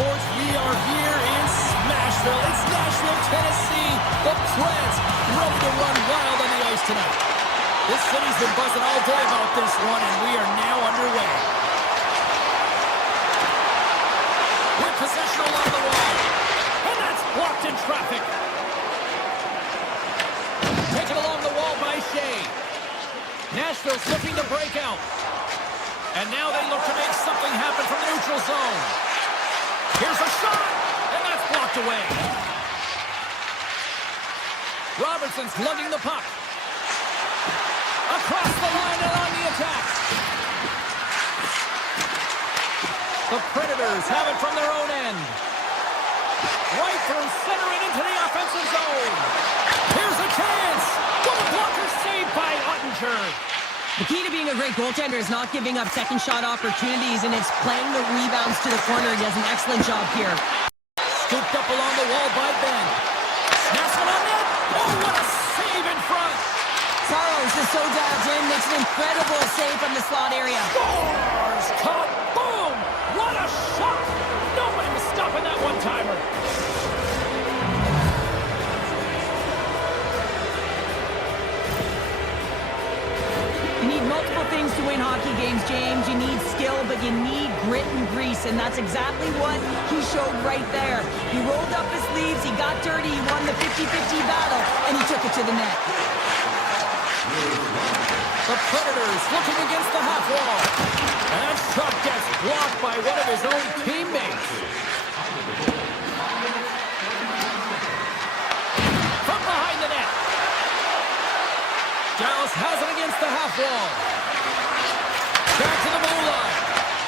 sports. We are here in Nashville. It's Nashville, Tennessee. The Preds ready to run wild on the ice tonight. This city's been buzzing all day about this one, and we are now underway. With possession along the wall. And that's blocked in traffic. Taken along the wall by Shea. Nashville's looking to break out. And now they look to make something happen from the neutral zone. Here's a shot, and that's blocked away. Robertson's lugging the puck. Across the line and on the attack. The Predators have it from their own end. Right through center and into the offensive zone. Here's a chance. What a blocker saved by Ottinger. The key to being a great goaltender is not giving up second shot opportunities, and it's playing the rebounds to the corner. He does an excellent job here. Scooped up along the wall by Ben. Snaps it on net. Oh, what a save in front. Saros is so dialed in, makes an incredible save from the slot area. Scores! Kaboom! What a shot! Nobody was stopping that one-timer. You need multiple things to win hockey games, James. You need skill, but you need grit and grease, and that's exactly what he showed right there. He rolled up his sleeves, he got dirty, he won the 50-50 battle, and he took it to the net. The Predators looking against the half wall. And that shot gets blocked by one of his own teammates. From behind the net. Dallas has it against the half wall. Back to the blue line.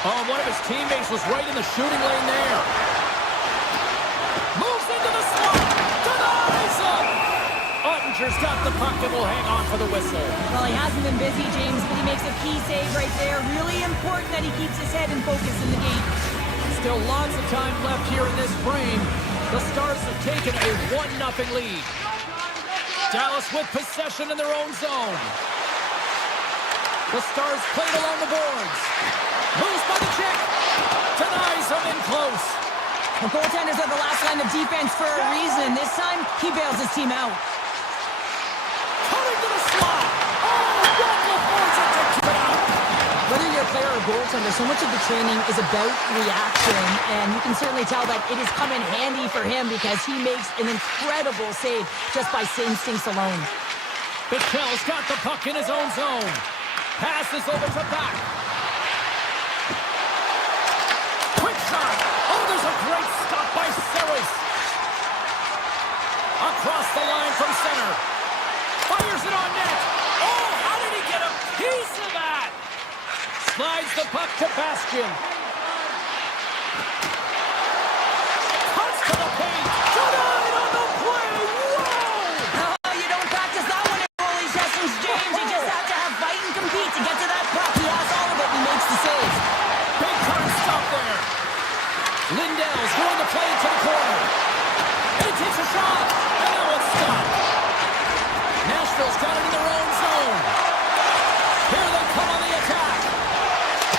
Oh, one of his teammates was right in the shooting lane there. Moves into the slot. Denies him. Ottinger's got the puck and will hang on for the whistle. Well, he hasn't been busy, James, but he makes a key save right there. Really important that he keeps his head in focus in the game. Still lots of time left here in this frame. The Stars have taken a 1-0 lead. Dallas with possession in their own zone. The Stars played along the boards. Moves by the check. Denies him in close. The goaltenders are the last line of defense for a reason. This time, he bails his team out. Coming to the slot. Oh, Rocco forces it to keep it out. Whether you're a player or goaltender, so much of the training is about reaction, and you can certainly tell that it has come in handy for him because he makes an incredible save just by instincts alone. Bichell's got the puck in his own zone. Passes over to back. Quick shot. Oh, there's a great stop by Saros. Across the line from center. Fires it on net. Oh, how did he get a piece of that? Slides the puck to Bastian. Cuts to the paint. Denied on the play. Whoa! No, you don't practice that one in goalie sessions, James. You just have to have fight and compete to get to that puck. He has all of it and he makes the save. Big time stop there. Lindell's going to play to the corner. And he takes a shot. And that one's stopped. Nashville's got it in their own zone. Here they come on the attack.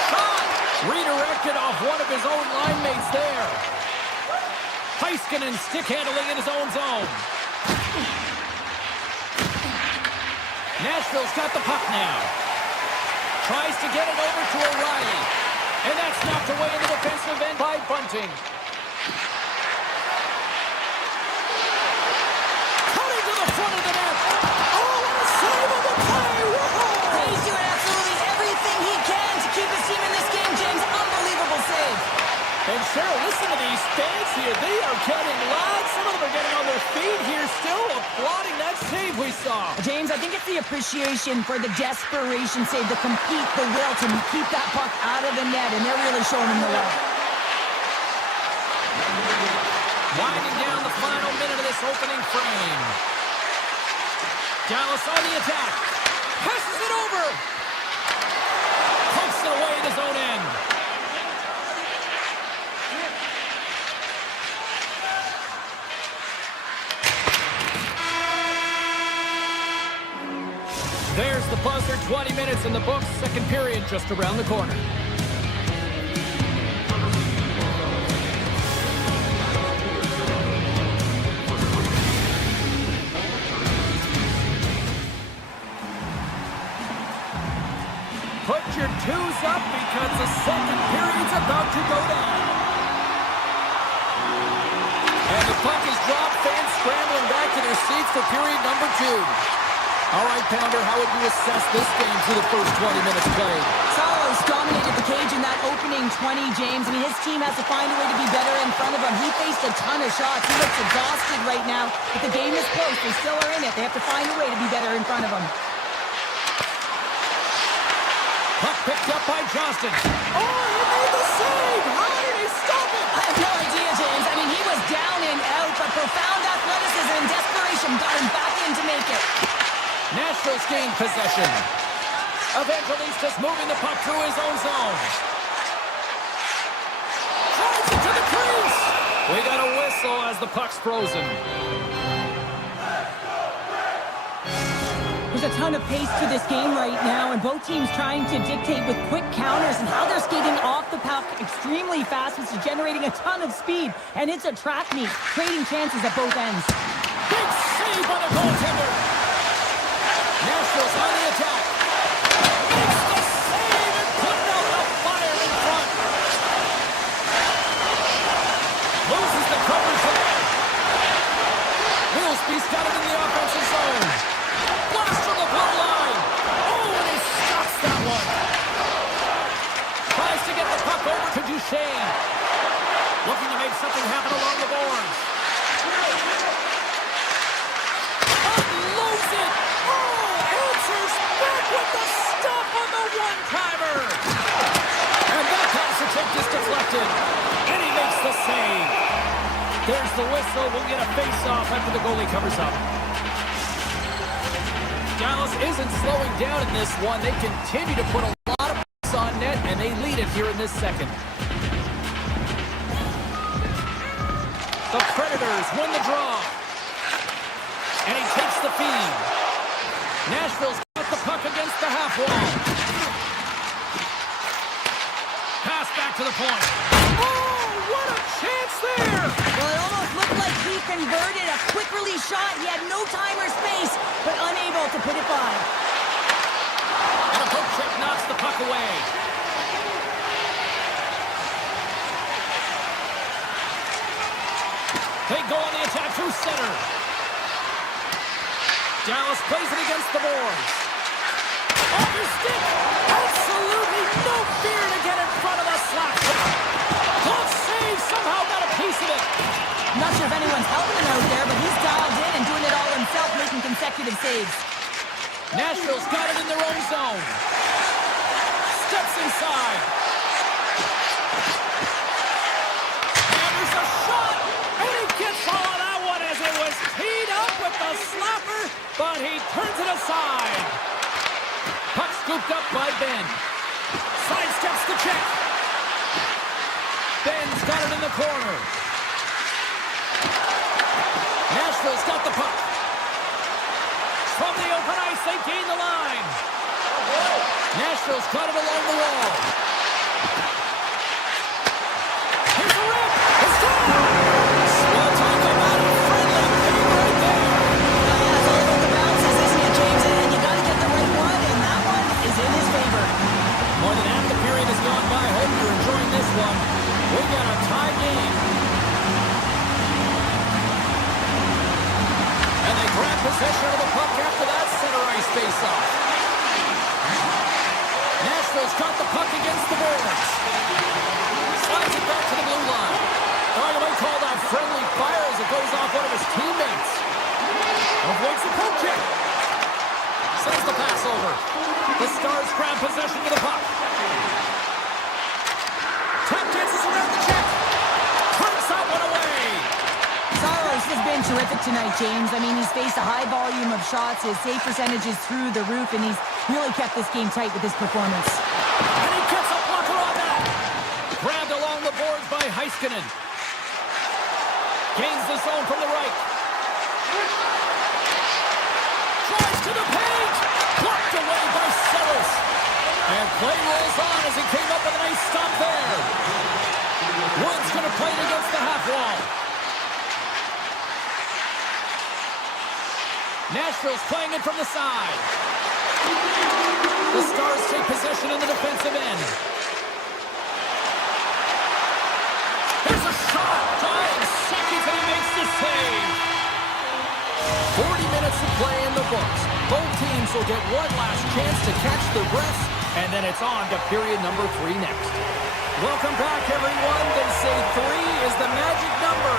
Shot! Redirected off one of his own line mates there. Heiskanen stick handling in his own zone. Nashville's got the puck now. Tries to get it over to O'Reilly. And that's knocked away in the defensive end by Bunting. Cutting to the front of the net. Oh, what a save of the play! Whoa! He's doing absolutely everything he can to keep his team in this game, James. Unbelievable save. And Cheryl, listen to these fans here. They are getting loud. Some of them are getting on their feet here, still applauding that save we saw. James, I think it's the appreciation for the desperation save, the compete, the will to keep that puck out of the net, and they're really showing him the way. Winding down the final minute of this opening frame. Dallas on the attack. Passes it over. Pokes it away at his own end. There's the buzzer, 20 minutes in the books, second period just around the corner. awaits for period number 2. All right, Pounder, how would you assess this game through the first 20 minutes played? Saros dominated the cage in that opening 20, James. I mean, his team has to find a way to be better in front of him. He faced a ton of shots. He looks exhausted right now, but the game is close. They still are in it. They have to find a way to be better in front of him. Puck picked up by Johnston. Oh, he made the save! How did he stop it? I have no idea, James. I mean, he was down and out, but profound athleticism and desperation got him back in to make it. Nashville's gained possession. Evangelistas moving the puck through his own zone. Drives it to the crease. We got a whistle as the puck's frozen. There's a ton of pace to this game right now, and both teams trying to dictate with quick counters and how they're skating off the puck extremely fast, which is generating a ton of speed. And it's a track meet, creating chances at both ends. Big save by the goaltender. Nashville's on the attack. Makes the save and putting out the fire in front. Loses the coverage there. Wilsby's got it in the offensive zone. Blast from the blue line. Oh, and he stops that one. Tries to get the puck over to Duchesne. Looking to make something happen along the boards. Unloads it. Back with the stuff on the one-timer. And that pass attempt is deflected. And he makes the save. There's the whistle. We'll get a face-off after the goalie covers up. Dallas isn't slowing down in this one. They continue to put a lot of points on net, and they lead it here in this second. The Predators win the draw. And he takes the feed. Nashville's got the puck against the half wall. Pass back to the point. Oh, what a chance there! Well, it almost looked like he converted a quick release shot. He had no time or space, but unable to put it by. And a poke check knocks the puck away. They go on the attack through center. Dallas plays it against the boards. Off his stick. Absolutely no fear to get in front of the slap shot. Glove save, somehow got a piece of it. I'm not sure if anyone's helping him out there, but he's dialed in and doing it all himself, making consecutive saves. Nashville's got it in their own zone. Steps inside. And there's a shot. And he gets all of that one as it was teed up with the slapper, but he turns it aside. Puck scooped up by Ben. Sidesteps the check. Ben's got it in the corner. Nashville's got the puck. From the open ice, they gain the line. Nashville's got it along the wall. Here's the rip. It's gone. Well, talk about a friendly game right there. That's all about the bounces, isn't it, James? And you got to get the right one, and that one is in his favor. More than half the period has gone by. Hope you're enjoying this one. We got a tie game. And they grab possession of the puck after that center ice face-off. Nashville's got the puck against the boards. Slides it back to the blue line. You might call that friendly fire as it goes off one of his teammates. Avoids the poke check. Sends the pass over. The Stars grab possession of the puck. Tap dances around the check. Turns that one away. Saros has been terrific tonight, James. I mean, he's faced a high volume of shots. His save percentage is through the roof, and he's really kept this game tight with his performance. And he gets a blocker on that. Grabbed along the boards by Heiskanen. Gains the zone from the right. Drives to the paint. Blocked away by Saros. And play rolls on as he came up with a nice stop there. Wood's going to play it against the half wall. Nashville's playing it from the side. The Stars take possession in the defensive end. There's a shot. Dying seconds and he makes the save. 40 will get one last chance to catch their breaths, and then it's on to period number 3 next. Welcome back, everyone. They say 3 is the magic number,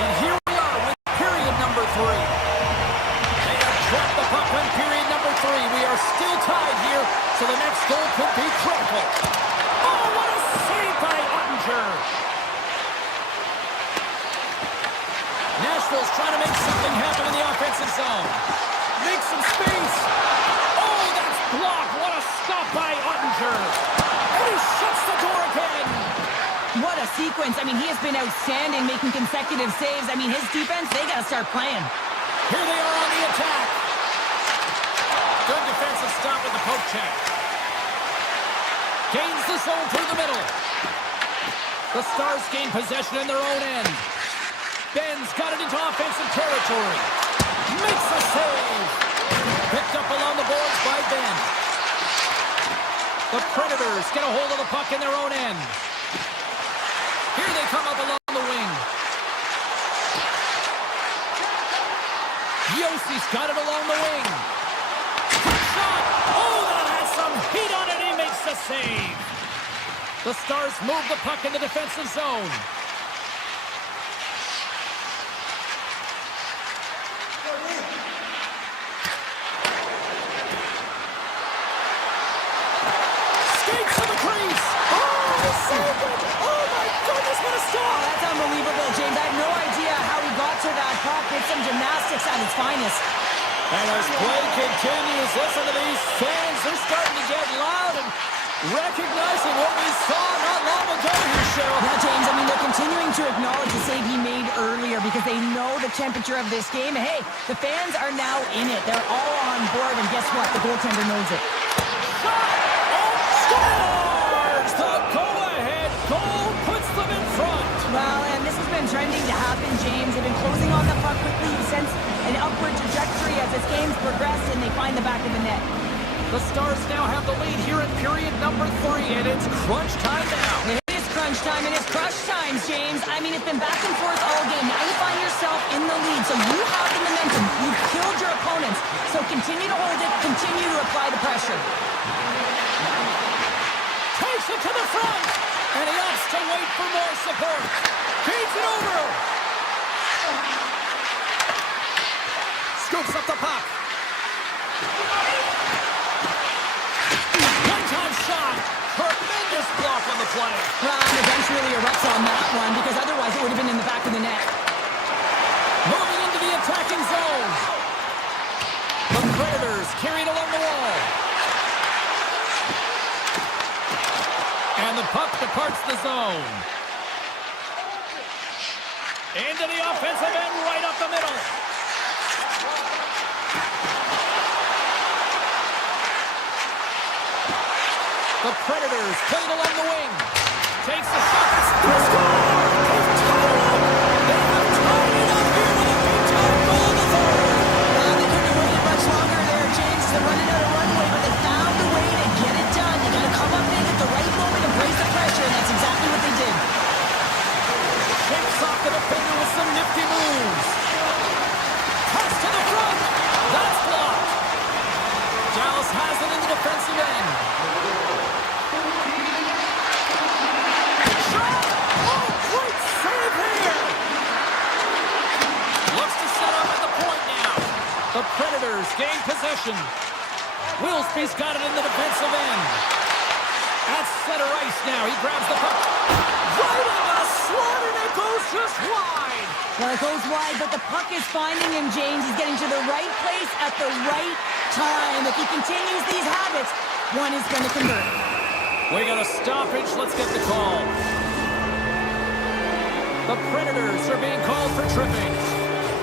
and here we are with period number 3. They have dropped the puck on period number 3. We are still tied here, so the next goal could be critical. Oh, what a save by Ottinger! Nashville's trying to make something happen in the offensive zone. Make some space. Oh, that's blocked. What a stop by Ottinger. And he shuts the door again. What a sequence. I mean, he has been outstanding making consecutive saves. I mean, his defense, they got to start playing. Here they are on the attack. Good defensive stop with the poke check. Gains the zone through the middle. The Stars gain possession in their own end. Ben's got it into offensive territory. Makes a save. Picked up along the boards by Ben. The Predators get a hold of the puck in their own end. Here they come up along the wing. Yossi's got it along the wing. Good shot. Oh, that has some heat on it. He makes the save. The Stars move the puck in the defensive zone. It's some gymnastics at its finest. And as play continues, listen to these fans. They're starting to get loud and recognizing what we saw not long ago here, Cheryl. Yeah, James, I mean, they're continuing to acknowledge the save he made earlier because they know the temperature of this game. Hey, the fans are now in it. They're all on board, and guess what? The goaltender knows it. Shot! Oh, scores! The go-ahead goal puts them in front. Well, and this has been trending to happen, James. They've been closing on the puck quickly. You sense an upward trajectory as this game's progressed, and they find the back of the net. The Stars now have the lead here in period number 3, and it's crunch time now. It is crunch time, and it's crush times, James. I mean, it's been back and forth all game. Now you find yourself in the lead, so you have the momentum. You've killed your opponents, so continue to hold it, continue to apply the pressure. Takes it to the front, and he opts to wait for more support. Feeds it over. Scoops up the puck. One-time shot. Tremendous block on the play. Well, the bench really erupts on that one because otherwise it would have been in the back of the net. Moving into the attacking zone. The Predators carry it along the wall. And the puck departs the zone. Into the offensive end, right up the middle. The Predators play it along the wing. Takes the shot. They score! They've tied it up! They have tied it up here with a big-time goal in the third. Well, they couldn't have waited much longer there, James. They're running out of runway, but they found a way to get it done. They got to come up big at the right moment and raise the pressure, and that's exactly what they did. Shakes off the defender with some nifty moves. Cuts to the front. That's blocked. Dallas has it in the defensive end. Shot! Oh, great save here! Looks to set up at the point now. The Predators gain possession. Wilsby's got it in the defensive end. At center ice now. He grabs the puck. Right on the slot, and it goes just wide. Well, it goes wide, but the puck is finding him, James. He's getting to the right place at the right time. If he continues these habits, one is going to convert. We got a stoppage. Let's get the call. The Predators are being called for tripping.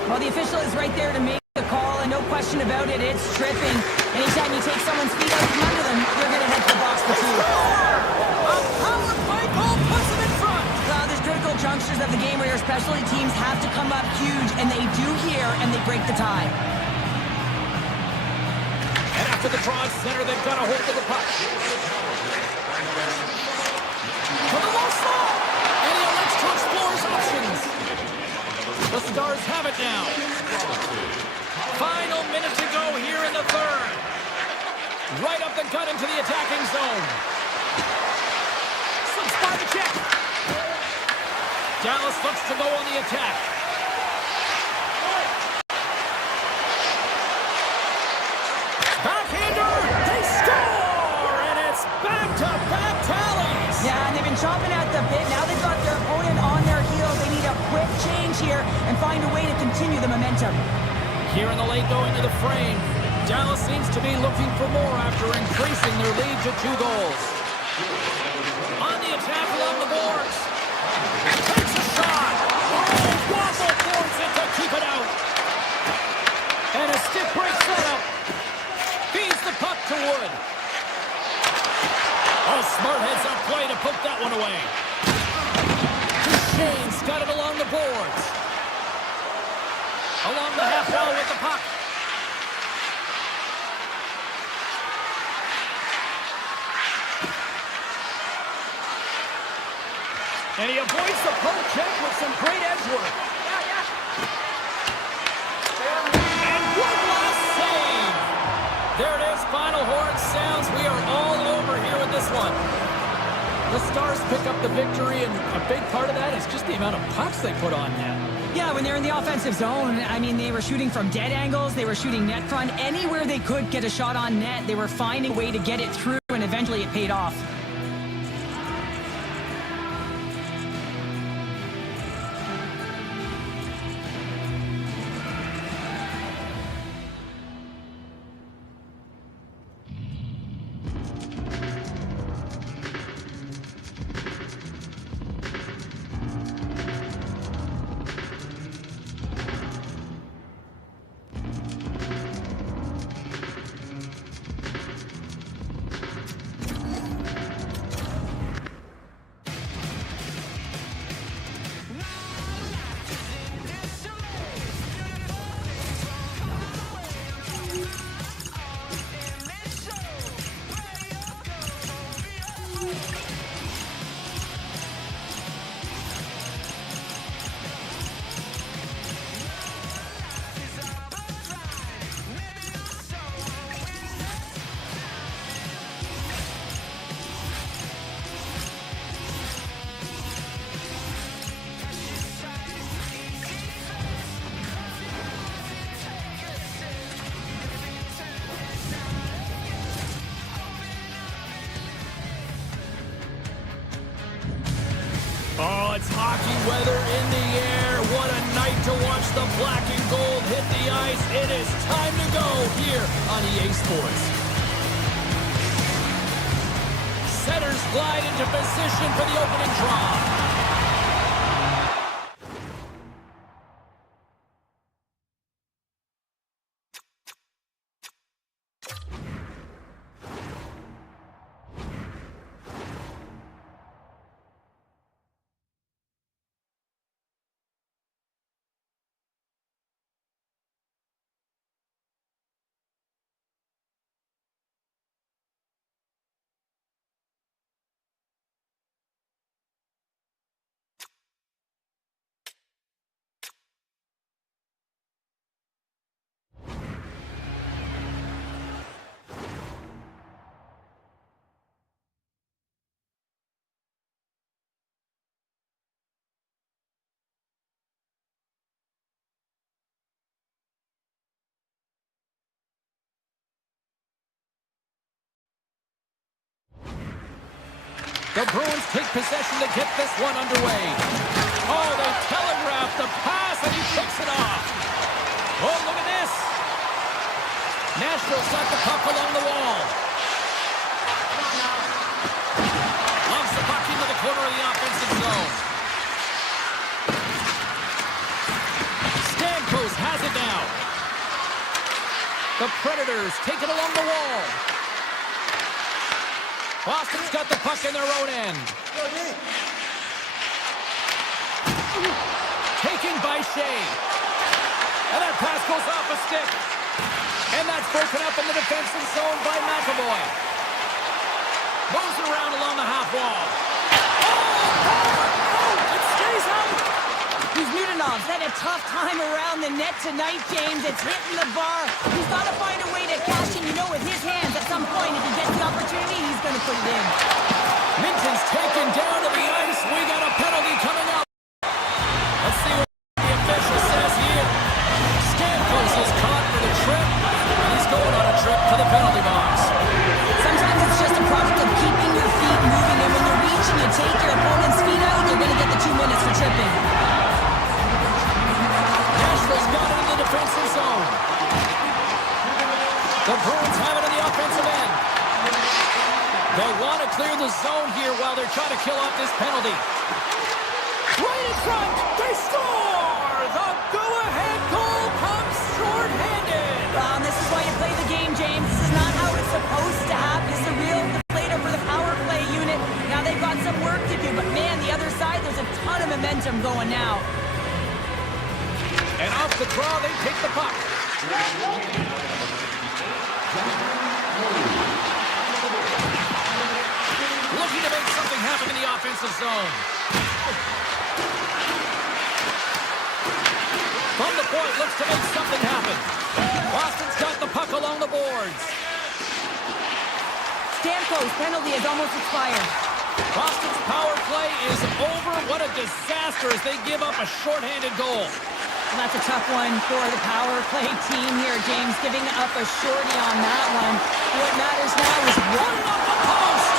Well, the official is right there to make the call, and no question about it, it's tripping. Anytime you take someone's feet out from under them, you're going to head to the box for two. A power play goal puts them in front. There's critical junctures of the game where your specialty teams have to come up huge, and they do here, and they break the tie. And after the draw center, they've got a hold of the puck. For the low slot, and he elects to explore his options. The Stars have it now. Final minute to go here in the third. Right up the gut into the attacking zone. Slips by the check. Dallas looks to go on the attack. Backhander! They score! And it's back-to-back tallies! Yeah, and they've been chomping at the bit. Now they've got their opponent on their heels. They need a quick change here and find a way to continue the momentum. Here in the late going to the frame, Dallas seems to be looking for more after increasing their lead to 2 goals. On the attack along the boards. Takes a shot. Oh, Waffle force it to keep it out. And a stiff break setup. Feeds the puck to Wood. Oh, smart heads-up play to put that one away. Shane's got it along the boards. Along the half wall with the puck. And he avoids the poke check with some great edge work. And good last save. There it is, final horn sounds. We are all over here with this one. The Stars pick up the victory, and a big part of that is just the amount of pucks they put on net. Yeah, when they're in the offensive zone, I mean, they were shooting from dead angles. They were shooting net front. Anywhere they could get a shot on net, they were finding a way to get it through, and eventually it paid off. Oh, it's hockey weather in the air. What a night to watch the black and gold hit the ice. It is time to go here on EA Sports. Setters glide into position for the opening draw. The Bruins take possession to get this one underway. Oh, they telegraph the pass, and he kicks it off. Oh, look at this. Nashville's got the puck along the wall. Loves the puck into the corner of the offensive zone. Stamkos has it now. The Predators take it along the wall. Boston's got the puck in their own end. Taken by Shea. And that pass goes off a stick. And that's broken up in the defensive zone by McAvoy. Moves around along the half wall. Oh, it stays out. Kuzminov's had a tough time around the net tonight, James. It's hitting the bar. He's got to find a way to cash in, with his hands at some point. If he gets the opportunity, he's going to put it in. Minton's taken down to the ice. We got a penalty coming up. Let's see what the official says here. Stamkos is caught for the trip, and he's going on a trip to the penalty box. Sometimes it's just a product of keeping your feet moving, and when you reach and you take your opponent's feet out, you're going to get the 2 minutes for tripping. Nashville's got it in the defensive zone. The Bruins have it in the offensive end. They'll want to clear the zone here while they're trying to kill off this penalty. Right in front, they score! The go-ahead goal comes short-handed. This is why you play the game, James. This is not how it's supposed to happen. It's a real deflator for the power play unit. Now they've got some work to do, but man, the other side, there's a ton of momentum going now. And off the draw, they take the puck. Looking to make something happen in the offensive zone. From the point, looks to make something happen. Boston's got the puck along the boards. Stamkos' penalty has almost expired. Boston's power play is over. What a disaster as they give up a shorthanded goal. And that's a tough one for the power play team here, James, giving up a shorty on that one. What matters now is running off the post.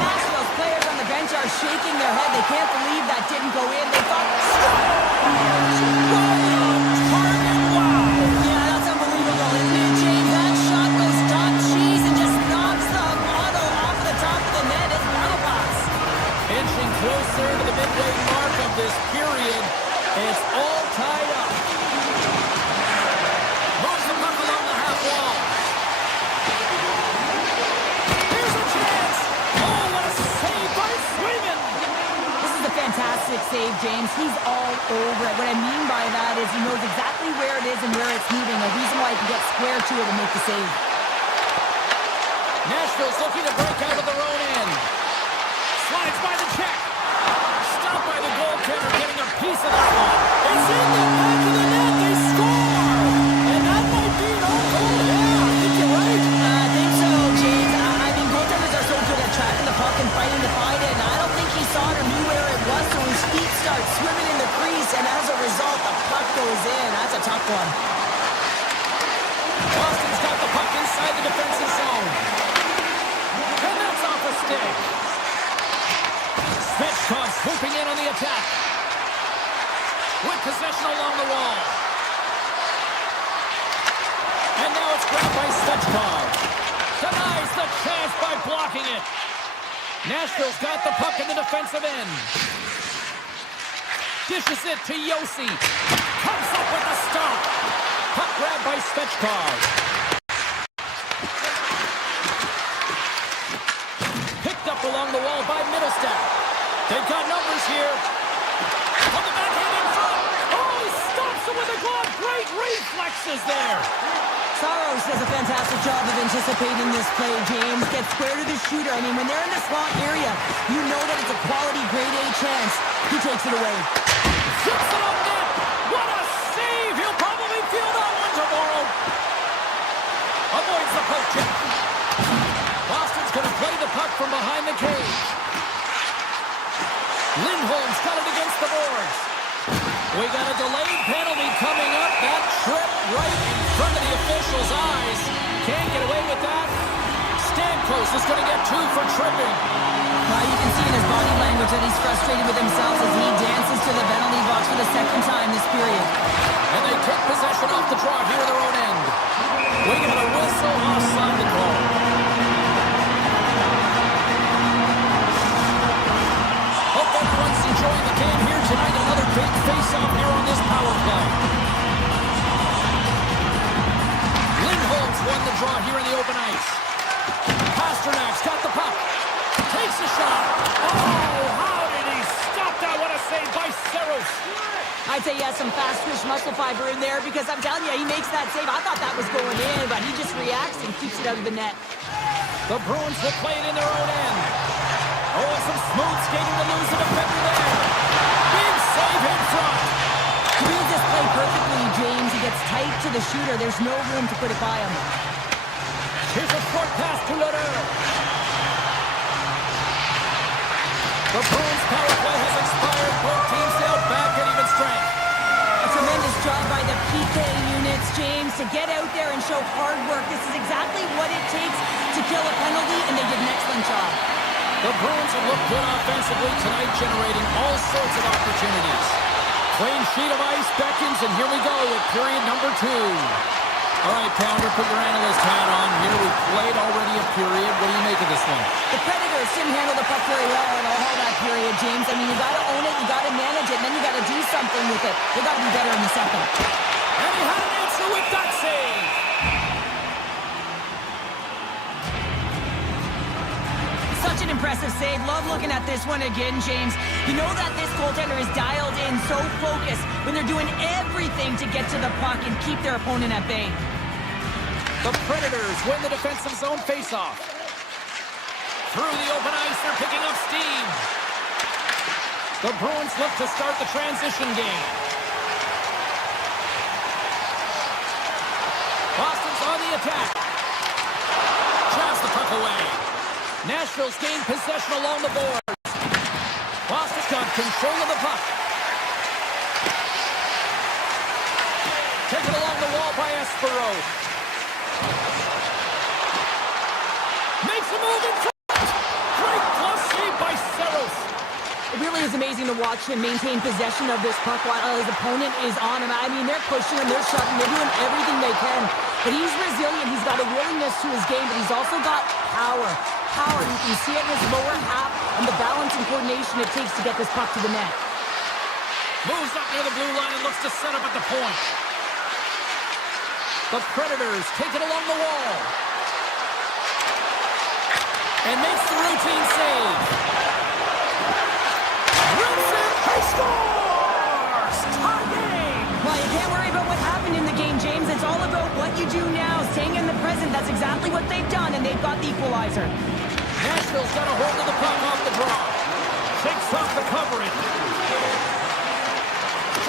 Nashville's players on the bench are shaking their head. They can't believe that didn't go in. They thought, yeah, that's unbelievable, isn't it, James? That shot goes top cheese and just knocks the bottle off the top of the net. It's bottle box. Inching closer to the midway mark of this period. It's all tied up. Moves the puck along the half wall. Here's a chance. Oh, what a save by Swayman. This is a fantastic save, James. He's all over it. What I mean by that is he knows exactly where it is and where it's moving. A reason why he can get square to it and make the save. Nashville's looking to break out of their own end. Slides by the check. Stopped by the goaltender, getting a piece of that one. It's in the back of the net. They score! And that might be an own goal. Yeah, I think you're right. I think so, James. I mean, goaltenders are so good at tracking the puck and fighting to find it, and I don't think he saw it or knew where it was, so his feet start swimming in the crease, and as a result, the puck goes in. That's a tough one. Boston's got the puck inside the defensive zone. And that's off a stick. Svechkov swooping in on the attack. With possession along the wall. And now it's grabbed by Svechkov. Denies the chance by blocking it. Nashville's got the puck in the defensive end. Dishes it to Yossi. Comes up with the stop. Puck grabbed by Svechkov. Picked up along the wall by Middlestat. They've got numbers here. On the backhand in front. Oh, he stops him with a glove. Great reflexes there. Saros does a fantastic job of anticipating this play, James. Gets square to the shooter. I mean, when they're in the slot area, you know that it's a quality grade A chance. He takes it away. Shoots it up net. What a save. He'll probably feel that one tomorrow. Avoids the poke check. Boston's going to play the puck from behind the cage. Lindholm's got it against the boards. We got a delayed penalty coming up. That trip right in front of the official's eyes. Can't get away with that. Stamkos is going to get 2 for tripping. You can see in his body language that he's frustrated with himself as he dances to the penalty box for the second time this period. And they take possession off the draw here in their own end. We got a whistle offside the call. Hope everyone's enjoying the game here tonight. Another big face-off here on this power play. Lindholm's won the draw here in the open ice. Pasternak's got the puck. Takes a shot. Oh, how did he stop that? What a save by Saros. I'd say he has some fast twitch muscle fiber in there because I'm telling you, he makes that save. I thought that was going in, but he just reacts and keeps it out of the net. The Bruins will play it in their own end. Oh, some smooth skating to lose the defender there. Big save in front. to the shooter, there's no room to put it by him. Here's a short pass to Lederer. The Bruins power play has expired. Both teams now back at even strength. A tremendous job by the PK units, James, to get out there and show hard work. This is exactly what it takes to kill a penalty, and they did an excellent job. The Bruins have looked good offensively tonight, generating all sorts of opportunities. Clean sheet of ice beckons, and here we go with period number 2. All right, Pounder, put your analyst hat on here. We've played already a period. What do you make of this one? The Predators didn't handle the puck very well in all that period, James. I mean, you got to own it, you got to manage it, and then you got to do something with it. They got to be better in the second. And he had an answer with that save. Such an impressive save. Love looking at this one again, James. You know that this goaltender is dialed in, so focused when they're doing everything to get to the puck and keep their opponent at bay. The Predators win the defensive zone faceoff. Through the open ice, they're picking up steam. The Bruins look to start the transition game. Boston's on the attack. Jabs the puck away. Nashville's gained possession along the boards. Boston's got control of the puck. Taken along the wall by Espero. Makes a move in front. Great glove save by Saros. It really is amazing to watch him maintain possession of this puck while his opponent is on him. I mean, they're pushing him, they're shutting, they're doing everything they can. But he's resilient, he's got a willingness to his game, but he's also got power. You can see it in his lower half and the balance and coordination it takes to get this puck to the net. Moves up near the blue line and looks to set up at the point. The Predators take it along the wall. And makes the routine save. Wilson, he scores! Tie game! Well, you can't worry about what happened in the game, James. It's all about what you do now, staying in the present. That's exactly what they've done, and they've got the equalizer. Nashville's got a hold of the puck off the draw. Shakes off the coverage.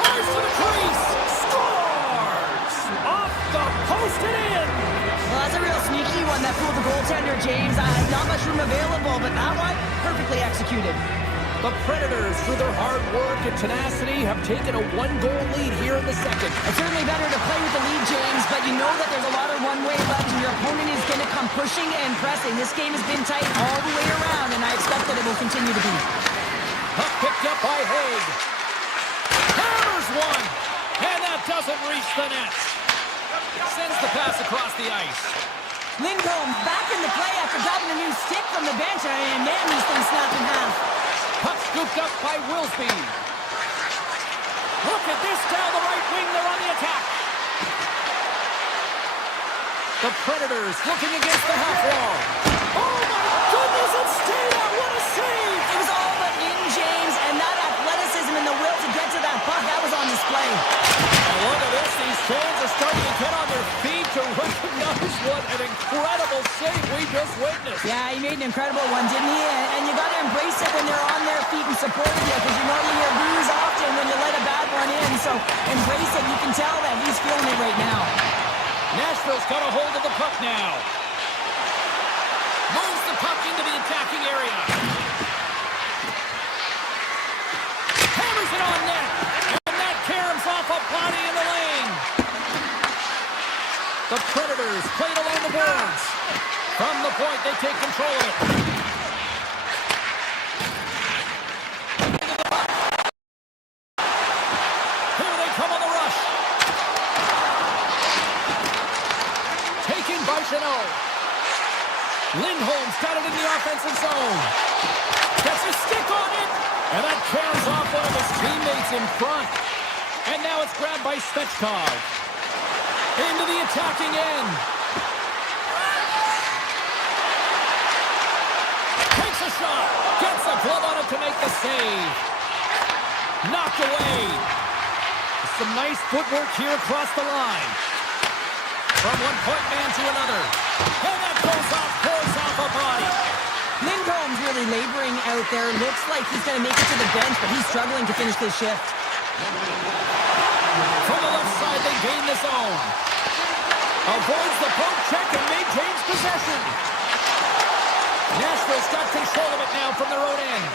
Tries to the crease. Scores! Off the post and in! Well, that's a real sneaky one that fooled the goaltender, James. Not much room available, but that one, perfectly executed. The Predators, through their hard work and tenacity, have taken a one-goal lead here in the second. It's certainly better to play with the lead, James, but you know that there's a lot of one-way left, and your opponent is going to come pushing and pressing. This game has been tight all the way around, and I expect that it will continue to be. Puck picked up by Haig. Hammers one, and that doesn't reach the net. Sends the pass across the ice. Lindholm back in the play after grabbing a new stick from the bench, and man, these things snap in half. Puck scooped up by Wilsby. Look at this down the right wing. They're on the attack. The Predators looking against the half wall. Oh, my goodness, it stayed out. What a save. It was all but in, James, and that athleticism and the will to get to that puck, that was on display. And look at this. These fans are starting to get on their feet to recognize what an incredible save we just witnessed. Yeah, he made an incredible one, didn't he? And you got to embrace it when they're on their feet and supporting you, because you know you hear boos often when you let a bad one in. So embrace it. You can tell that he's feeling it right now. Nashville's got a hold of the puck now. Moves the puck into the attacking area. Hammers it on net. And that caroms off a body in the lane. The Predators played along the boards. From the point, they take control of it. Here they come on the rush. Taken by Chanot. Lindholm's got it in the offensive zone. Gets a stick on it. And that caroms off one of his teammates in front. And now it's grabbed by Svechkov. Into the attacking end. Takes a shot. Gets a glove on it to make the save. Knocked away. Some nice footwork here across the line. From one point man to another. And that goes off, pours off a body. Lindholm's really laboring out there. Looks like he's going to make it to the bench, but he's struggling to finish this shift. From the left side, they gain the zone. Avoids the poke check and maintains possession. Nashville's got control of it now from their own end.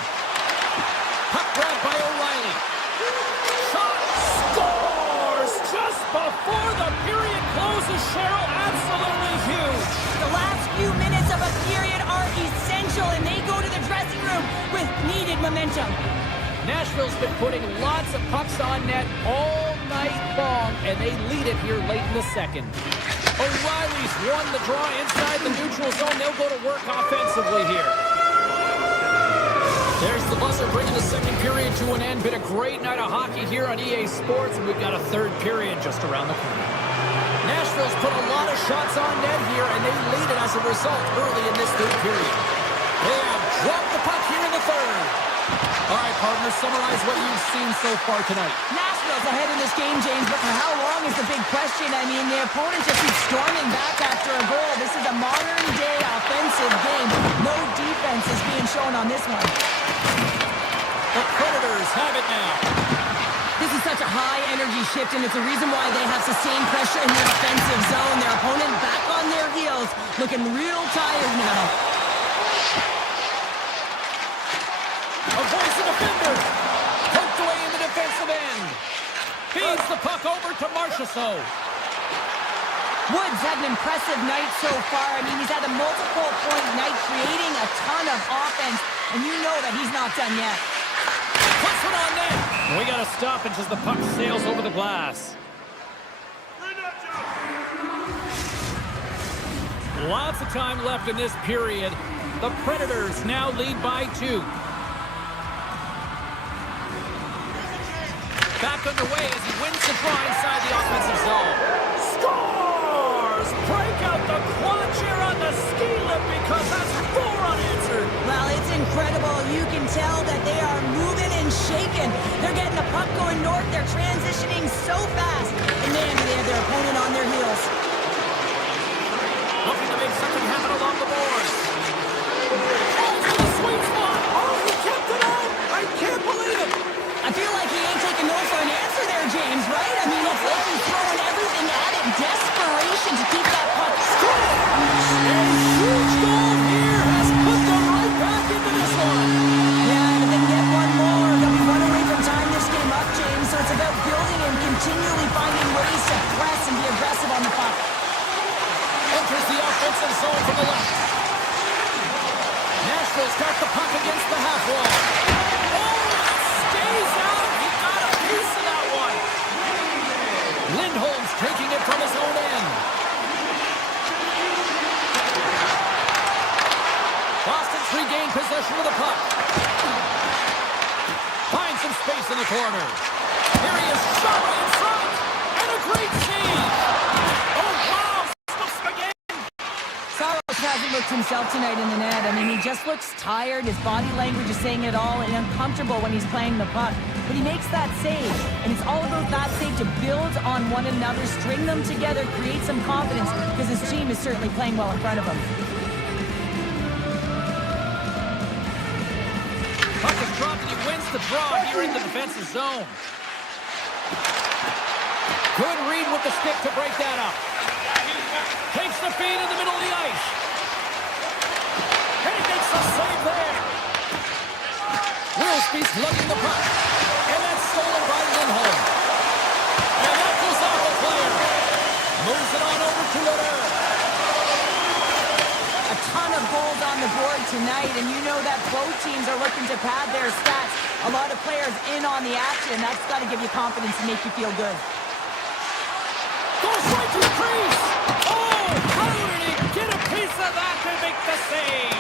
Puck grabbed by O'Reilly. Shot scores just before the period closes. Cheryl, absolutely huge. The last few minutes of a period are essential, and they go to the dressing room with needed momentum. Nashville's been putting lots of pucks on net all night long, and they lead it here late in the second. O'Reilly's won the draw inside the neutral zone. They'll go to work offensively here. There's the buzzer bringing the second period to an end. Been a great night of hockey here on EA Sports, and we've got a third period just around the corner. Nashville's put a lot of shots on net here, and they lead it as a result early in this third period. They have dropped the puck here in the third. All right, partners, summarize what you've seen so far tonight. Nashville's ahead in this game, James, but for how long is the big question. I mean, the opponent just keeps storming back after a goal. This is a modern-day offensive game. No defense is being shown on this one. The Predators have it now. This is such a high-energy shift, and it's a reason why they have sustained pressure in their offensive zone. Their opponent back on their heels, looking real tired now. Avoids the defender. Poked away in the defensive end. Feeds the puck over to Marchessault. Woods had an impressive night so far. I mean, he's had a multiple-point night, creating a ton of offense, and you know that he's not done yet. Puts it on net. We got to stop it as the puck sails over the glass. Lots of time left in this period. The Predators now lead by 2. Back underway as he wins the draw inside the offensive zone. Scores! Break out the quad chair on the ski lift because that's 4 unanswered. Well, it's incredible. You can tell that they are moving and shaking. They're getting the puck going north. They're transitioning so fast. And man, do they have their opponent on their heels. Looking to make something happen along the boards. Oh, to the sweet spot. Oh, he kept it out. I can't believe it. I feel like he ain't taking no for an answer there, James, right? I mean, it's like he's throwing everything at it. Desperation to keep that puck scored. A huge goal here has put them right back into this one. Yeah, and if they can get one more, they'll be one away from tying this game up, James. So it's about building and continually finding ways to press and be aggressive on the puck. Enters the offensive zone from the left. Nashville's got the puck against the half wall. Stays out. He got a piece of that one. Lindholm's taking it from his own end. Boston's regained possession of the puck. Finds some space in the corner. Here he is, shot right in front. And a great save. Oh, wow. Slips again. Saros hasn't looked himself tonight in the net. I mean, he just looks tired. His body language is saying it all, and uncomfortable when he's playing the puck. But he makes that save, and it's all about that save to build on one another, string them together, create some confidence, because his team is certainly playing well in front of him. Puck is dropped, and he wins the draw here in the defensive zone. Good read with the stick to break that up. Takes the feed in the middle of the ice. And he makes the save there. Wilsby's lugging the puck. And that's stolen by Lindholm. And that goes off the player. Moves it on over to Letter. A ton of goals on the board tonight, and you know that both teams are looking to pad their stats. A lot of players in on the action. That's got to give you confidence and make you feel good. Goes right to the crease. Oh, how did he get a piece of that to make the save?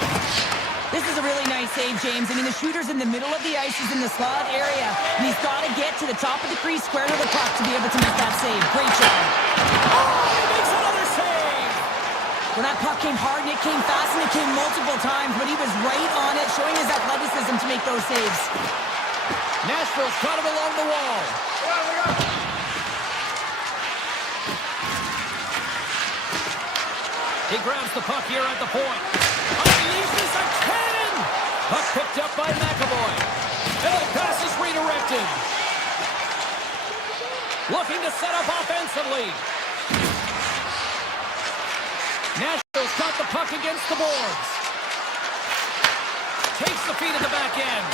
This is a really nice save, James. I mean, the shooter's in the middle of the ice. He's in the slot area, and he's got to get to the top of the crease, square to the puck, to be able to make that save. Great job. Oh, he makes another save. Well, that puck came hard, and it came fast, and it came multiple times, but he was right on it, showing his athleticism to make those saves. Nashville's got him along the wall. He grabs the puck here at the point. Unleashes a cannon! Puck picked up by McAvoy. And the pass is redirected. Looking looking to set up offensively. Nashville's got the puck against the boards. Takes the feed at the back end.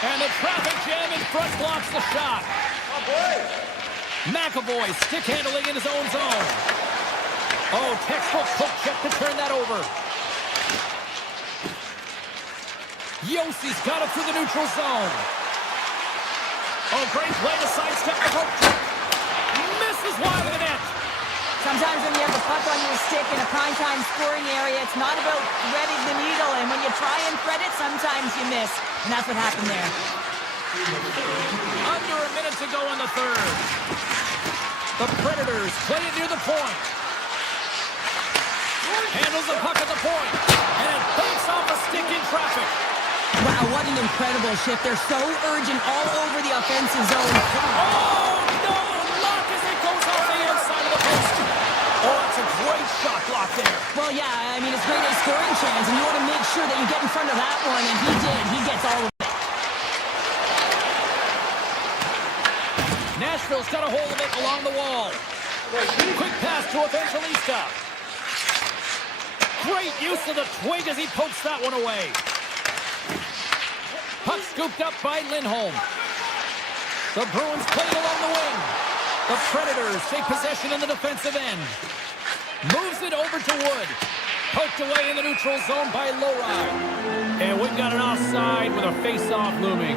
And the traffic jam in front blocks the shot. McAvoy stick handling in his own zone. Oh, textbook poke check to turn that over. Yossi's got it through the neutral zone. Oh, great play to sidestep the poke check. Misses wide of the net. Sometimes when you have the puck on your stick in a primetime scoring area, it's not about threading the needle. And when you try and thread it, sometimes you miss. And that's what happened there. Under a minute to go in the third. The Predators play it near the point. Handles the puck at the point. And it banks off a stick in traffic. Wow, what an incredible shift. They're so urgent all over the offensive zone. Oh, no! Lock as it goes off the inside of the post. Oh, that's a great shot block there. Well, yeah, I mean, it's great a scoring chance, and you want to make sure that you get in front of that one, and he did. He gets all of it. Nashville's got a hold of it along the wall. Quick pass to Evangelista. Great use of the twig as he pokes that one away. Puck scooped up by Lindholm. The Bruins play it along the wing. The Predators take possession in the defensive end. Moves it over to Wood. Poked away in the neutral zone by Lowry. And we've got an offside with a face-off looming.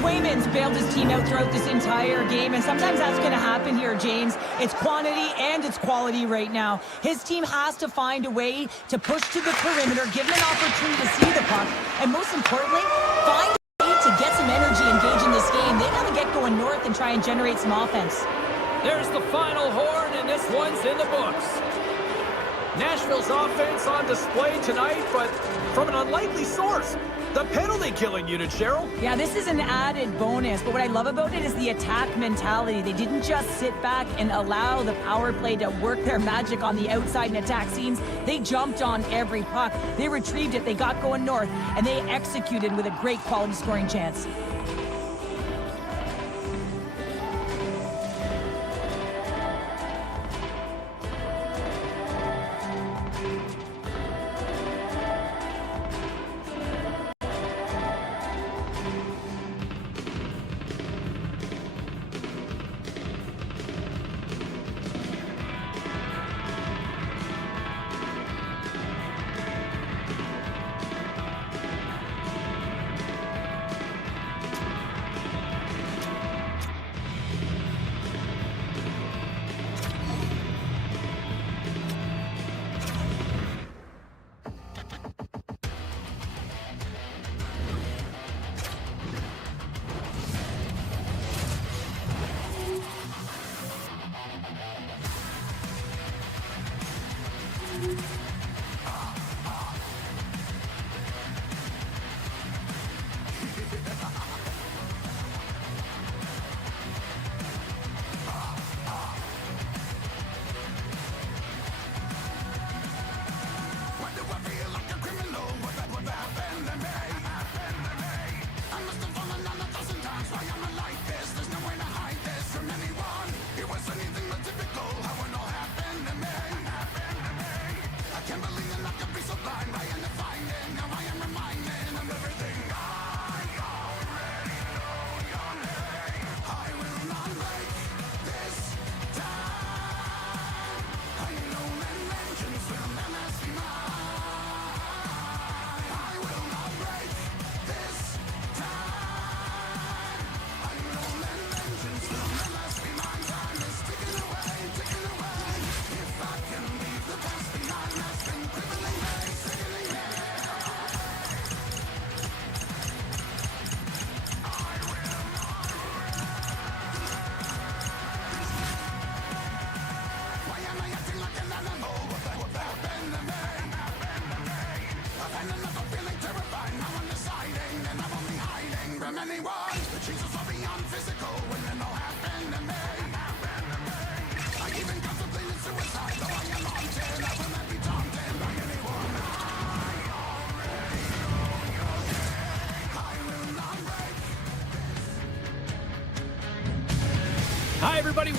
Swayman's bailed his team out throughout this entire game, and sometimes that's going to happen here, James. It's quantity and it's quality right now. His team has to find a way to push to the perimeter, give him an opportunity to see the puck, and most importantly, find a way to get some energy engaged in this game. They got to get going north and try and generate some offense. There's the final horn, and this one's in the books. Nashville's offense on display tonight, but from an unlikely source. The penalty killing unit, Cheryl. Yeah, this is an added bonus, but what I love about it is the attack mentality. They didn't just sit back and allow the power play to work their magic on the outside and attack scenes. They jumped on every puck. They retrieved it, they got going north, and they executed with a great quality scoring chance.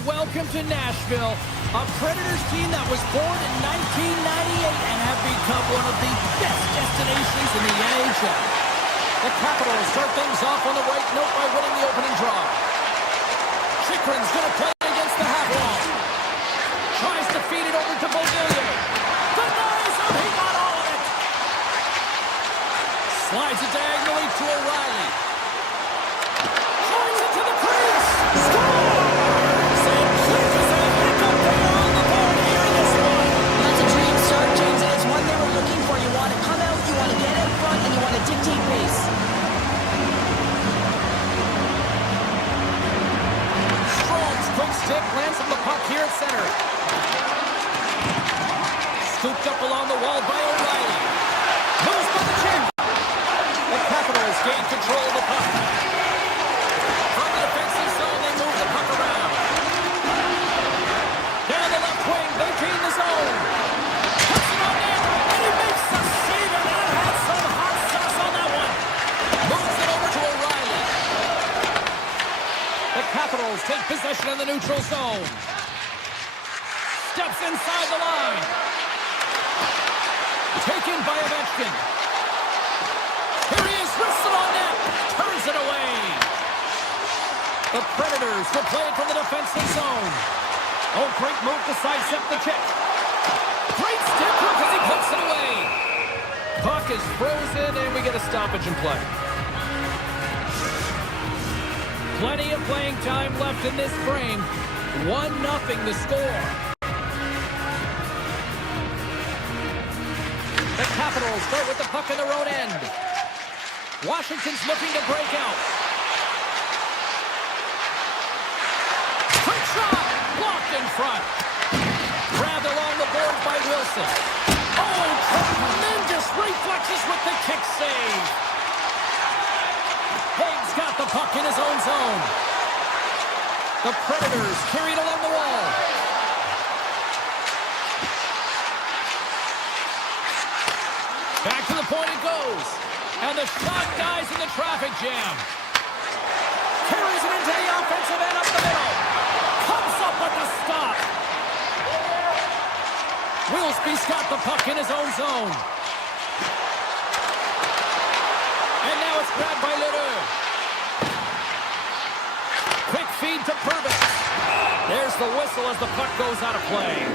welcome to Nashville, a Predators team that was born in 1998 and have become one of the best destinations in the NHL. The Capitals start things off on the right note by winning the opening draw. Chychrun's going to play it against the half wall. Tries to feed it over to Beauvillier. Denies him, he got all of it. Slides it diagonally to O'Reilly. Drives it to the crease. Scores! And catches a hiccup there on the board here in this one. That's a dream start, James, and it's one they were looking for. You want to come out, you want to get out front, and you want to dictate pace. Strong's quick stick lands on the puck here at center. Scooped up along the wall by O'Reilly. Moves by the chin. The Capitals gain control of the puck. From the defensive zone, they move the puck around. Down the left wing, they gain the zone. Puts it on net, and he makes the save, and that had some hot sauce on that one. Moves it over to O'Reilly. The Capitals take possession of the neutral zone. Steps inside the line. Taken by Ovechkin. Here he is, wristed on net. Turns it away. The Predators will play it from the defensive zone. Oh, great move to sidestep the check. Great stick work as he puts it away. Puck is frozen, and we get a stoppage in play. Plenty of playing time left in this frame. 1-0 the score. The Capitals start with the puck in their own end. Washington's looking to break out. Quick shot! Blocked in front. Grabbed along the boards by Wilson. Oh, tremendous reflexes with the kick save. Haig's got the puck in his own zone. The Predators carried along the wall. Back to the point it goes. And the shot dies in the traffic jam. Carries it into the offensive end up the middle. Comes up with the stop. Wilsby's got the puck in his own zone. And now it's grabbed by Leroux. Quick feed to Purvis. There's the whistle as the puck goes out of play.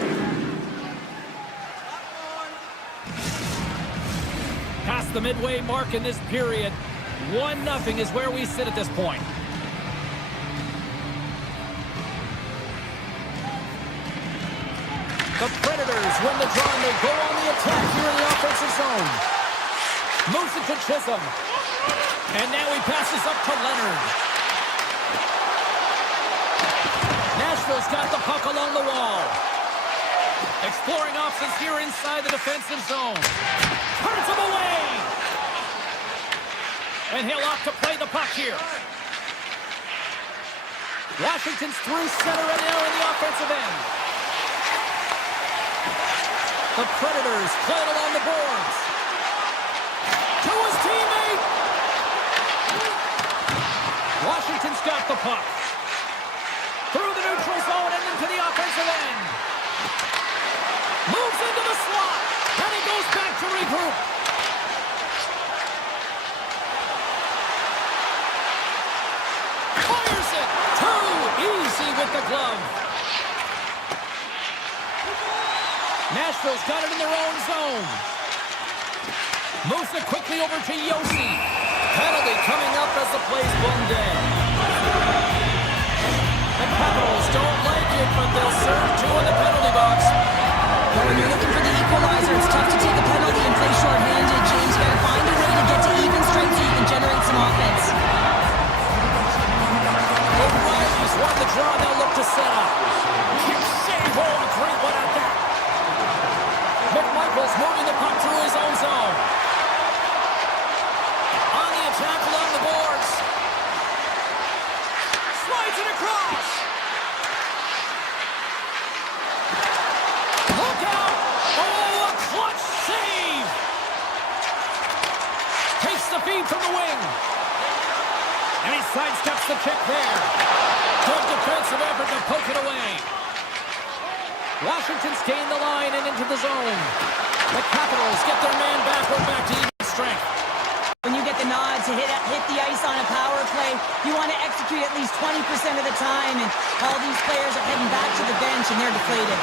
Past the midway mark in this period, 1-0 is where we sit at this point. The Predators win the draw and they go on the attack here in the offensive zone. Moves it to Chisholm. And now he passes up to Leonard. Nashville's got the puck along the wall. Exploring options here inside the defensive zone. Turns him away. And he'll opt to play the puck here. Washington's through center and now in the offensive end. The Predators play it along the boards. To his teammate. Washington's got the puck. Through the neutral zone and into the offensive end. Moves into the slot. And he goes back to regroup. Fires it. Too easy with the glove. Nashville's got it in their own zone. Moves it quickly over to Yossi. Penalty coming up as the play's blown dead. The Capitals don't like it, but they'll serve two in the penalty box. But when you're looking for the equalizer, it's tough to take a penalty and play short-handed, James. You got to find a way to get to even strength so you can generate some offense. O'Reilly's won the draw, they'll look to set up. Kick save, oh, a great one at that. McMichael's moving the puck through his own zone. On the attack along the boards. Slides it across. Look out! Oh, a clutch save! Takes the feed from the wing. And he sidesteps the kick there. Good defense aggressive effort to poke it away. Washington's gained the line and into the zone. The Capitals get their man backward back to even strength. When you get the nod to hit the ice on a power play, you want to execute at least 20% of the time, and all these players are heading back to the bench, and they're deflated.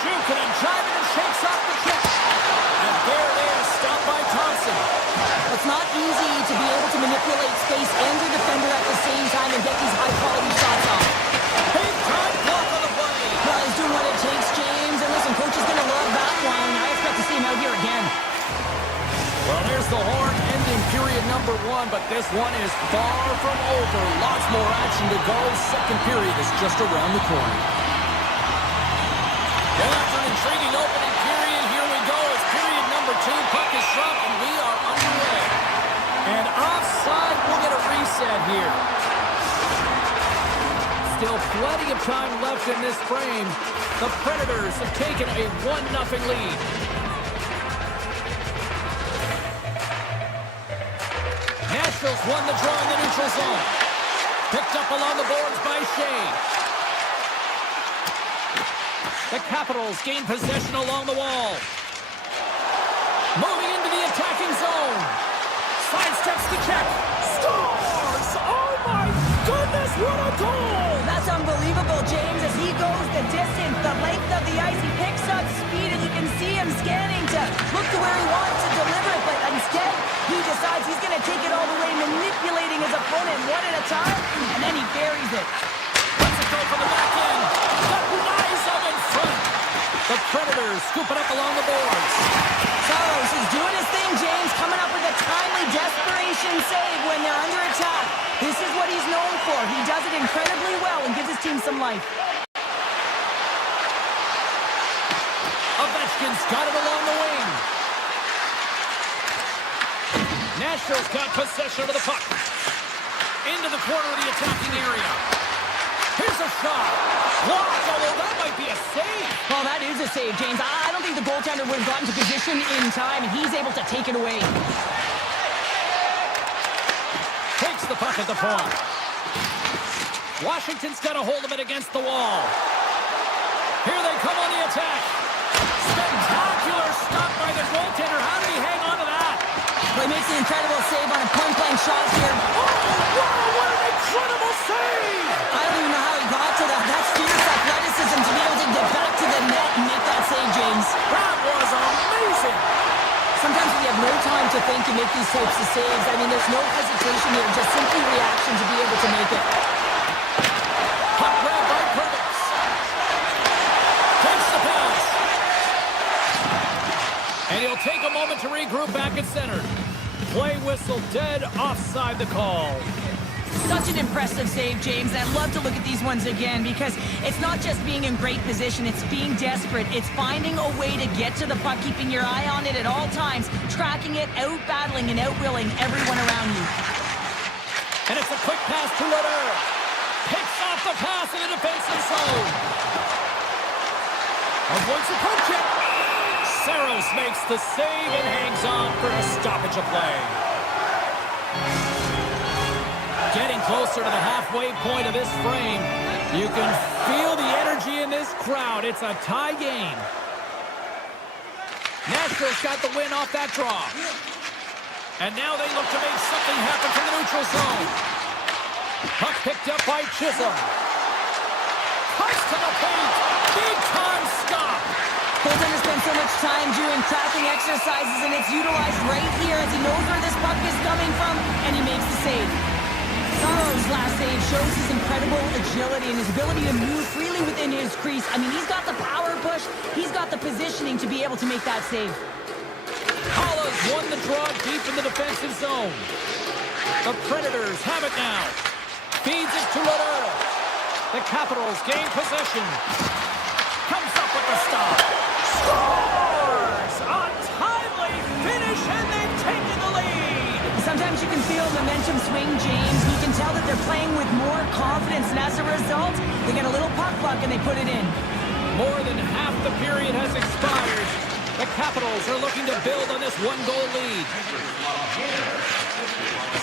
Jukunin driving and shakes off the kick. And there they are, stopped by Thompson. It's not easy to be able to manipulate space and your defender at the same time and get these high-quality shots off. Big time block on the play. Well, he's doing what it takes, James, and listen, coach is going to love that one. I expect to see him out here again. Well, there's the horn ending period number 1, but this one is far from over. Lots more action to go. Second period is just around the corner. Well, after an intriguing opening period, here we go. It's period number 2. Puck is dropped, and we are underway. And offside, we'll get a reset here. Still plenty of time left in this frame. The Predators have taken a 1-0 lead. Nashville's won the draw in the neutral zone. Picked up along the boards by Shea. The Capitals gain possession along the wall. Moving into the attacking zone. Sidesteps the check. Scores! Oh my goodness, what a goal! That's unbelievable, James, as he goes the distance, the length of the ice. He picks up speed, and you can see him scanning to look to where he wants to deliver it, but instead, he decides he's going to take it all the way, manipulating his opponent one at a time, and then he buries it. Let's it go from the back end. Got eyes up in front. The Predators scoop it up along the boards. Saros is doing his thing, James, coming up with a timely desperation save when they're under attack. This is what he's known for. He does it incredibly well and gives his team some life. Ovechkin's got it along the wing. Nashville's got possession of the puck. Into the corner of the attacking area. Here's a shot. Blocked, although that might be a save. Well, that is a save, James. I don't think the goaltender would have gotten to position in time, and he's able to take it away. Takes the puck at the point. Washington's got a hold of it against the wall. Here they come on the attack. Spectacular stop by the goaltender. How did he hang on to that? Well, he makes an incredible save on a point-blank shot here. Oh, wow, what an incredible save! I don't even know how he got to that. That's fierce athleticism to be able to get back to the net and make that save, James. That was amazing! Sometimes we have no time to think and make these types of saves. I mean, there's no hesitation here, just simply reaction to be able to make it. Puck grab by Curtis. Takes the pass. And he'll take a moment to regroup back at center. Play whistle dead, offside the call. Such an impressive save, James. I'd love to look at these ones again because it's not just being in great position, it's being desperate. It's finding a way to get to the puck, keeping your eye on it at all times, tracking it, out-battling and out-willing everyone around you. And it's a quick pass to Letter. Picks off the pass in the defensive zone. Avoids the poke check. Saros makes the save and hangs on for a stoppage of play. Getting closer to the halfway point of this frame. You can feel the energy in this crowd. It's a tie game. Nashville's got the win off that draw. And now they look to make something happen from the neutral zone. Puck picked up by Chisholm. Cuts to the paint. Big time stop. Goaltender spends so much time doing tracking exercises, and it's utilized right here as he knows where this puck is coming from, and he makes the save. Saros' last save shows his incredible agility and his ability to move freely within his crease. I mean, he's got the power push. He's got the positioning to be able to make that save. Hollis won the draw deep in the defensive zone. The Predators have it now. Feeds it to Letter. The Capitals gain possession. Comes up with the stop. Scores! A timely finish, and they've taken the lead. Sometimes you can feel momentum swing, James. You can tell that they're playing with more confidence, and as a result, they get a little puck luck and they put it in. More than half the period has expired. The Capitals are looking to build on this one-goal lead.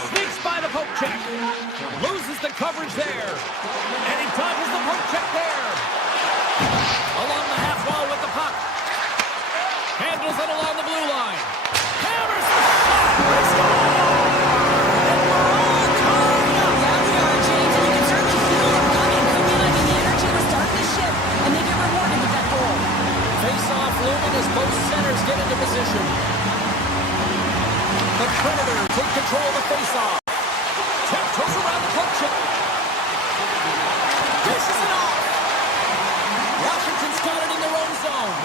Sneaks by the poke check. Loses the coverage there. And he dodges the poke check there. Along the half wall with the puck. Handles it along the blue line. Hammers the shot. They score! And we're all tied up. Yeah, we are, James, and you can certainly feel them coming. Come in, I mean, the energy was starting to shift, and they get rewarded with that goal. Face-off looming as both centers get into position. The Predators take control of the face-off. Tiptoes around the poke check. Dishes it off. Washington's got it in their own zone.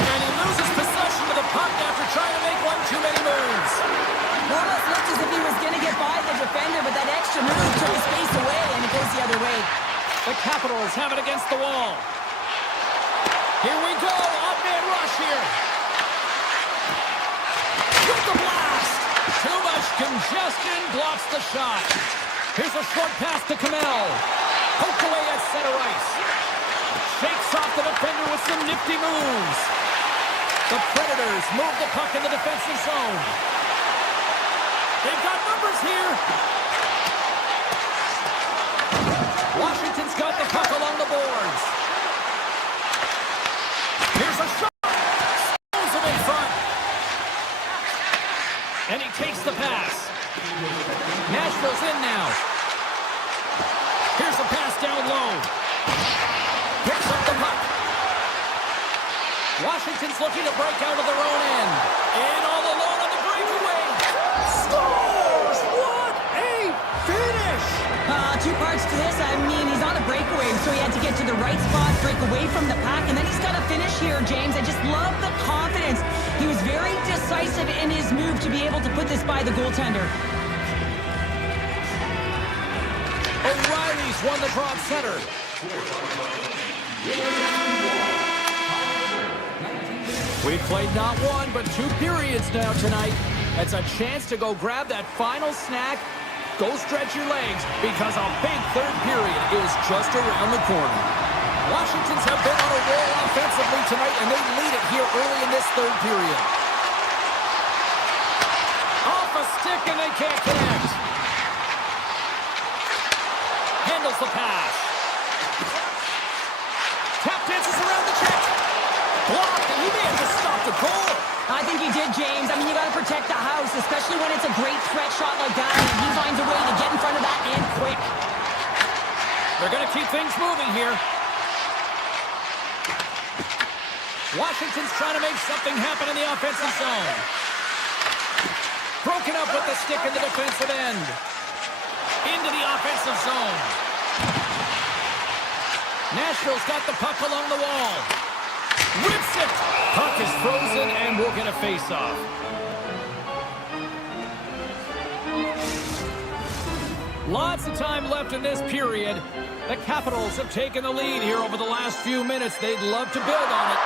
And he loses possession of the puck after trying to make one too many moves. Almost looked as if he was going to get by the defender, but that extra move took his space away, and it goes the other way. The Capitals have it against the wall. Here we go. Up-man rush here. With the blast. Too much congestion blocks the shot. Here's a short pass to Kamel. Poked away at center ice. Shakes off the defender with some nifty moves. The Predators move the puck in the defensive zone. They've got numbers here. Washington's got the puck along the boards. Here's a shot. Stones him in front. And he takes the pass. Nashville's in now. Here's a pass down low. Picks up the puck. Washington's looking to break out of their own end. In all alone on the breakaway. Scores! What a finish! Two parts to this. I mean, he's on a breakaway, so he had to get to the right spot, break away from the pack, and then he's got to finish here, James. I just love the confidence. He was very decisive in his move to be able to put this by the goaltender. O'Reilly's won the draw at center. We've played not one, but 2 periods now tonight. It's a chance to go grab that final snack. Go stretch your legs, because a big third period is just around the corner. Washingtons have been on a roll offensively tonight, and they lead it here early in this third period. Off a stick, and they can't connect. Handles the pass. Tap dances around the check. Blocked, and he may have just stopped a goal. I think he did, James. I mean, you got to protect the house, especially when it's a great threat shot like that, and he finds a way to get in front of that and quick. They're going to keep things moving here. Washington's trying to make something happen in the offensive zone. Broken up with the stick in the defensive end. Into the offensive zone. Nashville's got the puck along the wall. Rips it. Puck is frozen, and we'll get a face-off. Lots of time left in this period. The Capitals have taken the lead here over the last few minutes. They'd love to build on it.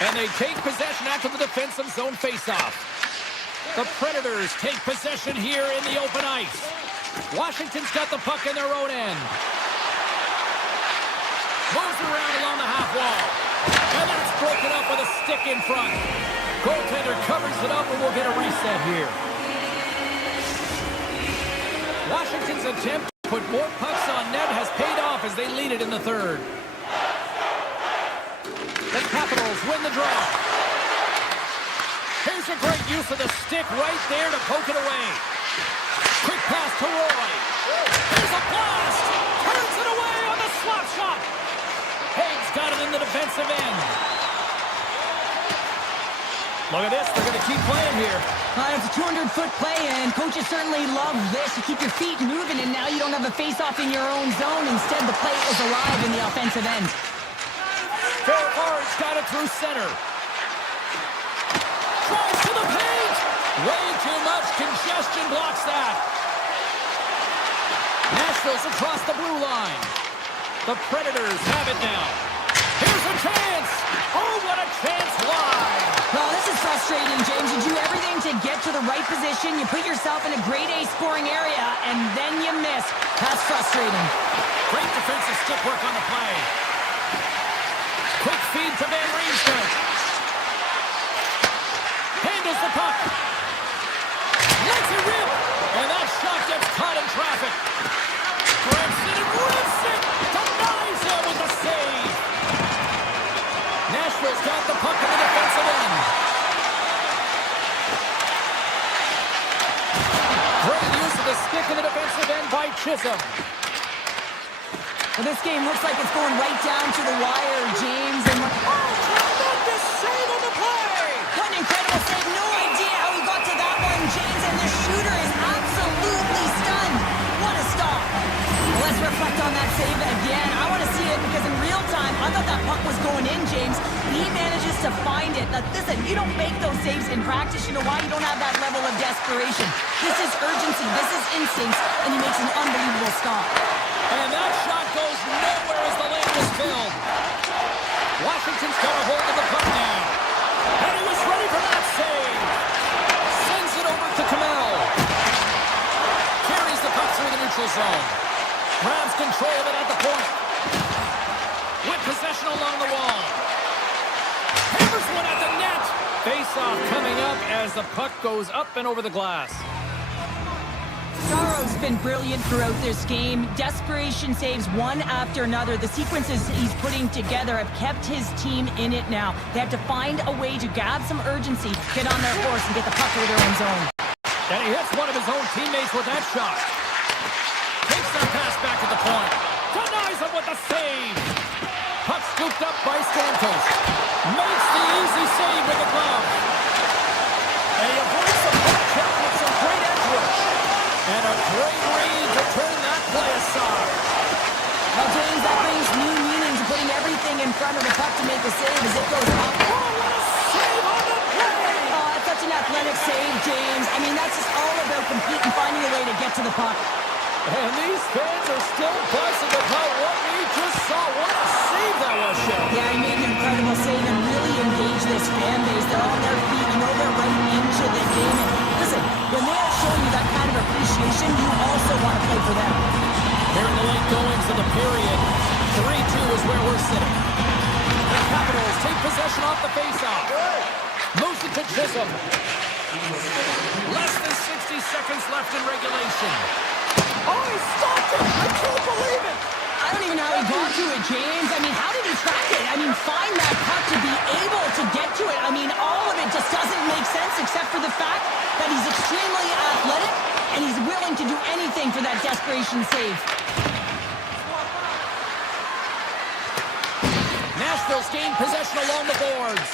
And they take possession after the defensive zone face-off. The Predators take possession here in the open ice. Washington's got the puck in their own end. Moves around along the half wall. And that's broken up with a stick in front. Goaltender covers it up, and we'll get a reset here. Washington's attempt to put more pucks on net has paid off as they lead it in the third. The Capitals win the draw. Here's a great use of the stick right there to poke it away. Quick pass to Roy. Here's a blast. Turns it away on the slap shot. Haig's got it in the defensive end. Look at this. They're going to keep playing here. It's a 200-foot play, and coaches certainly love this. You keep your feet moving, and now you don't have a face-off in your own zone. Instead, the play is alive in the offensive end. Fairhardt's got it through center. Tries to the paint. Way too much congestion blocks that. Nashville's across the blue line. The Predators have it now. Here's a chance. Oh, what a chance wide. Well, this is frustrating, James. You do everything to get to the right position. You put yourself in a grade A scoring area, and then you miss. That's frustrating. Great defensive stick work on the play. Quick feed to Van Riemsdyk. Handles the puck. won by Chisholm. Well, this game looks like it's going right down to the wire, James. And Tremendous save on the play! what an incredible save. No idea how he got to that one, James. And the shooter is absolutely stunned. What a stop. Well, let's reflect on that save again. I want to see it because in real time, I thought that puck was going in, James. And he manages to find it. Now, listen, you don't make those saves in practice. You know why? You don't have that level of desperation. This is urgency. This is instincts. And he makes an unbelievable stop. And that shot goes nowhere as the lane was filled. Washington's got a hold of the puck now. And he was ready for that save. Sends it over to Kamel. Carries the puck through the neutral zone. Grabs control of it at the point. With possession along the wall. Hammers one at the net. Face-off coming up as the puck goes up and over the glass. Subzero's been brilliant throughout this game. Desperation saves one after another. The sequences he's putting together have kept his team in it now. They have to find a way to grab some urgency, get on their horse, and get the puck over their own zone. And he hits one of his own teammates with that shot. Takes that pass back at the point. Denies him with the save. Puck scooped up by Santos. Makes the easy save with the glove. And he avoids the puck check with some great edge rush. And a great read to turn that play aside. Well, James, that brings new meaning to putting everything in front of the puck to make the save as it goes up. Oh, what a save on the play! Oh, that's such an athletic save, James. I mean, that's just all about competing, finding a way to get to the puck. And these fans are still buzzing about what we just saw. What a save that was, Shep. Yeah, he made an incredible save and really engaged this fan base. They're on their feet. You know they're right into the game. And listen, when they are showing you that kind of appreciation, you also want to play for them. Here in the late goings of the period, 3-2 is where we're sitting. The Capitals take possession off the faceoff. Moves it to Chisholm. Less than 60 seconds left in regulation. Oh, he stopped it! I can't believe it! I don't even know how he got to it, James. I mean, how did he track it? I mean, find that puck to be able to get to it. I mean, all of it just doesn't make sense except for the fact that he's extremely athletic and he's willing to do anything for that desperation save. Nashville's gained possession along the boards.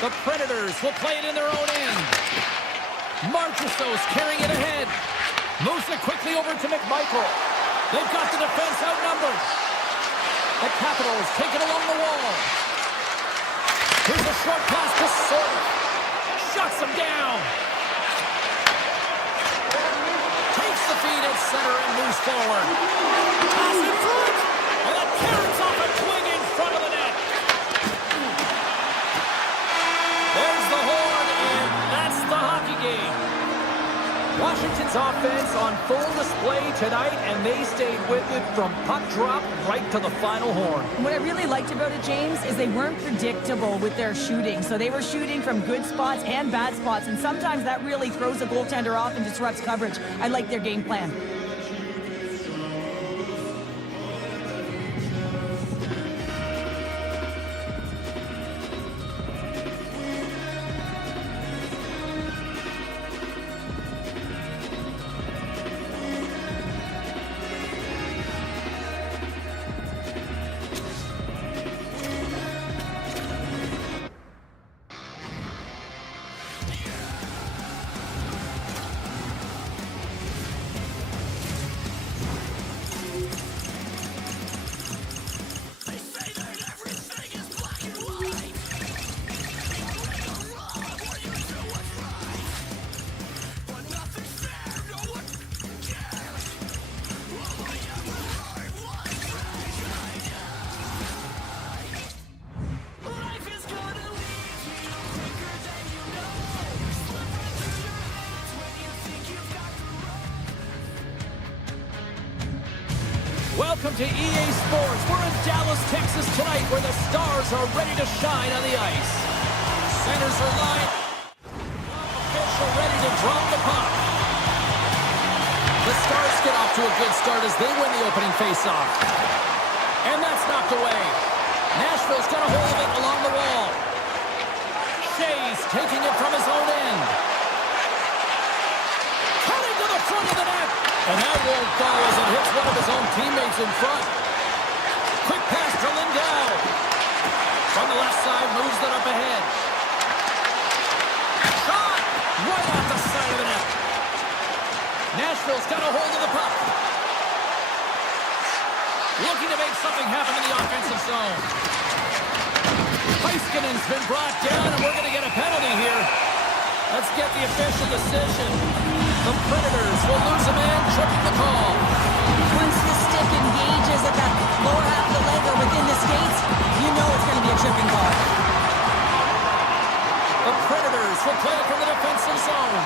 The Predators will play it in their own end. Marchessault's carrying it ahead. Moves it quickly over to McMichael. They've got the defense outnumbered. The Capitals take it along the wall. Here's a short pass to Sort. Shuts him down. Takes the feed at center and moves forward. Pass in front. And that carries off a twing in front of the net. There's the horn, and that's the hockey game. Washington's offense on full display tonight, and they stayed with it from puck drop right to the final horn. What I really liked about it, James, is they weren't predictable with their shooting. So they were shooting from good spots and bad spots, and sometimes that really throws the goaltender off and disrupts coverage. I like their game plan. Welcome to EA Sports. We're in Dallas, Texas tonight where the Stars are ready to shine on the ice. Centers are lined. Official ready to drop the puck. The Stars get off to a good start as they win the opening faceoff. And that's knocked away. Nashville's got a hold of it along the wall. Shea's taking it from his own end. Cutting to the front of the net. And that won't go as it hits one of his own teammates in front. Quick pass to Lindell. From the left side, moves it up ahead. Shot! Right off the side of the net. Nashville's got a hold of the puck. Looking to make something happen in the offensive zone. Iskanen's been brought down, and we're going to get a penalty here. Let's get the official decision. The Predators will lose a man, tripping the call. Once the stick engages at that lower half of the leg or within the skates, you know it's going to be a tripping call. The Predators will play it from the defensive zone.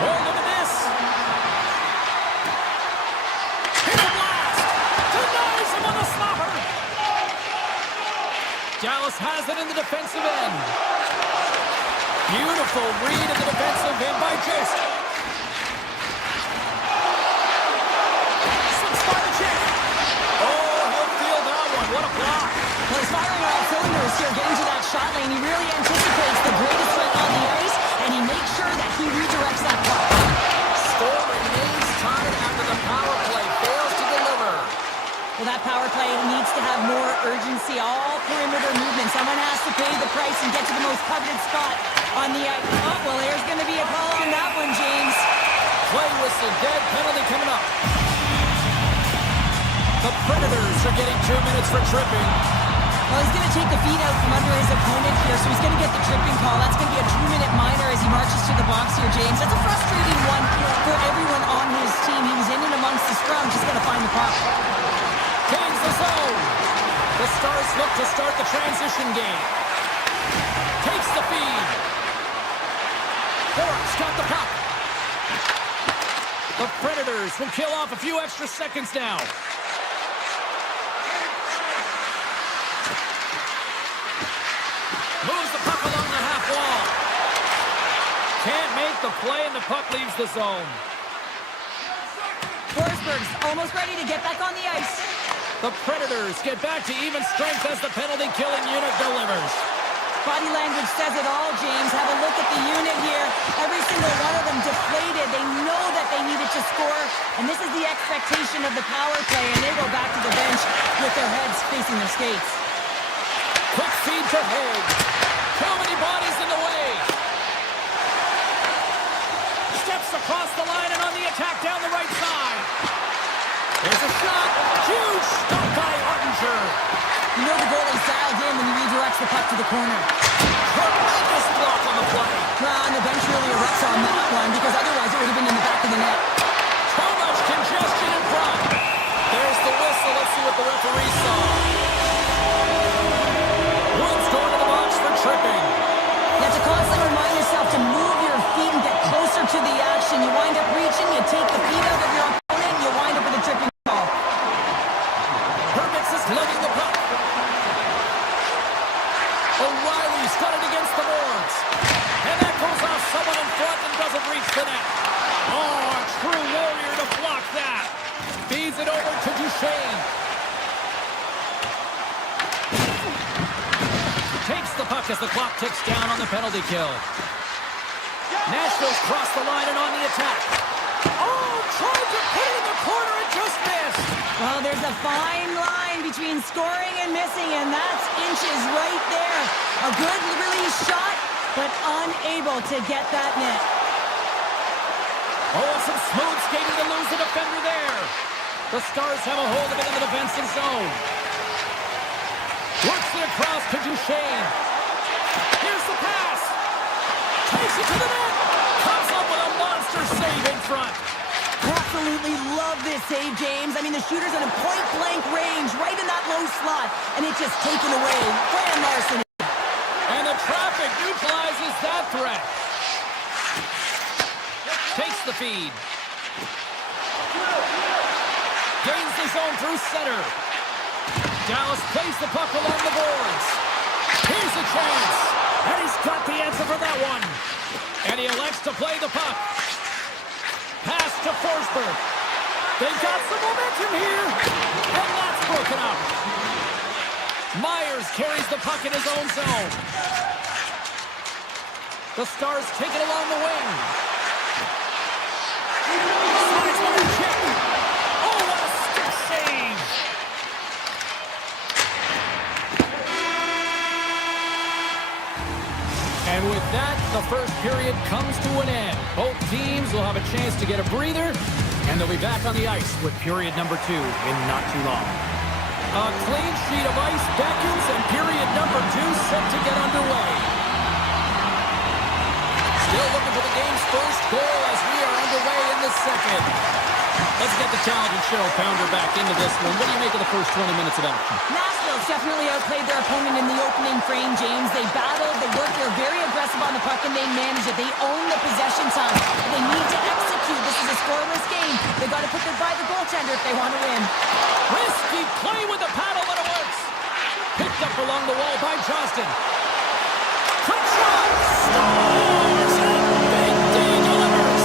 Oh, look at this. Hit a blast. Denies him on the slapper. Dallas has it in the defensive end. Beautiful read in the defensive end by Jost. Some spot check. Oh, he'll feel that one. What a block. Well, he's firing on all cylinders here, getting to that shot lane. He really anticipates the greatest threat on the ice, and he makes sure that he redirects that puck. Score remains tied after the power play fails to deliver. Well, that power play needs to have more urgency, all perimeter movement. Someone has to pay the price and get to the most coveted spot on the ice. Oh, well, there's going to be a call on that one, James. Play whistle, dead penalty coming up. The Predators are getting 2 minutes for tripping. Well, he's going to take the feet out from under his opponent here, so he's going to get the tripping call. That's going to be a 2-minute minor as he marches to the box here, James. That's a frustrating one for everyone on his team. He was in and amongst the scrum, just going to find the puck. Gains the zone. The Stars look to start the transition game. Takes the feed. Bork's got the puck. The Predators will kill off a few extra seconds now. Moves the puck along the half wall. Can't make the play, and the puck leaves the zone. Forsberg's almost ready to get back on the ice. The Predators get back to even strength as the penalty-killing unit delivers. Body language says it all, James. Have a look at the unit here. Every single one of them deflated. They know that they needed to score, and this is the expectation of the power play, and they go back to the bench with their heads facing their skates. Quick feed to Haig. Too many bodies in the way. Steps across the line and on the attack down the right side. There's a shot. Huge stop by Ottinger. You know the goalie's dialed in when he redirects the puck to the corner. Tremendous block on the play. Well, and the bench really erupts on that one because otherwise it would have been in the back of the net. Too much congestion in front. There's the whistle. Let's see what the referee saw. Bruins going to the box for tripping. You have to constantly remind yourself to move your feet and get closer to the action. You wind up reaching, you take the feet out of your opponent, and you wind up with a tripping call. Hermits is lugging the puck. O'Reilly's got it against the boards. And that goes off someone in front and doesn't reach the net. Oh, a true warrior to block that. Feeds it over to Duchesne. Takes the puck as the clock ticks down on the penalty kill. Nashville's crossed the line and on the attack. Oh, tried to put it in the corner and just missed. Well, there's a fine line between scoring and missing, and that's inches right there. A good release shot, but unable to get that net. Oh, some smooth skating to lose the defender there. The Stars have a hold of it in the defensive zone. Works it across to Duchesne. Here's the pass. Takes it to the net. Comes up with a monster save in front. Absolutely love this save, James. I mean, the shooter's in a point-blank range, right in that low slot, and it's just taken away. Fran Larson. And the traffic neutralizes that threat. Takes the feed. Gains the zone through center. Dallas plays the puck along the boards. Here's a chance. And he's got the answer for that one. And he elects to play the puck. Pass to Forsberg. They've got some momentum here. And that's broken up. Myers carries the puck in his own zone. The Stars take it along the wing. Slides the first period comes to an end. Both teams will have a chance to get a breather, and they'll be back on the ice with period number 2 in not too long. A clean sheet of ice beckons, and period number 2 set to get underway. Still looking for the game's first goal as we are underway in the second. Let's get the talented Cheryl Pounder back into this one. What do you make of the first 20 minutes of action? Nashville's definitely outplayed their opponent in the opening frame, James. They battled, they worked, they're very aggressive on the puck, and they manage it. They own the possession time. They need to execute. This is a scoreless game. They got to put it by the goaltender if they want to win. Risky play with the paddle, but it works. Picked up along the wall by Johnston. Quick shot! Scores! And Big D delivers!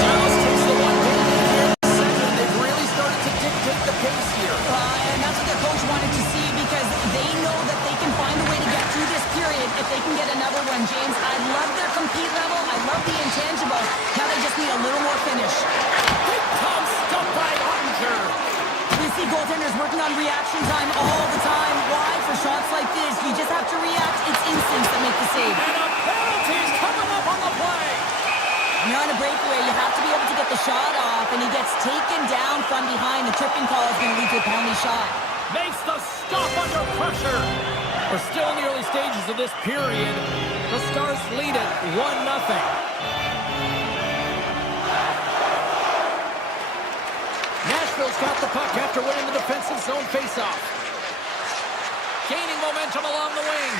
Dallas takes the one goal lead here in the second. They've really started to dictate the pace here. And that's what their coach wanted to see because they know that they can find a way to get through this period if they can get another one, James. I love their compete level. I love the intangibles. Now they just need a little more finish. Big Tom stumped by Ottinger. We see goaltenders working on reaction time all the time. Why? For shots like this, you just have to react. It's instincts that make the save. And a penalty's coming up on the play. When you're on a breakaway, you have to be able to get the shot off, and he gets taken down from behind. The tripping call is going to lead to a penalty shot. Makes the stop under pressure. We're still in the early stages of this period. The Stars lead it 1-0. Nashville's got the puck after winning the defensive zone faceoff. Gaining momentum along the wing.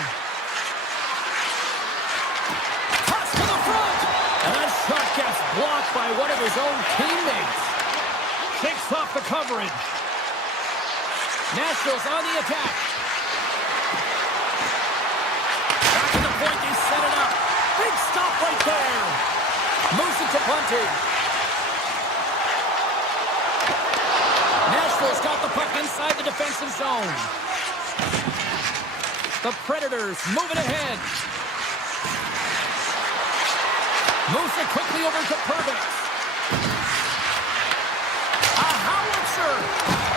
Toss to the front. And that shot gets blocked by one of his own teammates. Shakes off the coverage. Nashville's on the attack. Back to the point, they set it up. Big stop right there. Moves it to Bunting. Nashville's got the puck inside the defensive zone. The Predators moving ahead. Moves it quickly over to Purvis. A howitzer.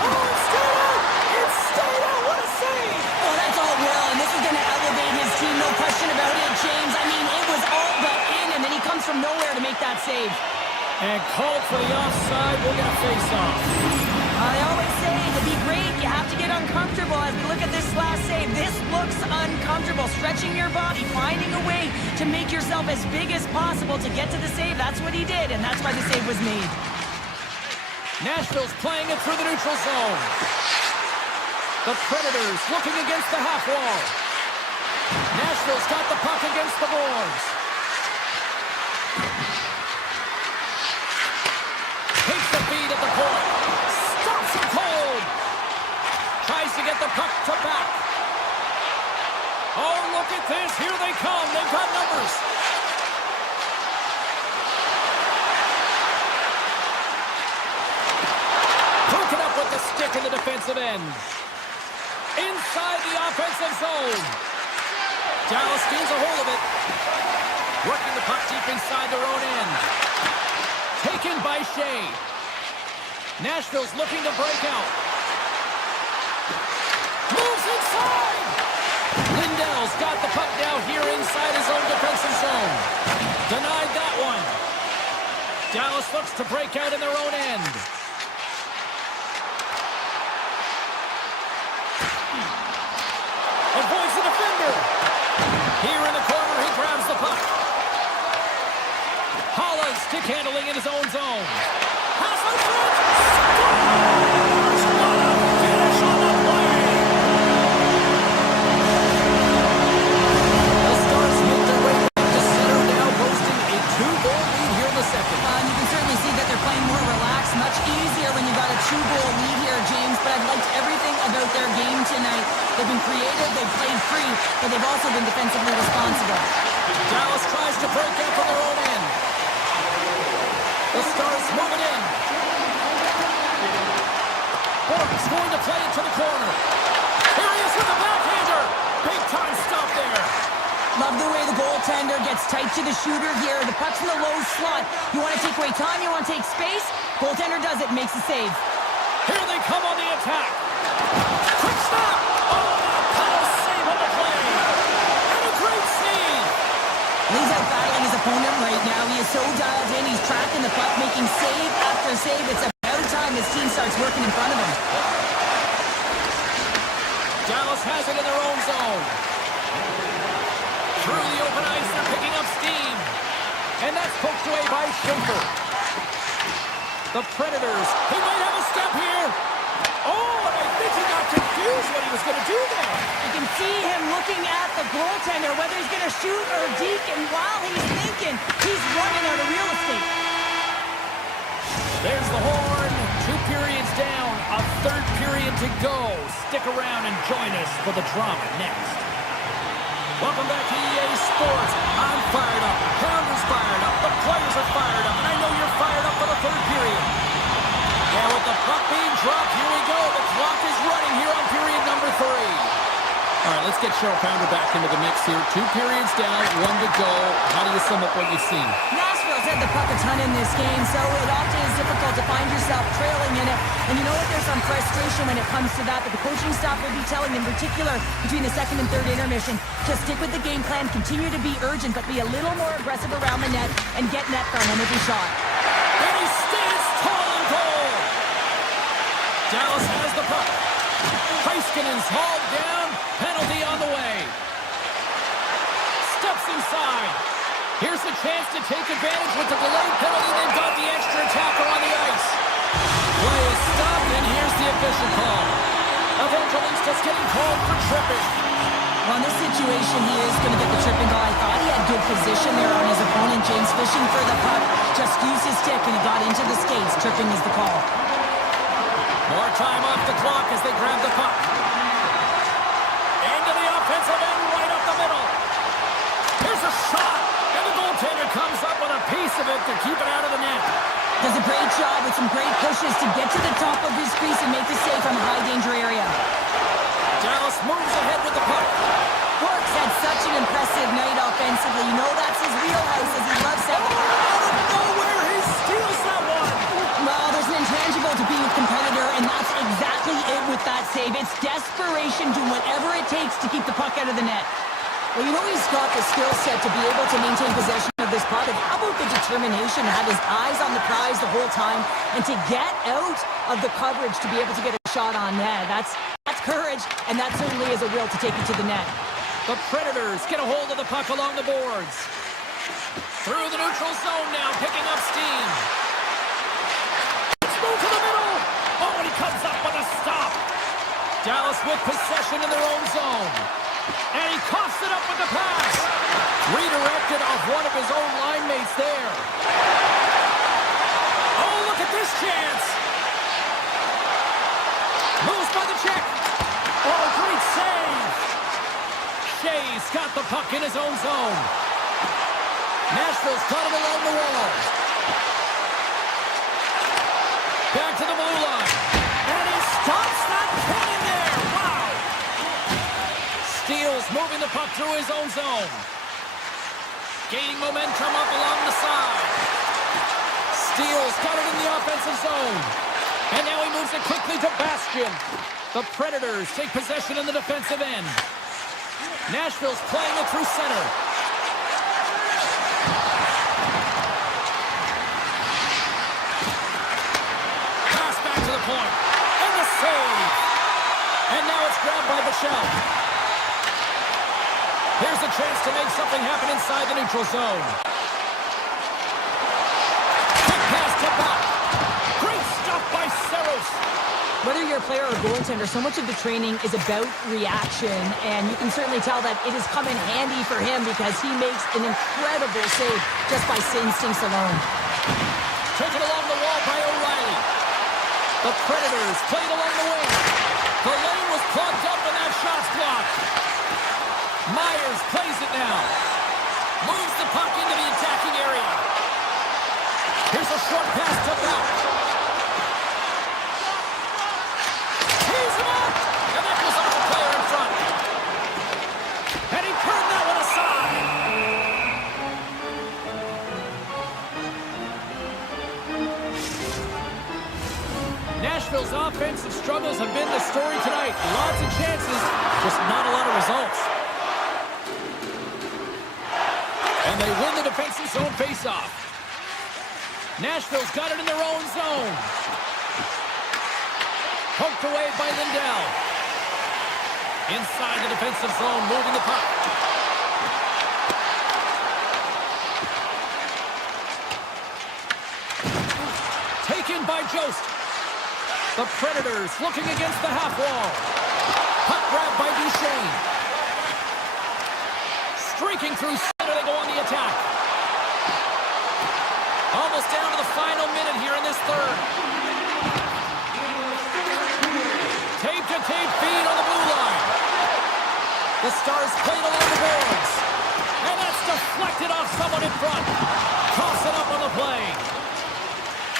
Oh, it's stayed out. It's stayed out. What a save. Oh, that's all well, and this is going to elevate his team, no question about it, James. I mean, it was all but in, and then he comes from nowhere to make that save. And called for the offside. We'll get a face-off. I always say, to be great, you have to get uncomfortable. As we look at this last save, this looks uncomfortable. Stretching your body, finding a way to make yourself as big as possible to get to the save. That's what he did, and that's why the save was made. Nashville's playing it through the neutral zone. The Predators looking against the half wall. Nashville's got the puck against the boards. Takes the feed at the point. Stops him cold. Tries to get the puck to back. Oh, look at this. Here they come. They've got numbers. Broken up with the stick in the defensive end. Inside the offensive zone. Dallas gains a hold of it. Working the puck deep inside their own end. Taken by Shea. Nashville's looking to break out. Moves inside. Lindell's got the puck now here inside his own defensive zone. Denied that one. Dallas looks to break out in their own end. Avoids the defender. Here in the corner, he grabs the puck. Holland stick handling in his own zone. Pass in front. Scores! What a finish on the play! The Stars make their way back to center now, posting a 2-goal lead here in the second. You can certainly see that they're playing more relaxed, much easier when you got a 2-goal lead here, James. But I've liked everything about their game tonight. They've been creative, they've played free, but they've also been defensively responsible. Dallas tries to break out from their own end. The Stars moving in. Bork's going to play it to the corner. Here he is with the backhander. Big time stop there. Love the way the goaltender gets tight to the shooter here. The puck's in the low slot. You want to take away time, you want to take space. Goaltender does it, makes the save. Here they come on the attack. Quick stop. Oh, a power save on the play. opponent right now. He is so dialed in. He's tracking the puck, making save after save. It's about time his team starts working in front of him. Dallas has it in their own zone. Through the open ice, they're picking up steam. And that's poked away by Schaefer. The Predators, he might have a step here. Oh, and I think he got confused what he was going to do there. You can see him looking at the goaltender, whether he's going to shoot or deke, and while he's thinking, he's running out of real estate. There's the horn. 2 periods down, a third period to go. Stick around and join us for the drama next. Welcome back to EA Sports. I'm fired up. Pounder's fired up. The players are fired up. And I know you're fired up for the third period. And with the puck being dropped, here we go. The clock is running here on period number 3. All right, let's get Cheryl Pounder back into the mix here. 2 periods down, 1 to go. How do you sum up what you've seen? Nashville's had the puck a ton in this game, so it often is difficult to find yourself trailing in it. And you know what? There's some frustration when it comes to that, but the coaching staff will be telling, in particular, between the second and third intermission, to stick with the game plan, continue to be urgent, but be a little more aggressive around the net and get net front on every shot. And he stands tall and cold. Dallas has the puck. Heiskanen's hauled down. Penalty on the way. Steps inside. Here's a chance to take advantage with the delayed penalty, then got the extra attacker on the ice. Play is stopped, and here's the official call. Evangelistas getting called for tripping. Well, in this situation, he is going to get the tripping call. I thought he had good position there on his opponent. James fishing for the puck. Just used his stick, and he got into the skates. Tripping is the call. More time off the clock as they grab the puck. Into the offensive end, right up the middle. Here's a shot, and the goaltender comes up with a piece of it to keep it out of the net. Does a great job with some great pushes to get to the top of his crease and make the save from a high-danger area. Dallas moves ahead with the puck. Bork's had such an impressive night offensively. You know that's his wheelhouse as he loves it. Out of nowhere, he steals that one. Well, there's an intangible to being a competitor, and that's exactly it with that save. It's desperation, doing whatever it takes to keep the puck out of the net. Well, you know he's got the skill set to be able to maintain possession of this puck. And how about the determination to have his eyes on the prize the whole time and to get out of the coverage to be able to get a shot on net? That's courage, and that certainly is a will to take it to the net. The Predators get a hold of the puck along the boards. Through the neutral zone now, picking up steam. Let's move to the middle. Oh, and he comes up with a stop. Dallas with possession in their own zone. And he coughs it up with the pass. Redirected off one of his own line mates there. Oh, look at this chance. Moves by the check. Oh, great save. Shea's got the puck in his own zone. Nashville's got him along the wall. Back to the blue line. And he stops that cannon there. Wow. Steele's moving the puck through his own zone. Gaining momentum up along the side. Steele's got it in the offensive zone. And now he moves it quickly to Bastian. The Predators take possession in the defensive end. Nashville's playing it through center. Pass back to the point. And the save. And now it's grabbed by Bichelle. Here's a chance to make something happen inside the neutral zone. Quick pass to Bach. Great stuff by Saros. Whether you're a player or goaltender, so much of the training is about reaction, and you can certainly tell that it has come in handy for him because he makes an incredible save just by instincts alone. Taken along the wall by O'Reilly. The Predators played along the wing. The lane was clogged up and that shot's blocked. Myers plays it now. Moves the puck into the attacking area. Here's a short pass to Bach. He's him up! And that goes off the player in front. And he turned that one aside. Nashville's offensive struggles have been the story tonight. Lots of chances, just not a lot of results. And they win the defensive zone faceoff. Nashville's got it in their own zone. Poked away by Lindell. Inside the defensive zone, moving the puck. Taken by Jost. The Predators looking against the half wall. Puck grab by Duchesne. Streaking through center, they go on the attack. Almost down to the final minute here in this third. Tape-to-tape feed on the blue line. The Stars played along the boards. And that's deflected off someone in front. Toss it up on the play.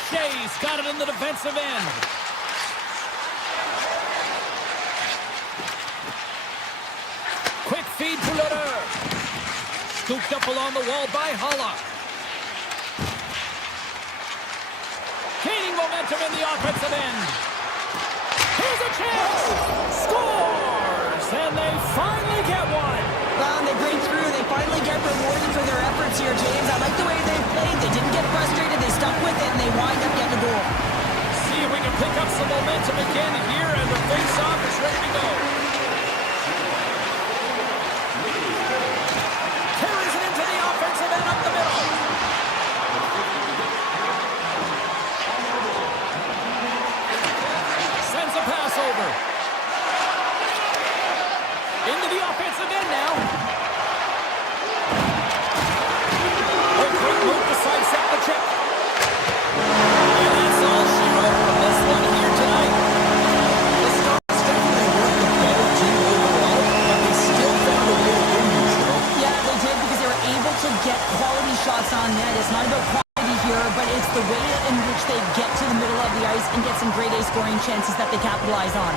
Shea's got it in the defensive end. Quick feed to Leder. Scooped up along the wall by Holla. Gaining momentum in the offensive end. Here's a chance! Scores! And they finally get one! Well, they break through. They finally get rewarded for their efforts here, James. I like the way they played. They didn't get frustrated. They stuck with it, and they wind up getting a goal. See if we can pick up some momentum again here, and the face-off is ready to go. Carries it into the offensive end up the middle. Sends a pass over. Into the offensive end now. A quick move to sidestep the check. And that's all she wrote from this one here tonight. The Stars definitely weren't the better team overall, but they still found a way to win these, though. Yeah, they did because they were able to get quality shots on net. It's not about quality here, but it's the way in which they get to the middle of the ice and get some grade A scoring chances that they capitalize on.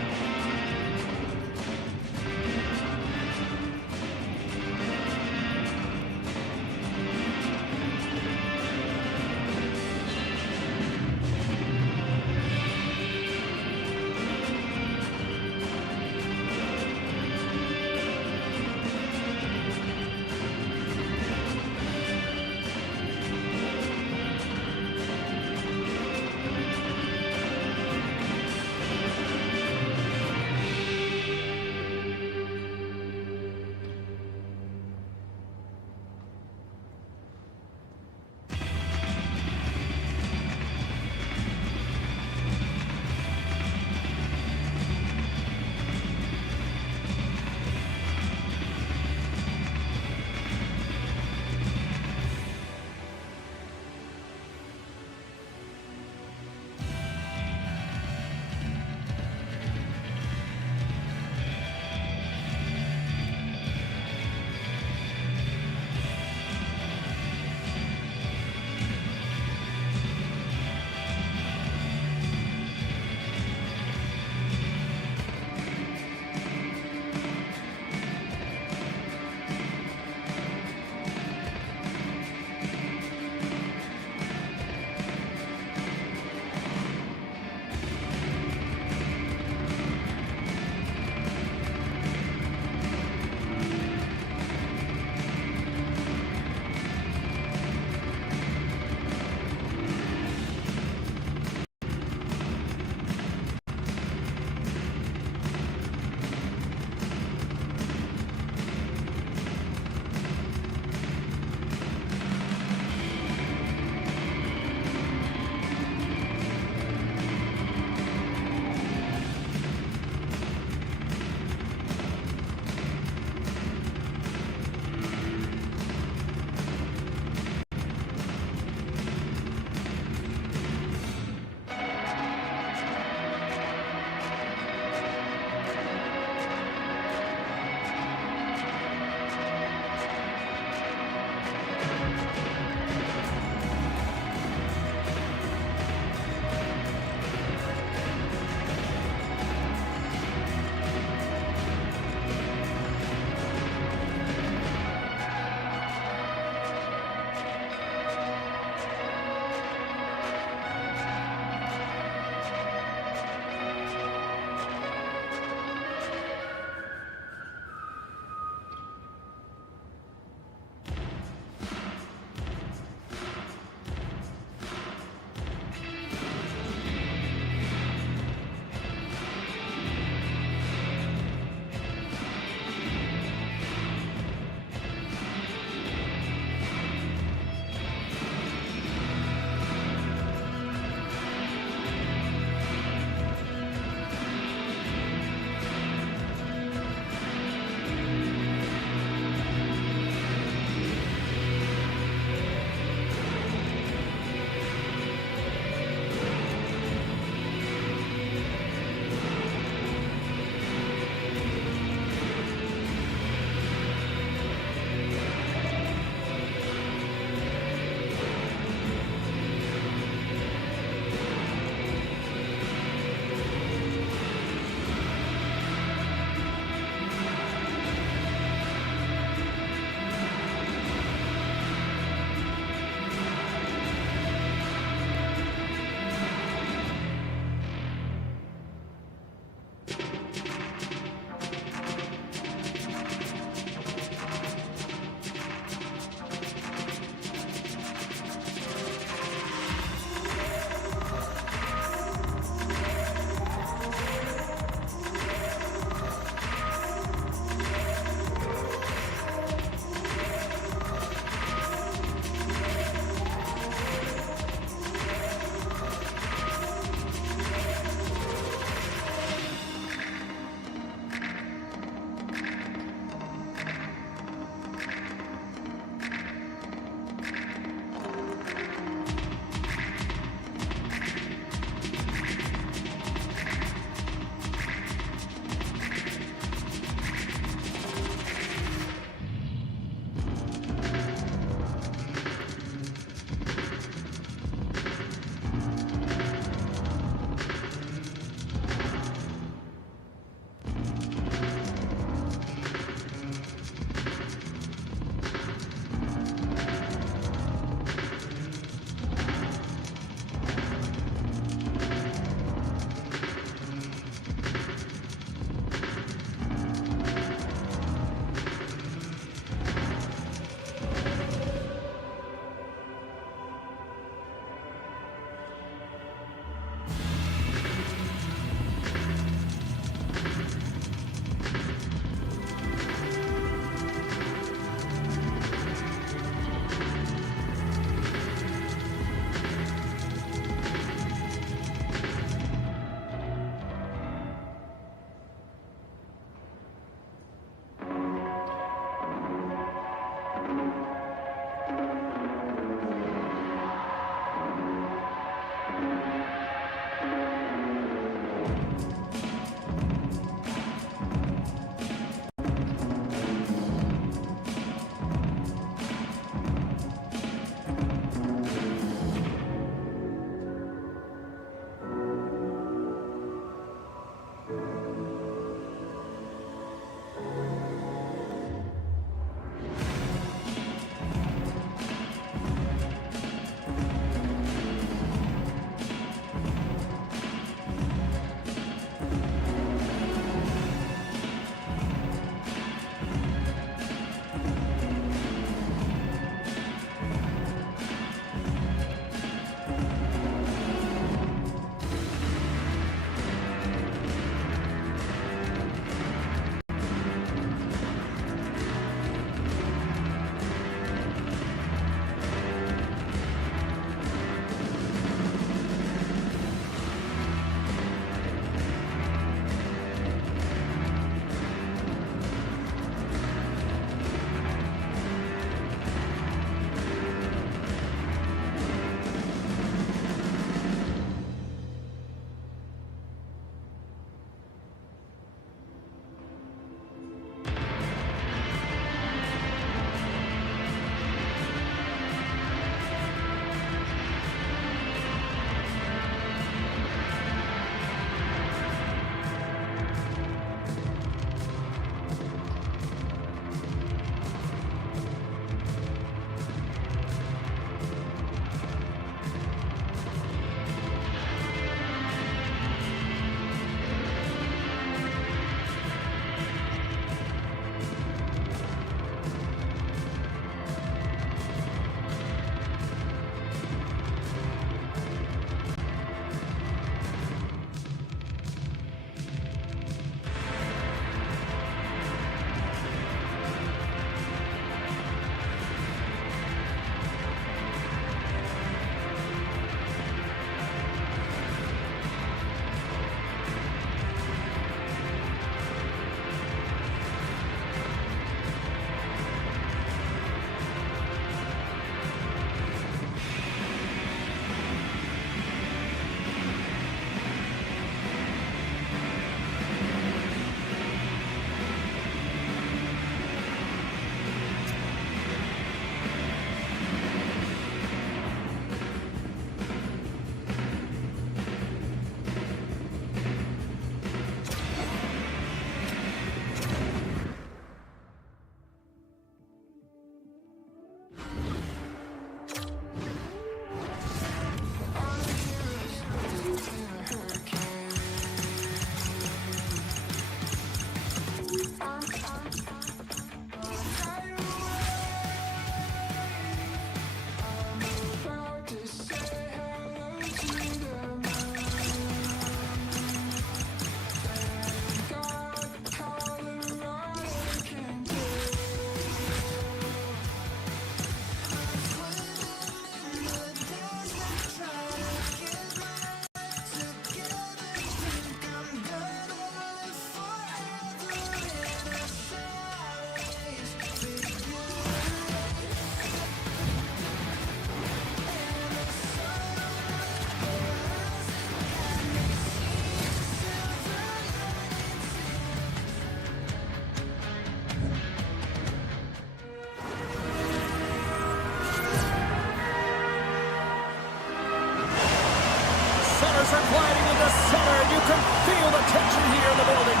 can feel the tension here in the building.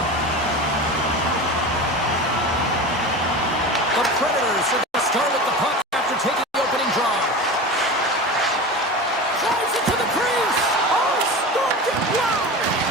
The Predators are going to start with the puck after taking the opening draw. Drives it to the crease. Oh, stopped it. Wow.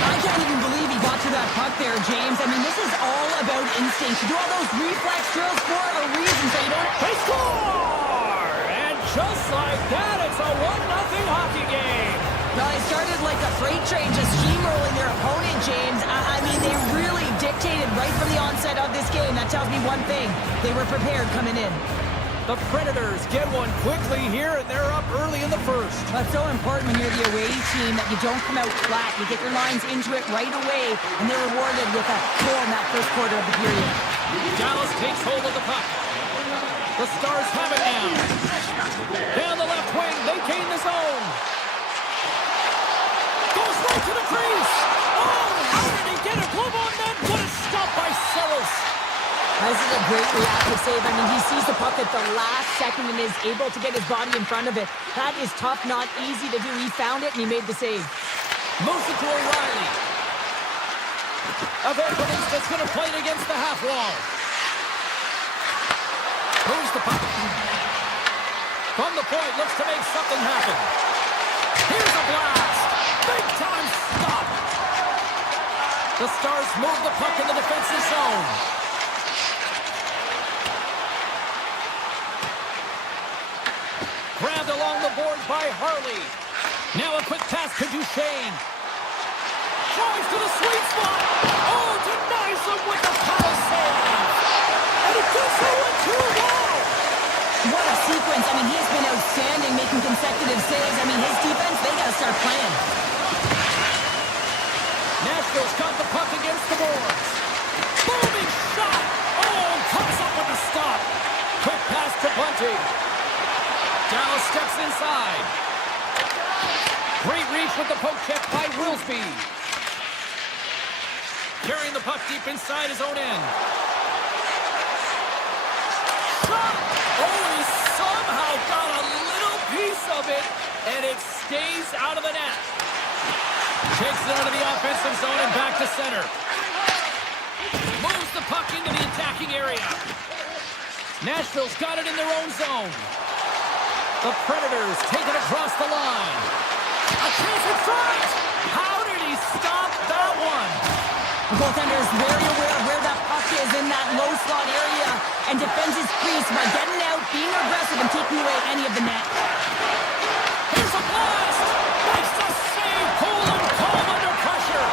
I can't even believe he got to that puck there, James. I mean, this is all about instinct. You do all those reflex drills for a reason, so you don't... They score! And just like that, it's a 1-0 hockey game. No, it started like a freight train just steamrolling their opponent, James. I mean, they really dictated right from the onset of this game. That tells me one thing. They were prepared coming in. The Predators get one quickly here, and they're up early in the first. That's so important when you're the away team that you don't come out flat. You get your lines into it right away, and they're rewarded with a goal in that first quarter of the period. Dallas takes hold of the puck. The Stars have it now. Down the left wing, they gain the zone. Goes right to the crease. Oh, how did he get a glove on that? What a stop by Saros. This is a great reactive save. I mean, he sees the puck at the last second and is able to get his body in front of it. That is tough, not easy to do. He found it and he made the save. Moves it to O'Reilly. Evangelist is going to play it against the half wall. Moves the puck. From the point, looks to make something happen. Here's a blast. Big time stop. The Stars move the puck in the defensive zone. Grabbed along the boards by Harley. Now a quick pass to Duchesne. Drives to the sweet spot. Oh, denies him with the power save. And it does so with 2-1. What a sequence. I mean, he's been outstanding making consecutive saves. I mean, his defense, they got to start playing. Nashville's got the puck against the boards. Booming shot. Oh, comes up with the stop. Quick pass to Bunting. Dallas steps inside. Great reach with the poke check by Wilsby. Carrying the puck deep inside his own end. Shot! Oh, he somehow got a little piece of it, and it stays out of the net. Takes it out of the offensive zone and back to center. Moves the puck into the attacking area. Nashville's got it in their own zone. The Predators take it across the line. A chance in front! How did he stop that one? The goaltender is very aware of where that puck is in that low slot area and defends his crease by getting out, being aggressive, and taking away any of the net. Here's a blast! Makes the save! Cool and calm under pressure.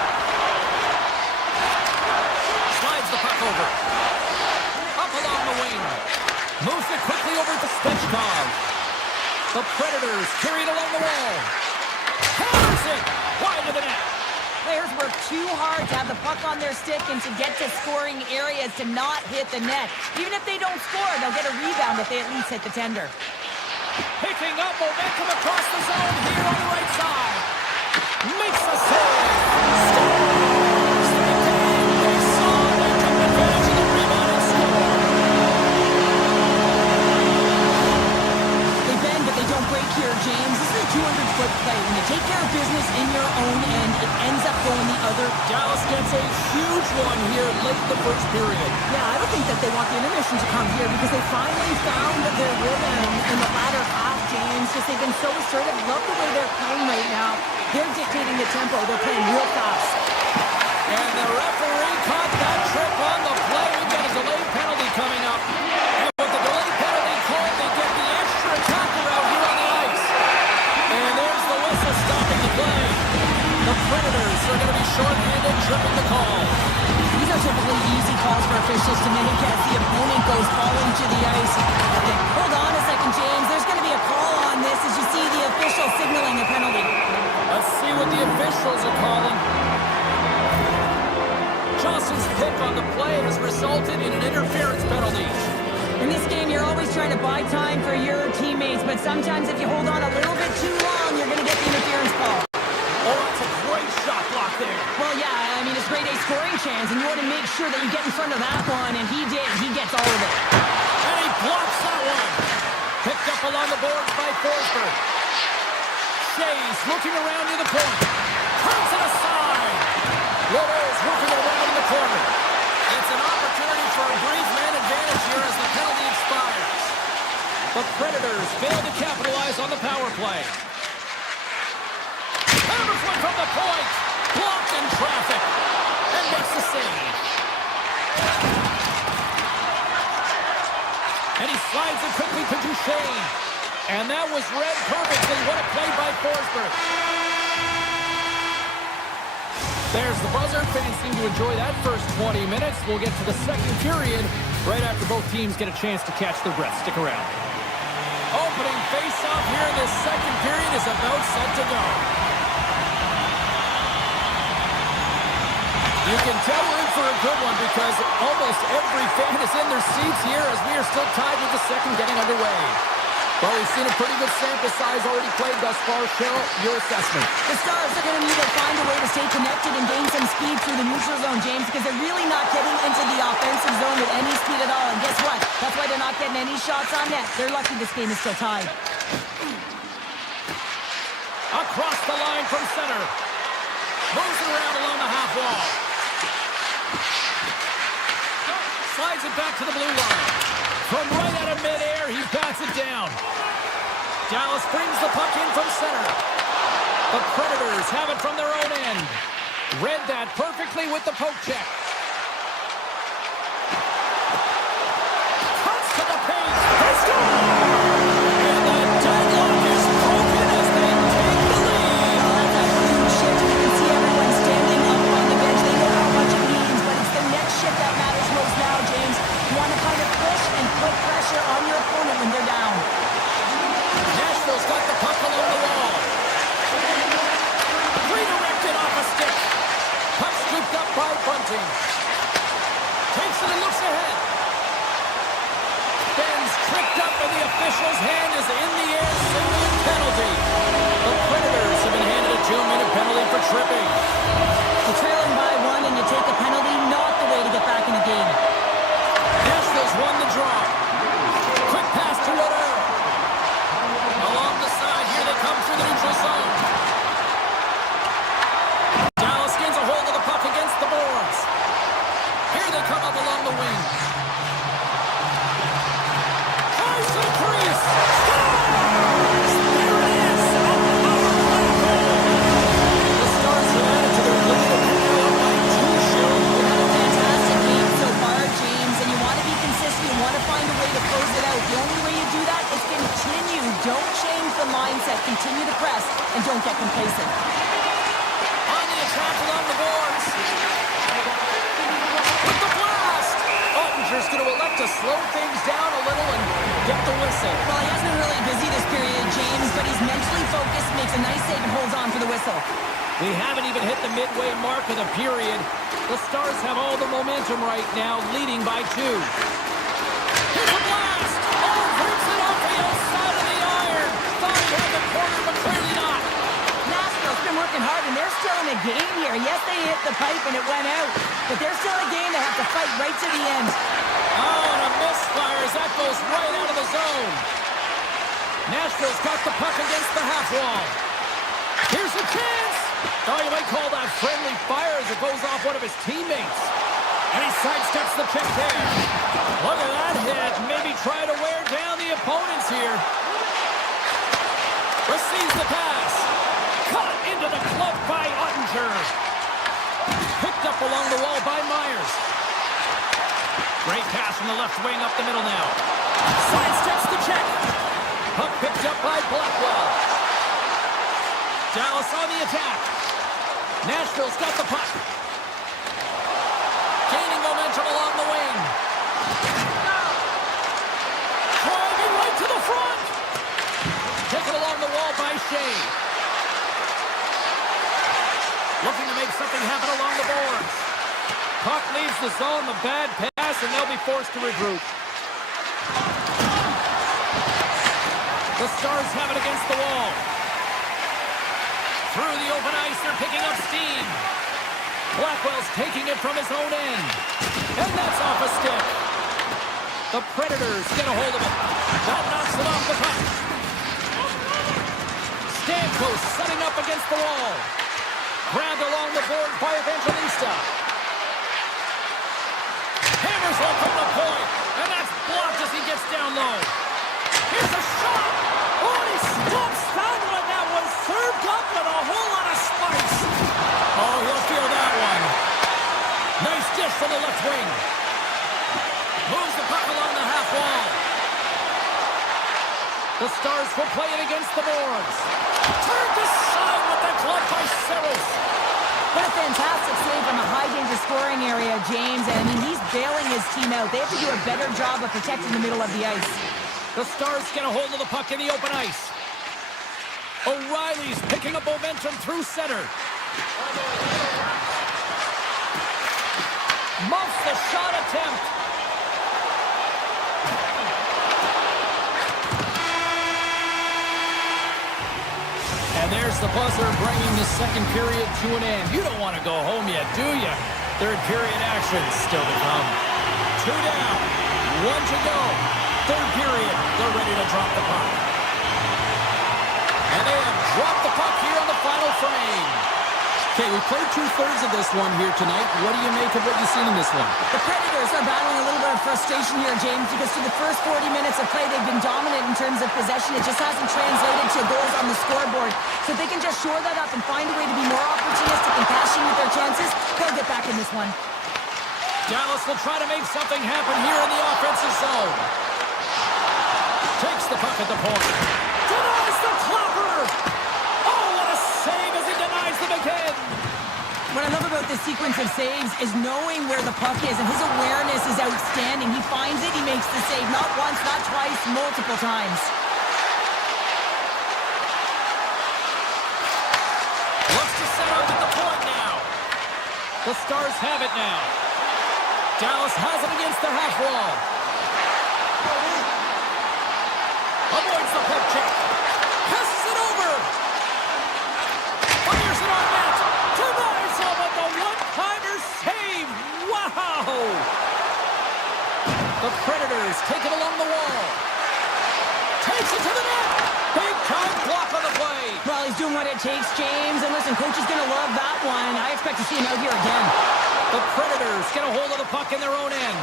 Slides the puck over. Up along the wing. Moves it quickly over to Svechkov. The Predators carry it along the wall. Counters it! Wide of the net. Players work too hard to have the puck on their stick and to get to scoring areas to not hit the net. Even if they don't score, they'll get a rebound if they at least hit the tender. Picking up momentum across the zone here on the right side. Makes a save. Scores! They came, they saw, they took advantage of the rebound and scored. They bend, but they don't break here, James. This is a 200-foot play. When you take care of business in your own end, it ends up going the other. Dallas gets a huge one here late in the first period. Yeah, I would think that they want the intermission to come here because they finally found their rhythm in the latter half, James. Just they've been so assertive. Love the way they're playing right now. They're dictating the tempo. They're playing real fast. And the referee caught that trip on the play. We've got a delayed penalty coming up. And with the delayed penalty called, they get the extra attacker out here on the ice. And there's the whistle stopping the play. The Predators are going to be shorthanded, tripping the call. These are typically easy calls for officials to make as the opponent goes falling to the ice. Okay, hold on a second, James. There's going to be a call on this as you see the official signaling a penalty. Let's see what the officials are calling. Johnson's pick on the play has resulted in an interference penalty. In this game, you're always trying to buy time for your teammates, but sometimes if you hold on a little bit too long, you're going to get the interference call. Oh, that's a great shot block there. Well, yeah, I mean, it's grade A scoring chance, and you want to make sure that you get in front of that one, and he did. He gets all of it. And he blocks that one. Picked up along the boards by Forsberg. Shays looking around near the point. Turns it aside. Lodo's working it around in the corner. It's an opportunity for a brief man advantage here as the penalty expires. The Predators fail to capitalize on the power play. Hammers one from the point. Blocked in traffic. And makes the save. And he slides it quickly to Duchesne. And that was read perfectly. What a play by Forsberg. There's the buzzer. Fans seem to enjoy that first 20 minutes. We'll get to the second period right after both teams get a chance to catch their breath. Stick around. Opening face-off here in this second period is about set to go. You can tell we're in for a good one because almost every fan is in their seats here as we are still tied with the second getting underway. Well, we've seen a pretty good sample size already played thus far. Cheryl, your assessment. The Stars are going to need to find a way to stay connected and gain some speed through the neutral zone, James, because they're really not getting into the offensive zone with any speed at all. And guess what? That's why they're not getting any shots on net. They're lucky this game is still tied. Across the line from center. Moves it around along the half wall. Slides it back to the blue line. From right out of midair, he bats it down. Dallas brings the puck in from center. The Predators have it from their own end. Read that perfectly with the poke check. Cuts to the paint. They score! And the deadlock is broken as they take the lead. Oh, that's a huge shift. You can see everyone standing up on the bench. They know how much it means, but it's the next shift that matters most now, James. You want to kind of push and put pressure on your opponent when they're down. Nashville's got the puck along the wall. Redirected off a stick. Puck scooped up by Bunting. Takes it and looks ahead. Ben's tripped up and the official's hand is in the air, signaling penalty. The Predators have been handed a 2-minute penalty for tripping. You're trailing by one and you take a penalty, not the way to get back in the game. Nashville's won the draw. Quick pass to Lodo. Along the side, here they come through the neutral zone. Dallas gains a hold of the puck against the boards. Here they come up along the wing. Tries to the crease. Scores! There it is! The Stars have added to their lead and now up by 2, Cheryl. They had a fantastic game so far, James, and you want to be consistent. You want to find a way to close it out. The only way you do that is continue. Don't change the mindset. Continue to press and don't get complacent. On the attack along the boards. With the blast! Ottinger's going to elect to slow things down a little and get the whistle. Well, he has been really busy this period, James, but he's mentally focused, makes a nice save, and holds on for the whistle. We haven't even hit the midway mark of the period. The Stars have all the momentum right now, leading by 2. Here's a blast! Oh, rips it off the outside of the iron. Thought he had the corner, but clearly not. Nashville's been working hard, and they're still in a game here. Yes, they hit the pipe and it went out, but they're still in a game. They have to fight right to the end. Oh, and a misfire as that goes right out of the zone. Nashville's got the puck against the half wall. Here's a chance. Oh, you might call that friendly fire as it goes off one of his teammates. And he sidesteps the check there. Look at that hit. Maybe try to wear down the opponents here. Receives the pass. Cut into the glove by Ottinger. Picked up along the wall by Myers. Great pass from the left wing up the middle now. Sidesteps the check. Puck picked up by Blackwell. Dallas on the attack. Nashville's got the puck. Gaining momentum along the wing. Driving right to the front. Taken along the wall by Shea. Looking to make something happen along the boards. Puck leaves the zone, the bad pass, and they'll be forced to regroup. The Stars have it against the wall. Through the open ice, they're picking up steam. Blackwell's taking it from his own end. And that's off a stick. The Predators get a hold of it. That knocks it off the puck. Stamkos setting up against the wall. Grabbed along the board by Evangelista. Hammers one from the point. And that's blocked as he gets down low. Here's a shot. Oh, and he stumps that one. That was served up with a whole lot of spice. Oh, he'll feel that one. Nice dish from the left wing. Moves the puck along the half wall. The Stars will play it against the boards. Turned aside with the glove by Seros. What a fantastic save from a high-danger scoring area, James. And, I mean, he's bailing his team out. They have to do a better job of protecting the middle of the ice. The Stars get a hold of the puck in the open ice. O'Reilly's picking up momentum through center. Muffs the shot attempt. And there's the buzzer bringing the second period to an end. You don't want to go home yet, do you? Third period action still to come. 2 down, 1 to go. Third period, they're ready to drop the puck. And they have dropped the puck here on the final frame. Okay, we played 2/3 of this one here tonight. What do you make of what you've seen in this one? The Predators are battling a little bit of frustration here, James, because through the first 40 minutes of play, they've been dominant in terms of possession. It just hasn't translated to goals on the scoreboard. So if they can just shore that up and find a way to be more opportunistic and cashing with their chances, they'll get back in this one. Dallas will try to make something happen here in the offensive zone. Takes the puck at the point. Denies the clapper! Oh, what a save as he denies them again! What I love about this sequence of saves is knowing where the puck is, and his awareness is outstanding. He finds it, he makes the save, not once, not twice, multiple times. Looks to set up at the point now. The Stars have it now. Dallas has it against the half wall. Avoids the poke check. Passes it over. Fires it on net. Denies him with the one-timer save. Wow! The Predators take it along the wall. Takes it to the net. Big-time block on the play. Well, he's doing what it takes, James. And listen, coach is going to love that one. I expect to see him out here again. The Predators get a hold of the puck in their own end.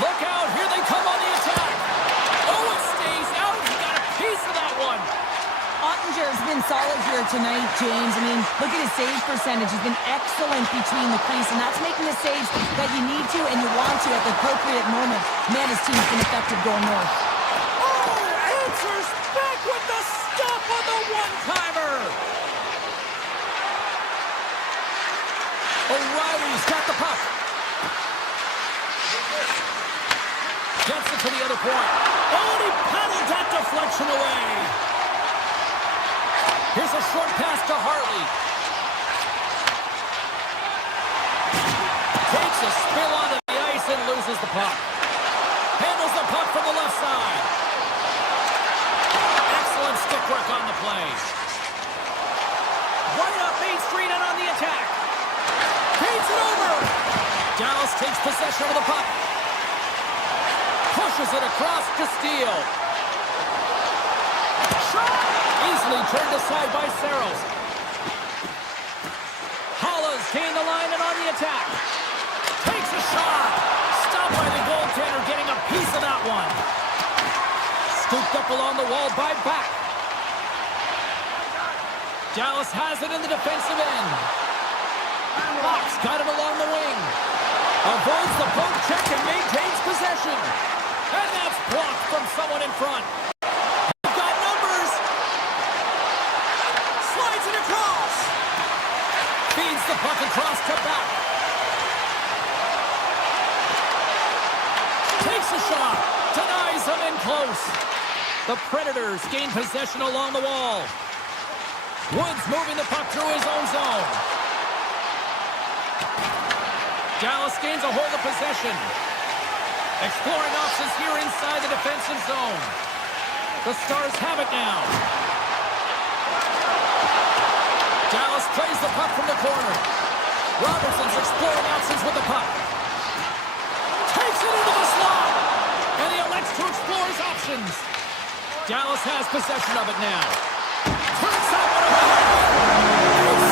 Look out. Here they come on the attack. Oh, it stays out. He got a piece of that one. Ottinger's been solid here tonight, James. I mean, look at his save percentage. He's been excellent between the crease, and that's making the saves that you need to and you want to at the appropriate moment. Man, his team's been effective going north. Oh, answers back with the stop on the one-timer. O'Reilly's got the puck. Gets it to the other point. Oh, and he paddled that deflection away. Here's a short pass to Hartley. Takes a spill onto the ice and loses the puck. Handles the puck from the left side. Excellent stick work on the play. Right up Main Street and on the attack. Feeds it over. Dallas takes possession of the puck. Pushes it across to Steele. Shot! Easily turned aside by Seros. Hollis gained the line and on the attack. Takes a shot. Stopped by the goaltender, getting a piece of that one. Scooped up along the wall by Back. Dallas has it in the defensive end. Fox got it along the wing. Avoids the poke check and maintains possession. And that's blocked from someone in front. He's got numbers. Slides it across. Feeds the puck across to Back. Takes a shot. Denies him in close. The Predators gain possession along the wall. Woods moving the puck through his own zone. Dallas gains a hold of possession. Exploring options here inside the defensive zone. The Stars have it now. Dallas plays the puck from the corner. Robertson's exploring options with the puck. Takes it into the slot. And he elects to explore his options. Dallas has possession of it now. Turns that one around.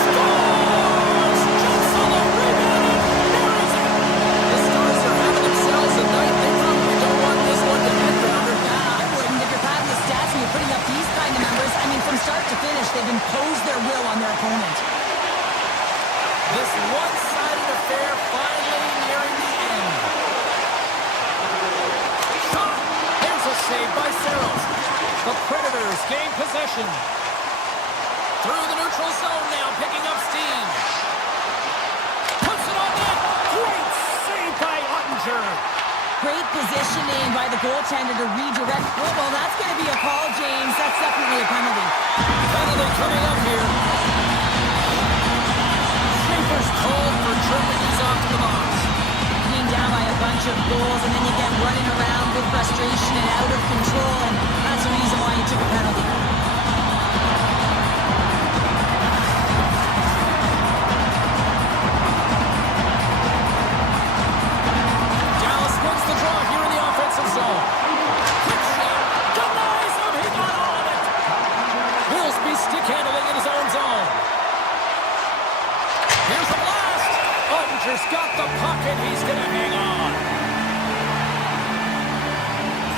Bruins gain possession. Through the neutral zone now, picking up steam. Puts it on net. Great save by Ottinger. Great positioning by the goaltender to redirect. Oh, well, that's going to be a call, James. That's definitely a penalty. Penalty coming up here. Schaefer's called for tripping. He's off to the box. Being down by a bunch of goals, and then you get running around with frustration and out of control, and that's the reason why you took a penalty. Dallas wins the draw here in the offensive zone. Quick shot. Denies him. He got all of it. Willsby stick handling in his own zone. Here's a blast. Ottinger's got the puck, and he's going to hang on.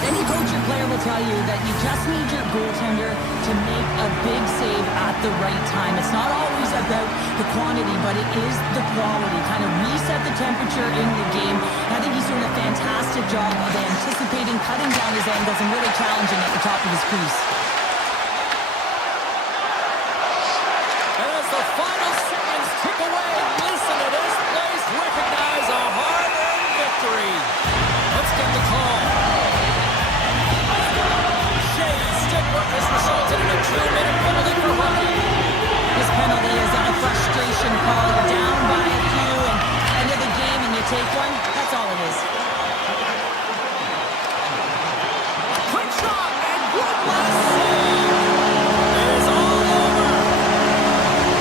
Any coach or player will tell you that you just need your goaltender to make a big save at the right time. It's not always about the quantity, but it is the quality. Kind of reset the temperature in the game. And I think he's doing a fantastic job of anticipating, cutting down his angles, and really challenging at the top of his crease. And as the final seconds tick away, listen to this place recognize a hard-earned victory. Let's get the call. Has resulted in a 2-minute penalty for hockey. This penalty is a frustration call. You're down by a few and end of the game and you take one. That's all it is. Quick shot and one last save. It is all over.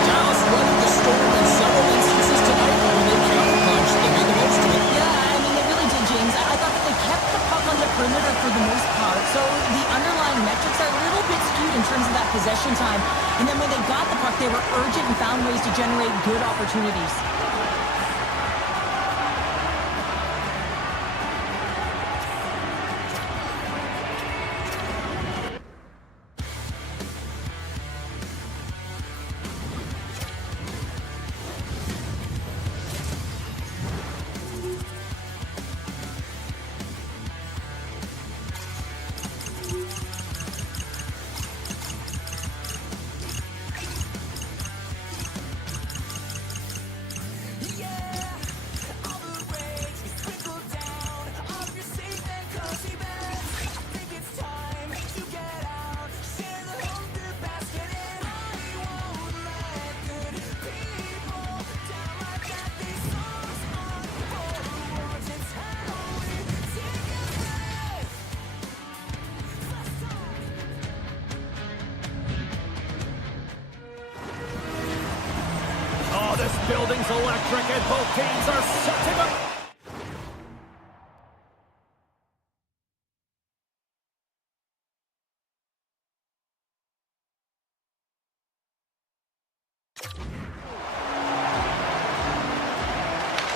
Dallas weathered the storm in several instances tonight, but when they counterpunched, they made the most of it. Yeah, I mean, they really did, James. I thought that they kept the puck on the perimeter for the most part. So the underlying metrics are a little bit skewed in terms of that possession time. And then when they got the puck, they were urgent and found ways to generate good opportunities. This building's electric and both teams are set to go.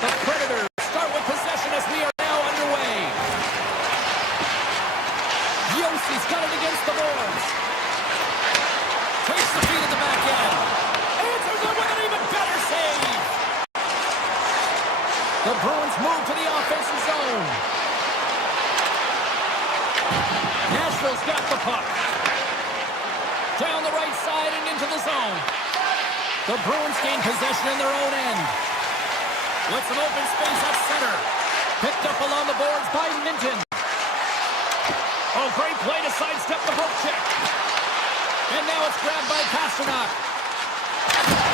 The Predators start with possession as we are now underway. Yossi's got it against the boards. Takes the feed at the back end. Answers it with an even better save. The Bruins move to the offensive zone. Nashville's got the puck. Down the right side and into the zone. The Bruins gain possession in their own end. With some open space at center. Picked up along the boards by Minton. Oh, great play to sidestep the poke check. And now it's grabbed by Pasternak.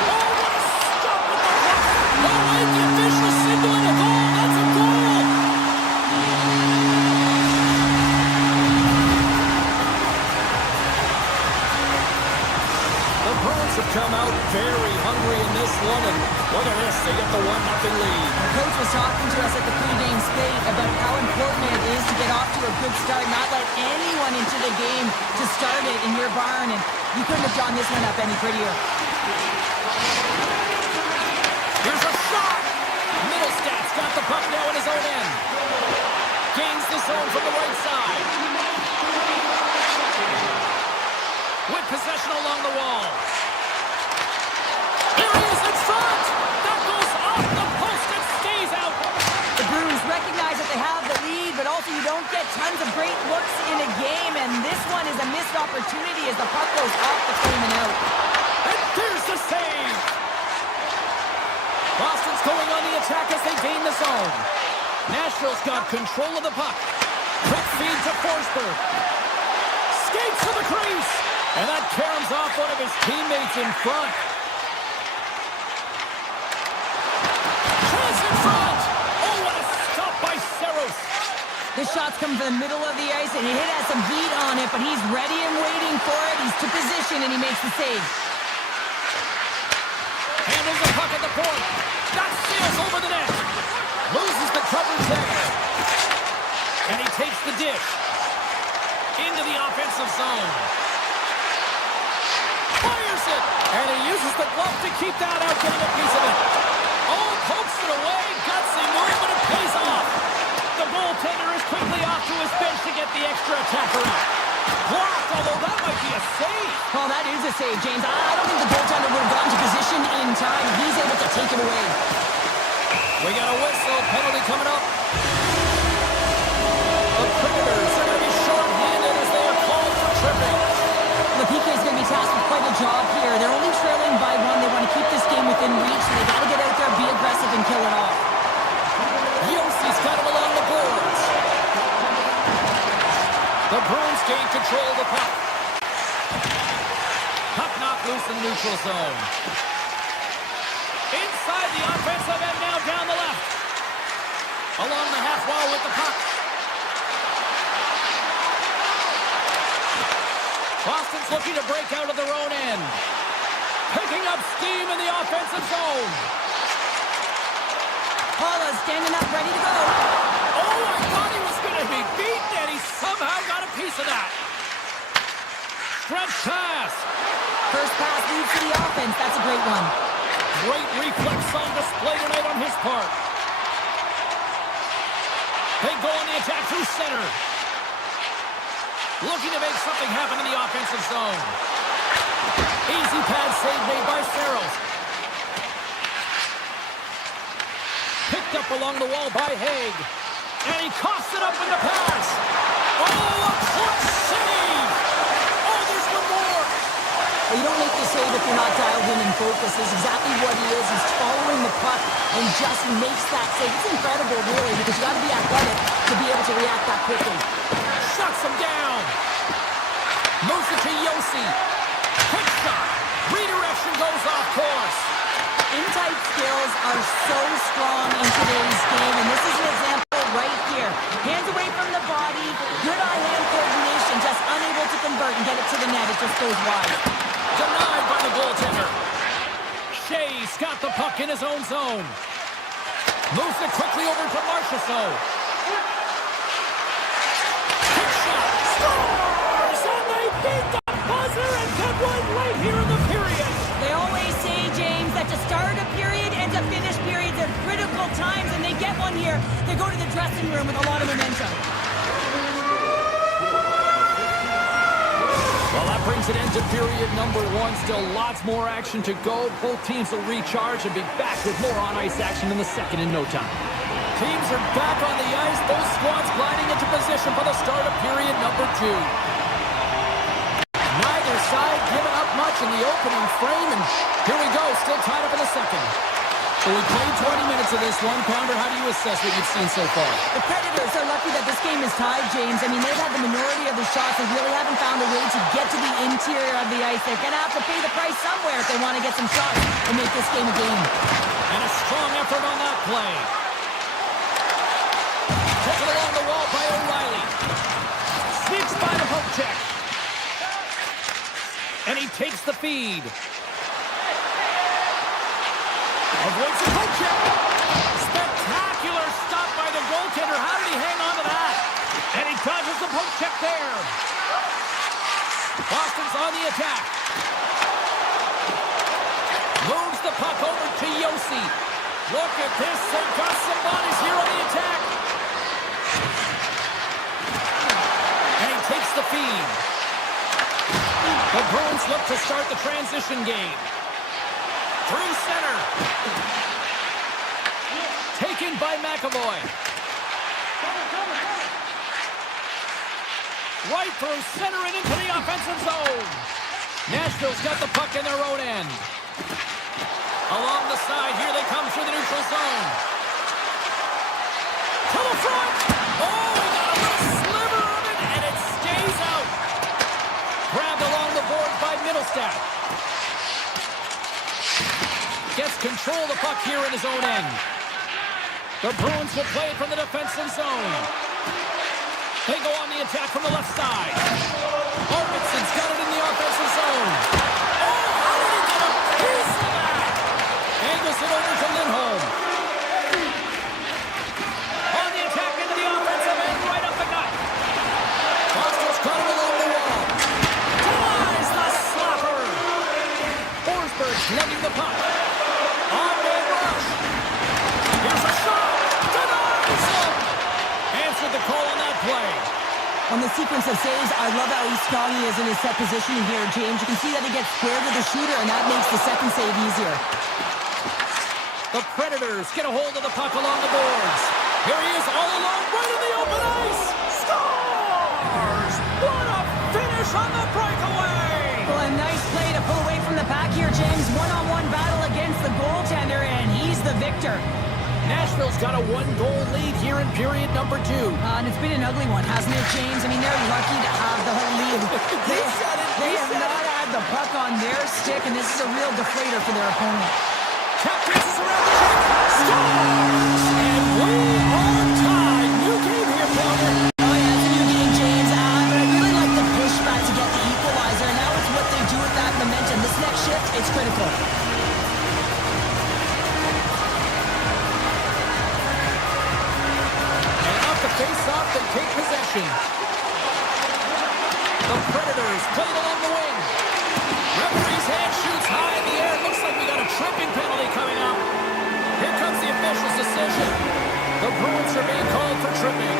Oh, what a stop with the puck! Oh, wait, the official signaling a goal. That's a goal! The Bruins have come out very hungry in this one, and look at this, they get the 1-0 lead. The coach was talking to us at the pregame skate about how important it is to get off to a good start, not let anyone into the game to start it in your barn, and you couldn't have drawn this one up any prettier. Here's a shot! Middlestats got the puck now in his own end. Gains the zone from the right side. With possession along the wall. Here he is in front! That goes off the post and stays out! The Bruins recognize that they have the lead, but also you don't get tons of great looks in a game, and and this one is a missed opportunity as the puck goes off the frame and out. And there's the save! Boston's going on the attack as they gain the zone. Nashville's got control of the puck. Quick feed to Forsberg. Skates to the crease! And that caroms off one of his teammates in front. Chance in front! Oh, what a stop by Saros! The shot's come from the middle of the ice, and he has some heat on it, but he's ready and waiting for it. He's to position, and he makes the save. Handles the puck at the point. That sails over the net. Loses the coverage there. And he takes the dish. Into the offensive zone. Fires it. And he uses the glove to keep that out, getting a piece of it. Oh, pokes it away. Gutsy move, but it pays off. The goaltender is quickly off to his bench to get the extra attacker out. Blocked, although that might be a save. Oh, that is a save, James. I don't think the goaltender would have gotten to position in time. He's able to take it away. We got a whistle. Penalty coming up. The Predators are going to be short-handed as they are called for tripping. The PK is going to be tasked with quite a job here. They're only trailing by one. They want to keep this game within reach, so they got to get out there, be aggressive, and kill it off. Yossi's got him along the boards. The Bruins gain control of the puck. Puck knocked loose in neutral zone. Inside the offensive end now down the left. Along the half wall with the puck. Boston's looking to break out of their own end. Picking up steam in the offensive zone. Paula's standing up, ready to go. Oh, I thought he was going to be beaten, and he somehow got a piece of that. Stretch pass. First pass leads to the offense. That's a great one. Great reflex on display tonight on his part. They go on the attack through center. Looking to make something happen in the offensive zone. Easy pad save made by Saros. Picked up along the wall by Haig. And he coughs it up in the pass. Oh, a clutch save! Oh, there's one more! Well, you don't make the save if you're not dialed in and focused. That's exactly what he is. He's following the puck and just makes that save. It's incredible, really, because you got to be athletic to be able to react that quickly. Shuts him down. Moves it to Yossi. Quick shot. Redirection goes off course. In-tight skills are so strong in today's game, and this is an example right here. Hands away from the body, good eye-hand coordination, just unable to convert and get it to the net. It just goes wide. Denied by the goaltender. Shea's got the puck in his own zone. Moves it quickly over to Marchessault. Quick shot. Scores! And they beat the buzzer and get one right here in the period. They always say, James, that to start a period and to finish periods are critical times, and they get one here. They go to the dressing room with a lot of momentum. Well, that brings an end to period number one. Still lots more action to go. Both teams will recharge and be back with more on-ice action in the second in no time. Teams are back on the ice. Both squads gliding into position for the start of period number two. Neither side giving up much in the opening frame, and here we go, still tied up in the second. So we played 20 minutes of this one. Pounder, how do you assess what you've seen so far? The Predators are lucky that this game is tied, James. I mean, they've had the minority of the shots. They really haven't found a way to get to the interior of the ice. They're going to have to pay the price somewhere if they want to get some shots and make this game a game. And a strong effort on that play. Taken along the wall by O'Reilly. Sneaks by the poke check. And he takes the feed. Avoids the poke check. Spectacular stop by the goaltender. How did he hang on to that? And he dodges the poke check there. Boston's on the attack. Moves the puck over to Yossi. Look at this. They've got some bodies here on the attack. And he takes the feed. The Bruins look to start the transition game. Through center. Taken by McAvoy. Right through center and into the offensive zone. Nashville's got the puck in their own end. Along the side, here they come through the neutral zone. To the front. Oh, he got a little sliver of it, and it stays out. Grabbed along the boards by Middlestat. Gets control of the puck here in his own end. The Bruins will play it from the defensive zone. They go on the attack from the left side. Arvidsson's got it in the offensive zone. Oh, how did he get a piece of that? Angles it over to Lindholm. On the attack into the offensive end, right up the gut. Foster's got it along the wall. Denies the slapper. Forsberg's letting the puck. On-man rush. Here's a shot. Denies him. Answered the call on that play. On the sequence of saves, I love how strong he is in his set position here, James. You can see that he gets square to the shooter, and that makes the second save easier. The Predators get a hold of the puck along the boards. Here he is all alone, right in the open ice. Scores! What a finish on the breakaway! Well, a nice play to pull away from the pack here, James. One-on-one battle against the goaltender, and he's the victor. Nashville's got a one-goal lead here in period number 2. And it's been an ugly one, hasn't it, James? I mean, they're lucky to have the lead. They have not had the puck on their stick, and this is a real deflator for their opponent. Cap races around the check. Scores! And we are tied. New game here, Powder. Oh, yeah, it's a new game, James. But I really like the pushback to get the equalizer, and now it's what they do with that momentum. This next shift, it's critical. Face off and take possession. The Predators play it along the wing. Referee's hand shoots high in the air. Looks like we got a tripping penalty coming up. Here comes the official's decision. The Bruins are being called for tripping.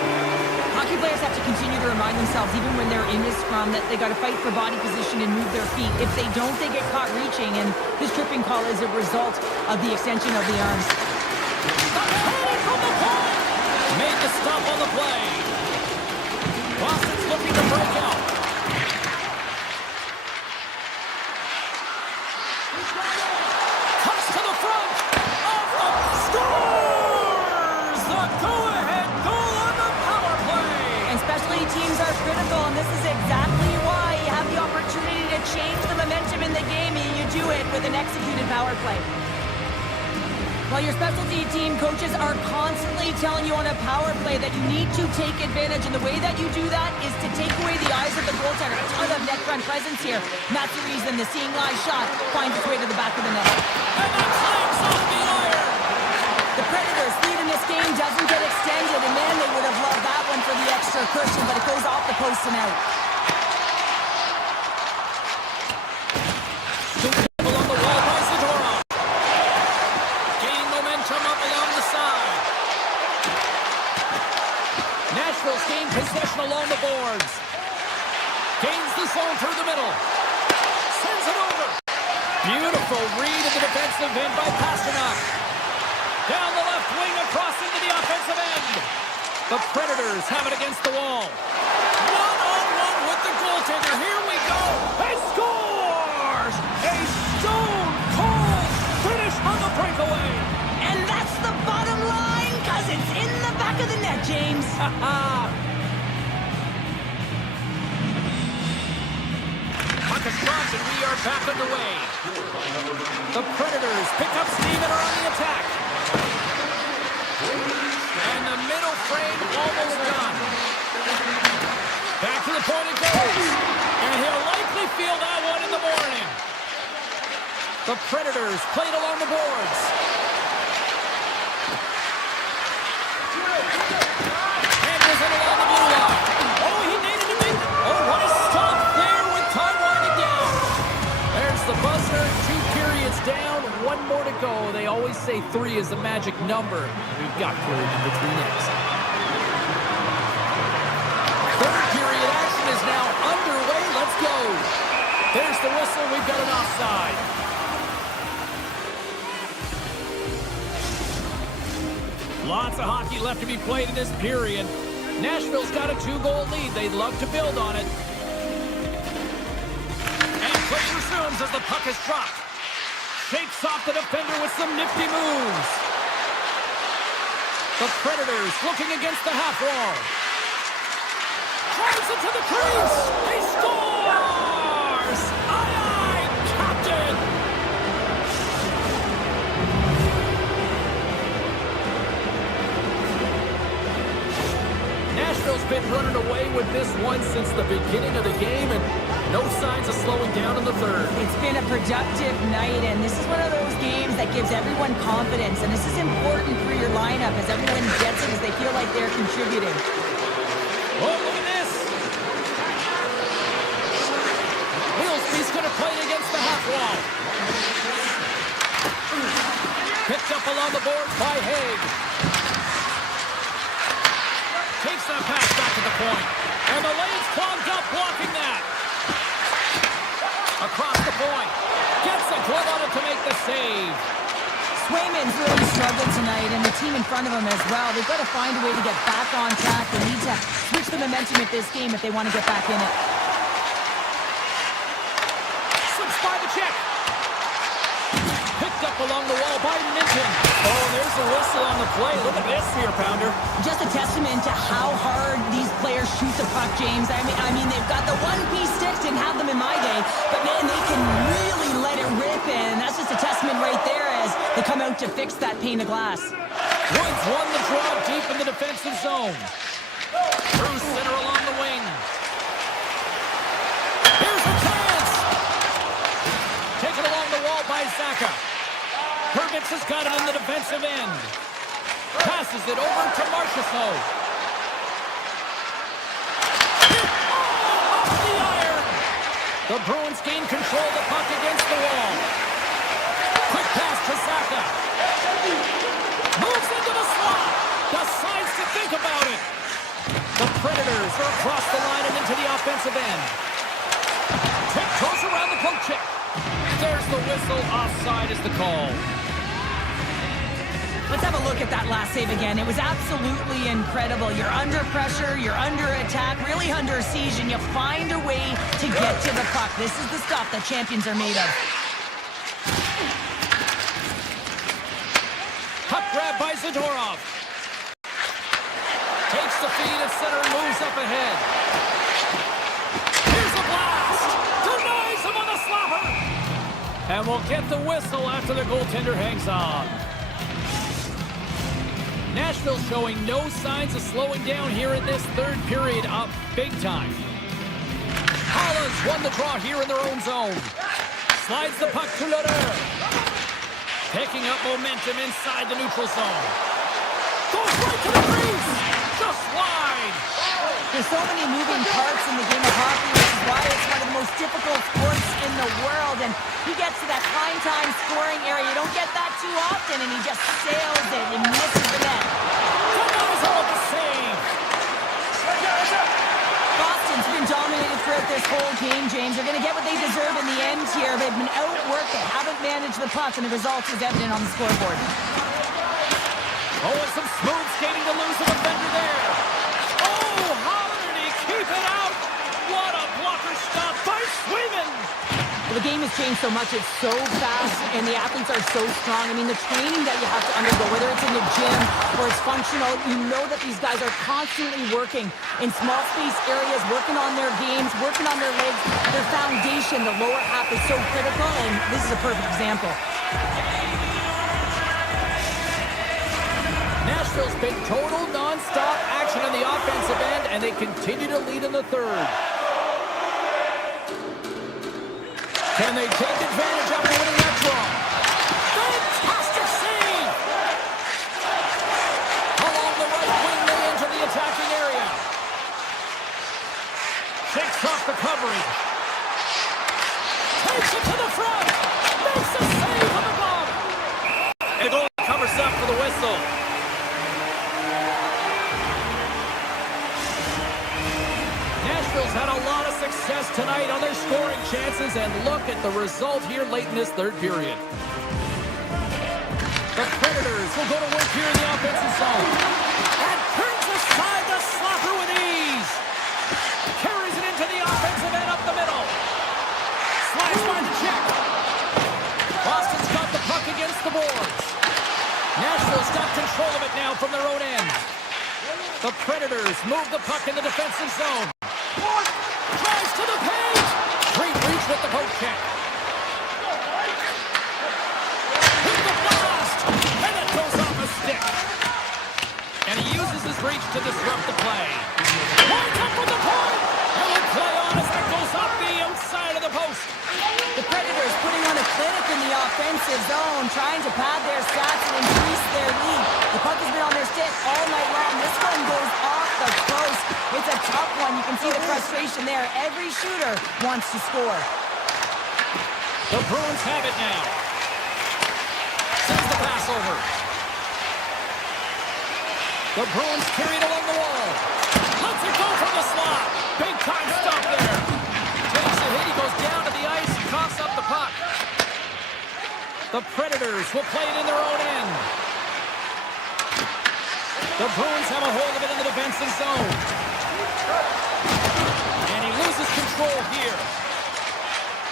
Hockey players have to continue to remind themselves, even when they're in this scrum, that they got to fight for body position and move their feet. If they don't, they get caught reaching, and this tripping call is a result of the extension of the arms. The penalty from the point. Made the stop on the play. Boston's looking to break out. Comes to the front. Scores! The go-ahead goal on the power play. And specialty teams are critical, and this is exactly why you have the opportunity to change the momentum in the game, and you do it with an executed power play. While your specialty team coaches are constantly telling you on a power play that you need to take advantage, and the way that you do that is to take away the eyes of the goaltender. A ton of net front presence here. And that's the reason the seeing eye shot finds its way to the back of the net. And that climbs off the iron. The Predators' lead in this game doesn't get extended, and man, they would have loved that one for the extra cushion, but it goes off the post and out. Along the wall by Zadorov. Gaining momentum up along the side. Nashville's gained possession along the boards. Gains the zone through the middle. Sends it over. Beautiful read of the defensive end by Pasternak. Down the left wing across into the offensive end. The Predators have it against the wall. One-on-one with the goaltender. Here we go. He scores! A stone-cold finish on the breakaway. And that's the bottom line, because it's in the back of the net, James. Puck is dropped and we are back underway. The Predators pick up steam and are on the attack. And the middle frame almost done. Back to the point it goes. And he'll likely feel that one in the morning. The Predators played along the boards. Handles it along the blue line. Oh, he needed to make... Oh, what a stop there with time winding down. There's the buzzer. 2 periods down. 1 more to go. They always say 3 is the magic number. We've got period number 3 next. Third period action is now underway. Let's go. There's the whistle. We've got an offside. Lots of hockey left to be played in this period. Nashville's got a 2-goal lead. They'd love to build on it. And play resumes as the puck is dropped. Shakes off the defender with some nifty moves. The Predators looking against the half wall. Drives it to the crease. He scores! Aye, aye, Captain! Nashville's been running away with this one since the beginning of the game, and no signs of slowing down in the third. It's been a productive night, and this is one of those games that gives everyone confidence, and this is important for your lineup as everyone gets it, as they feel like they're contributing. Oh, look at this! He's going to play it against the half wall. Picked up along the boards by Haig. Takes that pass back to the point. And the lane's clogged up blocking that. Across the point. Gets a glove on it to make the save. Swayman's really struggled tonight, and the team in front of him as well. They've got to find a way to get back on track. They need to switch the momentum of this game if they want to get back in it. By the check. Picked up along the wall by Minton. Oh, there's a whistle on the play. Look at this here, Pounder. Just a testament to how hard these players shoot the puck, James. I mean, they've got the one-piece sticks, didn't have them in my day, but man, they can really let it rip, and that's just a testament right there as they come out to fix that pane of glass. Woods won the draw deep in the defensive zone. Through center along the wing. Here's a chance. Taken along the wall by Zaka. Herbitz has got it in the defensive end. Passes it over to Marchessault. Off the iron. The Bruins gain control of the puck against the wall. Quick pass to Zaka. Moves into the slot. Decides to think about it. The Predators are across the line and into the offensive end. Tiptoes around the poke check. There's the whistle. Offside is the call. Let's have a look at that last save again. It was absolutely incredible. You're under pressure, you're under attack, really under siege, and you find a way to get to the puck. This is the stuff that champions are made of. Puck grab by Zadorov. Takes the feed at center and moves up ahead. Here's a blast. Denies him on the slapper. And we'll get the whistle after the goaltender hangs on. Nashville showing no signs of slowing down here in this third period, up big time. Hollands won the draw here in their own zone. Slides the puck to Lodeur. Picking up momentum inside the neutral zone. Goes right to the crease. Just wide. There's so many moving parts in the game of hockey, which is why it's one of the most difficult sports in the world. And he gets to that prime time scoring area. You don't get that too often, and he just sails it and misses the net. Denies him with the save. Boston's been dominated throughout this whole game, James. They're going to get what they deserve in the end here. They've been outworked. They haven't managed the puck, and the result is evident on the scoreboard. Oh, and some smooth skating to lose the defender there. Oh, Holland, and he keep it out. What a blocker stop by Swayman. Well, the game has changed so much. It's so fast, and the athletes are so strong. I mean, the training that you have to undergo, whether it's in the gym or it's functional, you know that these guys are constantly working in small space areas, working on their games, working on their legs. Their foundation, the lower half, is so critical, and this is a perfect example. Nashville's been total non-stop action on the offensive end, and they continue to lead in the third. Can they take advantage after winning that draw? Fantastic save. Along the right wing, they enter the attacking area. Shakes off the coverage. Takes it to the front. Makes a save on the glove. And the goal covers up for the whistle. Nashville's had a lot of success tonight on their scoring chances, and look at the result here late in this third period. The Predators will go to work here in the offensive zone. And turns aside the slapper The Predators move the puck in the defensive zone. Drives to the paint. Great reach with the poke check. With the blast. And it goes off a stick. And he uses his reach to disrupt the play. Points up from the point. And will play on as that goes off the outside of the post. The Predators putting on a clinic in the offensive zone, trying to pad their stats and increase their lead. The puck has been on their stick all night long. This one goes off the post. It's a tough one. You can see the frustration there. Every shooter wants to score. The Bruins have it now. Sends the pass over. The Bruins carry it along the wall. Lets it go from the slot. Big time stop there. Takes a hit. He goes down to the ice and coughs up the puck. The Predators will play it in their own end. The Bruins have a hold of it in the defensive zone. And he loses control here.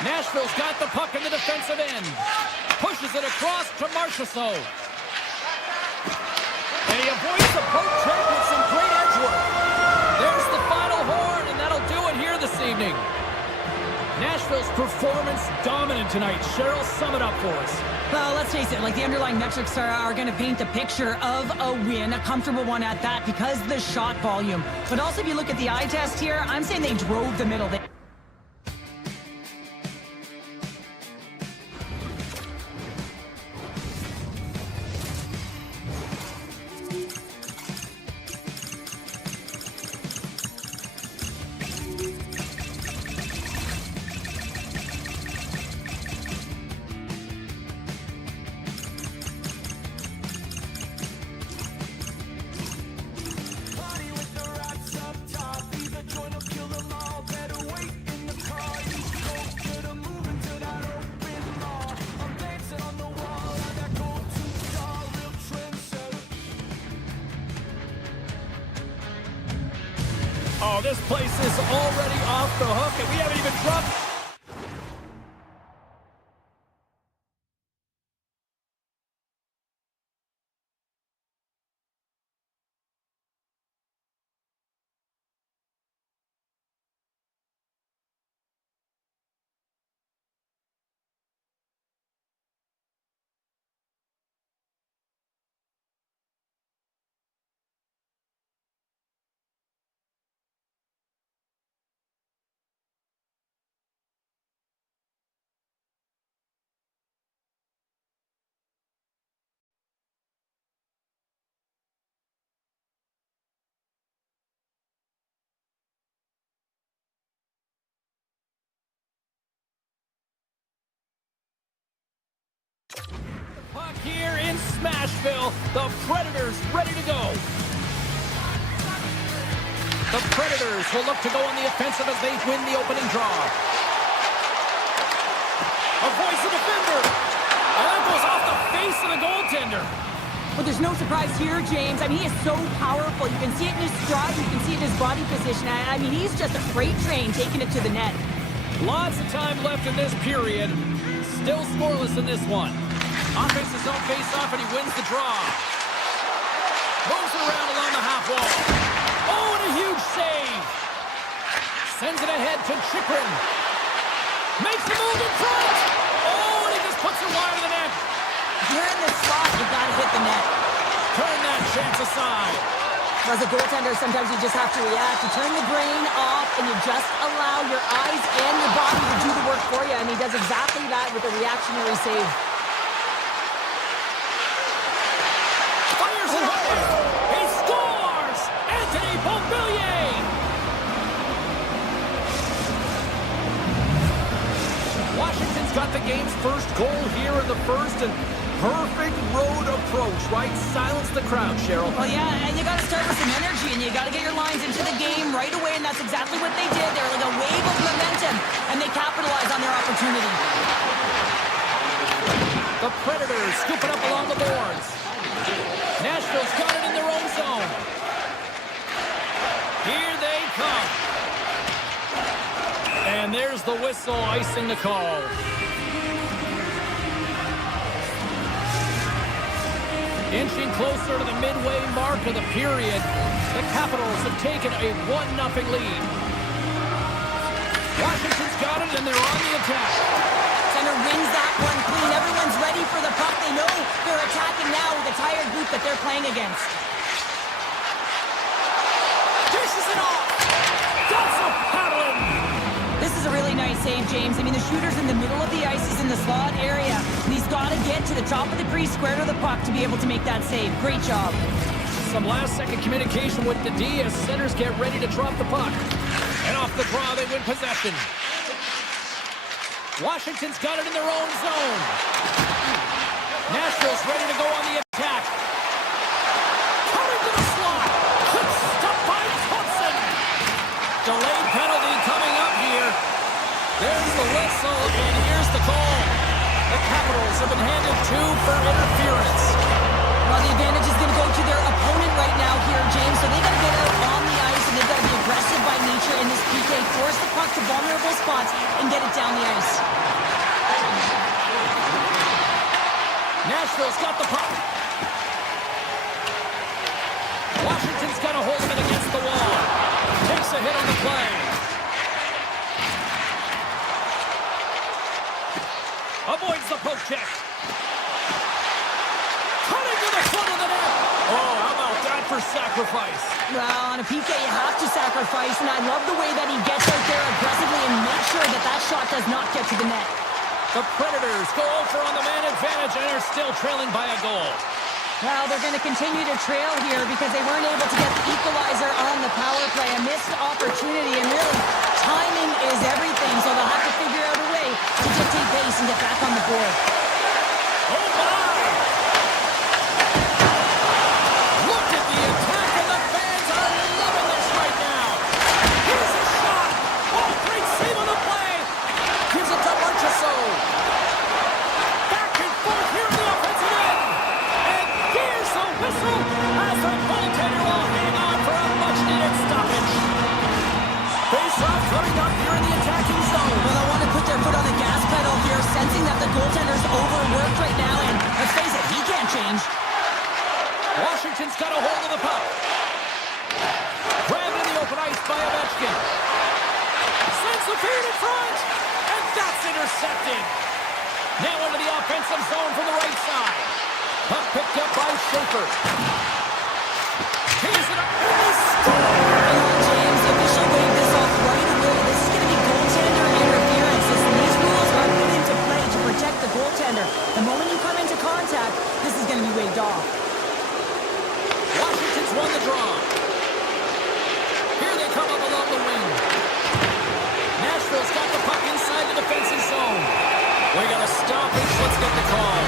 Nashville's got the puck in the defensive end. Pushes it across to Marchessault. And he avoids the poke check with some great edge work. There's the final horn, and that'll do it here this evening. Nashville's performance dominant tonight. Cheryl, sum it up for us. Well, let's face it, like the underlying metrics are going to paint the picture of a win, a comfortable one at that, because the shot volume. But also, if you look at the eye test here, I'm saying they drove the middle. Oh, this place is already off the hook, and we haven't even dropped. Puck here in Smashville. The Predators ready to go. The Predators will look to go on the offensive as they win the opening draw. Avoids the defender. And that goes off the face of the goaltender. But there's no surprise here, James. I mean, he is so powerful. You can see it in his stride. You can see it in his body position. I mean, he's just a freight train taking it to the net. Lots of time left in this period. Still scoreless in this one. Offense his own face-off, and he wins the draw. Moves it around along the half wall. Oh, and a huge save. Sends it ahead to Chychrun. Makes the move in front. Oh, and he just puts it wide of the net. If you're in the slot, you got to hit the net. Turn that chance aside. As a goaltender, sometimes you just have to react. You turn the brain off, and you just allow your eyes and your body to do the work for you, and he does exactly that with a reactionary save. Fires it home. He scores! Anthony Beauvillier! Washington's got the game's first goal here in the first, and perfect road approach, right? Silence the crowd, Cheryl. Well, yeah, and you got to start with some energy, and you got to get your lines into the game right away, and that's exactly what they did. They're like a wave of momentum, and they capitalized on their opportunity. The Predators scooping up along the boards. Nashville's got it in their own zone. Here they come. And there's the whistle icing the call. Inching closer to the midway mark of the period, the Capitals have taken a 1-0 lead. Washington's got it, and they're on the attack. Center wins that one clean. Everyone's ready for the puck. They know they're attacking now with a tired group that they're playing against. Dishes it off. That's a paddling. This is a really nice save, James. I mean, the shooter's in the middle of the ice. He's in the slot area. And he's got to get to the top of the crease, square to the puck to be able to make that save. Great job. Some last-second communication with the D as centers get ready to drop the puck. And off the draw, they win possession. Washington's got it in their own zone. Nashville's ready to go on the attack. Coming to the slot. Good stuff by Thompson. Delayed penalty coming up here. There's the whistle, and here's the call. The Capitals have been handed 2 for interference. Well, the advantage is going to go to their opponent right now here, James, so they've got to get out on the ice, and they've got to be aggressive by nature in this PK, force the puck to vulnerable spots, and get it down the ice. Nashville's got the puck. Washington's got a hold of it against the wall. Takes a hit on the play. Avoids the poke check. Cutting to the front of the net. Oh, how about that for sacrifice? Well, on a PK, you have to sacrifice, and I love the way that he gets out there aggressively and makes sure that that shot does not get to the net. The Predators go over on the man advantage and are still trailing by a goal. Well, they're going to continue to trail here because they weren't able to get the equalizer on the power play. A missed opportunity, and really, timing is everything, so they'll have to figure out a way to dictate pace and get back on the board. Oh, my! Look at the attack, and the fans are loving this right now. Here's a shot. Oh, great save on the play. Gives it to Marchessault. Back and forth here in the offensive end. And here's the whistle as the goaltender will hang on for a much-needed stoppage. Face-off coming up here in the attacking zone. Well, I want to put their foot on the gas pedal here, sensing that the goaltender's overworked right now, and let's face it, he can't change. Washington's got a hold of the puck. Grabbed in the open ice by Ovechkin. Sends the feed in front, and that's intercepted. Now into the offensive zone from the right side. Puck picked up by Schaefer. He's it up, and they score! James, the official waved this off right away. This is going to be goaltender interference. Listen, these rules are put into play to protect the goaltender. The moment you come into contact, this is going to be waved off. Washington's won the draw. Here they come up along the wing. Nashville's got the puck inside the defensive zone. We got a stoppage. Let's get the call.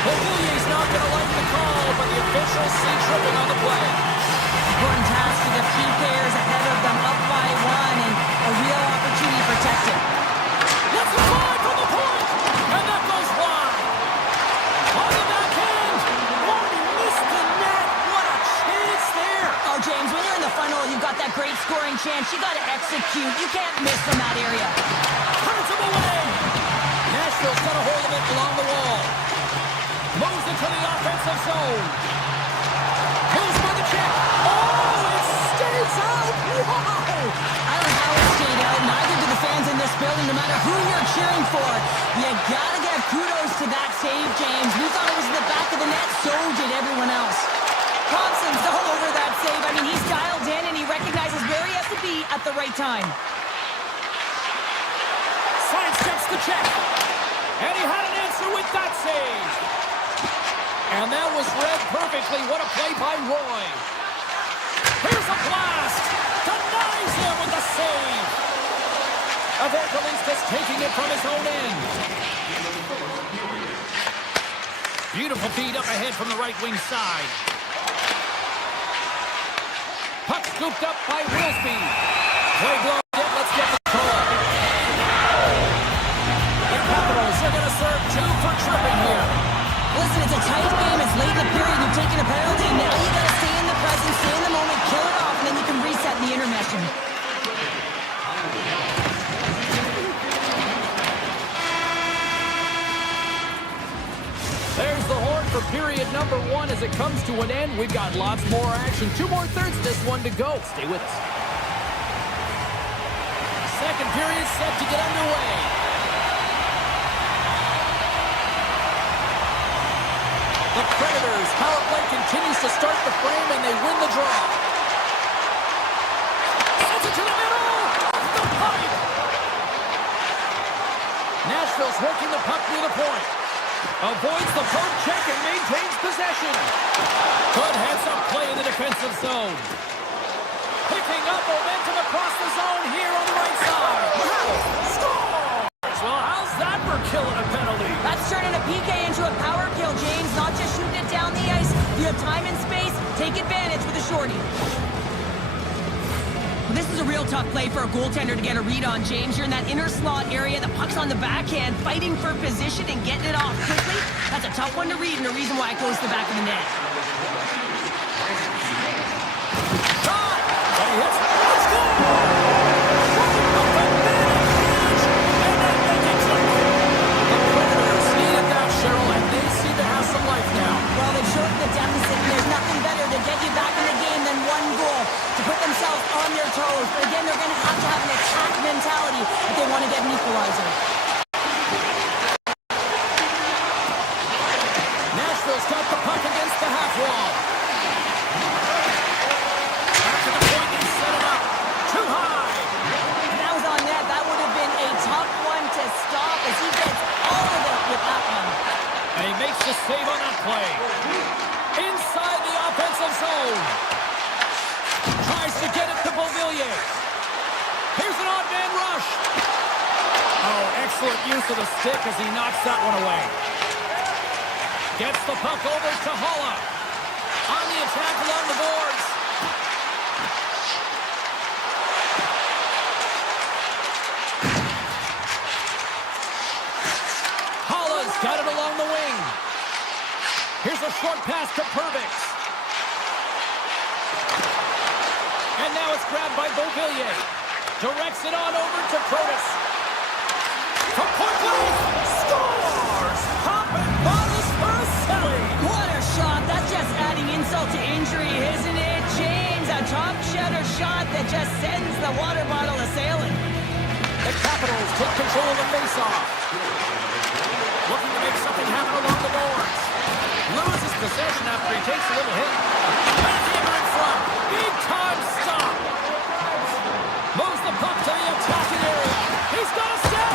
Beauvillier's not going to like the call, but the officials see tripping on the play. Important task for the PKers ahead of them, up by 1, and a real opportunity protected. That's a fly from the point, and that goes wide. On the backhand. Oh, he missed the net. What a chance there. Oh, James, when you're in the funnel, you've got that great scoring chance. You got to execute. You can't miss from that area. Turns him away. Nashville's got a hold of it along the wall. Moves into the offensive zone. Moves by the check. Oh, it stays out. Wow. I don't know how it stayed out. Neither do the fans in this building, no matter who you're cheering for. You got to give kudos to that save, James. We thought it was in the back of the net. So did everyone else. Thompson's all over that save. I mean, he's dialed in, and he recognizes where he has to be at the right time. Sidesteps the check. And he had an answer with that save. And that was read perfectly. What a play by Roy. Here's a blast. Denies him with the save. Evangelistas taking it from his own end. Beautiful feed up ahead from the right wing side. Puck scooped up by Wilsby. Play blown in. Let's get the call. The Capitals are going to serve 2 for tripping here. Listen, it's a tight game. It's late in the period. You've taken a penalty. Now you got to stay in the present, stay in the moment, kill it off, and then you can reset in the intermission. There's the to an end. We've got lots more action. 2 more thirds this one to go. Stay with us. Second period set to get underway. The Predators' power play continues to start the frame, and they win the draw. Sends it to the middle. The pipe. Nashville's working the puck near the point. Avoids the poke check and maintains possession. Good heads-up play in the defensive zone. Picking up momentum across the zone here on the right side. Scores! Well, how's that for killing a penalty? That's turning a PK into a power kill, James. Not just shooting it down the ice. You have time and space. Take advantage with a shorty. This is a real tough play for a goaltender to get a read on, James. You're in that inner slot area. The puck's on the backhand, fighting for position and getting it off quickly. That's a tough one to read, and the reason why it goes to the back of the net. Shot! And he hits it. Let's go! The Predators needed that, Cheryl, and they seem to have some life now. Well, they've shortened the deficit, and there's nothing better to get you back in the game than one goal to put themselves on their toes. But again, they're going to have an attack mentality if they want to get an equalizer. Nashville's got the puck against the half wall. Back to the point and set it up. Too high. If that was on net, that would have been a tough one to stop as he gets all of it with that one. And he makes the save on that play. Inside the offensive zone. Tries to get it to Beauvillier. Here's an odd man rush. Oh, excellent use of the stick as he knocks that one away. Gets the puck over to Holla. On the attack along the boards. Holla's got it along the wing. Here's a short pass to Purvix. And now it's grabbed by Beauvillier. Directs it on over to Protas. From point blank. Scores! Pop and bottles for a Selly. What a shot. That's just adding insult to injury, isn't it, James? A top shutter shot that just sends the water bottle a-sailing. The Capitals take control of the faceoff. Looking to make something happen along the boards. Loses possession after he takes a little hit. Backhander in front. Big time stop. Moves the puck to the attacking area. He's got a step.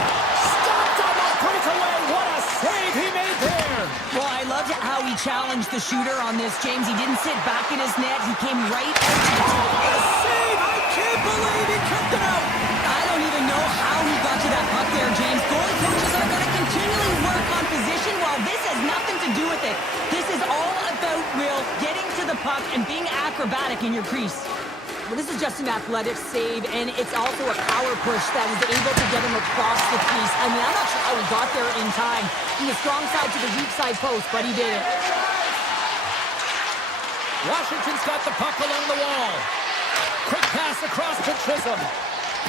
Stopped on the breakaway. What a save he made there. Well, I loved how he challenged the shooter on this, James. He didn't sit back in his net. He came right out to the top. A save. I can't believe he kept it out. I don't even know how he got to that puck there, James. Goalie coaches are going to continually work on position while this has nothing to do with it. This is all about, Will, getting to the puck and being acrobatic in your crease. Well, this is just an athletic save, and it's also a power push that is able to get him across the crease. I mean, I'm not sure how he got there in time. He was strong side to the weak side post, but he did it. Washington's got the puck along the wall. Quick pass across to Chisholm.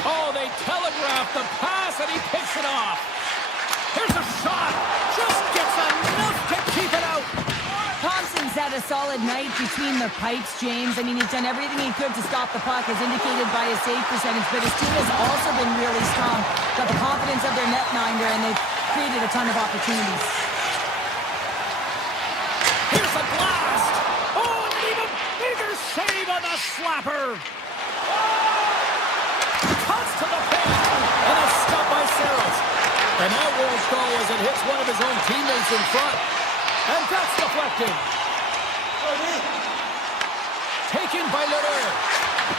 Oh, they telegraph the pass, and he picks it off. Here's a shot. Just gets enough to keep it out. Thompson's had a solid night between the pipes, James. I mean, he's done everything he could to stop the puck, as indicated by his save percentage, but his team has also been really strong. Got the confidence of their netminder, and they've created a ton of opportunities. Here's a blast. Oh, and even bigger save on the slapper. Cuts to the paint, and a stop by Saros. And that won't go as it hits one of his own teammates in front. And that's deflected. Taken by Leder.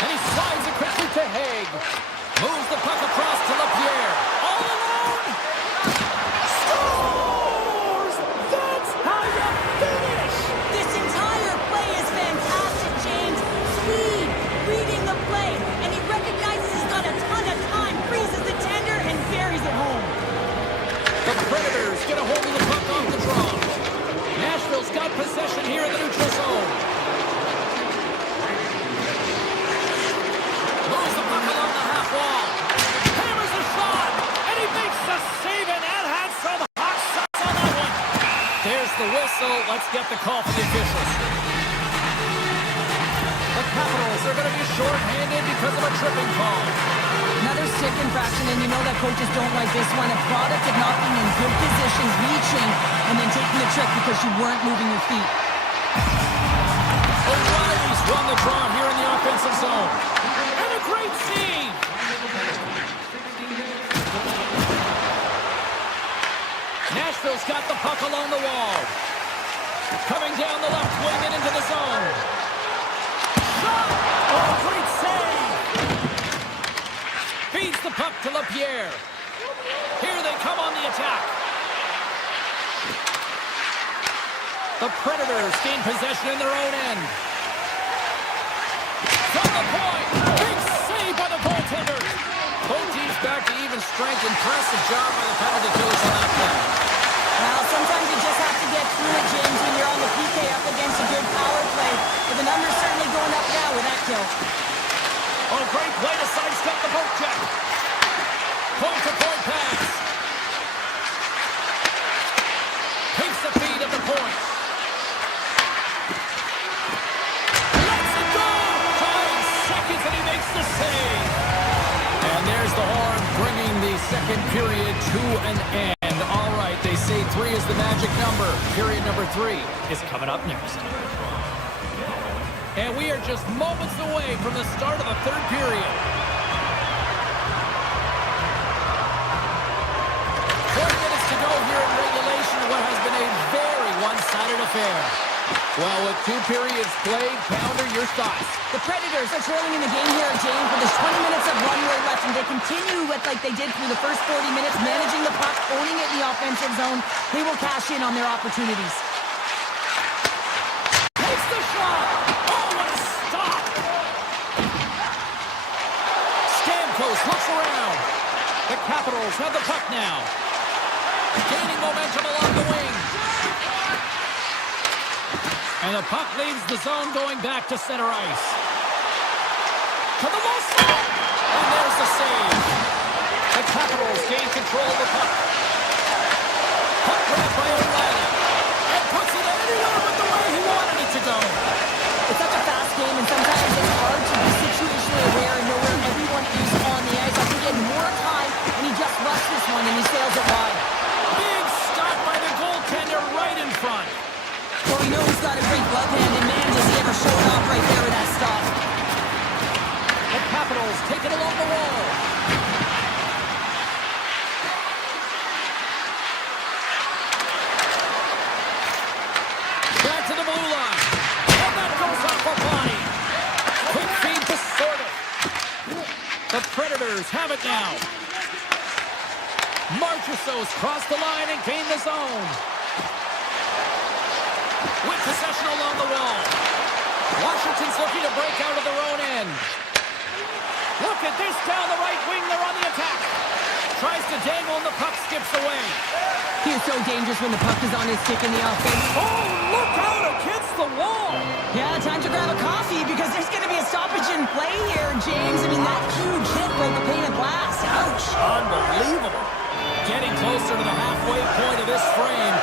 And he slides it quickly to Haig. Moves the puck across to LaPierre. All alone. Scores! That's how you finish. This entire play is fantastic, James. Speed, reading the play, and he recognizes he's got a ton of time, freezes the tender, and buries it home. The Predators get a hold of the puck off the draw. Nashville's got possession here in the neutral zone. Moves the puck along the half wall. Hammers a shot, and he makes the save, and that had some hot shots on that one. There's the whistle. Let's get the call from the officials. because of a tripping call. Another stick infraction, and you know that coaches don't like this one. A product of not being in good positions, reaching, and then taking the trick because you weren't moving your feet. O'Reilly's run the draw here in the offensive zone. And a great save. Nashville's got the puck along the wall. Coming down the left wing and into the zone. Shot! Oh, great save! Feeds the puck to LaPierre. Here they come on the attack. The Predators gain possession in their own end. From the point, big save by the goaltenders. Both teams back to even strength. Impressive job by the penalty killers on that play. Well, sometimes you just have to get through it, James, when you're on the PK up against a good power play. But the number's certainly going up now with that kill. Oh, great play to sidestep the poke check. Point-to-point pass. Takes the feed at the point. Lets it go! 5 seconds and he makes the save. And there's the horn bringing the second period to an end. All right, they say 3 is the magic number. Period number 3 is coming up next. And we are just moments away from the start of the third period. 40 minutes to go here in regulation of what has been a very one-sided affair. Well, with 2 periods played, Pounder, your thoughts? The Predators are trailing in the game here, James, but there's 20 minutes of runway left, and they continue with like they did through the first 40 minutes, managing the puck, owning it in the offensive zone. They will cash in on their opportunities. Takes the shot! Oh, what a stop! Stamkos looks around. The Capitals have the puck now. Gaining momentum along the wing. And the puck leaves the zone going back to center ice. To the low slot. And there's the save. The Capitals gain control of the puck. Puck grab by O'Reilly. And puts it anywhere but the way he wanted it to go. It's such a fast game, and sometimes it's hard to be situationally aware and know where everyone is on the ice. I think he had more time, and he just rushed this one, and he sails it wide. Big stop by the goaltender right in front. Well, we know he's got a great glove hand, and man, does he ever show it off right there with that stop. The Capitals take it along the wall. Back to the blue line. And that goes off a body. Quick feed to Sorter. The Predators have it now. Marchessault's crossed the line and gained the zone. With possession along the wall. Washington's looking to break out of their own end. Look at this down the right wing. They're on the attack. Tries to dangle and the puck skips away. He is so dangerous when the puck is on his stick in the offense. Oh, look out against the wall. Yeah, time to grab a coffee because there's going to be a stoppage in play here, James. I mean, that huge hit broke a pane of glass. Ouch. Unbelievable. Getting closer to the halfway point of this frame.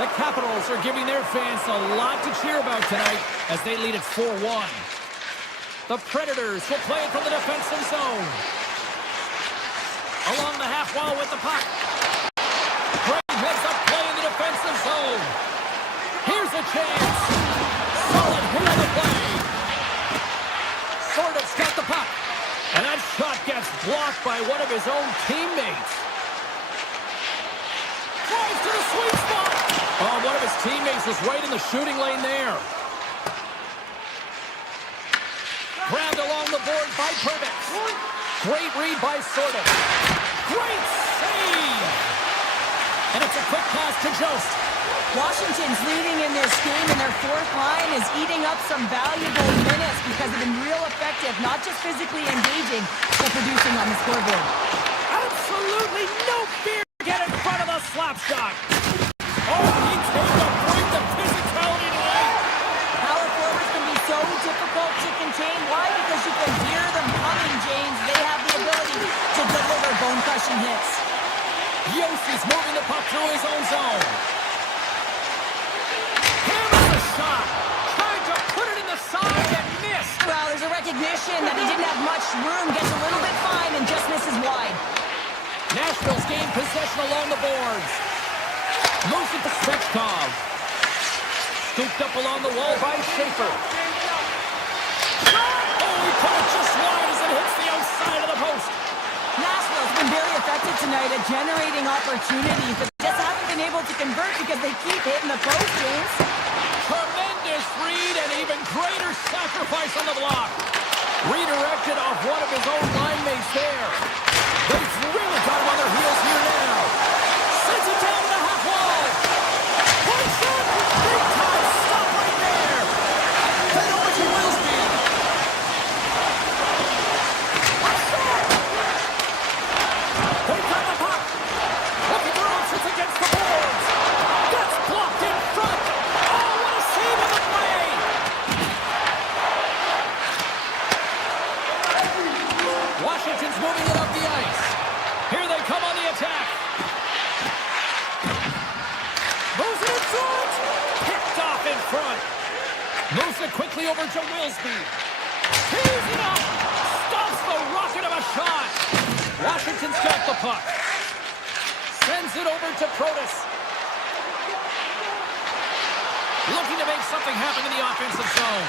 The Capitals are giving their fans a lot to cheer about tonight as they lead at 4-1. The Predators will play it from the defensive zone. Along the half wall with the puck. Great heads up play in the defensive zone. Here's a chance. Solid hit on the play. Sortev's got the puck. And that shot gets blocked by one of his own teammates. Drives to the sweet spot. Oh, one of his teammates is right in the shooting lane there. Grabbed along the board by Perbix. Great read by Sortev. Great save! And it's a quick pass to Jost. Washington's leading in this game, and their fourth line is eating up some valuable minutes because they've been real effective, not just physically engaging, but producing on the scoreboard. Absolutely no fear to get in front of the slap shot. Oh, he came to bring the physicality tonight. Power forwards can be so difficult to contain. Why? Because you can hear them coming, James. They have the ability to deliver bone-crushing hits. Yossi's moving the puck through his own zone. Hammers a shot. Trying to put it in the side and missed. Well, there's a recognition recognition that he didn't have much room, gets a little bit fine and just misses wide. Nashville's gained possession along the boards. Moves it to Svechkov. Scooped up along the wall by Schaefer. Oh, he put it just wide as it hits the outside of the post. Nashville's been very effective tonight at generating opportunities, but just haven't been able to convert because they keep hitting the post, James. Tremendous read and even greater sacrifice on the block. Redirected off one of his own line mates there. They've really got him on their heels here now. Sends it down to the half wall. One shot. Big time stop right there. Then over to Wilsby. A shot. They've got the puck. Looking for options against the boards. That's blocked in front. Oh, what a save on the play. Washington's moving it up the ice. Here they come on the attack. Moves it in front. Picked off in front. Moves it quickly over to Wilsby. Tees it up. Stops the rocket of a shot. Washington's got the puck. Sends it over to Protas. Looking to make something happen in the offensive zone.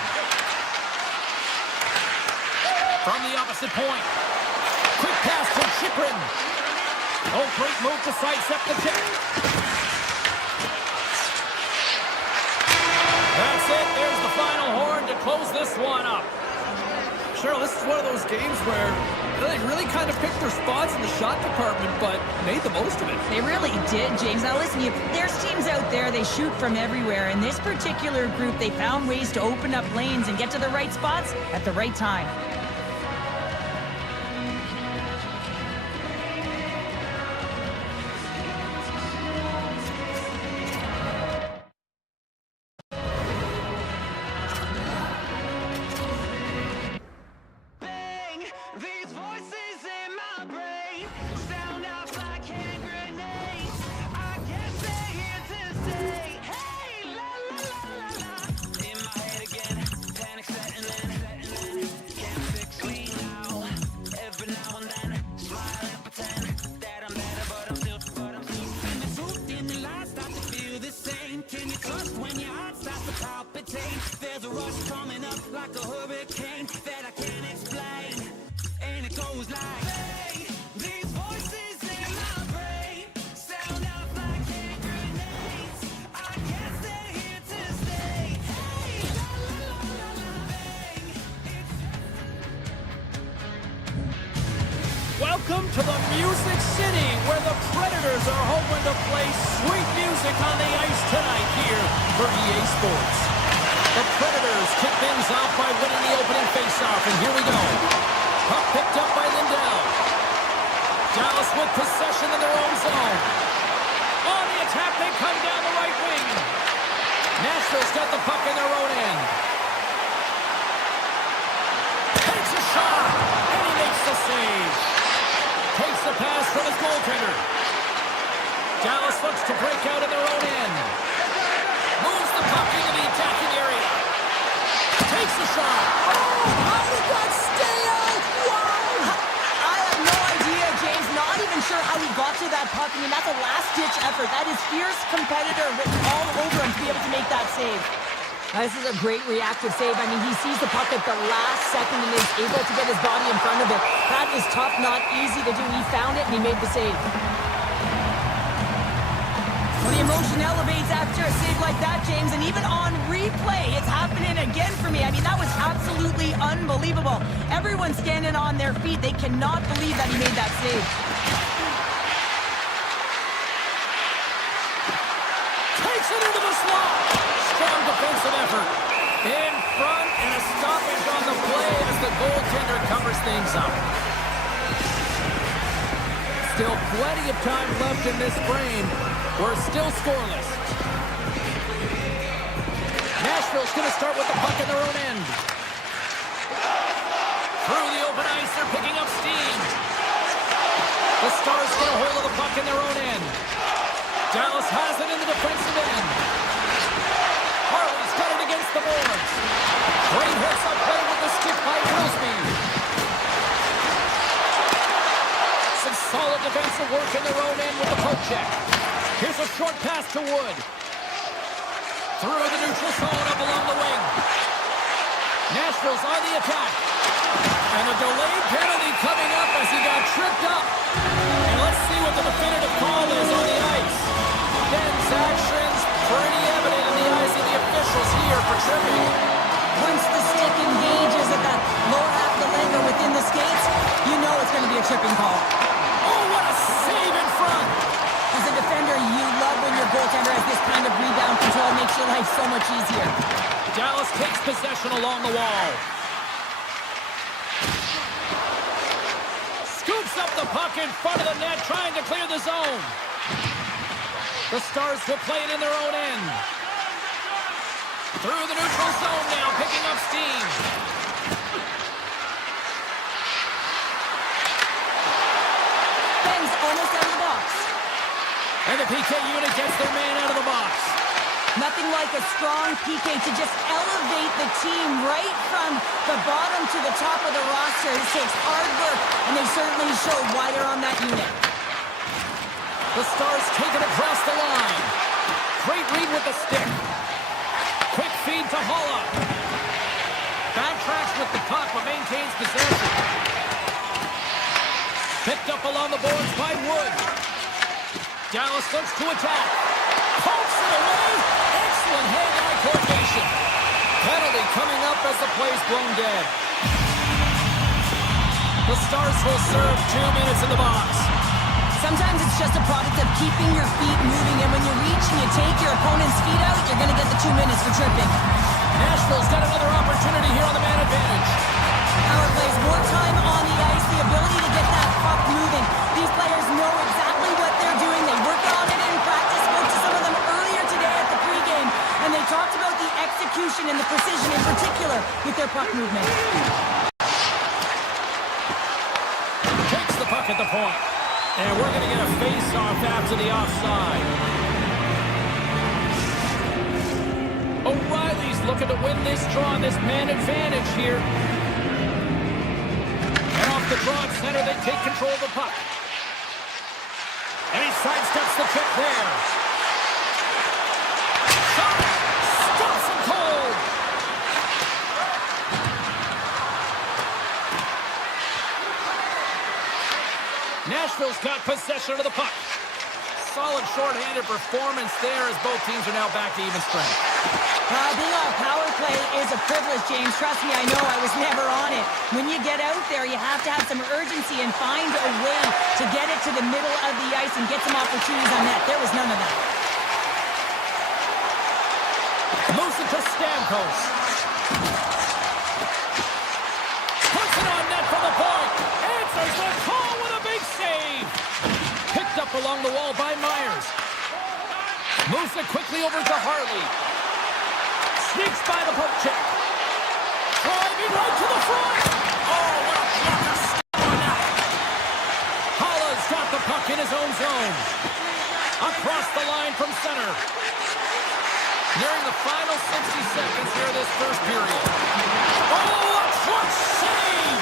From the opposite point. Quick pass to Chyprin. Oh, great move to sidestep the kick. That's it. There's the final horn to close this one up. Cheryl, this is one of those games where they really kind of picked their spots in the shot department, but made the most of it. They really did, James. Now listen, there's teams out there, they shoot from everywhere. In this particular group, they found ways to open up lanes and get to the right spots at the right time. There's a rush coming up like a hurricane that I can't explain. And it goes like, hey, these voices in my brain sound out like hand grenades. I guess they're here to stay. Hey, la la la la la, bang. Welcome to the Music City, where the Predators are hoping to play sweet music on the ice tonight here for EA Sports. The Predators kick things off by winning the opening faceoff, and here we go. Puck picked up by Lindell. Dallas with possession in their own zone. On the attack, they come down the right wing. Nashville's got the puck in their own end. Takes a shot, and he makes the save. Takes the pass from his goaltender. Dallas looks to break out in their own end. Moves the puck into the attacking area. Takes the shot. Oh, how did that stay out? Wow! I have no idea, James. Not even sure how he got to that puck. I mean, that's a last-ditch effort. That is fierce competitor written all over him to be able to make that save. Now, this is a great reactive save. I mean, he sees the puck at the last second and is able to get his body in front of it. That is tough, not easy to do. He found it and he made the save. Well, the emotion elevates after a save like that, James, and even on replay, it's happening again for me. I mean, that was absolutely unbelievable. Everyone's standing on their feet. They cannot believe that he made that save. Takes it into the slot. Strong defensive effort. In front, and a stoppage on the play as the goaltender covers things up. Still plenty of time left in this frame. We're still scoreless. Nashville's going to start with the puck in their own end. Through the open ice, they're picking up steam. The Stars get a hold of the puck in their own end. Dallas has it in the defensive end. Harley's got it against the boards. Great hits up play with the stick by Wills. to work in their own end with the poke check. Here's a short pass to Wood. Through the neutral zone up along the wing. Nashville's on the attack. And a delayed penalty coming up as he got tripped up. And let's see what the definitive call is on the ice. Ben's actions pretty evident in the eyes of the officials here for tripping. Once the stick engages at the lower half of the leg or within the skates, you know it's going to be a tripping call. Oh, what a save in front! As a defender, you love when your goaltender has this kind of rebound control. It makes your life so much easier. Dallas takes possession along the wall. Scoops up the puck in front of the net, trying to clear the zone. The Stars will play it in their own end. Through the neutral zone now, picking up steam. Ben's almost out of the box. And the PK unit gets their man out of the box. Nothing like a strong PK to just elevate the team right from the bottom to the top of the roster. This takes hard work, and they certainly showed why they're on that unit. The Stars take it across the line. Great read with the stick. Quick feed to Holla. Backtracks with the puck, but maintains possession. Picked up along the boards by Wood. Dallas looks to attack. Pokes it away. Excellent hand-eye coordination. Penalty coming up as the play's blown dead. The Stars will serve 2 minutes in the box. Sometimes it's just a product of keeping your feet moving, and when you reach and you take your opponent's feet out, you're going to get the 2 minutes for tripping. Nashville's got another opportunity here on the man advantage. Power plays more time on the ice, the ability to get that puck moving. These players know exactly what they're doing. They work on it in practice. Spoke to some of them earlier today at the pregame, and they talked about the execution and the precision in particular with their puck movement. Takes the puck at the point. And we're going to get a face-off after the offside. O'Reilly's looking to win this draw, this man advantage here. And off the draw at center, they take control of the puck. And he sidesteps the kick there. Shot! Stops him cold! Nashville's got possession of the puck. Solid shorthanded performance there as both teams are now back to even strength. Being on power play is a privilege, James. Trust me, I know. I was never on it. When you get out there, you have to have some urgency and find a way to get it to the middle of the ice and get some opportunities on net. There was none of that. Moves it to Stamkos. Puts it on net from the point. Answers the call with a big save. Picked up along the wall by Myers. Moves it quickly over to Harley. Sneaks by the poke check. Driving right to the front. Oh, what a blocker stop on that. Holla's got the puck in his own zone. Across the line from center. Nearing the final 60 seconds here of this first period. Oh, a clutch save!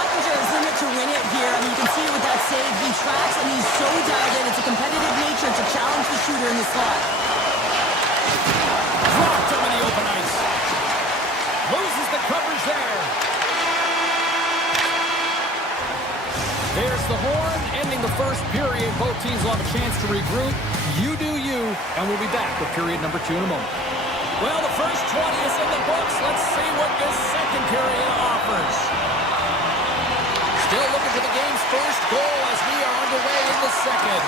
Ottinger is in it to win it here. I mean, you can see it with that save. He tracks and he's so dialed in. It's a competitive nature to challenge the shooter in the slot. Dropped him in the open ice. Loses the coverage there. There's the horn, ending the first period. Both teams will have a chance to regroup. You do you, and we'll be back with period number 2 in a moment. Well, the first 20 is in the books. Let's see what this second period offers. Still looking for the game's first goal as we are underway in the second.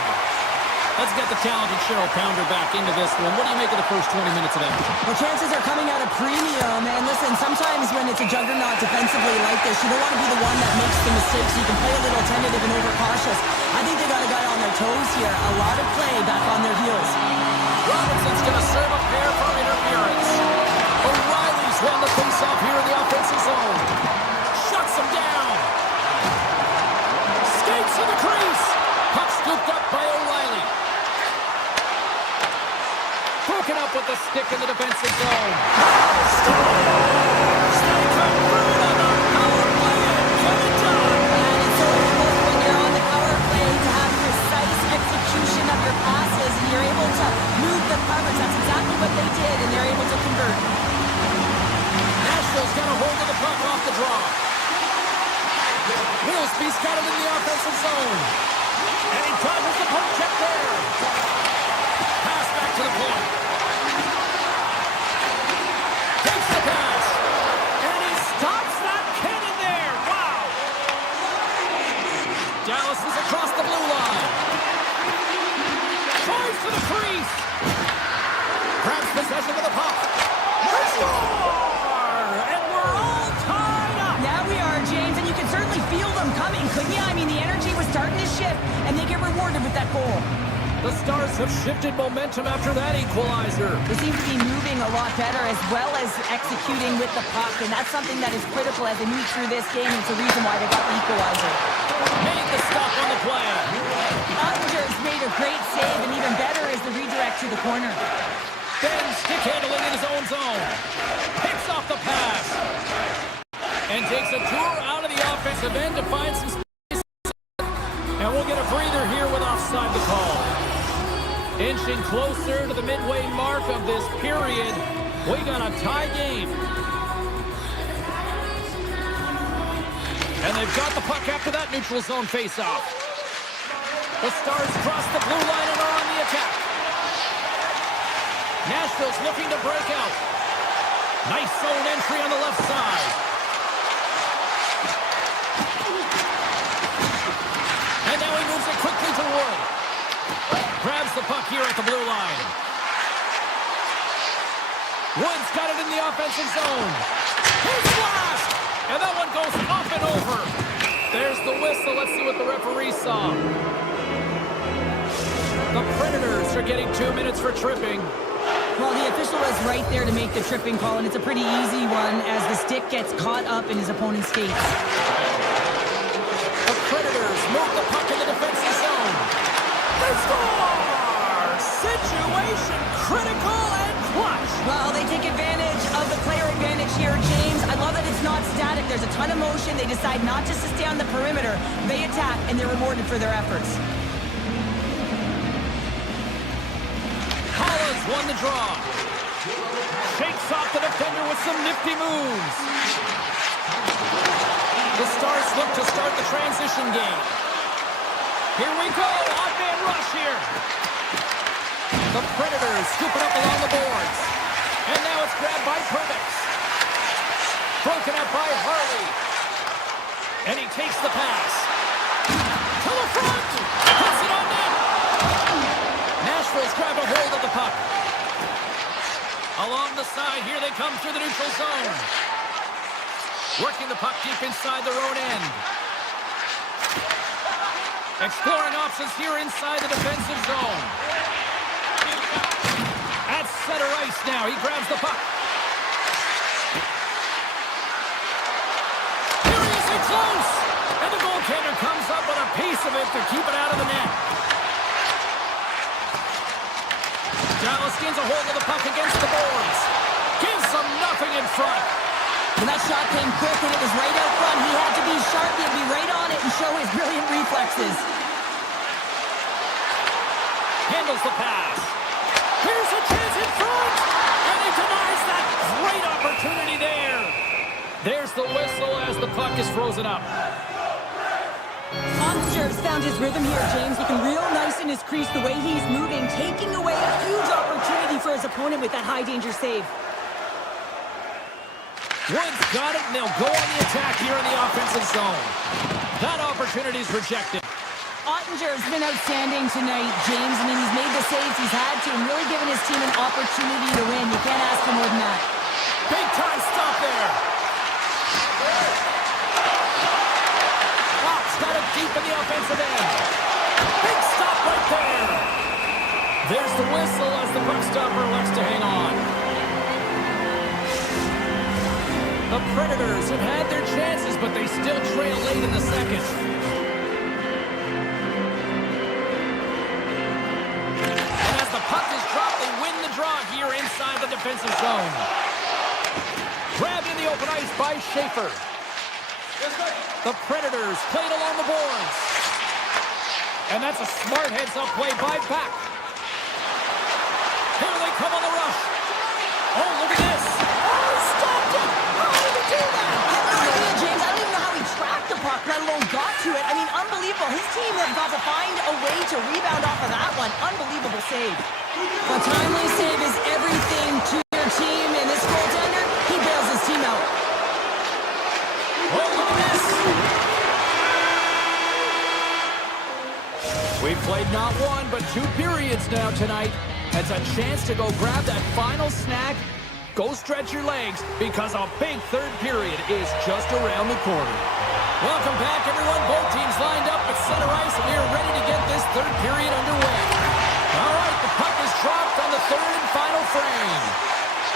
Let's get the talented Cheryl Pounder back into this one. What do you make of the first 20 minutes of action? Well, chances are coming at a premium. And listen, sometimes when it's a juggernaut defensively like this, you don't want to be the one that makes the mistakes. You can play a little tentative and overcautious. I think they got a guy on their toes here. A lot of play back on their heels. Robinson's going to serve a pair for interference. O'Reilly's won the faceoff here in the offensive zone. Shuts him down. Skates to the crease. Puck scooped up by O'Reilly. Broken up with the stick in the defensive zone. Stay converted on the power play and get it done. And it's so important when you're on the power play to have puck off the draw. Wilsby's got it in the offensive zone. And he dodges the poke check there. Pass back to the point. Takes the pass. And he stops that cannon there. Wow. Dallas is across the blue line. Tries to the crease. Grabs possession of the puck. They score! And we're all tied up. Yeah, we are, James, and you can certainly feel them coming, couldn't you? I mean, the energy was starting to shift, and they get rewarded with that goal. The Stars have shifted momentum after that equalizer. They seem to be moving a lot better as well as executing with the puck, and that's something that is critical as they move through this game. It's the reason why they got the equalizer. Made the stop on the play. Ottinger's made a great save, and even better is the redirect to the corner. Ben stick handling in his own zone. Picks off the pass. And takes a tour out of the offensive end to find some space. And we'll get a breather here with offside the call. Inching closer to the midway mark of this period. We got a tie game. And they've got the puck after that neutral zone faceoff. The Stars cross the blue line and are on the attack. Nashville's looking to break out. Nice zone entry on the left side. And now he moves it quickly to Wood. Grabs the puck here at the blue line. Wood's got it in the offensive zone. His blast! And that one goes up and over. There's the whistle. Let's see what the referee saw. The Predators are getting 2 minutes for tripping. Well, the official was right there to make the tripping call, and it's a pretty easy one as the stick gets caught up in his opponent's skates. The Predators move the puck in the defensive zone. They score! Situation critical and clutch. Well, they take advantage of the player advantage here, James. I love that it's not static. There's a ton of motion. They decide not just to stay on the perimeter. They attack, and they're rewarded for their efforts. Won the draw. Shakes off the defender with some nifty moves. The Stars look to start the transition game. Here we go. Odd-man rush here. The Predators scoop it up along the boards. And now it's grabbed by Pervix. Broken up by Harley. And he takes the pass. To the front. Puts it on net. Nashville's grabbed a hold of the puck. Along the side, here they come through the neutral zone. Working the puck deep inside their own end. Exploring options here inside the defensive zone. At center ice now, he grabs the puck. Seriously close! And the goaltender comes up with a piece of it to keep it out of the net. Dallas gains a hold of the puck against the boards. Gives them nothing in front. When that shot came quick and it was right out front, he had to be sharp. He had to be right on it and show his brilliant reflexes. Handles the pass. Here's a chance in front. And he denies that great opportunity there. There's the whistle as the puck is frozen up. Ottinger's found his rhythm here, James. Looking real nice in his crease the way he's moving, taking away a huge opportunity for his opponent with that high-danger save. Wood's got it, and they'll go on the attack here in the offensive zone. That opportunity's rejected. Ottinger's been outstanding tonight, James. I mean, he's made the saves he's had to and really given his team an opportunity to win. You can't ask for more than that. Big time stop there. Got it deep in the offensive end. Big stop right there. There's the whistle as the puck stopper elects to hang on. The Predators have had their chances, but they still trail late in the second. And as the puck is dropped, they win the draw here inside the defensive zone. Grabbed in the open ice by Schaefer. The Predators played along the boards. And that's a smart heads-up play by Back. Here they come on the rush. Oh, look at this. Oh, he stopped it. How did he do that? to rebound off of that one. Unbelievable save. A timely save is everything to your team, and this goaltender, he bails his team out. Oh, look at this! We've played not one, but 2 periods now tonight. It's a chance to go grab that final snack. Go stretch your legs, because a big third period is just around the corner. Welcome back, everyone. Both teams lined up at center ice, and we are ready to get this third period underway. All right, the puck is dropped on the third and final frame.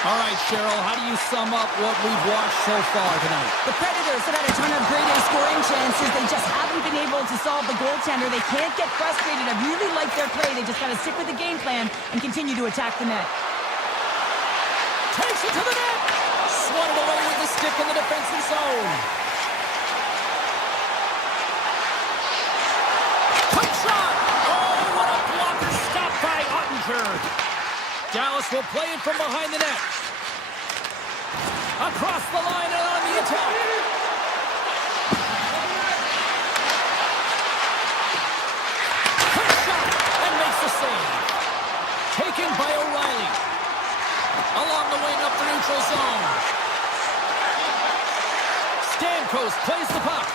All right, Cheryl, how do you sum up what we've watched so far tonight? The Predators have had a ton of great A scoring chances. They just haven't been able to solve the goaltender. They can't get frustrated. I really like their play. They just got to stick with the game plan and continue to attack the net. Takes it to the net. Swatted away with the stick in the defensive zone. Quick shot. Oh, what a blocker stop by Ottinger. Dallas will play it from behind the net. Across the line and on the attack. Quick shot and makes the save. Taken by O'Reilly. Along the wing up the neutral zone. Stamkos plays the puck.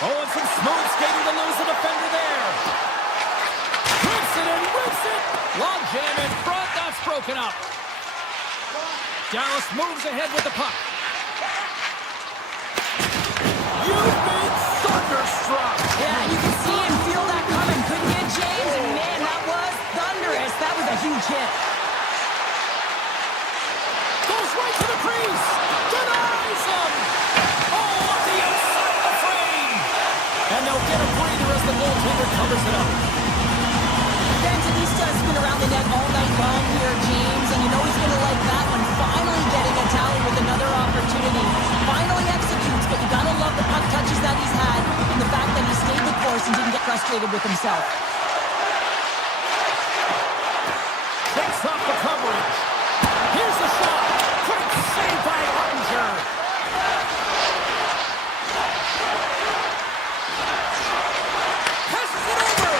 Oh, and some smooth skating to lose the defender there. Rips it and rips it. Long jam in front. That's broken up. Dallas moves ahead with the puck. You've been thunderstruck. Yeah, you can see and feel that coming. Couldn't get James, and man, that was thunderous. That was a huge hit. Goes right to the crease. Denies him. Oh, on the outside of the frame. And they'll get a breather as the goaltender covers it up. Evangelista has been around the net all night long here, James, and you know he's going to like that one. Finally getting a tally with another opportunity. Finally executes, but you got to love the puck touches that he's had and the fact that he stayed the course and didn't get frustrated with himself. Takes off the coverage. Here's the shot. Quick save by Ottinger. Passes it over.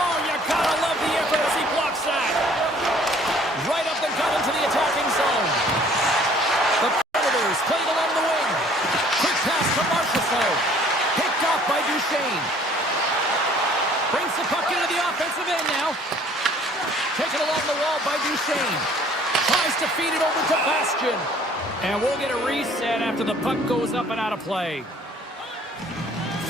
Oh, you gotta love the effort as he blocks that. Right up the gut into the attacking zone. The Predators played along the wing. Quick pass to Marchessault. Picked off by Duchesne. Brings the puck into the offensive end now. Taken along the wall by Duchesne. Tries to feed it over to Bastian. And we'll get a reset after the puck goes up and out of play.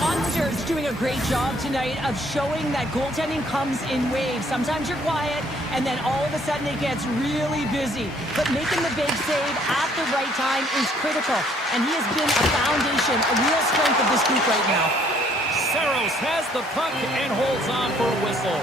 Ottinger's doing a great job tonight of showing that goaltending comes in waves. Sometimes you're quiet, and then all of a sudden it gets really busy. But making the big save at the right time is critical. And he has been a foundation, a real strength of this group right now. Saros has the puck and holds on for a whistle.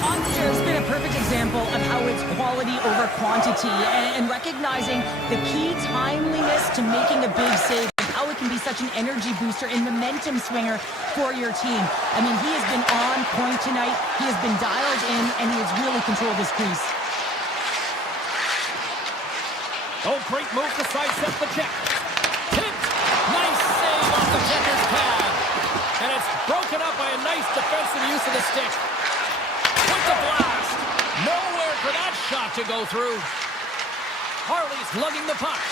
Ottinger's been a perfect example of how it's quality over quantity and recognizing the key timeliness to making a big save and how it can be such an energy booster and momentum swinger for your team. I mean, he has been on point tonight. He has been dialed in, and he has really controlled this crease. Oh, great move to sidestep the check. Tipped. Nice save off the checker's pad. And it's broken up by a nice defensive use of the stick. With the blast. Nowhere for that shot to go through. Harley's lugging the puck.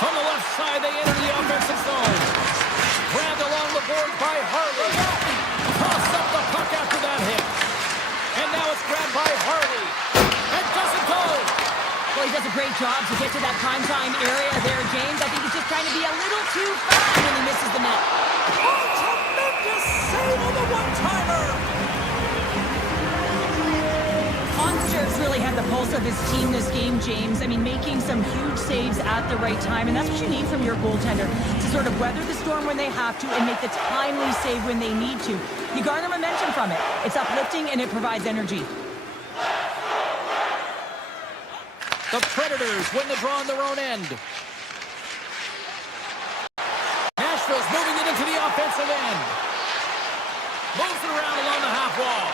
From the left side, they enter the offensive zone. Grabbed along the board by Harley. Toss up the puck after that hit. And now it's grabbed by Harley. And doesn't go. Well, he does a great job to get to that primetime area there, James. I think he's just trying to be a little too fast when he misses the net. Oh, tremendous save on the one-timer. Ottinger's really had the pulse of his team this game, James. I mean, making some huge saves at the right time, and that's what you need from your goaltender, to sort of weather the storm when they have to and make the timely save when they need to. You garner momentum from it. It's uplifting, and it provides energy. The Predators win the draw on their own end. Nashville's moving it into the offensive end. Moves it around along the half wall.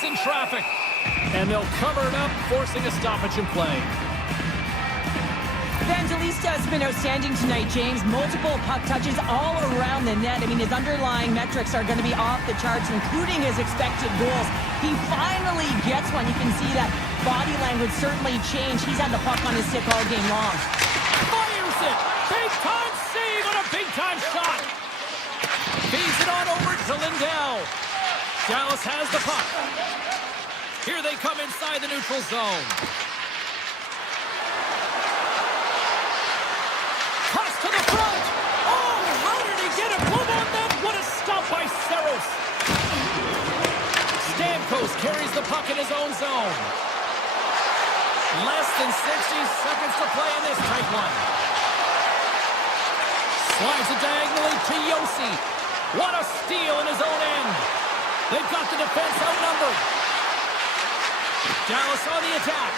is in traffic. And they'll cover it up, forcing a stoppage in play. Evangelista has been outstanding tonight, James. Multiple puck touches all around the net. I mean, his underlying metrics are going to be off the charts, including his expected goals. He finally gets one. You can see that body language certainly changed. He's had the puck on his stick all game long. Fires it! Big-time save on a big-time shot! Feeds it on over to Lindell. Dallas has the puck. Here they come inside the neutral zone. Toss to the front! Oh, how did he get a glove on that? What a stop by Saros! Stamkos carries the puck in his own zone. Less than 60 seconds to play in this tight one. Slides it diagonally to Yossi. What a steal in his own end. They've got the defense outnumbered. Dallas on the attack.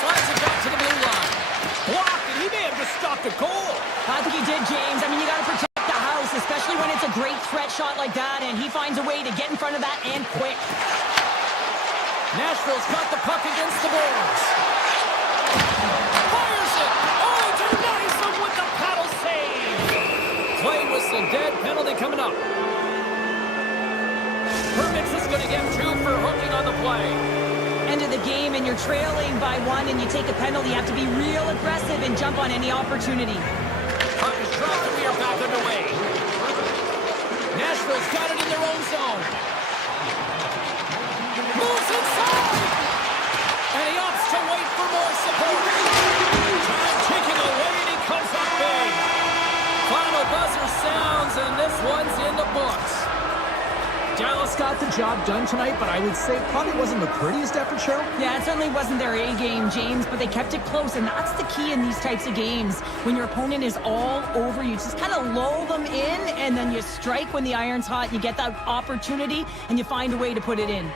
Slides it back to the blue line. Blocked, and he may have just stopped a goal. I think he did, James. I mean, you got to protect the house, especially when it's a great threat shot like that, and he finds a way to get in front of that and quick. Nashville's got the puck against the boards. Fires it! Oh, he denies him with the paddle save! Play whistle dead, penalty coming up. Hermits is going to get 2 for hooking on the play. End of the game, and you're trailing by 1, and you take a penalty. You have to be real aggressive and jump on any opportunity. Puck is dropped, and we are back underway. Nashville's got it in their own zone. Moves inside! And he opts to wait for more support. Time ticking away, and he comes up big. Final buzzer sounds, and this one's in the books. Dallas got the job done tonight, but I would say it probably wasn't the prettiest effort, Cheryl. Yeah, it certainly wasn't their A game, James, but they kept it close, and that's the key in these types of games. When your opponent is all over you, just kind of lull them in, and then you strike when the iron's hot. You get that opportunity, and you find a way to put it in.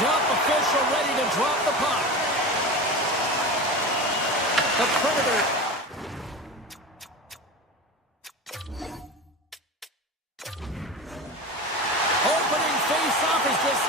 Lined up, official ready to drop the puck. The Predator. Opening face-off is just...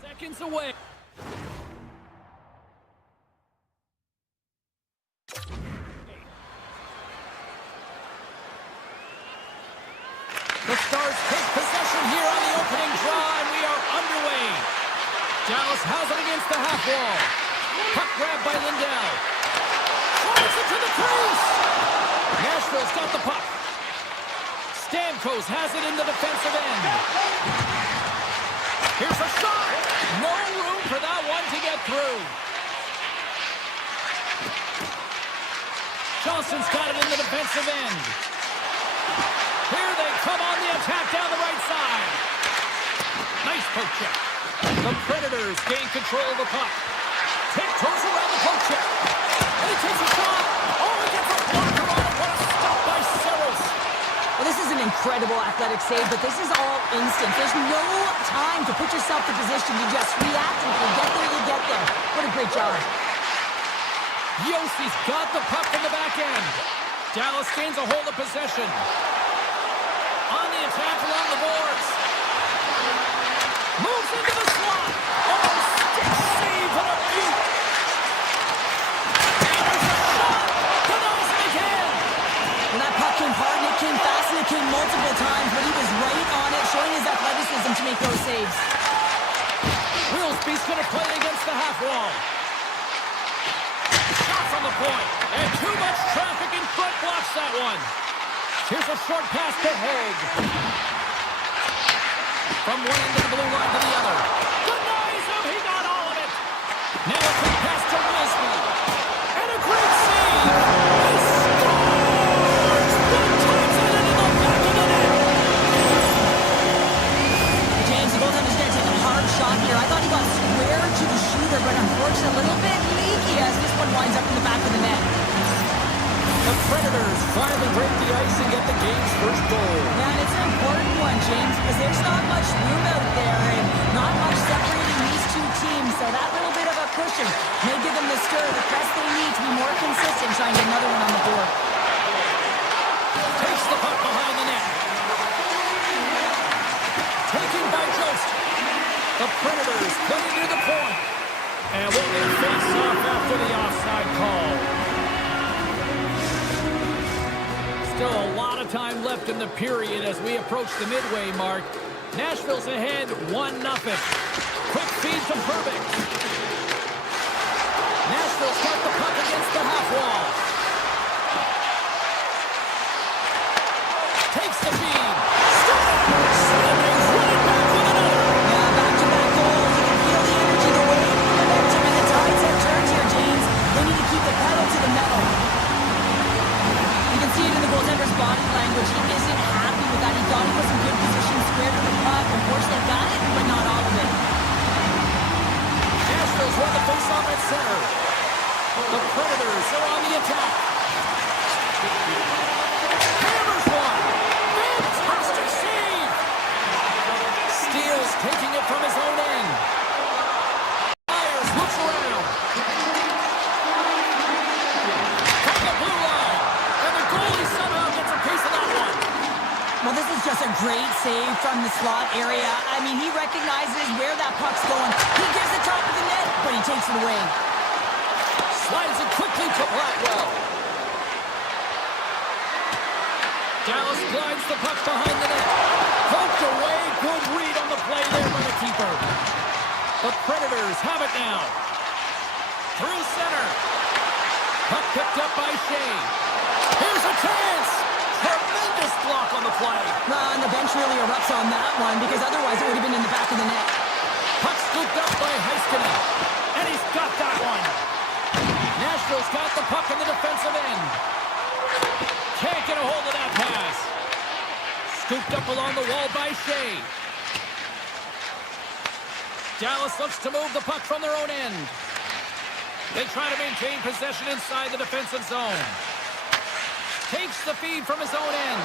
seconds away. The Stars take possession here on the opening draw, and we are underway. Dallas has it against the half wall. Puck grab by Lindell. Fires it to the crease. Nashville's got the puck. Stamkos has it in the defensive end. Here's a shot. No room for that one to get through. Johnson's got it in the defensive end. Here they come on the attack down the right side. Nice poke check. The Predators gain control of the puck. Tiptoes around the poke check. And he takes a shot. Oh, he gets a blocker on it. What a stop by Saros. Well, this is an incredible athletic save, but this is all instant. There's no time to put yourself in position. You just react, and if you get there, you get there. What a great job. Yossi's got the puck from the back end. Dallas gains a hold of possession. On the attack along the boards. Moves into the slot. Oh, stick save and a beaut. And there's a shot. Denies it again. When that puck came hard, and it came fast, and it came multiple times, but he was right on it, showing his athleticism to make those saves. Willsby's going to play against the half wall. Shot from the point. And too much traffic in front blocks that one. Here's a short pass to Haig. From one end of the blue line to the other. Denies him. He got all of it. Now a quick pass to Willsby. And a great save. He scores! One times it into the back of the net. James, the goaltender's going to take a hard shot here. I thought he got square to the shooter, but unfortunately a little bit leaky as this one winds up in the back of the net. The Predators finally break the ice and get the game's first goal. Yeah, and it's an important one, James, because there's not much room out there and not much separating these two teams, so that little bit of a cushion may give them the stir, the press they need to be more consistent, trying to get another one on the board. Takes the puck behind the net. Taken by Jost. The Predators putting near the point. And we'll get a face-off after the offside call. Still a lot of time left in the period as we approach the midway mark. Nashville's ahead 1-0. Quick feed to Perbix. Nashville's got the puck against the half wall. Takes the feed. Scores! And they run it back with another. Yeah, back-to-back goals. You can feel the energy, the wave, the momentum, and the tides have turned here, James. They need to keep the pedal to the metal. You can see it in the goaltender's body language. He isn't happy with that. He thought he was in good position, square to the puck. Unfortunately, got it, but not all of it. Nashville's won the faceoff at center. The Predators are on the attack. Hammers one. Fantastic save. Steele's taking it from his own end. Myers looks around. From the blue line. And the goalie somehow gets a piece of that one. Well, this is just a great save from the slot area. I mean, he recognizes where that puck's going. He gives the top of the net, but he takes it away. Slides it quickly to Blackwell. Dallas glides the puck behind the net. Poked away. Good read on the play there by the keeper. The Predators have it now. Through center. Puck picked up by Shea. Here's a chance. Tremendous block on the play. And the bench really erupts on that one because otherwise it would have been in the back of the net. Puck scooped up by Heiskanen. And he's got that one. Nashville's got the puck in the defensive end. Can't get a hold of that pass. Scooped up along the wall by Shea. Dallas looks to move the puck from their own end. They try to maintain possession inside the defensive zone. Takes the feed from his own end.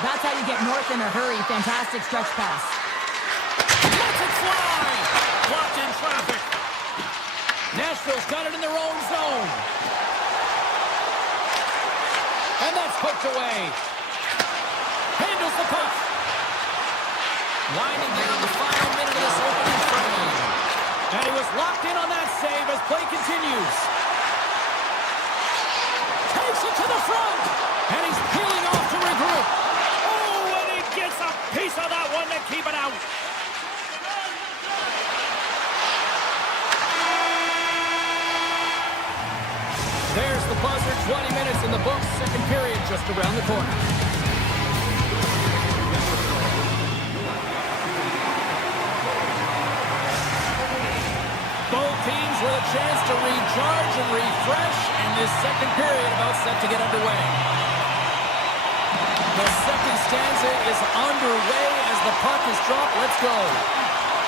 That's how you get north in a hurry. Fantastic stretch pass. Lets it fly! Blocked in traffic. Nashville's got it in their own zone. And that's poked away. Handles the puck. Winding down the final minute of this opening frame. And he was locked in on that save as play continues. Takes it to the front. And he's peeling off to regroup. Oh, and he gets a piece of that one to keep it out. There's the buzzer. 20 minutes in the books. Second period just around the corner. Both teams with a chance to recharge and refresh, and this second period about set to get underway. The second stanza is underway as the puck is dropped. Let's go.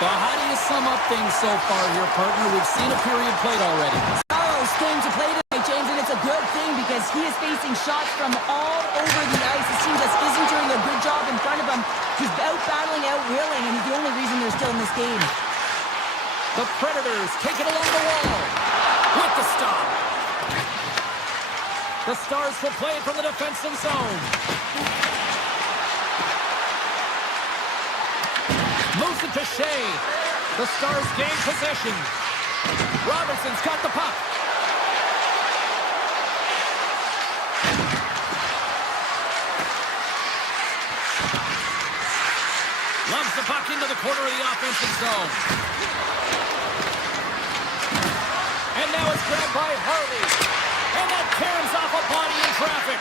Well, how do you sum up things so far here, partner? We've seen a period played already. Subzero's came to play tonight, James, and it's a good thing because he is facing shots from all over the ice. His team just isn't doing a good job in front of him. He's out-battling, out-willing, and he's the only reason they're still in this game. The Predators take it along the wall with the stop. The Stars will play it from the defensive zone. Moves it to Shea. The Stars gain possession. Robertson's got the puck. Loves the puck into the corner of the offensive zone. And now it's grabbed by Harley. And that caroms off a body in traffic.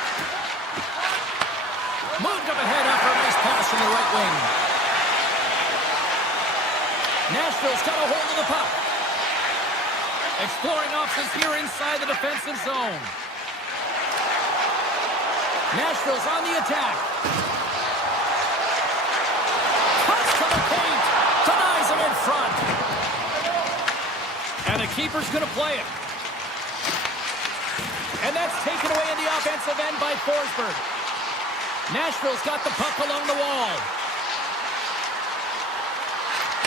Moved up ahead after a nice pass from the right wing. Nashville's got a hold of the puck. Exploring options here inside the defensive zone. Nashville's on the attack. Cuts to the paint. Denies him in front. And the keeper's going to play it. And that's taken away in the offensive end by Forsberg. Nashville's got the puck along the wall.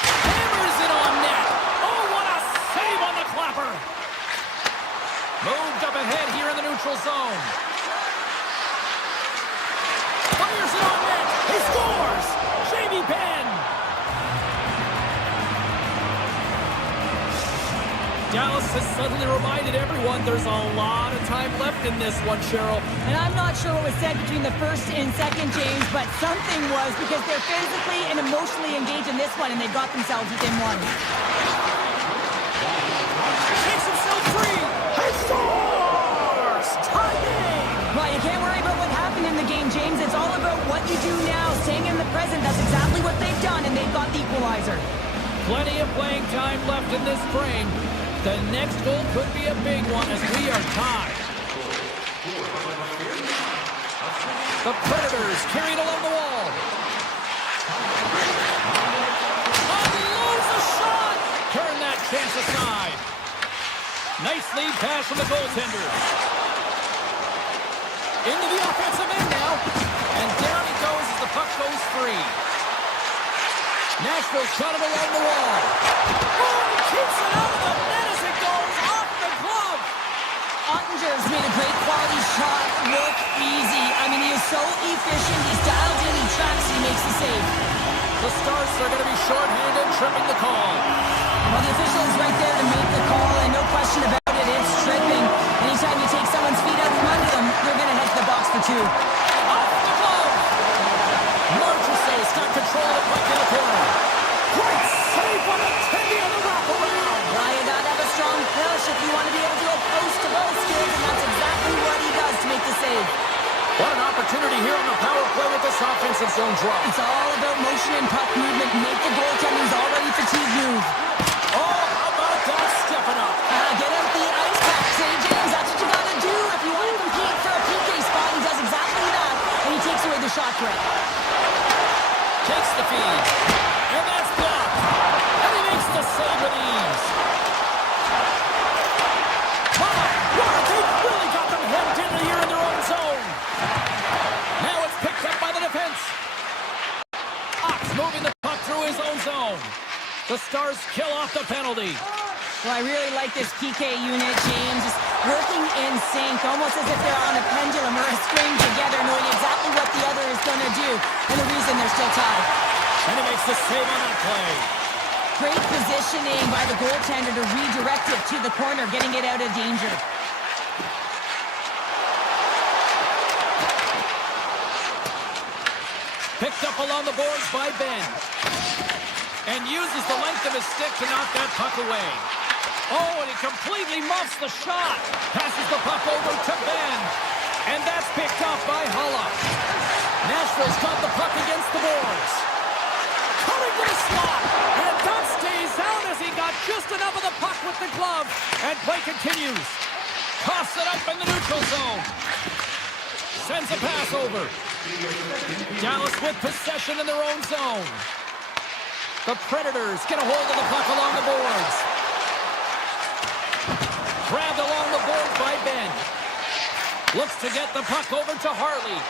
Hammers it on net. Oh, what a save on the clapper. Moved up ahead here in the neutral zone. Fires it on net. He scores. Jamie Benn. Dallas has suddenly reminded everyone there's a lot of time left in this one, Cheryl. And I'm not sure what was said between the first and second, James, but something was because they're physically and emotionally engaged in this one, and they got themselves within one. Takes himself free. He scores! Tie game! Well, you can't worry about what happened in the game, James. It's all about what you do now, staying in the present. That's exactly what they've done, and they've got the equalizer. Plenty of playing time left in this frame. The next goal could be a big one as we are tied. The Predators carried along the wall. Unloads a shot! Turn that chance aside. Nice lead pass from the goaltender. Into the offensive end now. And down he goes as the puck goes free. Nashville's got it along the wall. Oh, he keeps it out of the net as it goes off the glove. Ottinger's made a great quality shot look easy. I mean, he is so efficient. He's dialed in, he tracks, he makes the save. The Stars are going to be shorthanded, tripping the call. Well, the official is right there to make the call, and no question about it, it's tripping. Anytime you take someone's feet out from under them, they're going to head to the box for two. Off the glove. Marchessault's got control of the puck in the corner. Great save on the Tendy on the wraparound. Well, you got to have a strong push if you want to be able to go post-to-post skills, and that's exactly what he does to make the save. What an opportunity here on the power play with this offensive zone drop. It's all about motion and puck movement. Make the goaltender's already fatigued move. Oh, how about that stepping up? Get out the ice pack, say, James. That's what you got to do if you want to compete for a PK spot. He does exactly that, and he takes away the shot threat. Takes the feed, and that's blocked. And he makes the save with ease. Wow, they really got them hemmed in here in their own zone. Now it's picked up by the defense. Ox moving the puck through his own zone. The Stars kill off the penalty. Well, I really like this PK unit, James. Just working in sync, almost as if they're on a pendulum or a string together, knowing exactly what the other is going to do and the reason they're still tied. And he makes the save on that play. Great positioning by the goaltender to redirect it to the corner, getting it out of danger. Picked up along the boards by Ben. And uses the length of his stick to knock that puck away. Oh, and he completely muffs the shot. Passes the puck over to Ben. And that's picked off by Hulla. Nashville's got the puck against the boards. Coming to the slot. And that stays out as he got just enough of the puck with the glove. And play continues. Toss it up in the neutral zone. Sends a pass over. Dallas with possession in their own zone. The Predators get a hold of the puck along the boards. Grabbed along the boards by Ben. Looks to get the puck over to Harley.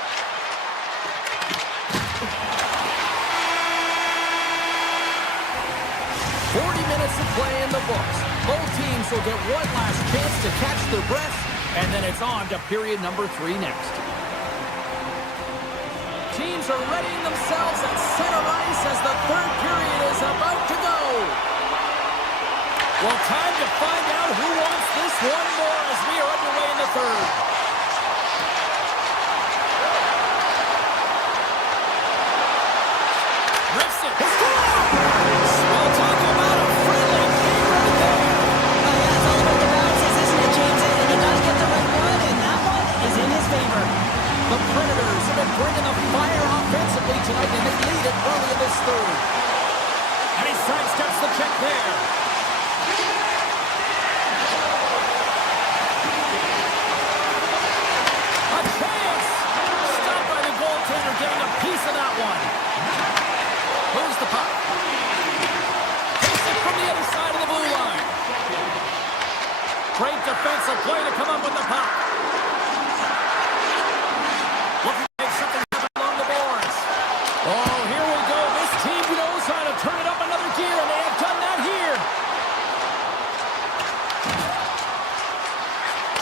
Minutes of play in the books. Both teams will get one last chance to catch their breath, and then it's on to period number 3 next. Teams are readying themselves at center ice as the third period is about to go. Well, time to find out who wants this one more as we are underway in the third. Rips it. Well, talk about a friendly game right there. Oh, yeah, it's all about the bounces, isn't it, James? And you got to get the right one, and that one is in his favor. The Predators have been bringing the fire offensively tonight, and they lead it early in this third. And he sidesteps the check there. A chance! Stopped by the goaltender, getting a piece of that one. Moves the puck. Takes it from the other side of the blue line. Great defensive play to come up with the puck. Looking to make something happen along the boards. Oh, here we go. This team knows how to turn it up another gear, and they have done that here.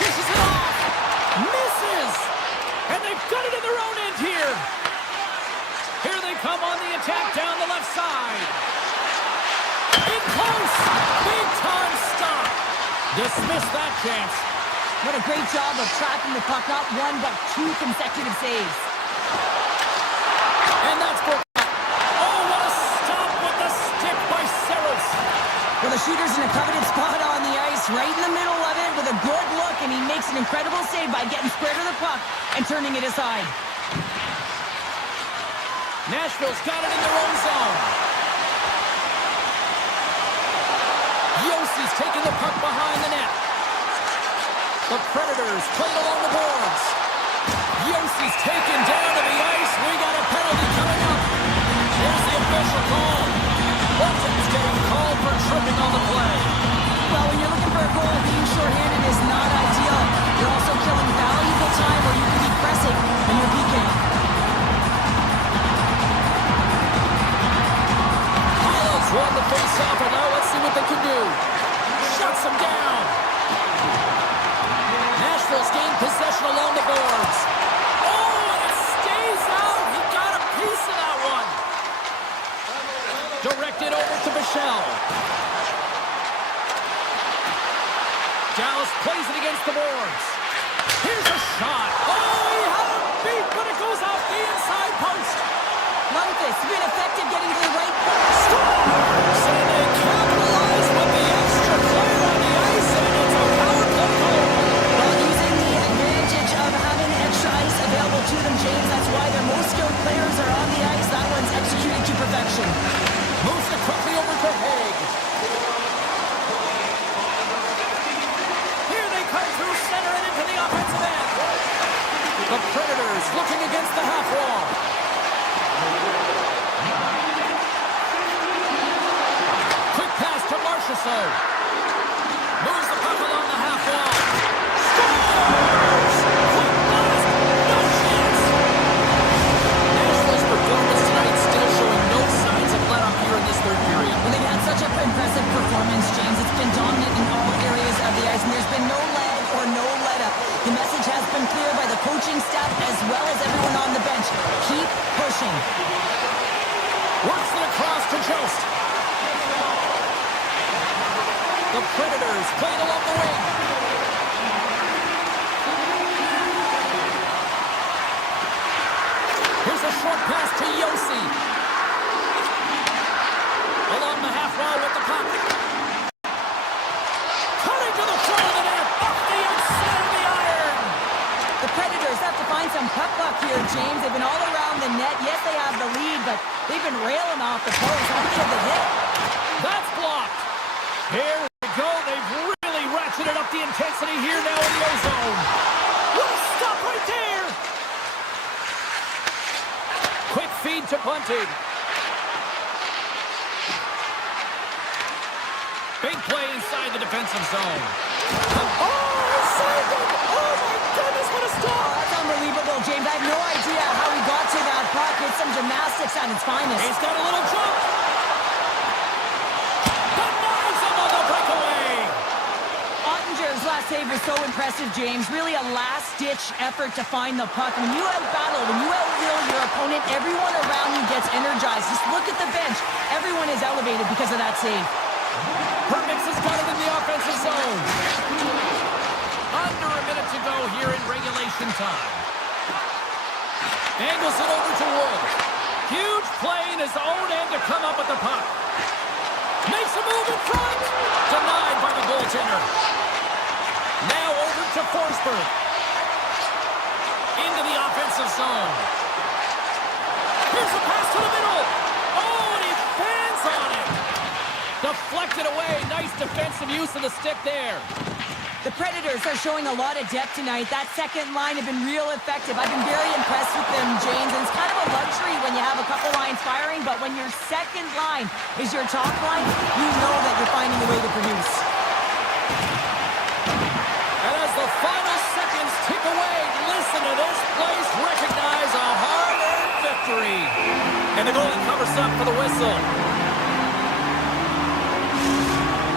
Dishes it off. Misses. And they've got it in their own end here. Here they come on the attack down the left side. In close. Big time stop. Dismiss that chance. What a great job of tracking the puck, not one but 2 consecutive saves. And that's for... Oh, what a stop with the stick by Saros. Well, the shooter's in a coveted spot on the ice, right in the middle of it with a good look, and he makes an incredible save by getting square to the puck and turning it aside. Nashville's got it in their own zone. Yossi's taking the puck behind the net. The Predators played along the boards. Yossi's taken down to the ice. We got a penalty coming up. Here's the official call. Bolton's getting called for tripping on the play. Well, when you're looking for a goal, being shorthanded is not ideal. You're also killing valuable time where you can be pressing when you're PKing. Holland's won the face-off, and now let's see what they can do. Shuts him down. Nashville's gained possession along the boards. Oh, and it stays out. He got a piece of that one. Directed over to Michelle. Dallas plays it against the boards. Here's a shot. Oh, he had him beat, but it goes off the inside post. Lundqvist, been effective getting to the right point. Scores! And they capitalize with the extra player on the ice, and it's a power play goal. Well, using the advantage of having extra ice available to them, James, that's why their most skilled players are on the ice. That one's executed to perfection. Moves it quickly over to Haig. Here they come through center and into the offensive end. so. Moves the puck along the half wall. Scores! Quick blast! No chance! Nashville's performance tonight still showing no signs of let up here in this third period. Well, they've had such an impressive performance, James. It's been dominant in all areas of the ice, and there's been no lag or no let-up. The message has been clear by the coaching staff as well as everyone on the bench. Keep pushing. Works it across to Jost. The Predators played along the wing. Here's a short pass to Yossi. Along the half wall with the puck. Cutting to the front of the net. Up the outside of the iron. The Predators have to find some puck luck here, James. They've been all around the net. Yes, they have the lead, but they've been railing off the post. How many of the hit? That's blocked. Here we go. They've really ratcheted up the intensity here now in the O-zone. What a stop right there. Quick feed to Bunting. Big play inside the defensive zone. Oh, he saved it! Oh, my goodness, what a stop! That's unbelievable, James. I have no idea how he got to that puck. It's some gymnastics at its finest. He's got a little jump. Denies him on the breakaway. Ottinger's last save was so impressive, James. Really a last-ditch effort to find the puck. When you out-battle, when you out-will your opponent, everyone around you gets energized. Just look at the bench. Everyone is elevated because of that save. Hermix has got it in the offensive zone. Under a minute to go here in regulation time. Angles it over to Wood. Huge play in his own end to come up with the puck. Makes a move in front. Denied by the goaltender. Now over to Forsberg. Into the offensive zone. Here's a pass to the middle. Oh, and he fans on it. Deflected away. Nice defensive use of the stick there. The Predators are showing a lot of depth tonight. That second line have been real effective. I've been very impressed with them, James. And it's kind of a luxury when you have a couple lines firing, but when your second line is your top line, you know that you're finding a way to produce. And as the final seconds tick away, listen to this place recognize a hard-earned victory. And the goalie covers up for the whistle.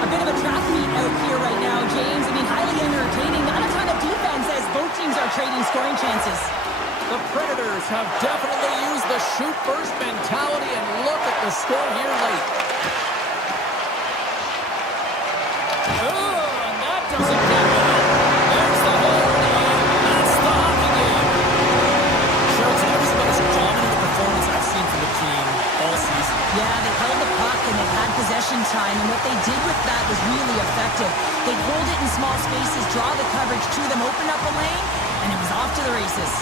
A bit of a track meet out here right now, James. I mean, highly entertaining. Not a ton of defense as both teams are trading scoring chances. The Predators have definitely used the shoot-first mentality, and look at the score here late. Oh, and that doesn't get well. There's the hole in the end. That's the hockey game. Charles, that was about as dominant a performance I've seen from the team all season. Yeah, they held the puck and they had possession time, and what they did with that was really effective. They'd hold it in small spaces, draw the coverage to them, open up a lane, and it was off to the races.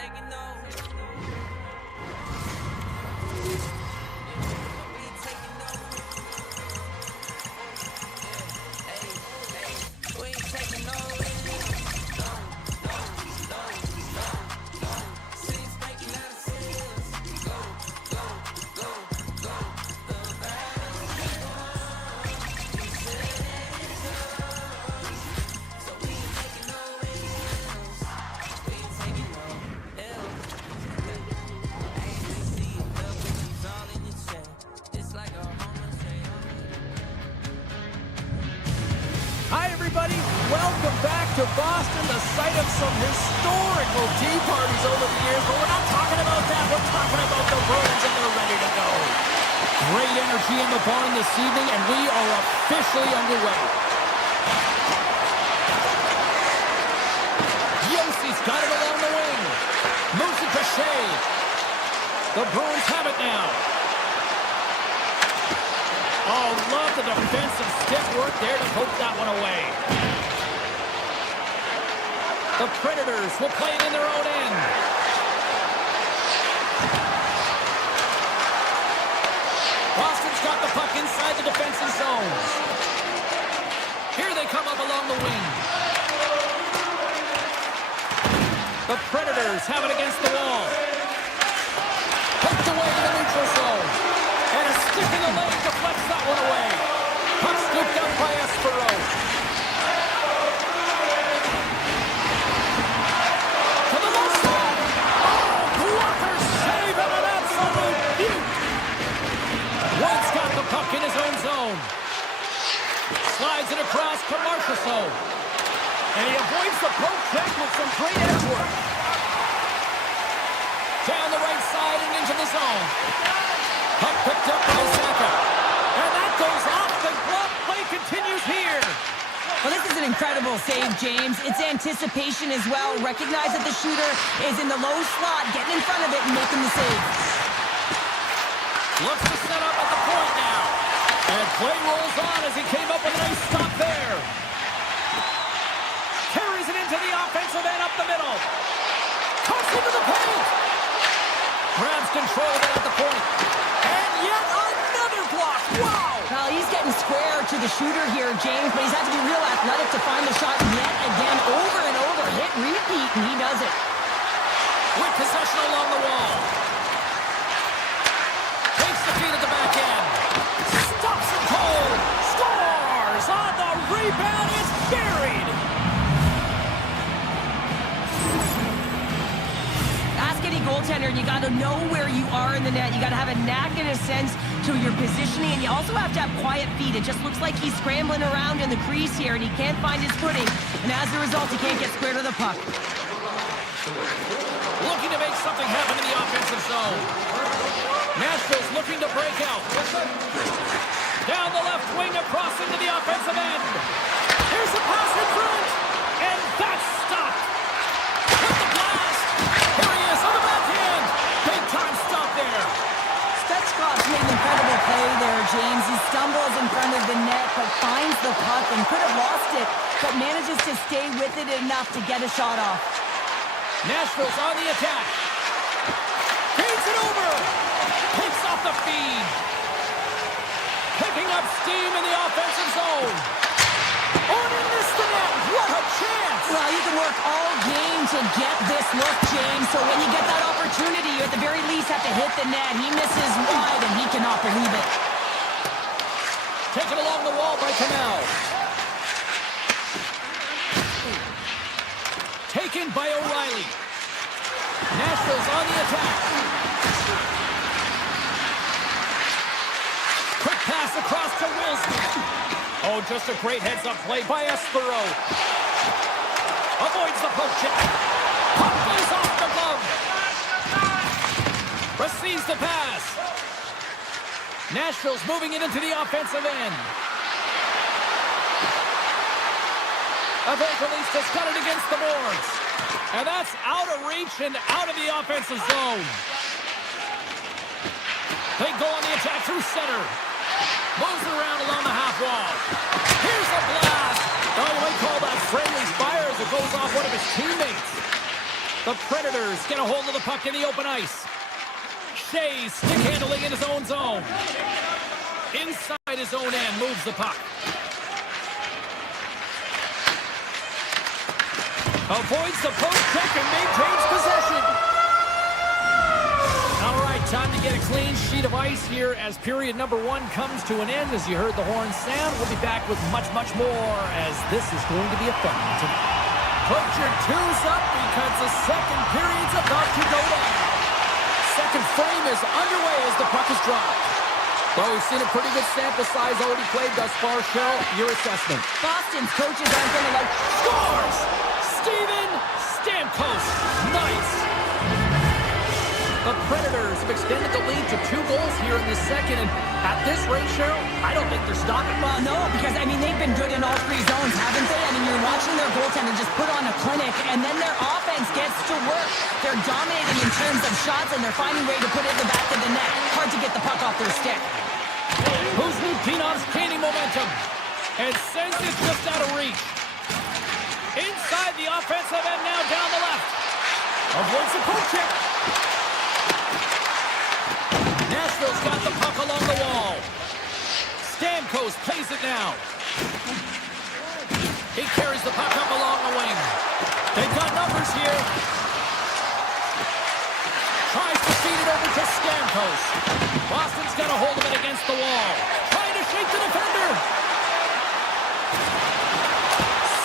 taking over. We taking over. Yeah, hey, we ain't taking over. City's making out of sales. Go, go, go, go. The battle's so we ain't taking no L's. We ain't taking no L's. Hey, we see it, love is all in your check. It's like a homeless Hi, everybody. Welcome back to Boston, the site of some historical tea parties over the years. But we're not talking about that. We're talking about the Bruins, and they're ready to go. Great energy in the barn this evening, and we are officially underway. Yossi's got it along the wing. Moves it to Shea. The Bruins have it now. Oh, love the defensive stick work there to poke that one away. The Predators will play it in their own end. Boston's got the puck inside the defensive zone. Here they come up along the wing. The Predators have it against the wall. Poked away to the neutral zone. And a stick in the lane deflects that one away. Puck scooped up by Espero. To the left side. Oh, blocker save and an absolute beaut. Wood's got the puck in his own zone. Slides it across to Marchessault. And he avoids the poke check with some great edge work. Down the right side and into the zone. Puck picked up by Saka. And that goes off the glove. Play continues here. Well, this is an incredible save, James. It's anticipation as well. Recognize that the shooter is in the low slot, getting in front of it and making the save. Looks to set up at the point now. And play rolls on as he came up with a nice stop there. Carries it into the offensive end up the middle. Cuts into the paint. Grabs control of it at the point. And yet another block. Wow! Well, he's getting square to the shooter here, James, but he's had to be real athletic to find the shot yet again, over and over. Hit, repeat, and he does it. With possession along the wall. Takes the feed at the back end. Stops it cold. Scores on the rebound. It's buried. Ask any goaltender, you got to know where you are in the net. You got to have a knack and a sense to your positioning, and you also have to have quiet feet. It just looks like he's scrambling around in the crease here, and he can't find his footing. And as a result, he can't get square to the puck. Looking to make something happen in the offensive zone. Nashville's looking to break out. Down the left wing, across into the offensive end. Here's a pass in front, and that's stopped. With the blast. Here he is on the backhand. Big time stop there. Stechkov's made an incredible play there, James. He stumbles in front of the net, but finds the puck and could have lost it, but manages to stay with it enough to get a shot off. Nashville's on the attack. Feeds it over. Picks off the feed. Picking up steam in the offensive zone. Oh, and he missed the net. What a chance. Well, you can work all game to get this look, James. So when you get that opportunity, you at the very least have to hit the net. He misses wide, and he cannot believe it. Taken along the wall by Canal. Taken by O'Reilly. Nashville's on the attack. Quick pass across to Wilson. Oh, just a great heads-up play by Espero. Avoids the poke check. Puck goes off the glove. Receives the pass. Nashville's moving it into the offensive end. Evangelista got it against the boards. And that's out of reach and out of the offensive zone. They go on the attack through center. Moves it around along the half wall. Here's a blast. Oh, you might call that friendly fire as it goes off one of his teammates. The Predators get a hold of the puck in the open ice. Shea stick handling in his own zone. Inside his own end moves the puck. Avoids the post check and maintains possession. All right, time to get a clean sheet of ice here as period number 1 comes to an end. As you heard the horn sound, we'll be back with much, much more as this is going to be a fun one tonight. Put your twos up because the second period's about to go down. Second frame is underway as the puck is dropped. Well, we've seen a pretty good sample size already played thus far. Cheryl, your assessment. Boston's coaches aren't going to like... Scores! Steven Stamkos. Nice. The Predators have extended the lead to 2 goals here in the second, and at this rate, Cheryl, I don't think they're stopping. Well, no, because, I mean, they've been good in all 3 zones, haven't they? I mean, you're watching their goaltender just put on a clinic, and then their offense gets to work. They're dominating in terms of shots, and they're finding a way to put it in the back of the net. Hard to get the puck off their stick. Kuznikov's gaining momentum and sends it just out of reach. Inside the offensive end now down the left. Avoids the poke check. Nashville's got the puck along the wall. Stamkos plays it now. He carries the puck up along the wing. They've got numbers here. Tries to feed it over to Stamkos. Boston's got a hold of it against the wall. Trying to shake the defender.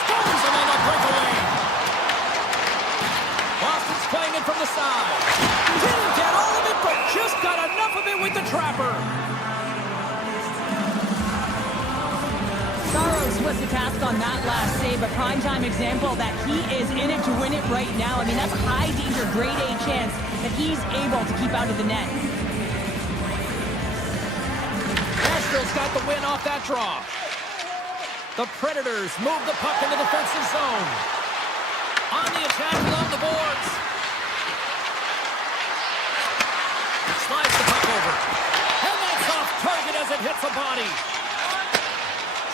Stones him on the breakaway. Boston's playing it from the side. Didn't get all of it, but just got enough of it with the trapper. Saros was the task on that last save, a primetime example that he is in it to win it right now. I mean, that's a high danger, grade A chance that he's able to keep out of the net. Nashville's got the win off that draw. The Predators move the puck in the defensive zone. On the attack along the boards. Slides the puck over. And that's off target as it hits the body.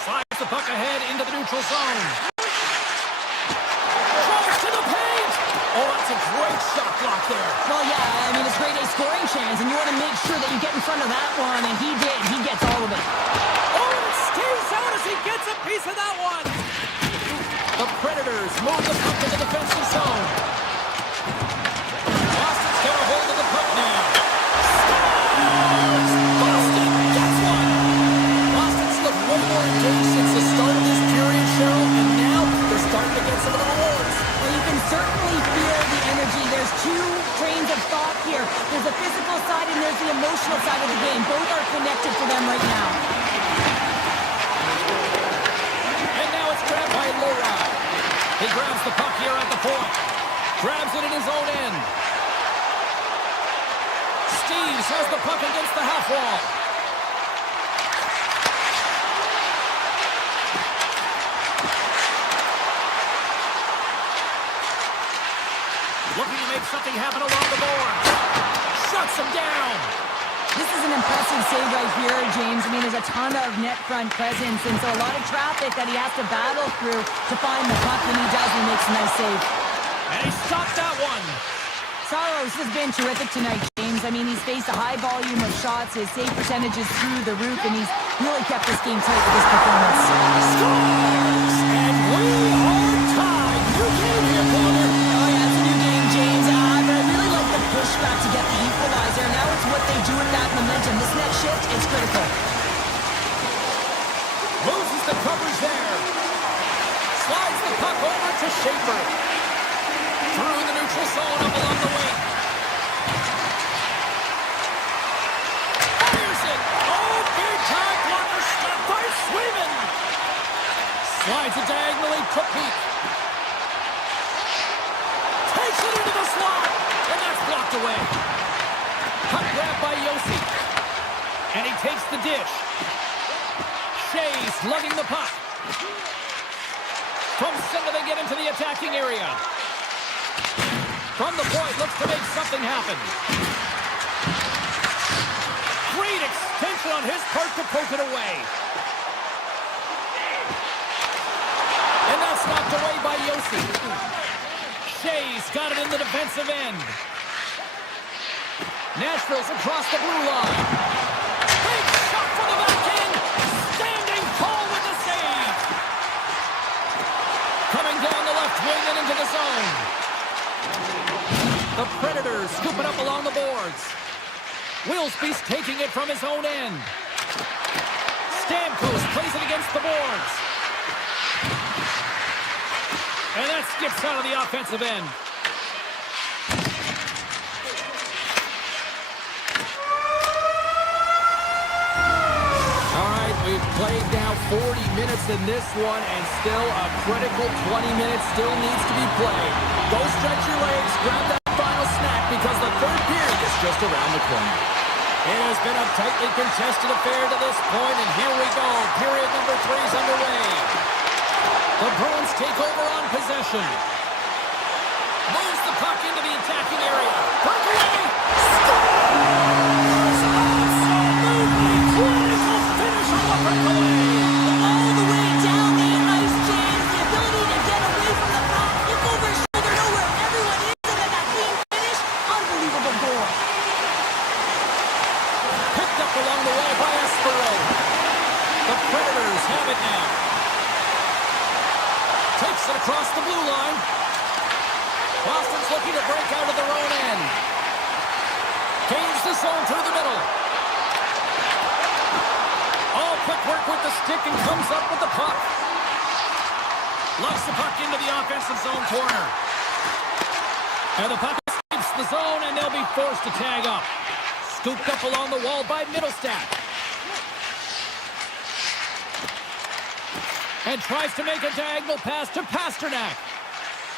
Slides the puck ahead into the neutral zone. Drives to the paint. Oh, that's a great shot block there. Well, yeah, I mean, it's grade A scoring chance, and you want to make sure that you get in front of that one, and he did. He gets all of it. Oh, it stays out as he gets a piece of that one. The Predators move the puck in the defensive zone. Boston's got a hold of the puck now. Scores! Boston gets one. Boston's looked way more engaged since the start of this period, Cheryl, and now they're starting to get some of the rewards. Well, you can certainly feel the energy. There's 2 trains of thought here. There's the physical side and there's the emotional side of the game. Both are connected for them right now. And now it's grabbed by Leroy. He grabs the puck here at the point. Grabs it in his own end. Steves has the puck against the half wall. Looking to make something happen along the boards. Shuts him down. This is an impressive save right here, James. I mean, there's a ton of net front presence, and so a lot of traffic that he has to battle through to find the puck, and he does, and he makes a nice save. And he stopped that one. Saros has been terrific tonight, James. I mean, he's faced a high volume of shots. His save percentage is through the roof, and he's really kept this game tight with his performance. Scores! And we are tied. New game here, Palmer. Oh, yeah, it's a new game, James. But I really like the pushback to get the equalizer. Now it's what they do with that momentum. This next shift is critical. Loses the coverage there. Slides the puck over to Schaefer. Through the neutral zone up along the wing. Fires it. Oh, big time blocker stopped by Swayman. Slides it diagonally to Peak. Takes it into the slot. And that's blocked away. Puck grabbed by Yossi. And he takes the dish. Shea's lugging the puck. From center they get into the attacking area. From the point, looks to make something happen. Great extension on his part to poke it away. And that's knocked away by Yossi. Shea's got it in the defensive end. Nashville's across the blue line. Big shot from the back end. Standing tall with the save. Coming down the left wing and into the zone. The Predators scoop it up along the boards. Willsby's taking it from his own end. Stamkos plays it against the boards. And that skips out of the offensive end. All right, we've played now 40 minutes in this one, and still a critical 20 minutes still needs to be played. Go stretch your legs, grab that final snack, because the third period is just around the corner. It has been a tightly contested affair to this point, and here we go. Period number 3 is underway. The Bruins take over on possession. Moves the puck into the attacking area. Breakaway! Scores! Absolutely critical finish on the breakaway! All the way down the ice, James. The ability to get away from the puck, look over his shoulder, know where everyone is, and then that clean finish. Unbelievable goal. Picked up along the way by Espero. The Predators have it now. Takes it across the blue line. Boston's looking to break out of their own end. Gains the zone through the middle. All quick work with the stick and comes up with the puck. Locks the puck into the offensive zone corner. And the puck escapes the zone, and they'll be forced to tag up. Scooped up along the wall by Middlestat. And tries to make a diagonal pass to Pasternak.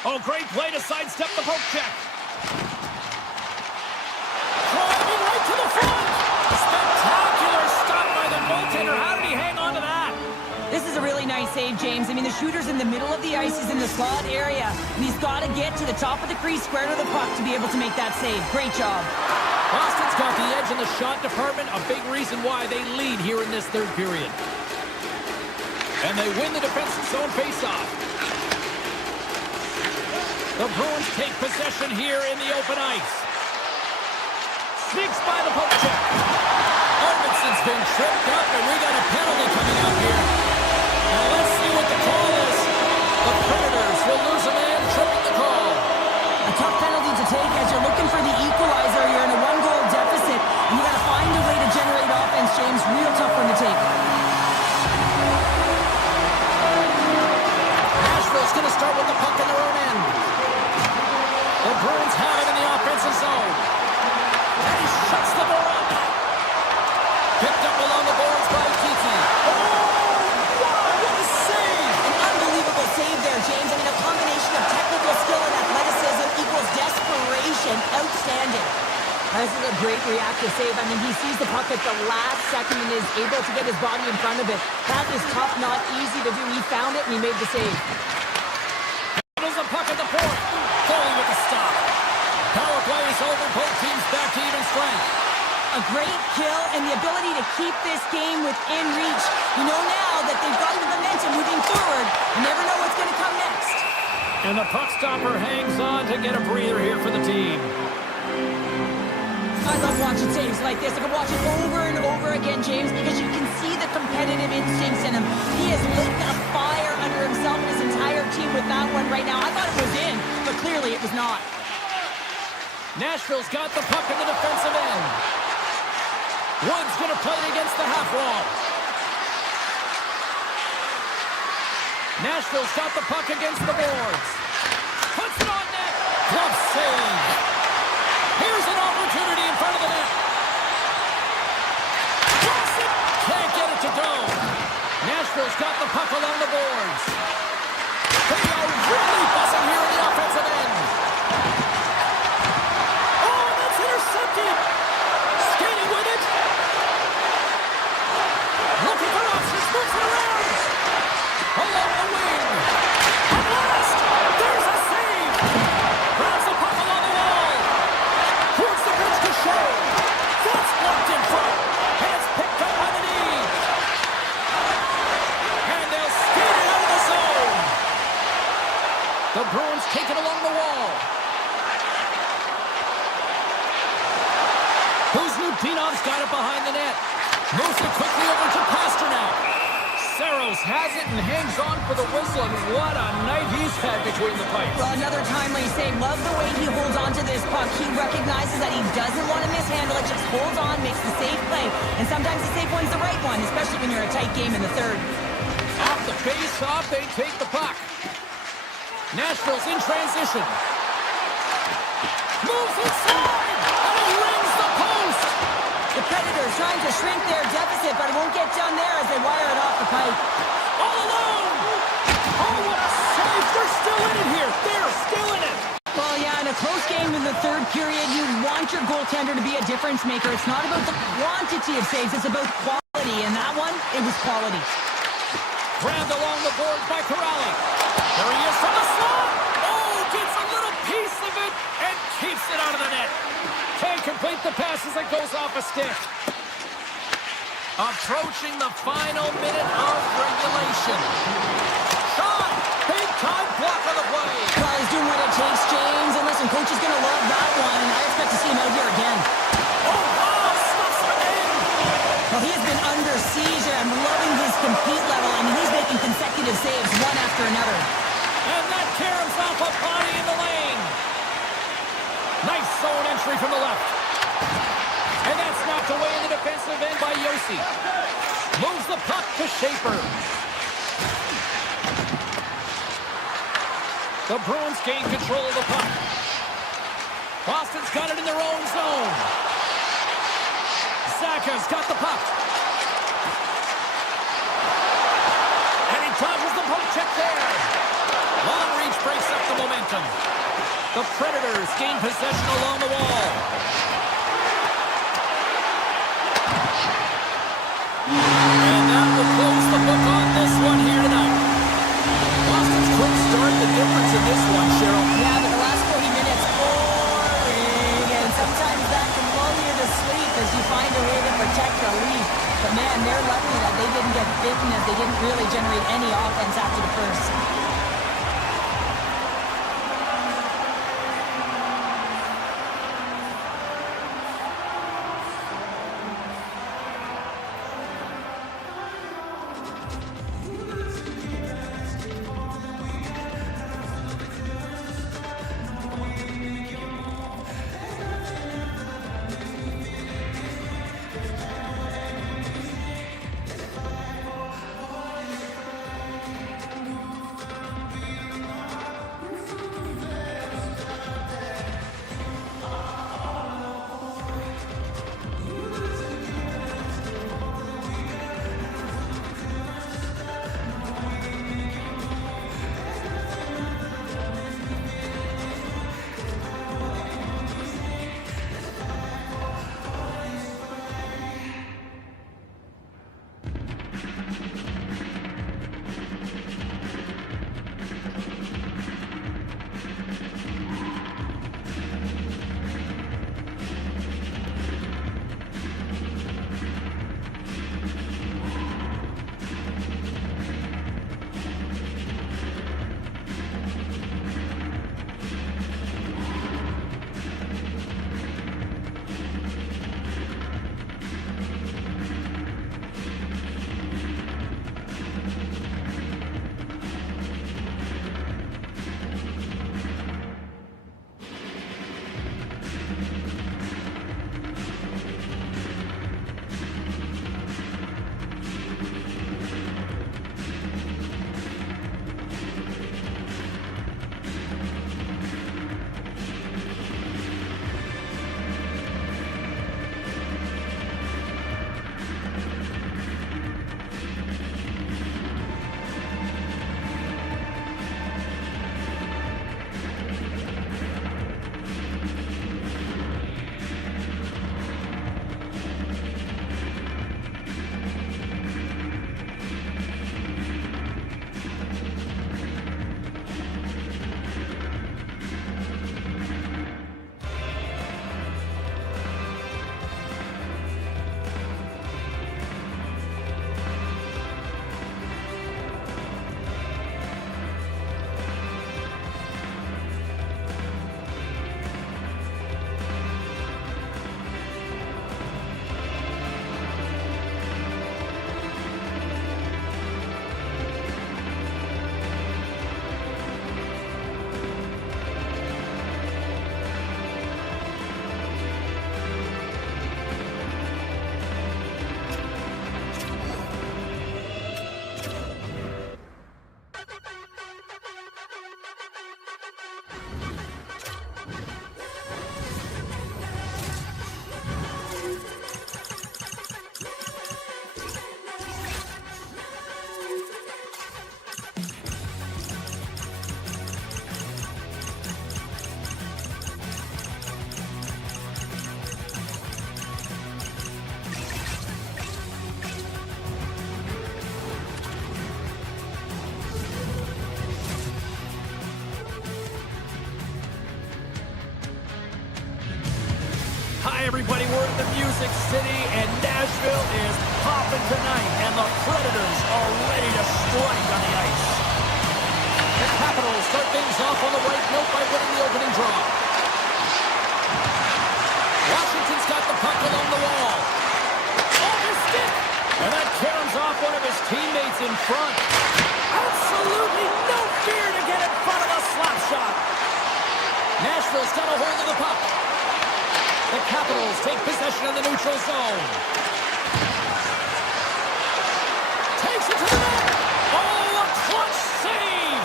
Oh, great play to sidestep the poke check. Driving right to the front. Spectacular stop by the goaltender. How did he hang on to that? This is a really nice save, James. I mean, the shooter's in the middle of the ice. He's in the slot area. And he's got to get to the top of the crease, square to the puck, to be able to make that save. Great job. Boston's got the edge in the shot department. A big reason why they lead here in this third period. And they win the defensive zone faceoff. The Bruins take possession here in the open ice. Sneaks by the poke check. Arvidsson's been tripped up, and we got a penalty coming up here. Now let's see what the call is. The Predators will lose a man, tripping the call. A tough penalty to take as you're looking for the equalizer. You're in a one-goal deficit, and you got to find a way to generate offense, James. Real tough one to take. Nashville's going to start with the puck in their own end. The Bruins have it in the offensive zone. And he shuts the door up. Picked up along the boards by Kiki. Oh, wow, what a save! An unbelievable save there, James. I mean, a combination of technical skill and athleticism equals desperation. Outstanding. This is a great reactive save. I mean, he sees the puck at the last second and is able to get his body in front of it. That is tough, not easy to do. He found it and he made the save. Handles the puck at the point. Foley with the stop. Power play is over. Both teams back to even strength. A great kill and the ability to keep this game within reach. You know now that they've got the momentum moving forward. You never know what's going to come next. And the puck stopper hangs on to get a breather here for the team. I love watching saves like this. I can watch it over and over again, James, because you can see the competitive instincts in him. He has lit a fire under himself and his entire team with that one right now. I thought it was in, but clearly it was not. Nashville's got the puck in the defensive end. Wood's going to play it against the half wall. Nashville's got the puck against the boards. Puts it on net. Glove save. Here's an opportunity in front of the net. Cross it. Can't get it to go. Nashville's got the puck along the boards. They are really buzzing here in the offensive end. Oh, that's intercepted. Skating with it. Looking for options. Moves it around. Along the wing. At last, there's a save. Grabs the puck along the wall. Kuznipinov's got it behind the net. Moves it quickly over to Pasternak. Saros has it and hangs on for the whistle, and what a night he's had between the pipes. Well, another timely save. Love the way he holds on to this puck. He recognizes that he doesn't want to mishandle it, just holds on, makes the safe play. And sometimes the safe one's the right one, especially when you're a tight game in the third. Off the face-off, they take the puck. Nashville's in transition. Moves inside, and he rings the post. The Predators trying to shrink their deficit, but it won't get done there as they wire it off the pipe. All alone! Oh, what a save! They're still in it here! They're still in it! Well, yeah, in a close game in the third period, you want your goaltender to be a difference maker. It's not about the quantity of saves, it's about quality. And that one, it was quality. Grabbed along the board by Corrali. There he is from the slot! Oh, gets a little piece of it and keeps it out of the net. Can't complete the pass as it goes off a stick. Approaching the final minute of regulation. Shot! Big time block on the play. Well, he's doing what it takes, James. And listen, coach is going to love that one. And I expect to see him out here again. Oh, wow! Stuffs it in! Well, he has been under siege, and I'm loving his compete level. I mean, he's making consecutive saves one after another. And that caroms off a body in the lane. Nice zone entry from the left. And that's knocked away in the defensive end by Yossi. Moves the puck to Schaefer. The Bruins gain control of the puck. Boston's got it in their own zone. Zaka's got the puck. And he dodges the poke check there. Long reach breaks up the momentum. The Predators gain possession along the wall. And that will close the book on this one here tonight. Boston's quick start, the difference in this one, Cheryl. Yeah, but the last 40 minutes, boring. And sometimes that can lull you to sleep as you find a way to protect the lead. But man, they're lucky that they didn't get bitten as they didn't really generate any offense after the first. Hi, everybody. We're in the Music City, and Nashville is popping tonight, and the Predators are ready to strike on the ice. The Capitals start things off on the right note by winning the opening draw. Washington's got the puck along the wall. Off his stick, and that caroms off one of his teammates in front. Absolutely no fear to get in front of a slap shot. Nashville's got a hold of the puck. The Capitals take possession of the neutral zone. Takes it to the net. Oh, a clutch save.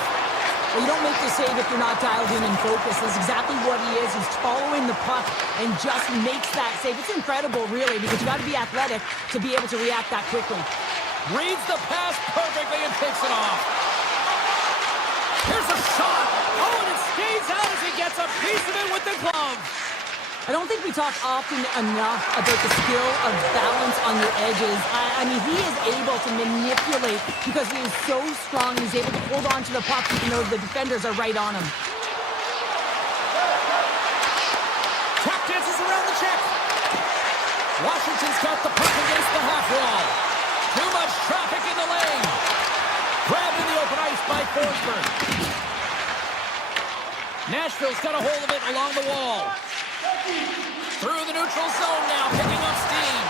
Well, you don't make the save if you're not dialed in and focused. That's exactly what he is. He's following the puck and just makes that save. It's incredible, really, because you got to be athletic to be able to react that quickly. Reads the pass perfectly and takes it off. Here's a shot. Oh, and it skates out as he gets a piece of it with the glove. I don't think we talk often enough about the skill of balance on your edges. I mean, he is able to manipulate because he is so strong. He's able to hold on to the puck even though the defenders are right on him. Tap dances around the check. Washington's got the puck against the half wall. Too much traffic in the lane. Grabbed in the open ice by Forsberg. Nashville's got a hold of it along the wall. Through the neutral zone now, picking up steam.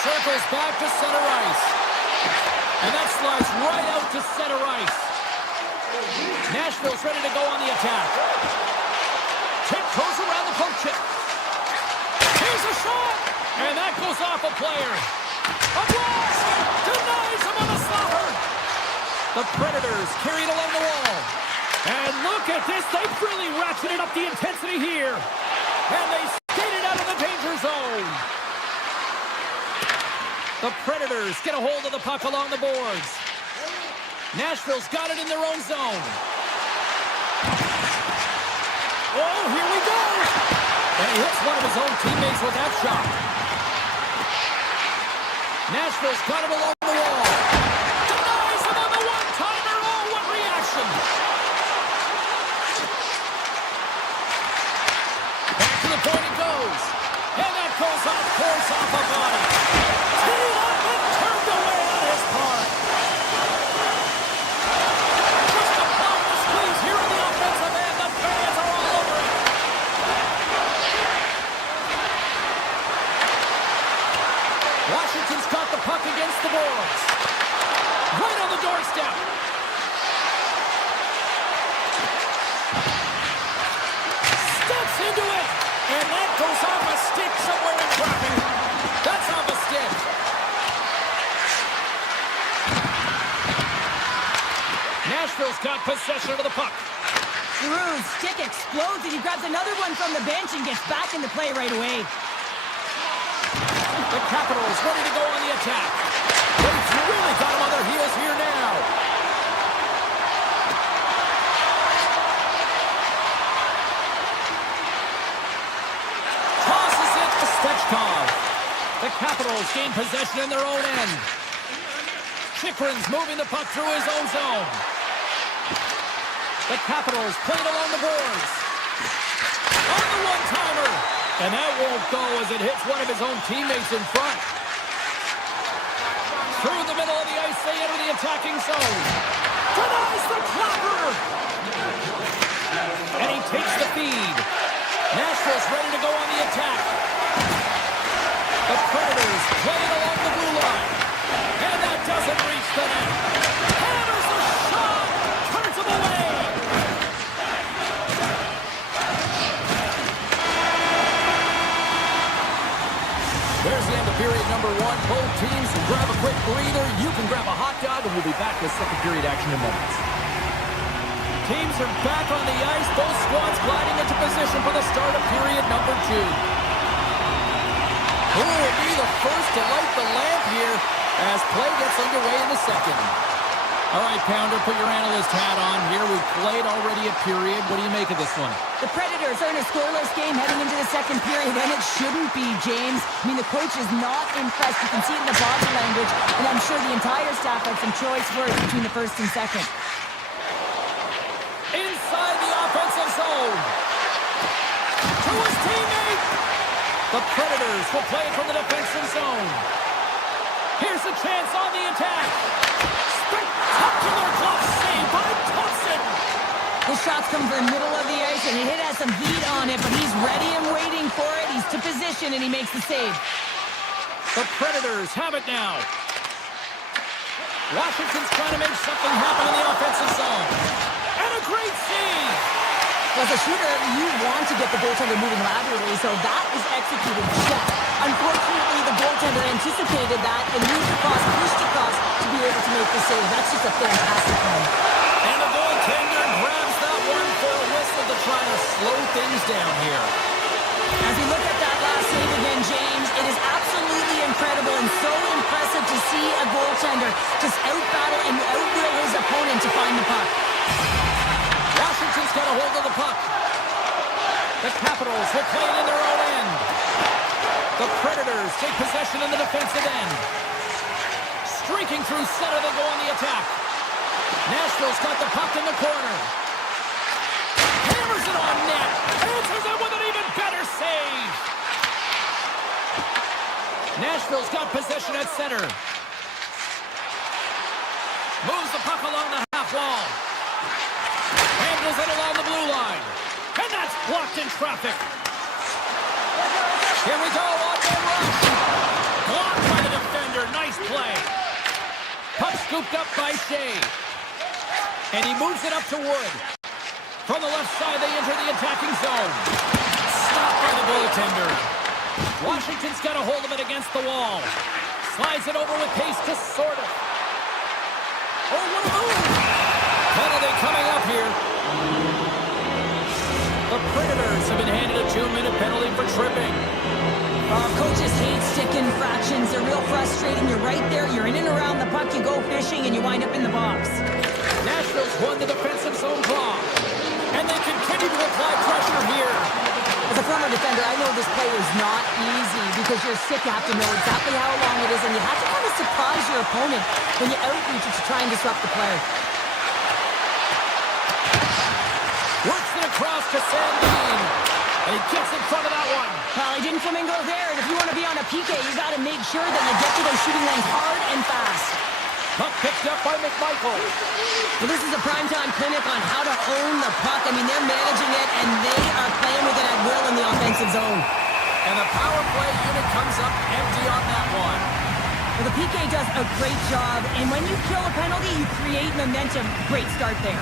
Circles back to center ice. And that slides right out to center ice. Nashville's ready to go on the attack. Tip goes around the poke chip. Here's a shot! And that goes off a player. A blast! Denies him on the slapper! The Predators carry it along the wall. And look at this. They've really ratcheted up the intensity here. And they skated out of the danger zone. The Predators get a hold of the puck along the boards. Nashville's got it in their own zone. Oh, here we go. And he hits one of his own teammates with that shot. Nashville's got it along the wall. Denies him on the one-timer. Oh, what reaction. Back to the point it goes. And that goes off course off a body. Teed up and turned away on his part. Just applying the squeeze here in the offensive end. The fans are all over it. Washington's got the puck against the boards. Right on the doorstep. Steps into it. And that goes off a stick somewhere in traffic. That's off a stick. Nashville's got possession of the puck. Giroux's stick explodes and he grabs another one from the bench and gets back into play right away. The Capitals ready to go on the attack. They've really got them on their heels here now. Tosses it to Stechkov. The Capitals gain possession in their own end. Chikrin's moving the puck through his own zone. The Capitals played along the boards. On the one-timer. And that won't go as it hits one of his own teammates in front. Through the middle of the ice, they enter the attacking zone. Denies the clapper! And he takes the feed. Nashville's ready to go on the attack. The Predators play it along the blue line. And that doesn't reach the net. Hammers the shot! Turns him away! There's the end of period number one. Both teams grab a quick breather. You can grab a hot dog, and we'll be back with second period action in moments. Teams are back on the ice. Both squads gliding into position for the start of period number two. Who will be the first to light the lamp here as play gets underway in the second? All right, Pounder, put your analyst hat on here. We've played already a period. What do you make of this one? The Predators are in a scoreless game heading into the second period, and it shouldn't be, James. I mean, the coach is not impressed. You can see it in the body language, and I'm sure the entire staff had some choice words between the first and second. Inside the offensive zone. The Predators will play it from the defensive zone. Here's a chance on the attack. Spectacular glove save by Thompson. The shots come from the middle of the ice, and the hit has some heat on it, but he's ready and waiting for it. He's to position, and he makes the save. The Predators have it now. Washington's trying to make something happen in the offensive zone. And a great save. As a shooter, you want to get the goaltender moving laterally, so that is executed check. Unfortunately, the goaltender anticipated that and moved across, pushed across to be able to make the save. That's just a fantastic play. And the goaltender grabs that one for a whistle to try to slow things down here. As we look at that last save again, James, it is absolutely incredible and so impressive to see a goaltender just out-battle and out-will his opponent to find the puck. Washington's got a hold of the puck. The Capitals will play it in their own end. The Predators take possession in the defensive end. Streaking through center, they go on the attack. Nashville's got the puck in the corner. Hammers it on net. Answers it with an even better save. Nashville's got possession at center. Moves the puck along the half wall. Handles it along the blue line. And that's blocked in traffic. Here we go on the rush. Blocked by the defender. Nice play. Puck scooped up by Shea. And he moves it up to Wood. From the left side, they enter the attacking zone. Stopped by the goaltender. Washington's got a hold of it against the wall. Slides it over with pace to sort it. Oh, what a move! Penalty coming up here. The Predators have been handed a 2-minute penalty for tripping. Coaches hate stick infractions. They're real frustrating. You're right there. You're in and around the puck. You go fishing, and you wind up in the box. Nashville's won the defensive zone draw. And they continue to apply pressure here. As a former defender, I know this play is not easy because you're sick. You have to know exactly how long it is, and you have to kind of surprise your opponent when you outreach it to try and disrupt the play. Works it across to Sandin. And he gets in front of that one. Well, he didn't flamingo there, and if you want to be on a PK, you got to make sure that you get to those shooting lanes hard and fast. Puck picked up by McMichael. Well, this is a primetime clinic on how to own the puck. I mean, they're managing it, and they are playing with it at will in the offensive zone. And the power play unit comes up empty on that one. Well, the PK does a great job, and when you kill a penalty, you create momentum. Great start there.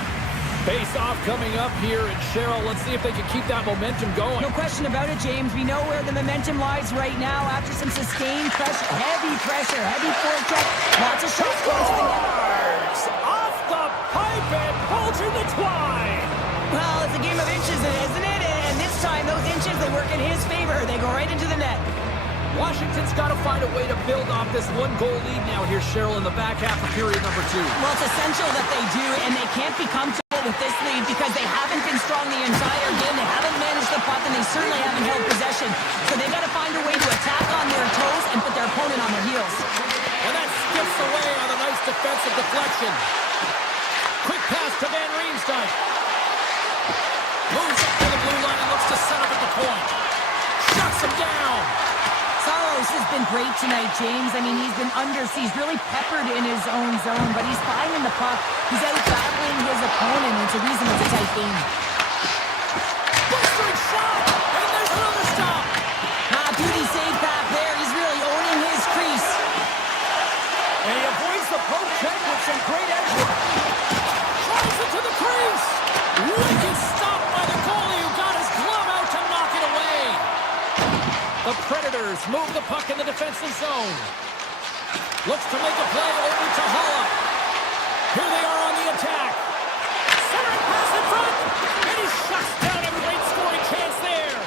Face-off coming up here, and Cheryl, let's see if they can keep that momentum going. No question about it, James. We know where the momentum lies right now after some sustained pressure, heavy forecheck, lots of shots going to the net. Off the pipe and bulging the twine. Well, it's a game of inches, isn't it? And this time, those inches, they work in his favor. They go right into the net. Washington's got to find a way to build off this one-goal lead now here, Cheryl, in the back half of period number 2. Well, it's essential that they do, and they can't be comfortable with this lead because they haven't been strong the entire game. They haven't managed the puck, and they certainly haven't held possession. So they got to find a way to attack on their toes and put their opponent on their heels. And that skips away on a nice defensive deflection. Quick pass to Van Riemsdyk. Moves up to the blue line and looks to set up at the point. Shuts him down. Saros has been great tonight, James. I mean, he's been under siege, really peppered in his own zone, but he's finding the puck. He's out-battling his opponent. It's a reason it's a tight game. Bustering shot, and there's another stop. Beauty save back there. He's really owning his crease. And he avoids the poke check with some great edge work. Tries it to the crease. Wicked stop by the goalie who got his glove out to knock it away. The Predators move the puck in the defensive zone. Looks to make a play over to Holla. Here they are on the attack. Centering pass in front. And he shuts down a great scoring chance there.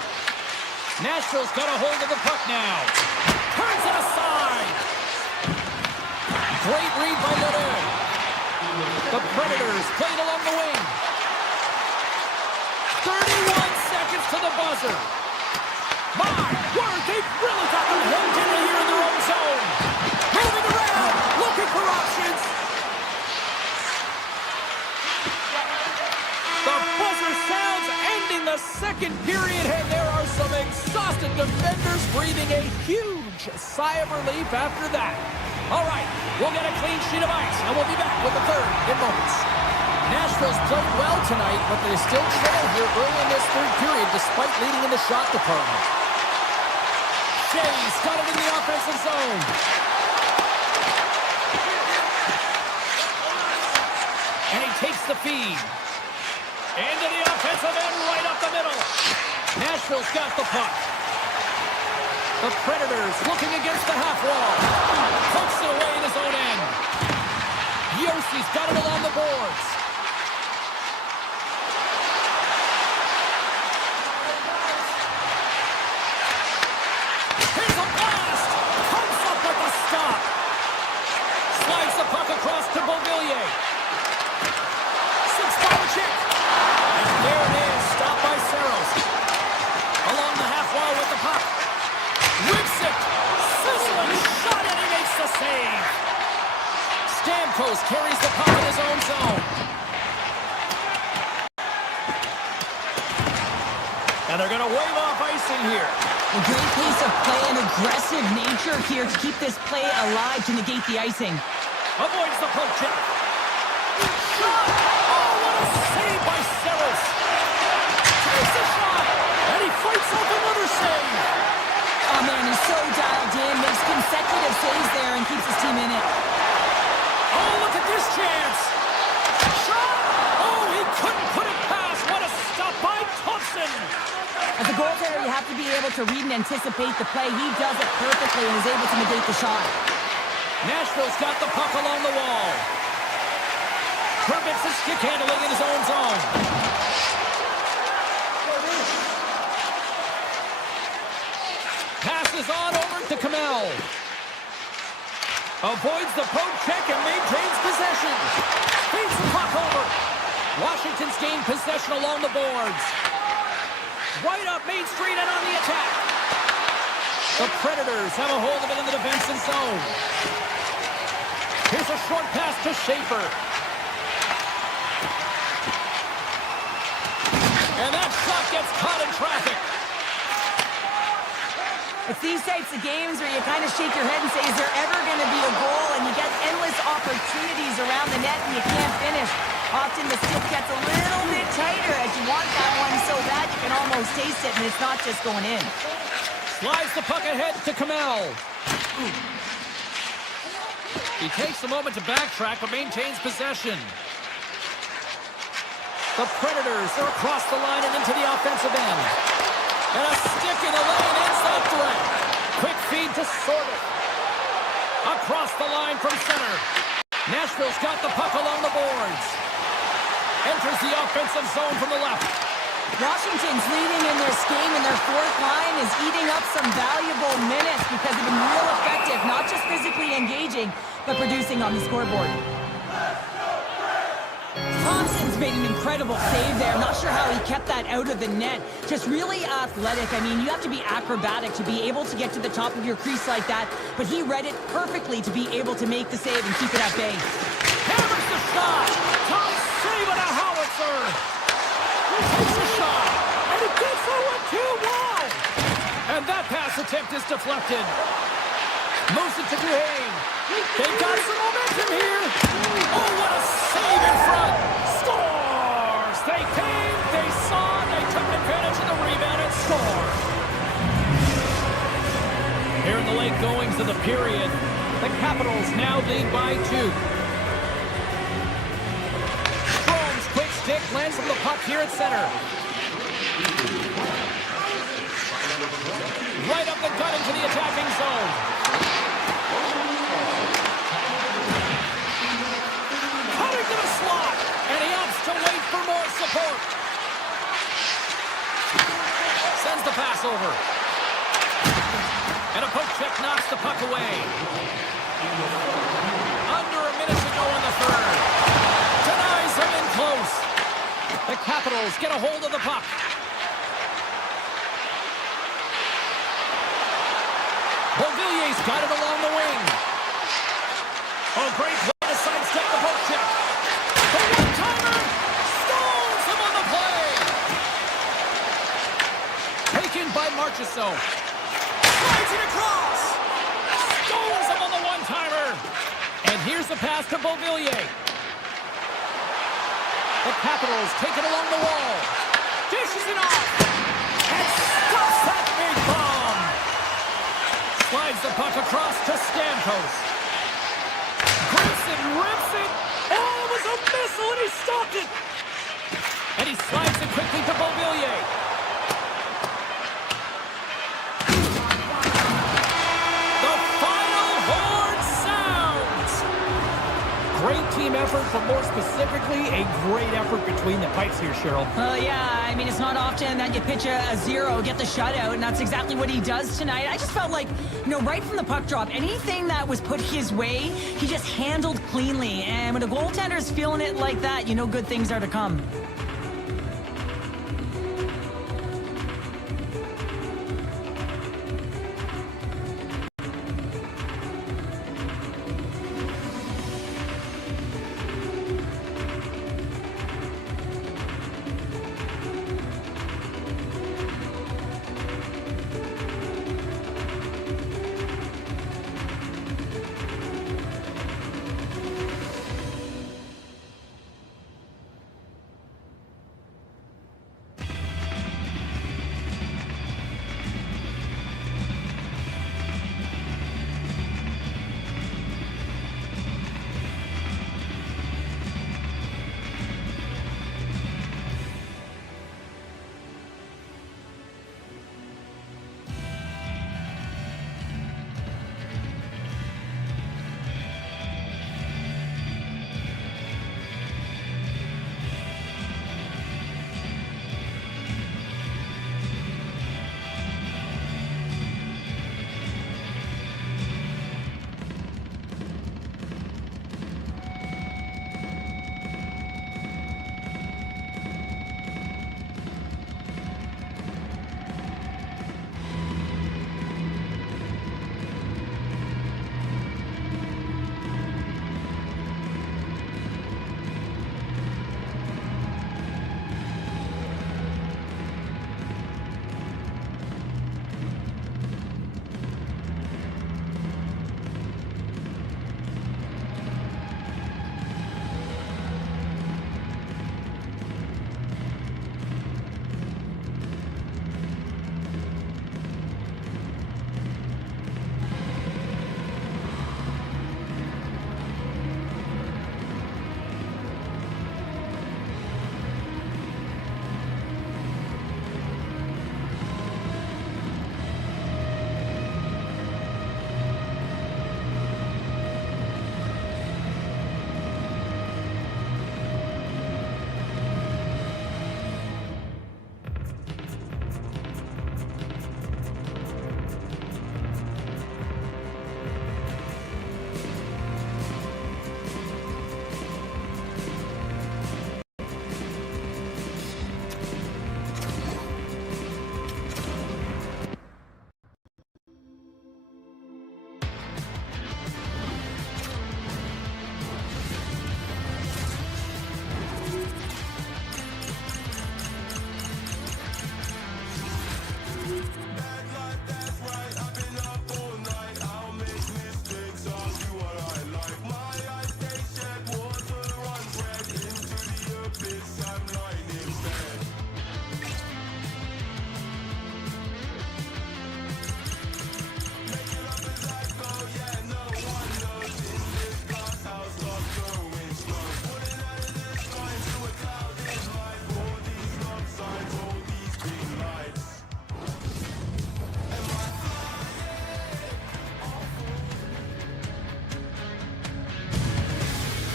Nashville's got a hold of the puck now. Turns it aside. Great read by Ledoux. The Predators played along the wing. 31 seconds to the buzzer. My word, they've really got them hemmed in here in their own zone. Moving around, looking for options. The buzzer sounds, ending the second period, and there are some exhausted defenders breathing a huge sigh of relief after that. All right, we'll get a clean sheet of ice, and we'll be back with the third in moments. Nashville's played well tonight, but they still trail here early in this third period despite leading in the shot department. Shea's got it in the offensive zone. And he takes the feed. Into the offensive end, right up the middle. Nashville's got the puck. The Predators looking against the half wall. Pokes it away in his own end. Yossi's got it along the boards. Here's a blast. Comes up with a stop. Slides the puck across to Beauvillier. Chick. And there it is, stopped by Saros. Along the half wall with the puck. Whips it. Sizzling shot, and he makes the save. Stamkos carries the puck in his own zone. And they're going to wave off icing here. A great piece of play and aggressive nature here to keep this play alive to negate the icing. Avoids the poke check. Shot! Saved by Saros. Takes a shot, and he fights off another save. Oh, man, he's so dialed in, makes consecutive saves there and keeps his team in it. Oh, look at this chance. Shot! Oh, he couldn't put it past. What a stop by Thompson. As a goaltender, you have to be able to read and anticipate the play. He does it perfectly and is able to negate the shot. Nashville's got the puck along the wall. Perfect his stick handling in his own zone. Passes on over to Kamel. Avoids the poke check and maintains possession. Feeds the puck over. Washington's gained possession along the boards. Right up Main Street and on the attack. The Predators have a hold of it in the defensive zone. Here's a short pass to Schaefer. And that shot gets caught in traffic. It's these types of games where you kind of shake your head and say, is there ever going to be a goal? And you get endless opportunities around the net and you can't finish. Often the stick gets a little bit tighter as you want that one so bad you can almost taste it and it's not just going in. Slides the puck ahead to Kamel. He takes a moment to backtrack but maintains possession. The Predators are across the line and into the offensive end. And a stick in the lane ends that threat. Quick feed to Sorted. Across the line from center. Nashville's got the puck along the boards. Enters the offensive zone from the left. Washington's leading in this game, and their fourth line is eating up some valuable minutes because they've been real effective, not just physically engaging, but producing on the scoreboard. Thompson's made an incredible save there. Not sure how he kept that out of the net. Just really athletic. I mean, you have to be acrobatic to be able to get to the top of your crease like that, but he read it perfectly to be able to make the save and keep it at bay. Hammers the shot. Tom saving a howitzer. He takes a shot, and it gets over too wide. And that pass attempt is deflected. Moves it to Duhane. They've got some momentum here. Oh, what a save in front. Scores! They came, they saw, they took advantage of the rebound and scored. Here in the late goings of the period, the Capitals now lead by 2. Strome's quick stick lands from the puck here at center. Right up the gut into the attacking zone. Cutting to the slot, and he opts to wait for more support. Sends the pass over. And a poke check knocks the puck away. Under a minute to go in the third. Denies him in close. The Capitals get a hold of the puck. Beauvillier's got it along the wing. Oh, great play to sidestep the poke check. The one-timer stalls him on the play. pinned by Marchessault. Slides it across. Scores him on the one-timer. And here's the pass to Beauvillier. The Capitals take it along the wall. Dishes it off. And stuffs that big bomb. Slides the puck across to Stamkos. Grips it, rips it. Oh, it was a missile, and he stopped it. And he slides it quickly to Beauvillier. The final horn sounds. Great team effort, but more specifically, a great effort between the pipes here, Cheryl. Well, yeah, I mean, it's not often that you pitch a zero, get the shutout, and that's exactly what he does tonight. I just felt like, right from the puck drop, anything that was put his way, he just handled cleanly. And when a goaltender's feeling it like that, good things are to come.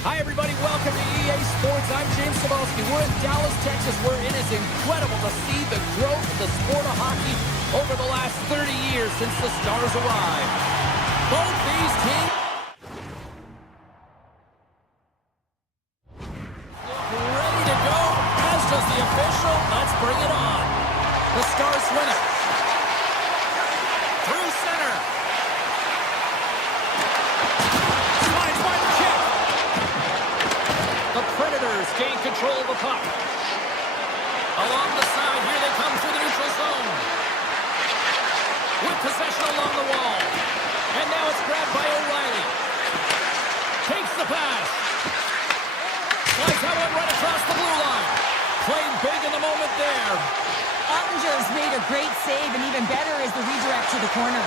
Hi, everybody. Welcome to EA Sports. I'm James Cebulski. We're in Dallas, Texas, where it is incredible to see the growth of the sport of hockey over the last 30 years since the Stars arrived. Both these teams ready to go, as does the official. Let's bring it on. The Stars win it. Through center. Slides by the kick. The Predators gain control of the puck. Along the side, here they come through the neutral zone. And now it's grabbed by O'Reilly. Takes the pass. Slides that one right across the blue line. Playing big in the moment there. Ottinger's made a great save, and even better is the redirect to the corner.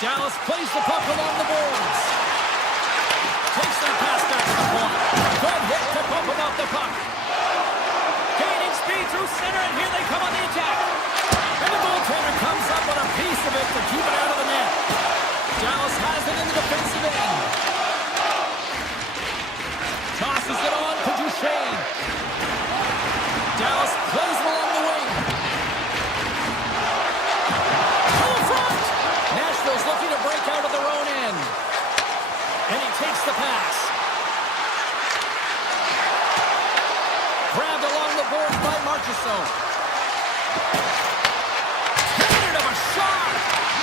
Dallas plays the puck along the boards. Takes that pass back to the point. Good hit to bump him off the puck. Gaining speed through center, and here they come on the attack. And the goaltender comes up with a piece of it to keep it out of the net. Dallas has it in the defensive end. Tosses it on to Duchesne. Dallas plays it along the wing. To the front! Nashville's looking to break out of their own end. And he takes the pass. Grabbed along the boards by Marchessault. Cannon of a shot!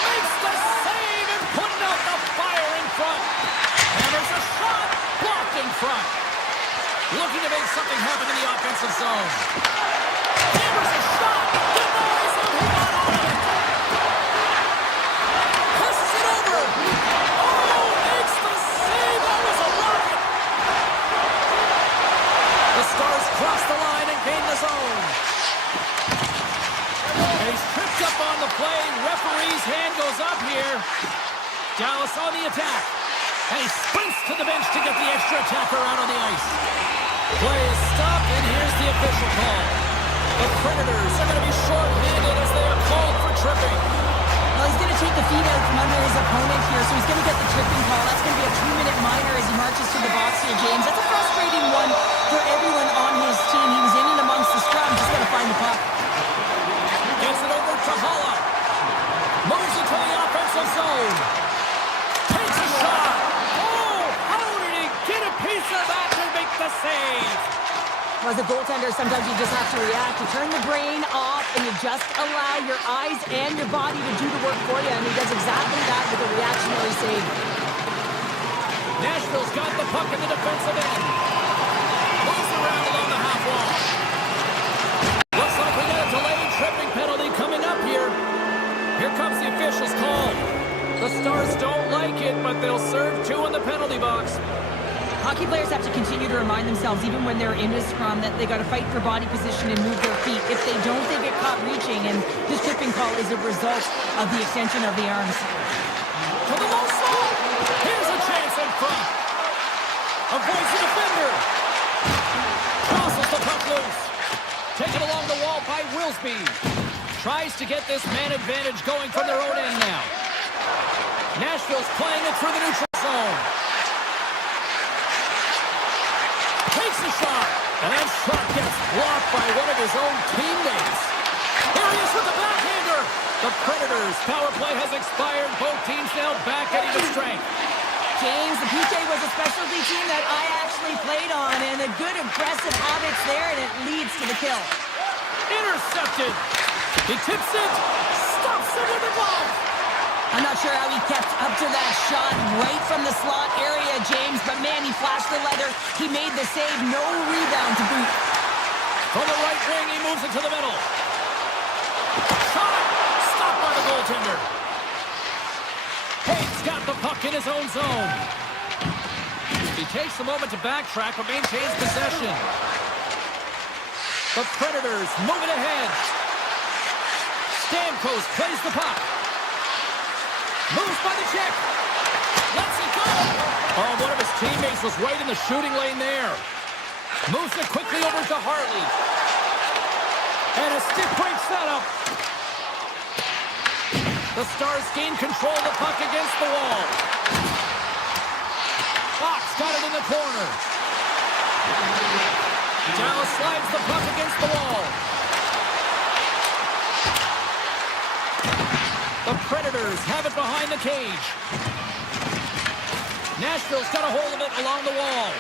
Makes the save and putting out the fire in front. Hammers a shot! Blocked in front. Looking to make something happen in the offensive zone. Hammers a shot! Denies him! He got out of it! Passes it over! Oh! Makes the save! That was a rocket! The Stars cross the line and gain the zone. And he's tripped up on the play. Referee's hand goes up here. Dallas on the attack. And he sprints to the bench to get the extra attacker out on the ice. Play is stopped, and here's the official call. The Predators are going to be short-handed as they are called for tripping. Well, he's going to take the feet out from under his opponent here, so he's going to get the tripping call. That's going to be a 2-minute minor as he marches to the box here, James. That's a frustrating one for everyone on his team. He was in and amongst the scrum, just got to find the puck. Gets it over to Holla. Moves into the offensive zone. Takes a shot. Oh, how did he get a piece of that to make the save? Well, as a goaltender, sometimes you just have to react. You turn the brain off, and you just allow your eyes and your body to do the work for you, and he does exactly that with a reactionary save. Nashville's got the puck in the defensive end. Moves around along the half wall. Looks like we got a delayed tripping penalty coming up here. Here comes the official's call. The Stars don't like it, but they'll serve 2 in the penalty box. Hockey players have to continue to remind themselves, even when they're in a scrum, that they got to fight for body position and move their feet. If they don't, they get caught reaching, and this tripping call is a result of the extension of the arms. To the low slot. Here's a chance in front. Avoids the defender. Crosses the puck loose. Taken along the wall by Wilsby. Tries to get this man advantage going from their own end now. Nashville's playing it through the neutral zone. Takes the shot. And that shot gets blocked by one of his own teammates. Here he is with the backhander. The Predators' power play has expired. Both teams now back at even strength. James, the PJ was a specialty team that I actually played on, and a good aggressive habits there, and it leads to the kill. Intercepted. He tips it. Stops it with the glove. I'm not sure how he kept up to that shot right from the slot area, James, but man, he flashed the leather. He made the save. No rebound to boot. From the right wing, he moves it to the middle. Shot. Stopped by the goaltender. Hayes got the puck in his own zone. He takes a moment to backtrack but maintains possession. The Predators moving ahead. Stamkos plays the puck. Moves by the check. Lets it go. Oh, one of his teammates was right in the shooting lane there. Moves it quickly over to Hartley. And a stick break setup. The Stars gain control of the puck against the wall. Fox got it in the corner. Dallas slides the puck against the wall. The Predators have it behind the cage. Nashville's got a hold of it along the wall.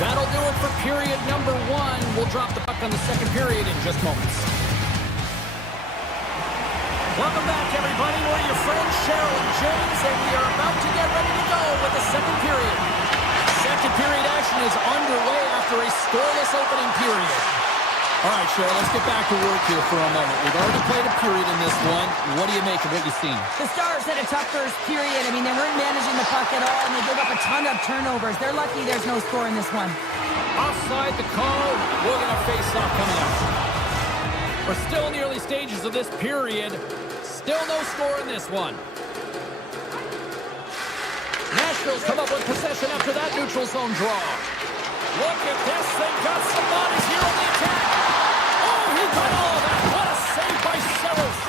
That'll do it for period number 1. We'll drop the puck on the second period in just moments. Welcome back, everybody. We're your friends, Cheryl and James, and we are about to get ready to go with the second period. Second period action possession is underway after a scoreless opening period. All right, Cheryl, let's get back to work here for a moment. We've already played a period in this one. What do you make of what you've seen? The Stars had a tough first period. I mean, they weren't managing the puck at all, and they gave up a ton of turnovers. They're lucky there's no score in this one. Offside the call. We're going to face off coming up. We're still in the early stages of this period. Still no score in this one. Nashville's come up with possession after that neutral zone draw. Look at this. They've got some bodies here on the attack. Oh, he got all of that. What a save by Saros.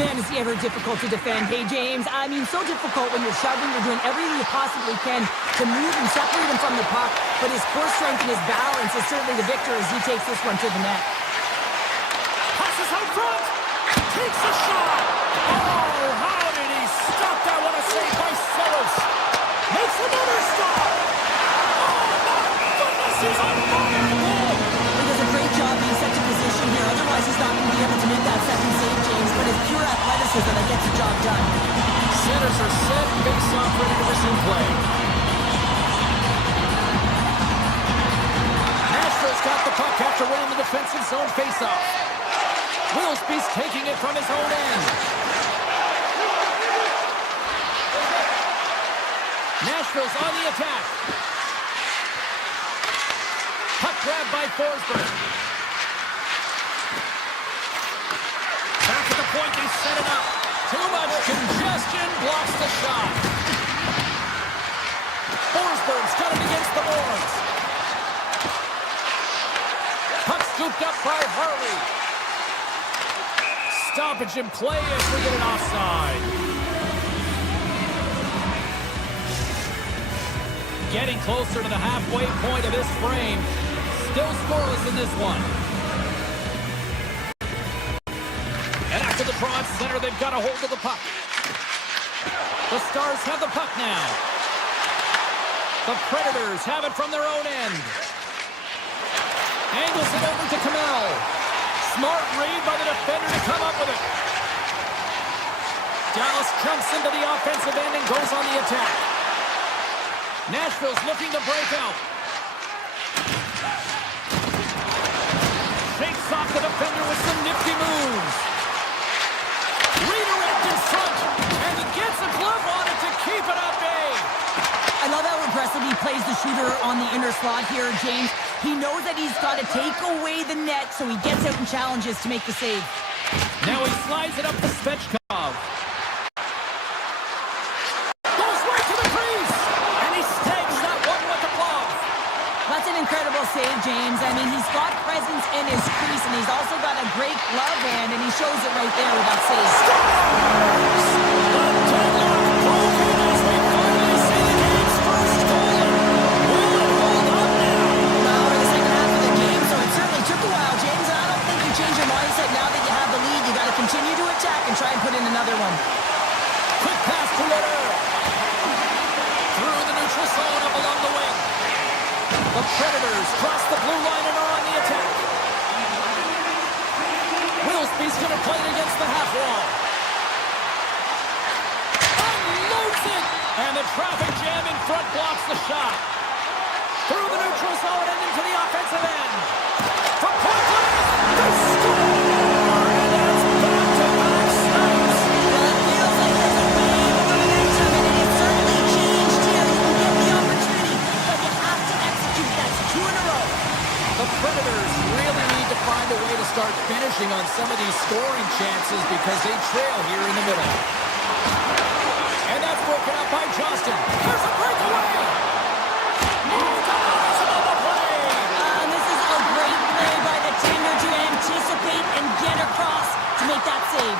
Man, is he ever difficult to defend. Hey, James, I mean, so difficult when you're shoving. You're doing everything you possibly can to move and separate him from the puck. But his core strength and his balance is certainly the victor as he takes this one to the net. Passes out front. Takes a shot. Oh, how did he stop that? What a save by Saros. Makes another stop. He's on fire! He does a great job being set to position here. Otherwise, he's not going to be able to make that second save, James. But it's pure athleticism that gets the job done. Centers are set. Face-off ready to resume play. Nashville's got the puck after winning the defensive zone face-off. Wilsby's taking it from his own end. Nashville's on the attack. Puck grab by Forsberg. Back at the point, they set it up. Too much congestion, blocks the shot. Forsberg's got it against the boards. Puck scooped up by Harley. Stoppage in play as we get an offside. Getting closer to the halfway point of this frame. Still scoreless in this one. And after the draw at center, they've got a hold of the puck. The Stars have the puck now. The Predators have it from their own end. Angles it over to Kamel. Smart read by the defender to come up with it. Dallas jumps into the offensive end and goes on the attack. Nashville's looking to break out. Shakes off the defender with some nifty moves. Redirect in front, and he gets a glove on it to keep it at bay. I love how aggressive he plays the shooter on the inner slot here, James. He knows that he's got to take away the net, so he gets out and challenges to make the save. Now he slides it up to Svechkov. Goes right to the crease, and he snags that one with the glove. That's an incredible save, James. I mean, he's got presence in his crease, and he's also got a great glove hand, and he shows it right there with that save. The deadlock broken as we finally see the game's first goal. Will it hold up now? Well, we're in the second half of the game, so it certainly took a while, James. And I don't think you change your mindset now that you have the lead. You got to continue to attack and try and put in another one. Quick pass to Ritter. Through the neutral zone up along the wing. The Predators cross the blue line and are on the attack. Wilsby's going to play it against the half wall. Unloads it! And the traffic jam in front blocks the shot. Through the neutral zone and into the offensive end. From point blank, they score! And that's back-to-back snaps. Well, it feels like there's a wave of momentum, and it has certainly changed here. You can get the opportunity, but you have to execute. That's 2 in a row. The Predators really need to find a way to start finishing on some of these scoring chances because they trail here in the middle. And that's broken up by Johnston. There's a breakaway! This is a great play by the Tinger to anticipate and get across to make that save.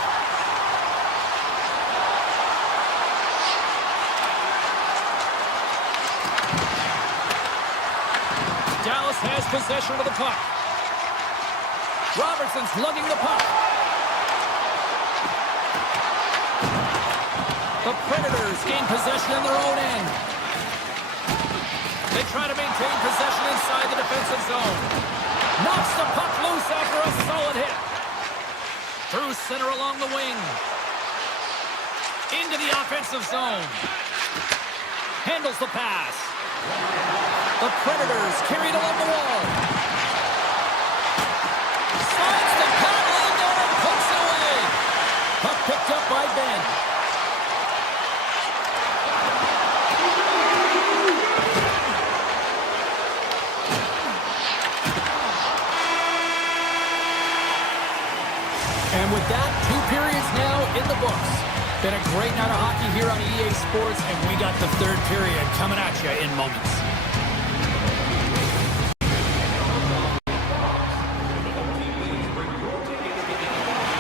Dallas has possession of the puck. Robertson's lugging the puck. The Predators gain possession in their own end. They try to maintain possession inside the defensive zone. Knocks the puck loose after a solid hit. Through center along the wing. Into the offensive zone. Handles the pass. The Predators carried along the wall. Slides the paddle in there and puts it away. Puck picked up by Ben. And with that, 2 periods now in the books. Been a great night of hockey here on EA Sports, and we got the 3rd period coming at you in moments.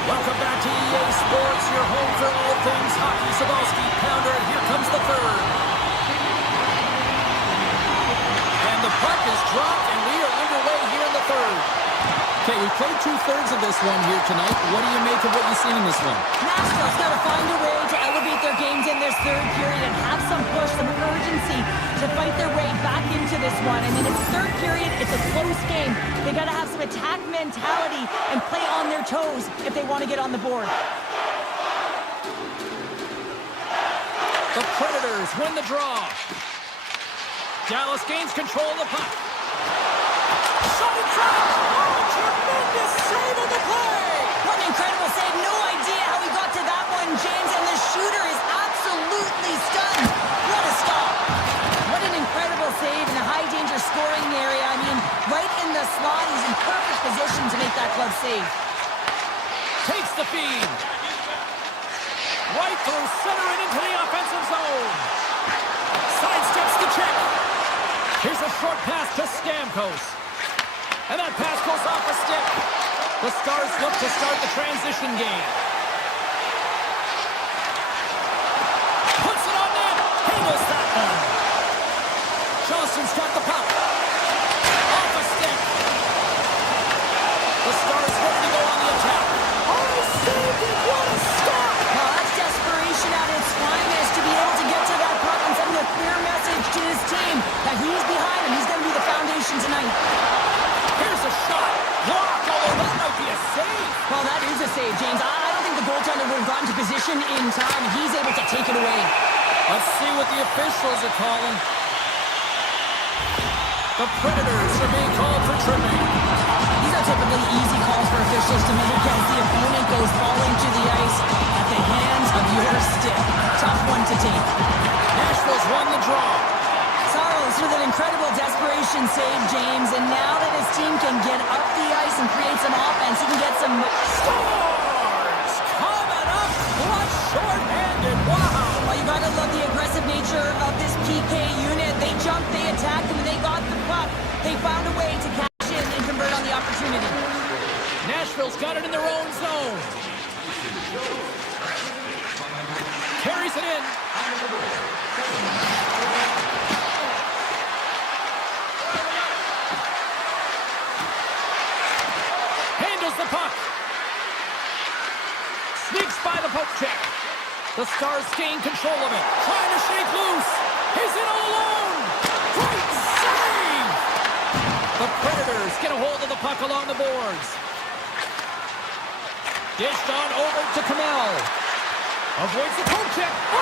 Welcome back to EA Sports, your home for all things hockey. Sabalski, Pounder, and here comes the 3rd. And the puck is dropped, and we are underway here in the 3rd. Okay, we played 2/3 of this one here tonight. What do you make of what you've seen in this one? Nashville's got to find a way to elevate their games in this 3rd period and have some push, some urgency to fight their way back into this one. I mean, it's 3rd period. It's a close game. They got to have some attack mentality and play on their toes if they want to get on the board. The Predators win the draw. Dallas gains control of the puck. Shot in front! Oh, tremendous save on the play! What an incredible save. No idea how he got to that one, James, and the shooter is absolutely stunned. What a stop. What an incredible save in a high-danger scoring area. I mean, right in the slot. He's in perfect position to make that glove save. Takes the feed. Right through center and into the offensive zone. Sidesteps the check. Here's a short pass to Stamkos. And that pass goes off a stick. The Stars look to start the transition game. Puts it on net. Handles that one. Johnson's got the puck. Off a stick. The Stars ready to go on the attack. Oh, saved it. What a stop. Well, that's desperation at its finest to be able to get to that puck and send a clear message to his team that he's behind him. He's going to be the foundation tonight. Here's a shot. Blocked, although that might be a save. Well, that is a save, James. I don't think the goaltender would have gotten to position in time. He's able to take it away. Let's see what the officials are calling. The Predators are being called for tripping. These are typically easy calls for officials to make as the opponent goes falling to the ice at the hands of your stick. Tough one to take. Nashville's won the draw. Saros with an incredible desperation save, James, and now that his team can get up the ice and create some offense, he can get some... Scores! Coming up clutch short-handed. Wow! Well, you gotta love the aggressive nature of this PK unit. They jumped, they attacked, and they got the puck. They found a way to cash in and convert on the opportunity. Nashville's got it in their own zone. Carries it in. Handles the puck. Sneaks by the poke check. The Stars gain control of it. Trying to shake loose. He's in all alone. Great save. The Predators get a hold of the puck along the boards. Dished on over to Kamel. Avoids the poke check. Oh,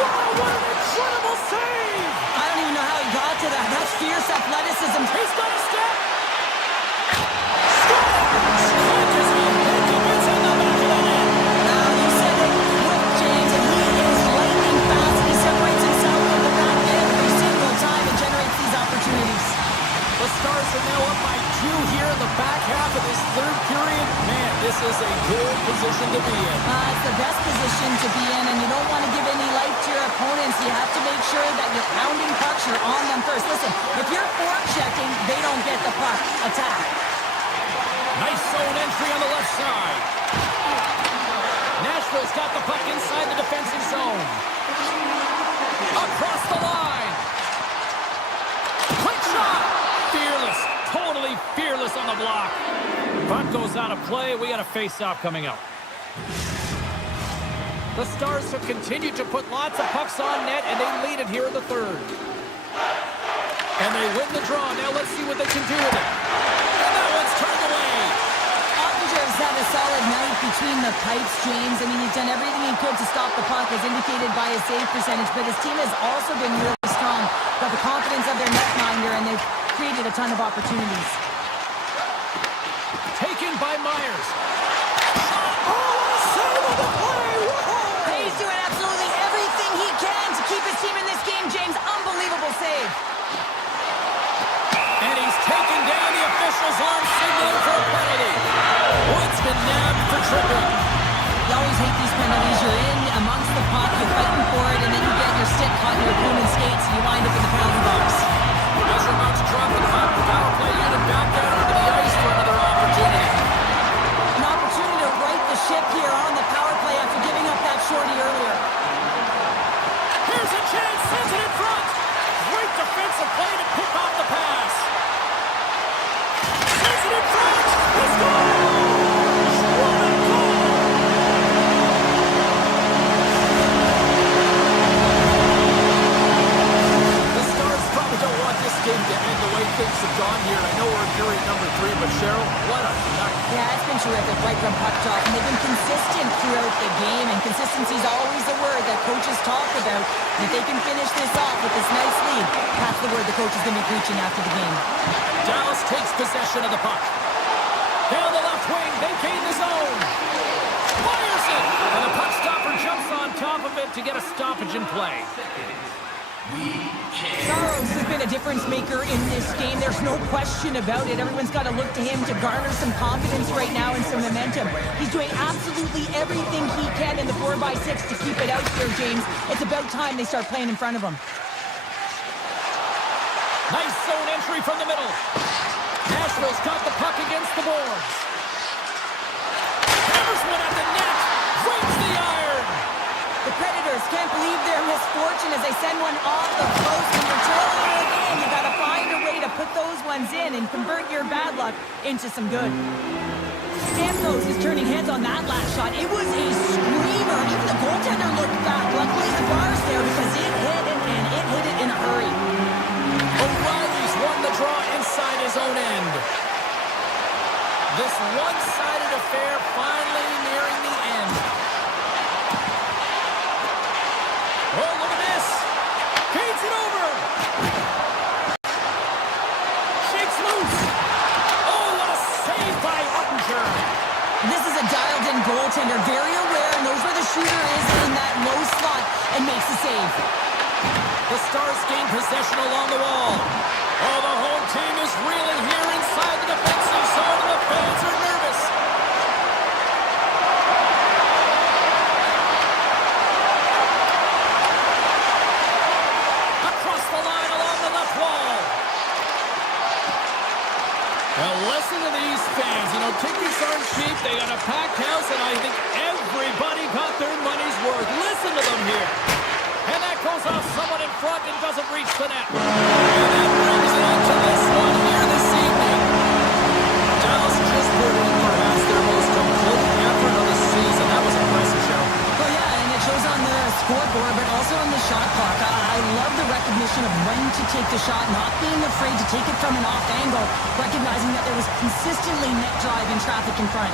wow, what an incredible save. I don't even know how he got to that. That's fierce athleticism. He's got a step. Scores! Catches him. And gets in the back of the net. Now, you said it quick, James, and he is lightning fast. He separates himself from the back every single time and generates these opportunities. The Stars are now up by 2 here in the back half of this 3rd period. Man, this is a good position to be in. It's the best position to be in, and you don't want to give any life to your opponents. You have to make sure that you're pounding pucks, you're on them first. Listen, if you're forechecking, they don't get the puck. Attack. Nice zone entry on the left side. Nashville's got the puck inside the defensive zone. Across the line. Quick shot. Fearless. Totally fearless on the block. Puck goes out of play. We got a face-off coming up. The Stars have continued to put lots of pucks on net, and they lead it here in the 3rd. And they win the draw. Now let's see what they can do with it. And that one's turned away. Ottinger's had a solid night between the pipes, James. I mean, he's done everything he could to stop the puck, as indicated by his save percentage, but his team has also been really strong got the confidence of their netminder, and they've created a ton of opportunities. Taken by Myers. He's doing absolutely everything he can to keep his team in this game, James. Unbelievable save. And he's taken down. The officials aren't signaling for a penalty. Wood's been nabbed for tripping. You always hate these penalties. You're in amongst the puck, you're fighting for it, and then you get your stick caught in your opponent's skates, and you wind up in the penalty box. As we're about to drop the power play unit back out onto the ice for another opportunity. An opportunity to right the ship here on the power play after giving up that shorty earlier. Here's a chance, sends it in front. Great defensive play to pick off the pass. Sends it in front. He scores! What a goal! The Stars probably don't want this game to end the way things have gone here. I know we're in period number 3, but Cheryl, what a night. Yeah, it's been terrific right from puck drop, and they've been consistent throughout the game, and consistency is always the word that coaches talk about. And if they can finish this off with this nice lead, that's the word the coach is going to be preaching after the game. Dallas takes possession of the puck. Down the left wing, they gain the zone. Fires it! And the puck stopper jumps on top of it to get a stoppage in play. Saros has been a difference maker in this game. There's no question about it. Everyone's got to look to him to garner some confidence right now and some momentum. He's doing absolutely everything he can in the 4x6 to keep it out here, James. It's about time they start playing in front of him. Nice zone entry from the middle. Nashville's got the puck against the boards. Hammers one at the net. Breaks the iron. The Predators can't believe their misfortune as they send one off the post, and you're trailing in the game. You got to find a way to put those ones in and convert your bad luck into some good. Stamkos is turning heads on that last shot. It was a screamer. Even the goaltender looked back. Luckily, the bar's there because it hit it, and it hit it in a hurry. O'Reilly's won the draw inside his own end. This one-sided affair finally nearing the end. Oh, look at this. Feeds it over. Shakes loose. Oh, what a save by Ottinger. This is a dialed-in goaltender, very aware, knows where the shooter is in that low slot, and makes the save. The Stars gain possession along the wall. Oh, the home team is reeling here inside the defensive zone, and the fans are nervous. Across the line along the left wall. Now listen to these fans. You know, tickets aren't cheap. They got a packed house, and I think everybody got their money's worth. Listen to them here. And that goes off someone in front and doesn't reach the net. And that brings it on to this one here this evening. Dallas just put in perhaps their most complete effort of the season. That was impressive, Cheryl. Oh yeah, and it shows on the scoreboard, but also on the shot clock. I love the recognition of when to take the shot, not being afraid to take it from an off angle, recognizing that there was consistently net drive and traffic in front.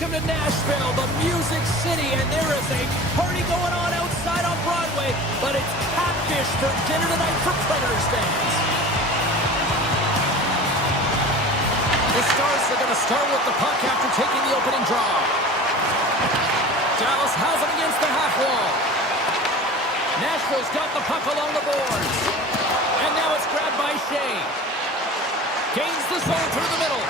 Welcome to Nashville, the Music City, and there is a party going on outside on Broadway, but it's catfish for dinner tonight for Predators fans. The Stars are going to start with the puck after taking the opening draw. Dallas has it against the half wall. Nashville's got the puck along the boards. And now it's grabbed by Shea. Gains the zone through the middle.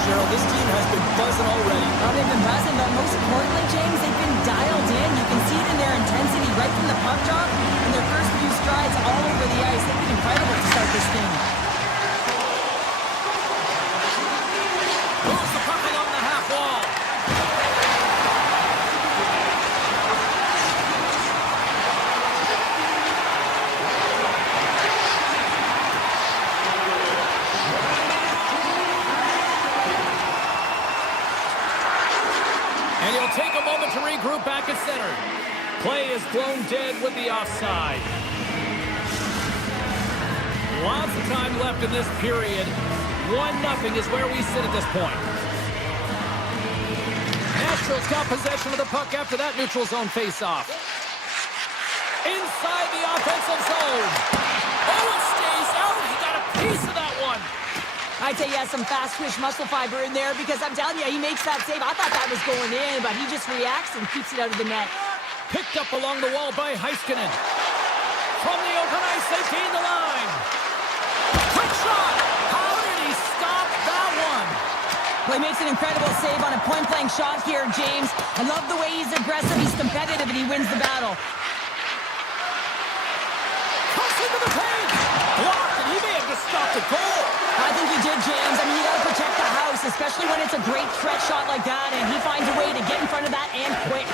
Cheryl, this team has been buzzing already. Well, they've been buzzing, but most importantly, James, they've been dialed in. You can see it in their intensity right from the puck drop and their first few strides all over the ice. They've been incredible to start this thing. Moves the puck along the half wall. And he'll take a moment to regroup back at center. Play is blown dead with the offside. Lots of time left in this period. 1-0 is where we sit at this point. Nashville's got possession of the puck after that neutral zone faceoff. Inside the offensive zone. Oh, it stays out. He got a piece of that one. I'd say he has some fast-twitch muscle fiber in there because I'm telling you, he makes that save. I thought that was going in, but he just reacts and keeps it out of the net. Picked up along the wall by Heiskanen. From the open ice, they gain the line. Quick shot! How did he stop that one? Well, he makes an incredible save on a point-blank shot here, James. I love the way he's aggressive, he's competitive, and he wins the battle. Cuts into the paint! Blocked, and he may have just stopped a goal. I think he did, James. I mean, you got to protect the house, especially when it's a great threat shot like that, and he finds a way to get in front of that and quick.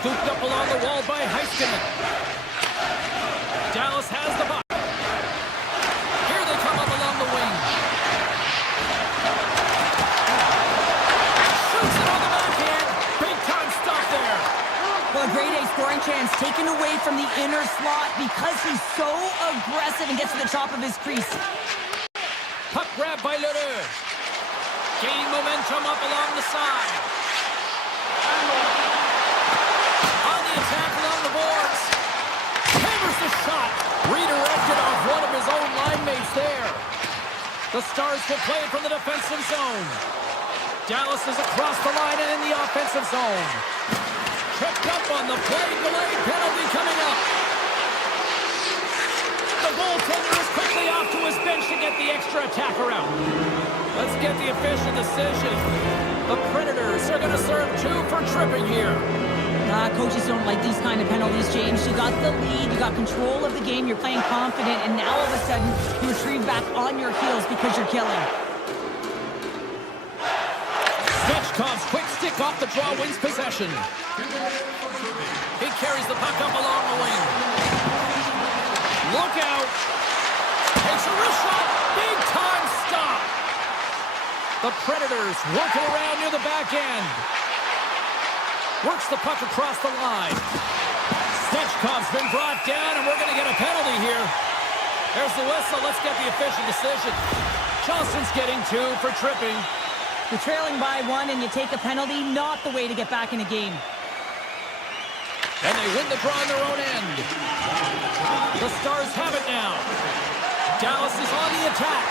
Scooped up along the wall by Heiskanen. Dallas has the puck. Here they come up along the wing. Shoots it on the backhand. Big time stop there. Well, a grade A scoring chance taken away from the inner slot because he's so aggressive and gets to the top of his crease. Puck grab by Leroux. Gaining momentum up along the side. On the attack along the boards. Hammers the shot. Redirected off one of his own line mates there. The Stars will play it from the defensive zone. Dallas is across the line and in the offensive zone. Tripped up on the play. Delayed penalty coming up. The goaltender is quickly off to his bench to get the extra attacker out. Let's get the official decision. The Predators are going to serve 2 for tripping here. Coaches don't like these kind of penalties, James. You got the lead, you got control of the game, you're playing confident, and now all of a sudden you retrieve back on your heels because you're killing. Svechkov's quick stick off the draw wins possession. He carries the puck up along the wing. Look out. Takes a wrist shot. Big time stop. The Predators working around near the back end. Works the puck across the line. Svechkov's been brought down, and we're going to get a penalty here. There's the whistle. Let's get the official decision. Johnston's getting 2 for tripping. You're trailing by 1 and you take a penalty, not the way to get back in a game. And they win the draw on their own end. The Stars have it now. Dallas is on the attack.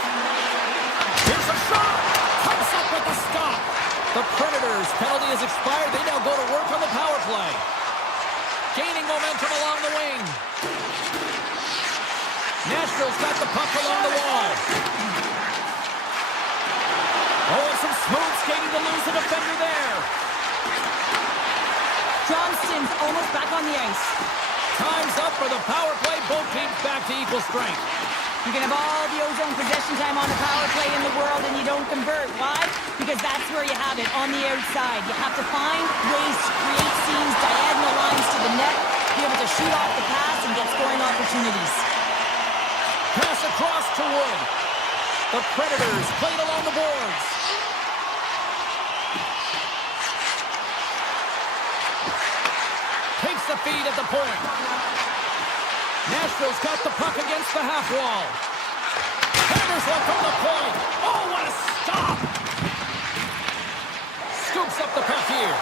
Here's a shot. Comes up with the stop. The Predators' penalty has expired. They now go to work on the power play. Gaining momentum along the wing. Nashville's got the puck along the wall. Oh, and some smooth skating to lose the defender there. Johnston's almost back on the ice. Time's up for the power play. Both teams back to equal strength. You can have all the ozone possession time on the power play in the world and you don't convert. Why? Because that's where you have it, on the outside. You have to find ways to create seams, diagonal lines to the net, be able to shoot off the pass and get scoring opportunities. Pass across to Wood. The Predators played along the boards. a feed at the point. Nashville's got the puck against the half wall. Hammers one from the point. Oh, what a stop! Scoops up the puck here.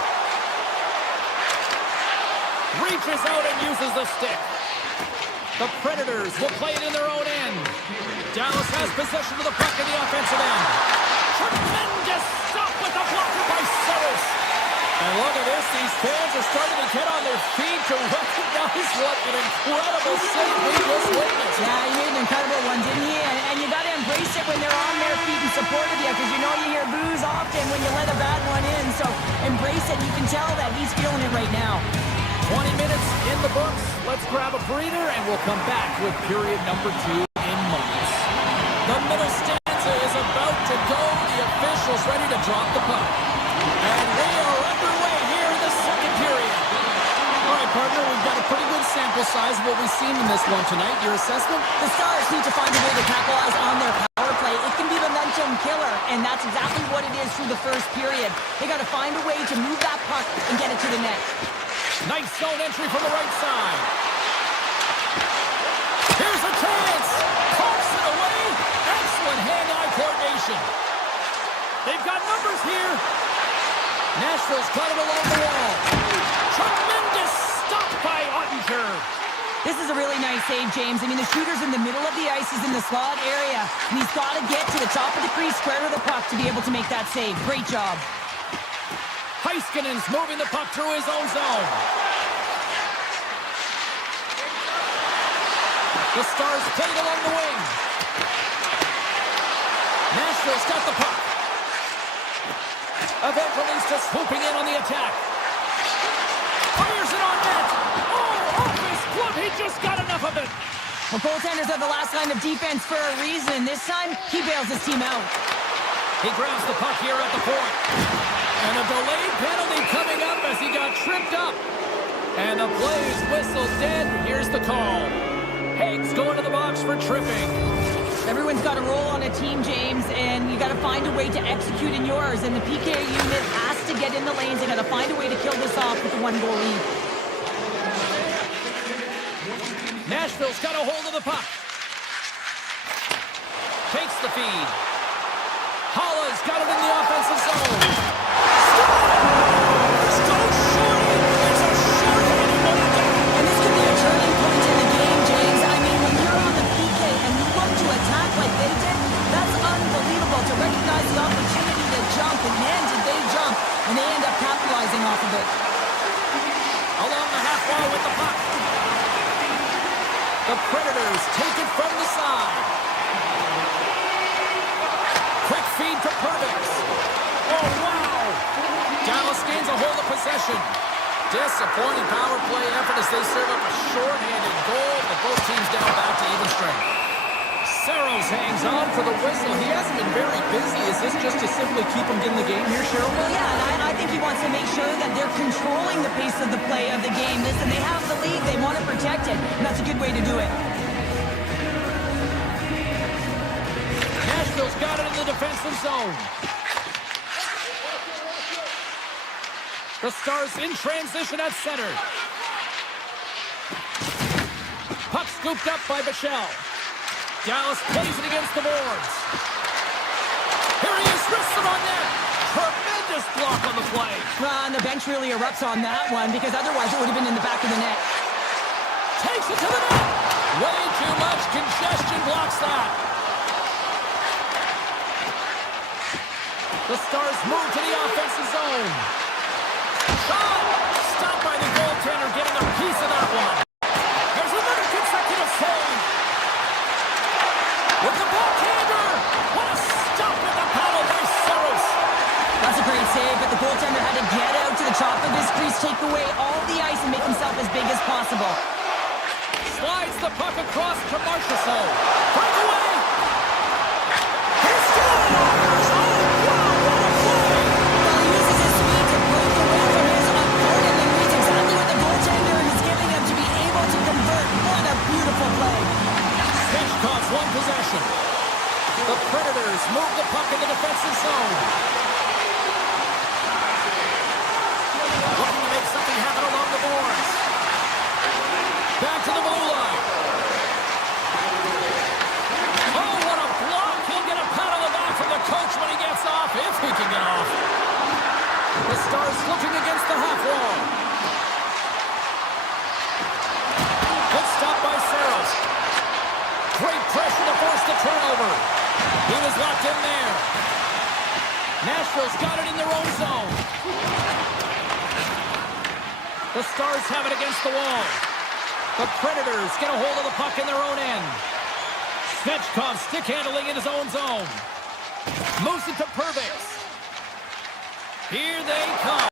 Reaches out and uses the stick. The Predators will play it in their own end. Dallas has possession of the puck in the offensive end. Tremendous stop with the blocker by Saros. And look at this. These fans are starting to get on their feet to recognize what an incredible save we just witnessed. Yeah, he made an incredible one, didn't he? And you got to embrace it when they're on their feet in support of you, because you know you hear boos often when you let a bad one in. So embrace it. You can tell that he's feeling it right now. 20 minutes in the books. Let's grab a breather, and we'll come back with period number 2 in moments. The middle stanza is about to go. The officials ready to drop the puck. And we are underway here in the second period. All right, partner, we've got a pretty good sample size of what we've seen in this one tonight. Your assessment? The Stars need to find a way to capitalize on their power play. It can be the momentum killer, and that's exactly what it is through the first period. They got to find a way to move that puck and get it to the net. Nice zone entry from the right side. Here's a chance. Pumps it away. Excellent hand-eye coordination. They've got numbers here. Nashville's got it along the wall. Tremendous stop by Ottinger. This is a really nice save, James. I mean, the shooter's in the middle of the ice. He's in the slot area, and he's got to get to the top of the crease square to the puck to be able to make that save. Great job. Heiskanen's moving the puck through his own zone. The Stars played along the wing. Nashville's got the puck. Evangelista swooping in on the attack. Fires it on net. Oh, off his glove. He just got enough of it. Well, goaltenders are the last line of defense for a reason. This time, he bails his team out. He grabs the puck here at the point. And a delayed penalty coming up as he got tripped up. And the play is whistled dead. Here's the call. Haig's going to the box for tripping. Everyone's got a role on a team, James, and you got to find a way to execute in yours. And the PK unit has to get in the lanes. They got to find a way to kill this off with the 1-goal lead. Nashville's got a hold of the puck. Takes the feed. Holla's got it in the offensive zone. Scores! Go Shorty! It's a short-handed one again. And this could be a turning point in the game, James. I mean, when you're on the PK and you look to attack like they did, that's unbelievable to recognize the opportunity to jump. And man, did they jump. And they end up capitalizing off of it. Along the half wall with the puck. The Predators take it from the side. Quick feed to Purvis. Oh, wow! Dallas gains a hold of possession. Disappointing power play effort as they serve up a short-handed goal, but both teams down back to even strength. Saros hangs on for the whistle. He hasn't been very busy. Is this just to simply keep him in the game here, Cheryl? Well, yeah, and I think he wants to make sure that they're controlling the pace of the play of the game. Listen, they have the lead. They want to protect it, and that's a good way to do it. Nashville's got it in the defensive zone. The Stars in transition at center. Puck scooped up by Bichelle. Dallas plays it against the boards. Here he is, wrists it on net. Tremendous block on the play. And the bench really erupts on that one, because otherwise it would have been in the back of the net. Takes it to the net. Way too much congestion blocks that. The Stars move to the offensive zone. Shot! Stopped by the goaltender, getting a piece of that one. There's another consecutive save. With the backhander! What a stop with the paddle by Saros! That's a great save, but the goaltender had to get out to the top of his crease, take away all the ice, and make himself as big as possible. Slides the puck across to Marchessault. Breakaway! He's scores! Oh, wow, what a play! Well, he uses his speed to break away from his opponent and reads exactly what the goaltender is giving him to be able to convert. What a beautiful play. Pitch costs one possession. The Predators move the puck in the defensive zone. Looking to make something happen along the boards. turnover. He was locked in there. Nashville's got it in their own zone. The Stars have it against the wall. The Predators get a hold of the puck in their own end. Svechkov stick handling in his own zone. Moves it to Pervix. Here they come.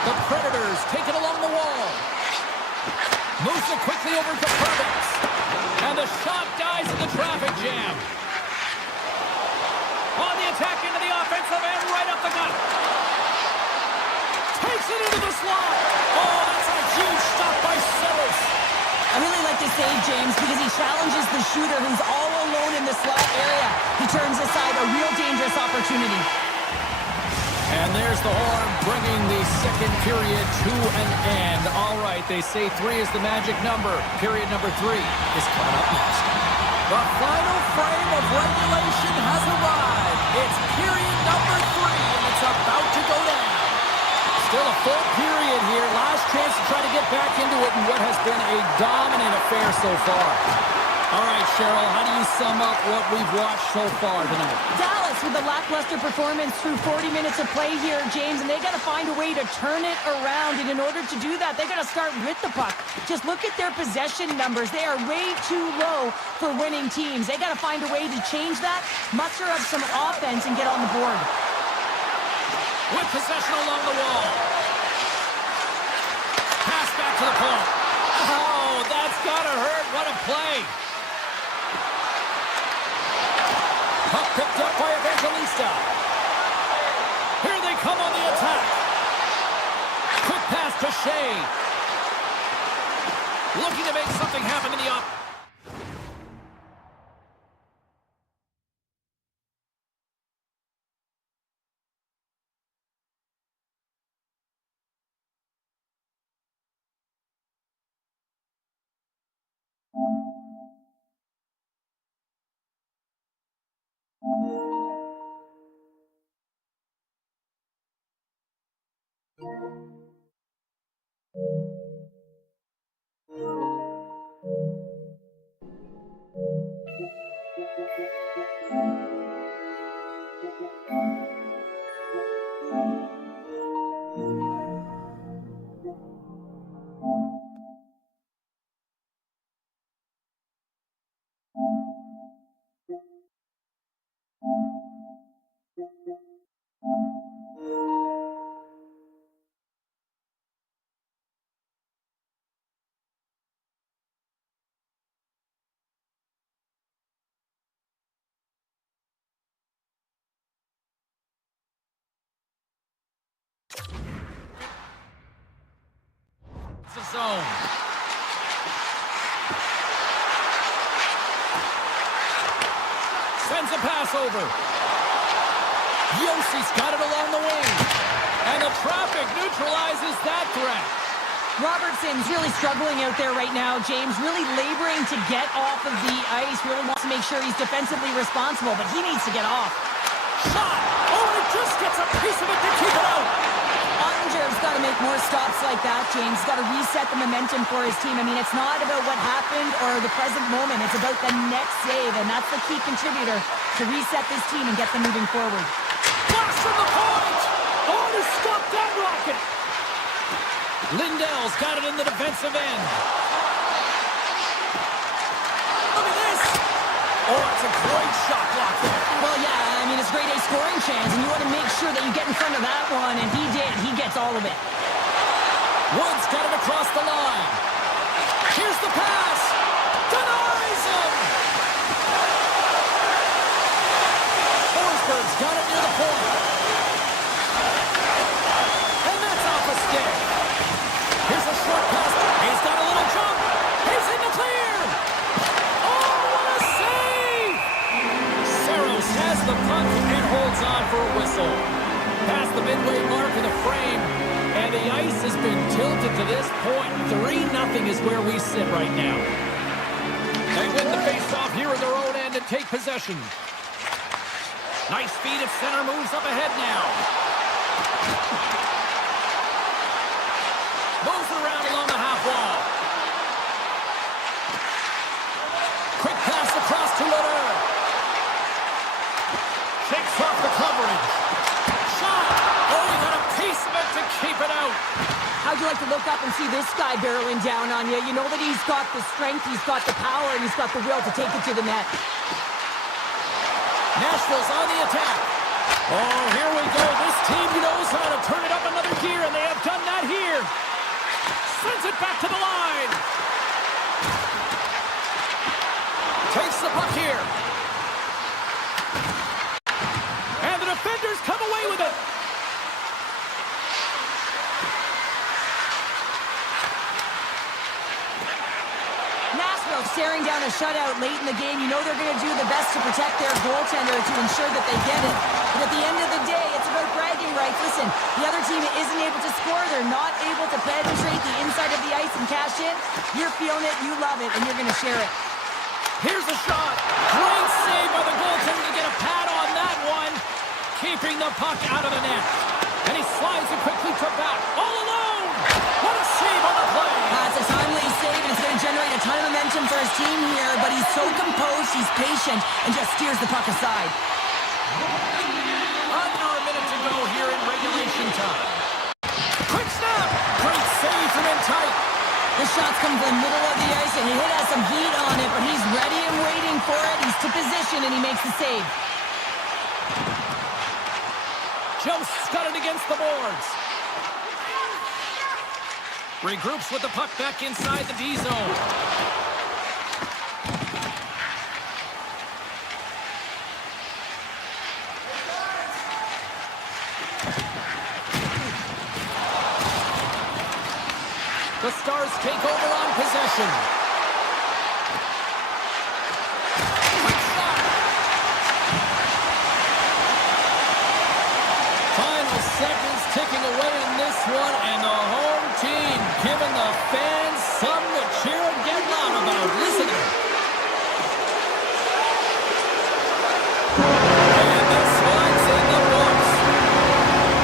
The Predators take it along the wall. Moves it quickly over to Pervix. And the shot dies in the traffic jam. On the attack into the offensive end, right up the gut. Takes it into the slot. Oh, that's a huge stop by Saros. I really like this save, James, because he challenges the shooter who's all alone in the slot area. He turns aside a real dangerous opportunity. And there's the horn, bringing the second period to an end. All right, they say 3 is the magic number. Period number 3 is coming up next. The final frame of regulation has arrived. It's period number 3, and it's about to go down. Still a full period here. Last chance to try to get back into it in what has been a dominant affair so far. All right, Cheryl, how do you sum up what we've watched so far tonight? Dallas with a lackluster performance through 40 minutes of play here, James, and they got to find a way to turn it around. And in order to do that, they got to start with the puck. Just look at their possession numbers. They are way too low for winning teams. They got to find a way to change that, muster up some offense, and get on the board. With possession along the wall. Pass back to the point. Oh, that's got to hurt. What a play. Puck picked up by Evangelista. Here they come on the attack. Quick pass to Shea. Looking to make something happen in the up. The zone. Sends a pass over. Yossi's got it along the wing. And the traffic neutralizes that threat. Robertson's really struggling out there right now, James. Really laboring to get off of the ice. Really wants to make sure he's defensively responsible, but he needs to get off. Shot! Oh, and it just gets a piece of it to keep it out. Ottinger's got to make more stops like that, James. He's got to reset the momentum for his team. I mean, it's not about what happened or the present moment. It's about the next save, and that's the key contributor to reset this team and get them moving forward. Blast from the point! Oh, he stopped that rocket! Lindell's got it in the defensive end. Look at this! Oh, it's a great shot block there. Well, yeah, I mean, it's grade A scoring chance, and you want to make sure that you get in front of that one, and he did. He gets all of it. Woods got it across the line. Here's the pass. Denies him! Forsberg's got it near the point. And that's off a stick. Here's a short pass. He's got a little jump. He's in the clear. Oh, what a save! Saros has the puck and holds on for a whistle. Past the midway mark of the frame, and the ice has been tilted to this point. 3-0 is where we sit right now. They win the face-off here in their own end and take possession. Nice feed at center, moves up ahead now. Moves around along the half wall. Quick How'd you like to look up and see this guy barreling down on you? You know that he's got the strength, he's got the power, and he's got the will to take it to the net. Nashville's on the attack. Oh, here we go. This team knows how to turn it up another gear, and they have done that here. Sends it back to the line. Takes the puck here. And the defenders come away with it. Nashville staring down a shutout late in the game. You know they're going to do the best to protect their goaltender to ensure that they get it. But at the end of the day, it's about bragging rights. Listen, the other team isn't able to score. They're not able to penetrate the inside of the ice and cash in. You're feeling it, you love it, and you're going to share it. Here's a shot. Great save by the goaltender to get a pad on that one. Keeping the puck out of the net. And he slides it quickly to back. All alone. What a save on the play. It's a timely save, and it's going to generate a ton of momentum for his team here. But he's so composed, he's patient, and just steers the puck aside. Under a minute to go here in regulation time. Quick snap. Great save from in tight. The shot's come from the middle of the ice, and he has some heat on it, but he's ready and waiting for it. He's to position, and he makes the save. Jost's got it against the boards. Regroups with the puck back inside the D zone. The Stars take over on possession. Quick shot. Final seconds ticking away in this one, and the home team giving the fans something to cheer and get loud about. Listen to it. And this one's in the books.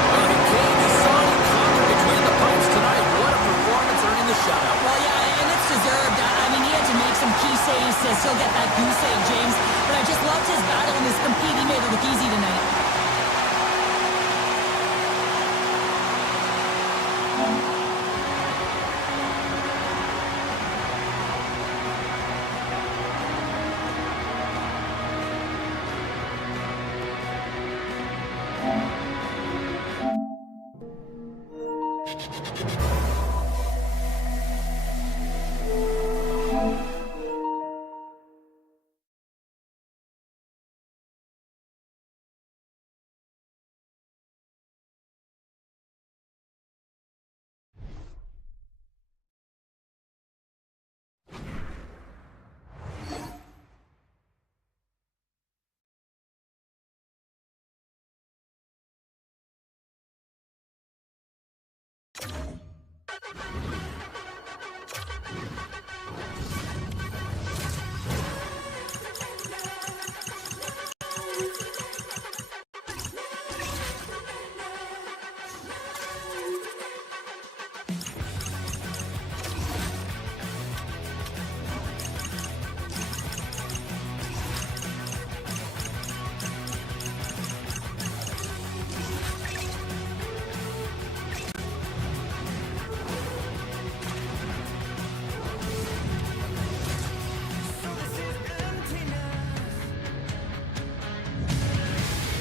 Well, he came to solid conquer between the pipes tonight. What a performance earning the shutout. Well, yeah, and it's deserved. I mean, he had to make some key saves to still get that goose egg, James. But I just loved his battle and his compete. He made it look easy tonight.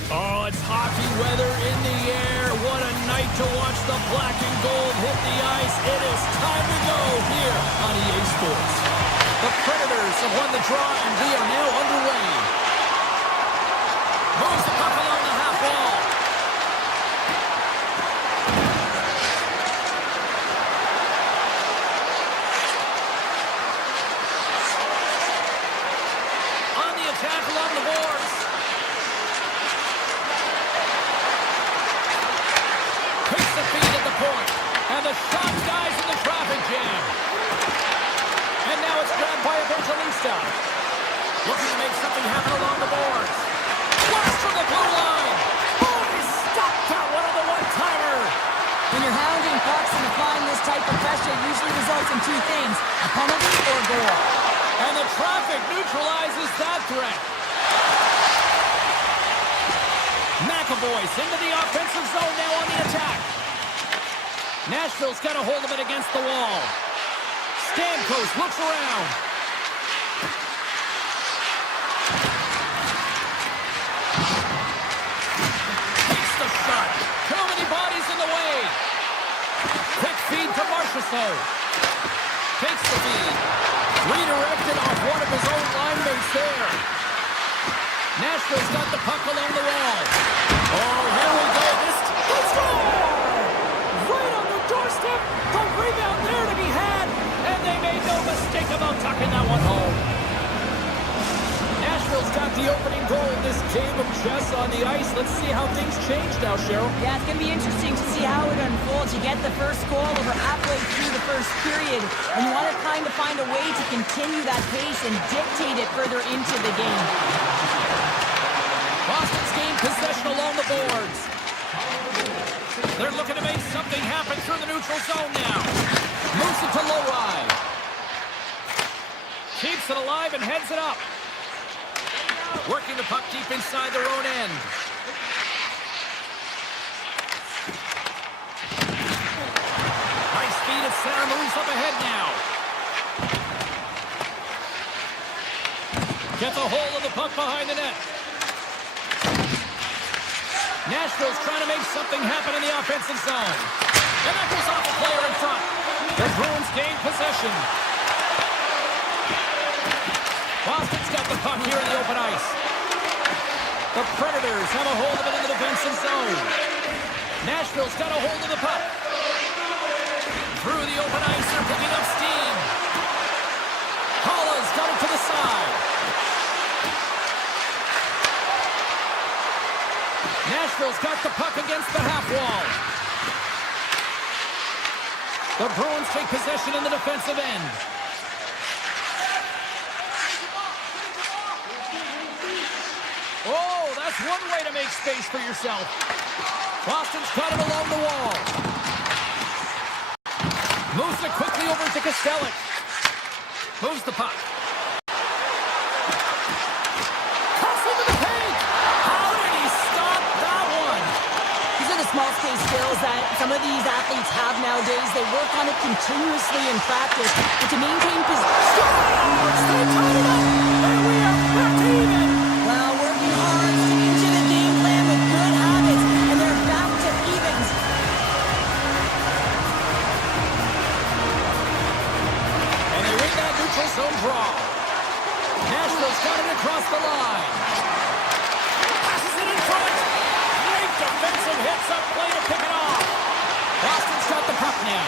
Oh, it's hockey weather in the air. What a night to watch the black and gold hit the ice. It is time to go here on EA Sports. The Predators have won the draw, and we are now underway. Moves the puck along the half wall. On the attack along the boards. Takes the feed at the point. And the shot dies in the traffic jam. And now it's grabbed by Evangelista. Looking to make something happen along the boards. Blast from the blue line. Oh, he stopped that one on the one-timer. When you're hounding pucks and applying this type of pressure, it usually results in two things, a penalty or a goal. And the traffic neutralizes that threat. McAvoy's into the offensive zone now on the attack. Nashville's got a hold of it against the wall. Stamkos looks around. Takes the shot. Too many bodies in the way. Quick feed to Marchessault. Takes the feed. Redirected off one of his own line mates there. Nashville's got the puck along the wall. Oh, here we go. Let's go! Right on the doorstep. The rebound there to be had. And they made no mistake about tucking that one home. Nashville's got the opening goal in this game of chess on the ice. Let's see how things change now, Cheryl. Yeah, it's going to be interesting to see how it unfolds. You get the first goal over halfway through the first period, and you want to kind of find a way to continue that pace and dictate it further into the game. Boston's gained possession along the boards. They're looking to make something happen through the neutral zone now. Moves it to Lowry. Keeps it alive and heads it up. Working the puck deep inside their own end. Nice feed at center, moves up ahead now. Gets a hold of the puck behind the net. Nashville's trying to make something happen in the offensive zone. And that goes off a player in front. The Bruins gain possession. Boston's got the puck here in the open ice. The Predators have a hold of it in the defensive zone. Nashville's got a hold of the puck. Through the open ice, they're picking up steam. Holla's got it to the side. Nashville's got the puck against the half wall. The Bruins take possession in the defensive end. Oh, that's one way to make space for yourself. Boston's got it along the wall. Moves it quickly over to Kostelic. Moves the puck. Cuts into the paint. How did he stop that one? These are the small space skills that some of these athletes have nowadays. They work on it continuously in practice, but to maintain position. They tied it up, and we are back to even. Well, working hard, sticking to the game plan with good habits, and they're back to evens. And they win that neutral zone draw. Nashville's got it across the line. Passes it in front. Great defensive hits up play to pick it off. Boston's got the puck now.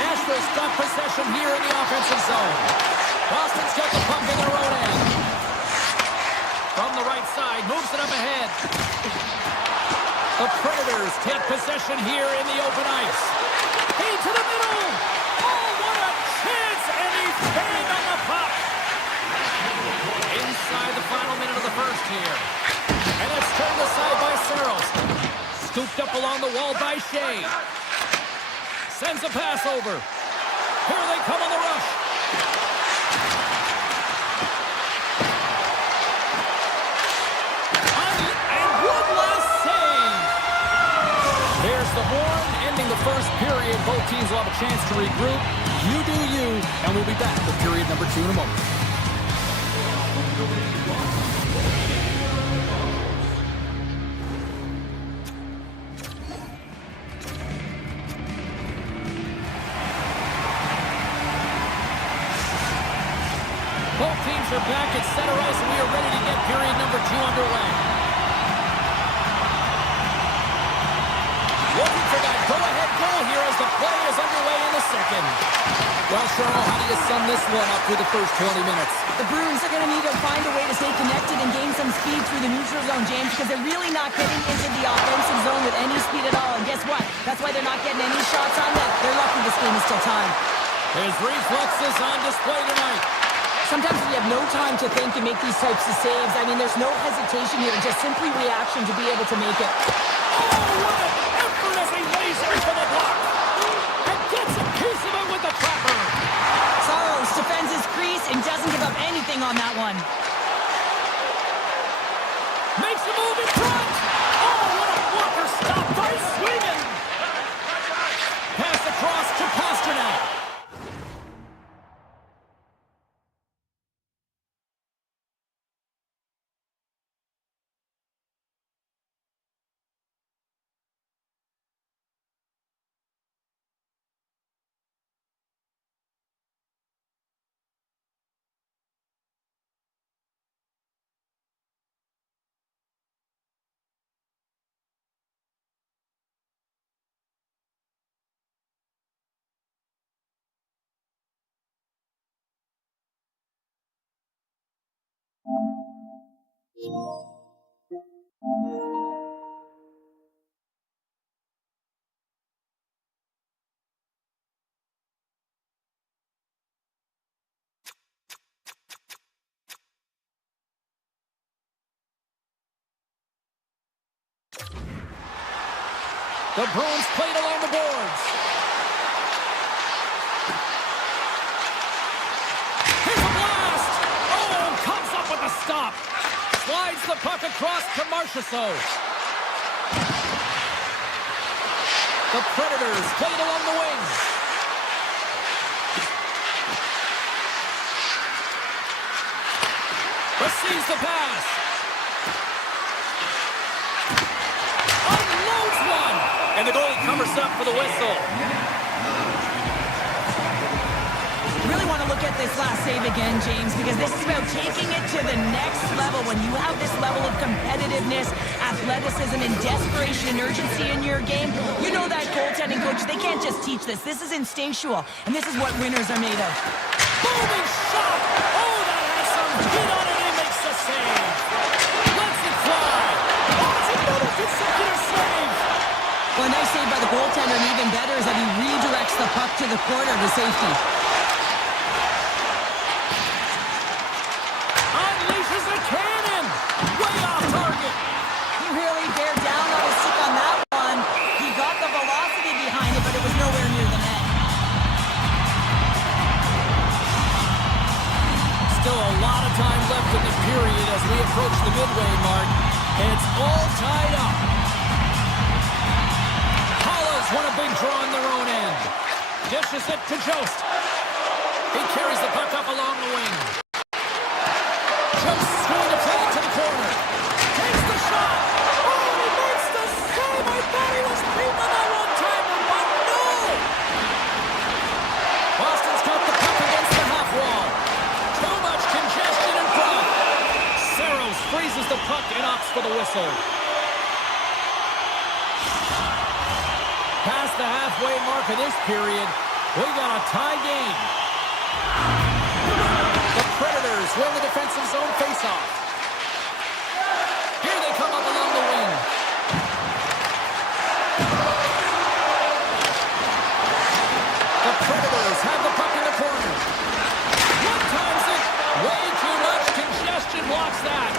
Nashville's got possession here in the offensive zone. Boston's got the puck in their own end. From the right side, moves it up ahead. The Predators take possession here in the open ice. Feed to the middle. Oh, what a chance, and he's banged on the puck. Inside the final minute of the first here. And it's turned aside by Saros. Scooped up along the wall by Shea. Sends a pass over. Here they come on the rush. And one last save. There's the horn, ending the first period. Both teams will have a chance to regroup. You do you, and we'll be back with period number 2 in a moment. Both teams are back at center ice, and we are ready to get period number 2 underway. Looking for that go-ahead goal here as the play is underway in the second. Well, Cheryl, how do you sum this one up through the first 20 minutes? The Bruins are going to need to find a way to stay connected and gain some speed through the neutral zone, James, because they're really not getting into the offensive zone with any speed at all. And guess what? That's why they're not getting any shots on net. They're lucky this game is still tied. His reflexes on display tonight. Sometimes you have no time to think and make these types of saves. I mean, there's no hesitation here, just simply reaction to be able to make it. Oh, what an effort as he lays in for the block. And gets a piece of it with the trapper. Saros defends his crease and doesn't give up anything on that one. Makes a move in front. The Bruins played along the boards. Here's a blast! Oh, comes up with a stop. Slides the puck across to Marchessault. The Predators played along the wings. Receives the pass. Unloads one. And the goalie covers up for the whistle. Really want to look at this last save again, James, because this is about taking it to the next level. When you have this level of competitiveness, athleticism, and desperation and urgency in your game, you know that goaltending coach, they can't just teach this. This is instinctual, and this is what winners are made of. Booming shot! Oh, that has some heat on it, and he makes the save. Lets it fly. Oh, it's another consecutive save. Well, a nice save by the goaltender, and even better is that he redirects the puck to the corner to safety. Unleashes a cannon! Way off target! He really bared down on his stick on that one. He got the velocity behind it, but it was nowhere near the net. Still a lot of time left in the period as we approach the midway mark. It's all tied up. Hollows won a big draw on their own end. Dishes it to Jost. He carries the puck up along the wing. Jost is going to play it to the corner. Takes the shot. Oh, he makes the save. I thought he was beaten on that one-timer, but no! Boston's got the puck against the half wall. Too much congestion in front. Saros freezes the puck and opts for the whistle. Past the halfway mark of this period, we got a tie game. The Predators win the defensive zone faceoff. Here they come up along the wing. The Predators have the puck in the corner. One times it. Way too much congestion blocks that.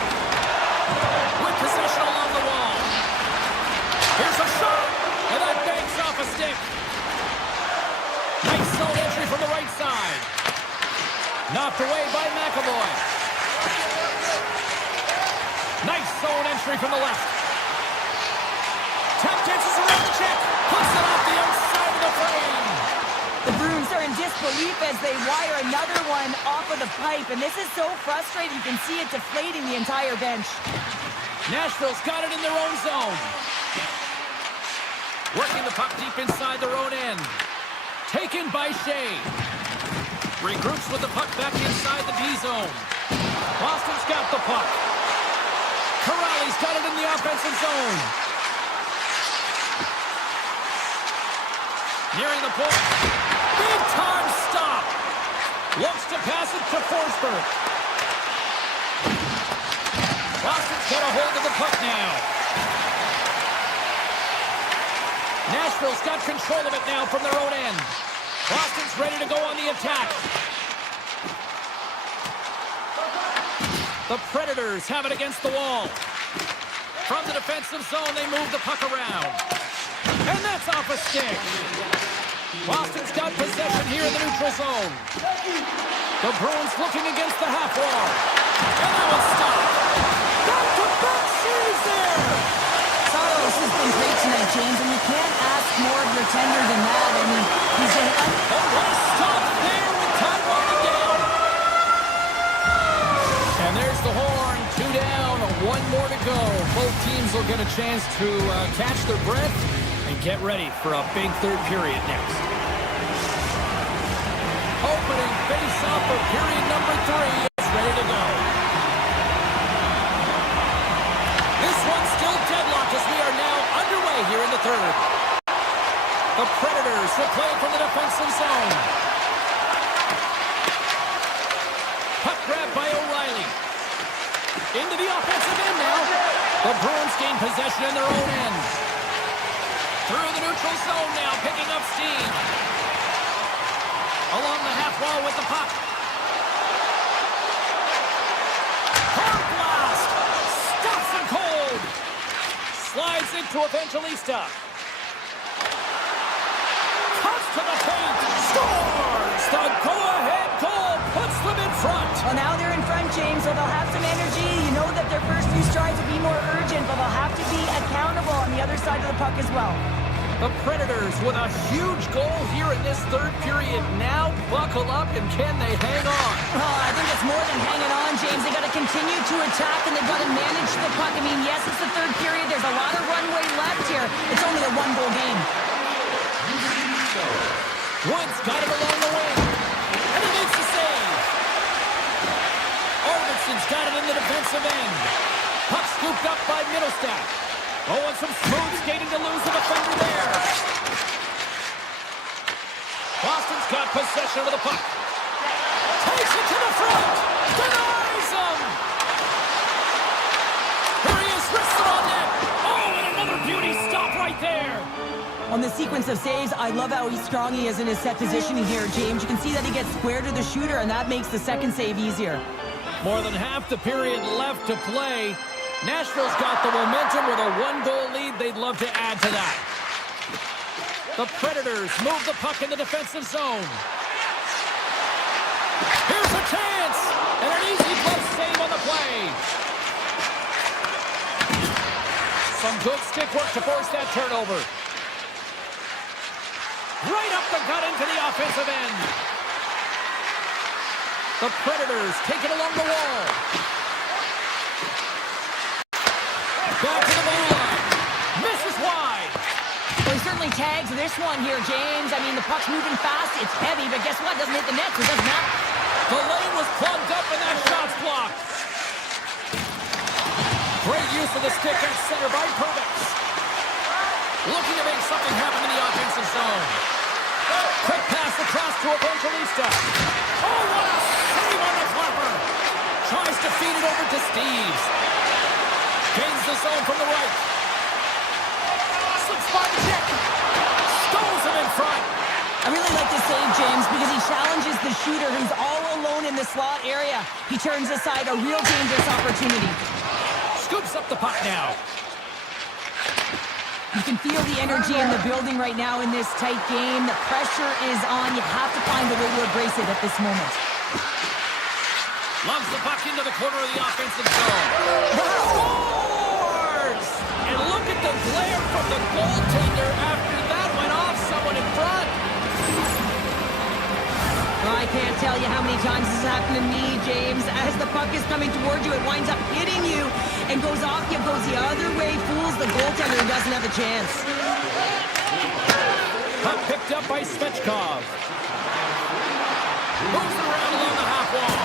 With possession along the wall. Here's a shot. And that banks off a stick. Nice zone entry from the right side. Knocked away by McAvoy. Nice zone entry from the left. Tap dances around the check. Puts it off the outside of the frame. The Bruins are in disbelief as they wire another one off of the pipe, and this is so frustrating. You can see it deflating the entire bench. Nashville's got it in their own zone. Working the puck deep inside their own end. Taken by Shea. Regroups with the puck back inside the D zone. Boston's got the puck. Corrali's got it in the offensive zone. Nearing the point. Big time stop. Looks to pass it to Forsberg. Boston's got a hold of the puck now. Nashville's got control of it now from their own end. Boston's ready to go on the attack. The Predators have it against the wall. From the defensive zone, they move the puck around. And that's off a stick. Boston's got possession here in the neutral zone. The Bruins looking against the half wall. And that one's stopped. Back-to-back saves there. Saros has been great tonight, James, and you can't ask more of your tender than that. I mean, he's been... Oh, what a stop there with time winding down. And there's the horn. 2 down, 1 more to go. Both teams will get a chance to catch their breath and get ready for a big third period next. Opening face-off for period number 3 is ready to go. This one's still deadlocked as we are now underway here in the third. The Predators will play from the defensive zone. Puck grab by O'Reilly. Into the offensive end now. The Bruins gain possession in their own end. Through the neutral zone now, picking up steam. Along the half wall with the puck. Hard blast. Stops him cold. Slides into Evangelista. Cuts to the paint. Scores! The go-ahead goal puts them in front. Well, now they're in front, James, so they'll have some energy. You know that their first few strides will be more urgent, but they'll have to be accountable on the other side of the puck as well. The Predators with a huge goal here in this third period. Now buckle up, and can they hang on? Oh, I think it's more than hanging on, James. They got to continue to attack, and they've got to manage the puck. I mean, yes, it's the third period. There's a lot of runway left here. It's only a one-goal game. Woods got it along the wing, and he makes the save. Arvidsson's got it in the defensive end. Puck scooped up by Middlestat. Oh, and some smooth skating to lose the defender there. Boston's got possession of the puck. Takes it to the front. Denies him. Here he is, wristed on net. Oh, and another beauty stop right there. On the sequence of saves, I love how strong he is in his set positioning here, James. You can see that he gets square to the shooter, and that makes the second save easier. More than half the period left to play. Nashville's got the momentum with a one-goal lead. They'd love to add to that. The Predators move the puck in the defensive zone. Here's a chance! And an easy glove save on the play. Some good stick work to force that turnover. Right up the gut into the offensive end. The Predators take it along the wall. Back to the blue line. Misses wide. Well, he certainly tags this one here, James. I mean, the puck's moving fast. It's heavy, but guess what? It doesn't hit the net, so it doesn't matter. The lane was plugged up and that shot's blocked. Great use of the stick at center by Perbix. Looking to make something happen in the offensive zone. Quick pass across to Evangelista. Oh, what a save on the flapper. Tries to feed it over to Steves. Gains the zone from the right. Slips by the check. Stones him in front. I really like this save, James, because he challenges the shooter who's all alone in the slot area. He turns aside a real dangerous opportunity. Scoops up the puck now. You can feel the energy in the building right now in this tight game. The pressure is on. You have to find a way to embrace it at this moment. Loves the puck into the corner of the offensive zone. Scores! And look at the glare from the goaltender after that went off someone in front. Well, I can't tell you how many times this has happened to me, James. As the puck is coming towards you, it winds up hitting you and goes off you, goes the other way, fools the goaltender who doesn't have a chance. Puck picked up by Svechkov. Moves it around along the half wall.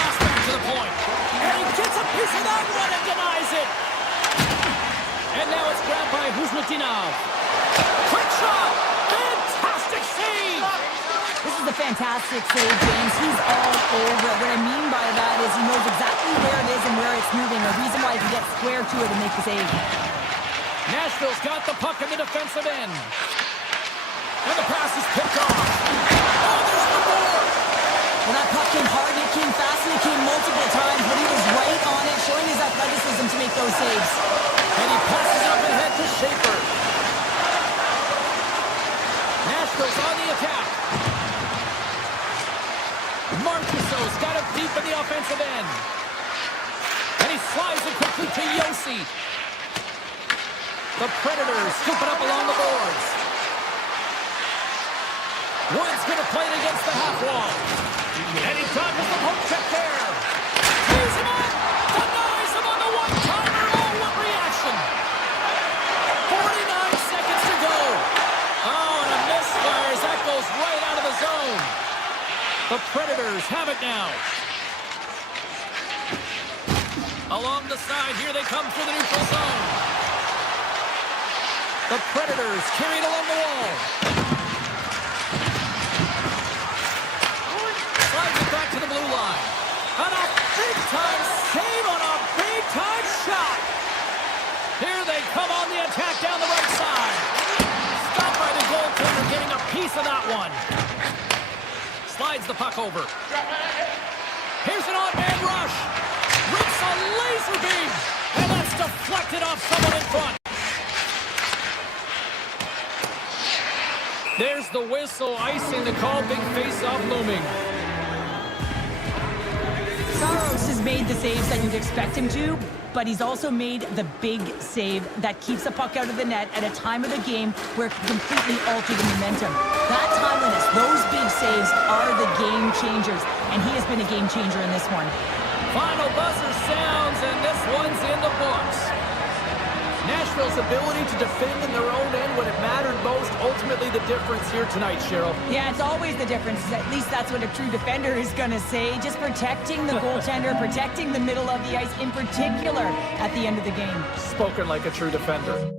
Pass back to the point. And he gets a piece of that one and denies it. And now it's grabbed by Kuzmatinov. Quick shot! Fantastic save! This is a fantastic save, James. He's all over it. What I mean by that is he knows exactly where it is and where it's moving. The reason why he can get square to it and make the save. Nashville's got the puck in the defensive end. And the pass is picked off. Oh, there's one more! Well, that puck came hard, it came fast, and it came multiple times, but he was right on it, showing his athleticism to make those saves. And he passes up ahead to Schaefer. Nashville's on the attack. Marchessault's got it deep in the offensive end. And he slides it quickly to Yossi. The Predators scoop it up along the boards. Wood's going to play it against the half wall. And he dodges the poke check there. Tees him up. Denies him on the one-timer. Oh, what reaction. 49 seconds to go. Oh, and a misfire as that goes right out of the zone. The Predators have it now. Along the side, here they come through the neutral zone. The Predators carry it along the wall. Slides it back to the blue line. An Big-time save on a big-time shot. Here they come on the attack down the right side. Stopped by the goaltender, getting a piece of that one. Slides the puck over. Here's an odd-man rush. Rips a laser beam. And that's deflected off someone in front. There's the whistle, icing the call. Big face-off looming. Saros has made the saves that you'd expect him to, but he's also made the big save that keeps the puck out of the net at a time of the game where it can completely alter the momentum. That timeliness, those big saves are the game changers, and he has been a game changer in this one. Final buzzer sounds, and this one's in the books. Nashville's ability to defend in their own end when it mattered most, ultimately the difference here tonight, Cheryl. Yeah, it's always the difference. At least that's what a true defender is going to say. Just protecting the goaltender, protecting the middle of the ice, in particular at the end of the game. Spoken like a true defender.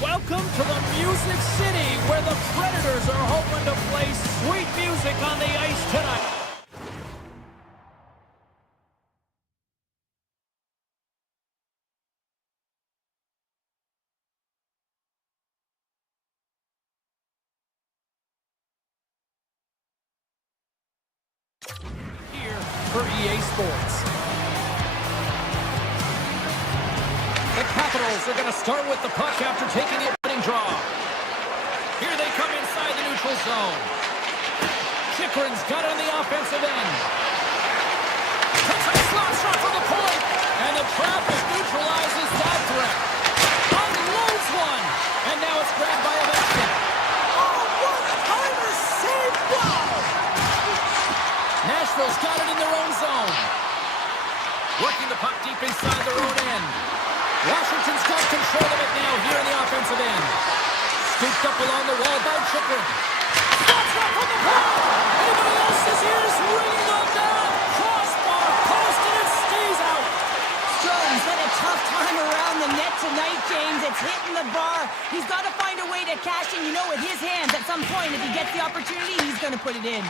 Welcome to the Music City, where the Predators are hoping to play sweet music on the ice tonight. Here for EA Sports. The Capitals are going to start with the puck after taking the opening draw. Here they come inside the neutral zone. Chychrun's got it on the offensive end. Takes a slap shot from the point, and the traffic neutralizes that threat. Unloads one, and now it's grabbed by Alaskan. Oh, what a timer save! Wow! Nashville's got it in their own zone. Working the puck deep inside their own end. Washington's got control of it now here in the offensive end. Scooped up along the wall by Chychrun. Stops up from the puck. Anybody else's ears ringing on that? Crossbar posted and stays out. Strome's had a tough time around the net tonight, James. It's hitting the bar. He's got to find a way to cash in. You know, with his hands, at some point, if he gets the opportunity, he's going to put it in.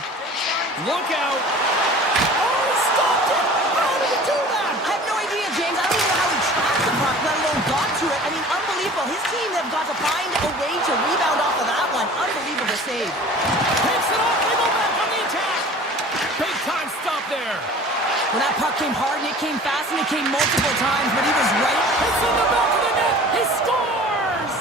Look out. Oh, he stopped it. How did he do that? I have no idea, James. I don't even know how he tracked the puck, let alone got to it. I mean, unbelievable. His team have got to find a way to rebound off of that one. Unbelievable save. Takes it off. They go back on the attack. Big time stop there. When that puck came hard and it came fast and it came multiple times, but he was right. It's in the back of the net. He scores!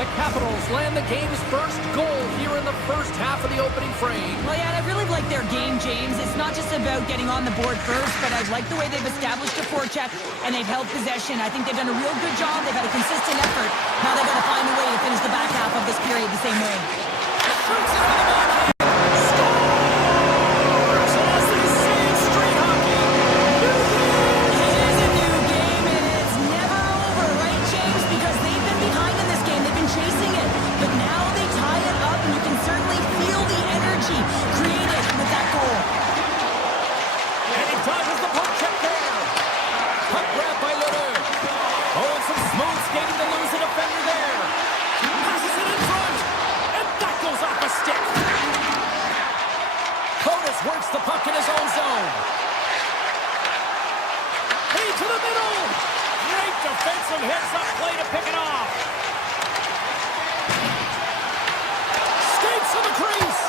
The Capitals land the game's first goal here in the first half of the opening frame. Well, yeah, and I really like their game, James. It's not just about getting on the board first, but I like the way they've established a forecheck and they've held possession. I think they've done a real good job. They've had a consistent effort. Now they've got to find a way to finish the back half of this period the same way. Shoots it on the backhand. Scores! As they say in street hockey, new game! It is a new game, and it's never over, right, James? Because they've been behind in this game. They've been chasing it. But now they tie it up, and you can certainly feel the energy created with that goal. And he dodges the poke check there. Puck grab by Leroux. Oh, and some smooth skating to lose a defender there. Passes it in front. And that goes off a stick. Codas works the puck in his own zone. Feed to the middle. Great defensive hits up play to pick it off. Skates to the crease.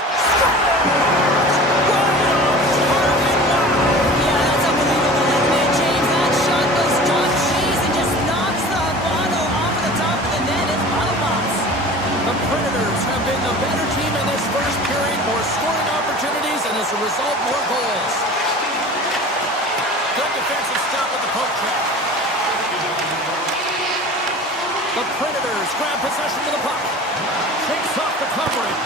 Yeah, that's unbelievable, isn't it, James? That shot goes top cheese and just knocks the bottle off of the top of the net. It's bottle box. The Predators have been the better team in this first period, more scoring opportunities, and as a result, more goals. Good defensive stop with the poke check. The Predators grab possession of the puck. Takes off the coverage.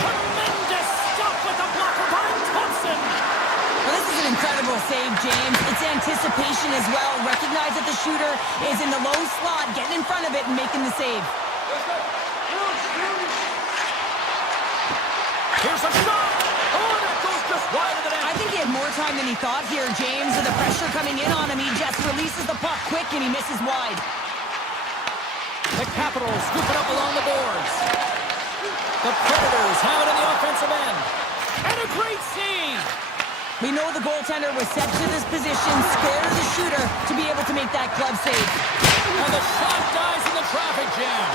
Tremendous stop with the blocker by Thompson. Well, this is an incredible save, James. It's anticipation as well. Recognize that the shooter is in the low slot, getting in front of it and making the save. Here's a shot. Oh, that goes just wide of the net. I think he had more time than he thought here, James. With the pressure coming in on him, he just releases the puck quick and he misses wide. The Capitals scoop it up along the boards. The Predators have it in the offensive end. And a great save. We know the goaltender was set to this position, square to the shooter, to be able to make that glove save. And the shot dies in the traffic jam.